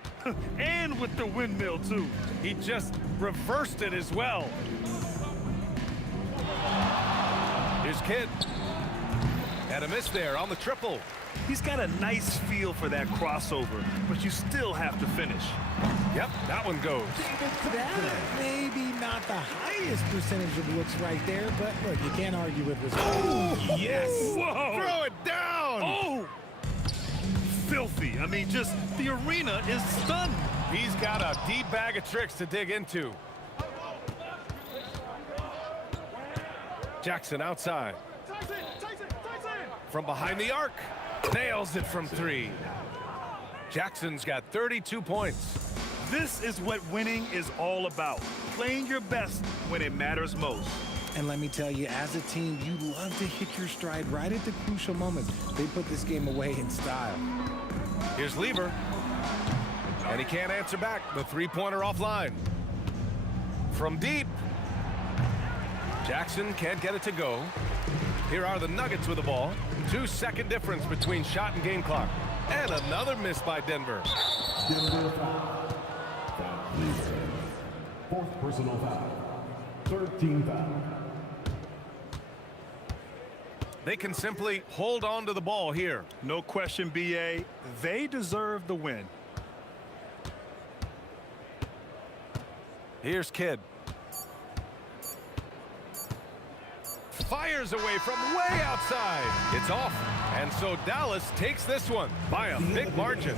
And with the windmill, too. He just reversed it as well. Here's Kidd. And a miss there on the triple. He's got a nice feel for that crossover, but you still have to finish. Yep, that one goes. That maybe not the highest percentage of looks right there, but look, you can't argue with results. Oh, yes! Whoa! Throw it down! Oh! Filthy. I mean, just the arena is stunned. He's got a deep bag of tricks to dig into. Jackson outside. From behind the arc. Nails it from 3. Jackson's got 32 points. This is what winning is all about. Playing your best when it matters most. And let me tell you, as a team, you love to hit your stride right at the crucial moments. They put this game away in style. Here's Lever. And he can't answer back. The three-pointer offline. From deep. Jackson can't get it to go. Here are the Nuggets with the ball. 2-second difference between shot and game clock. And another miss by Denver. Denver foul. Fourth personal foul. 13 foul. They can simply hold on to the ball here. No question, BA. They deserve the win. Here's Kidd. Fires away from way outside. It's off. And so Dallas takes this one by a big margin.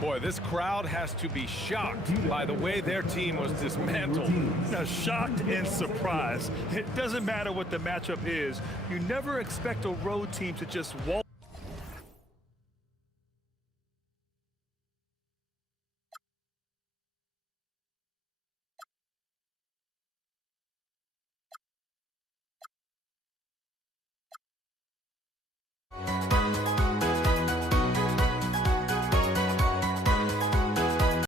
Boy, this crowd has to be shocked by the way their team was dismantled. Now, shocked and surprised. It doesn't matter what the matchup is. You never expect a road team to just walk.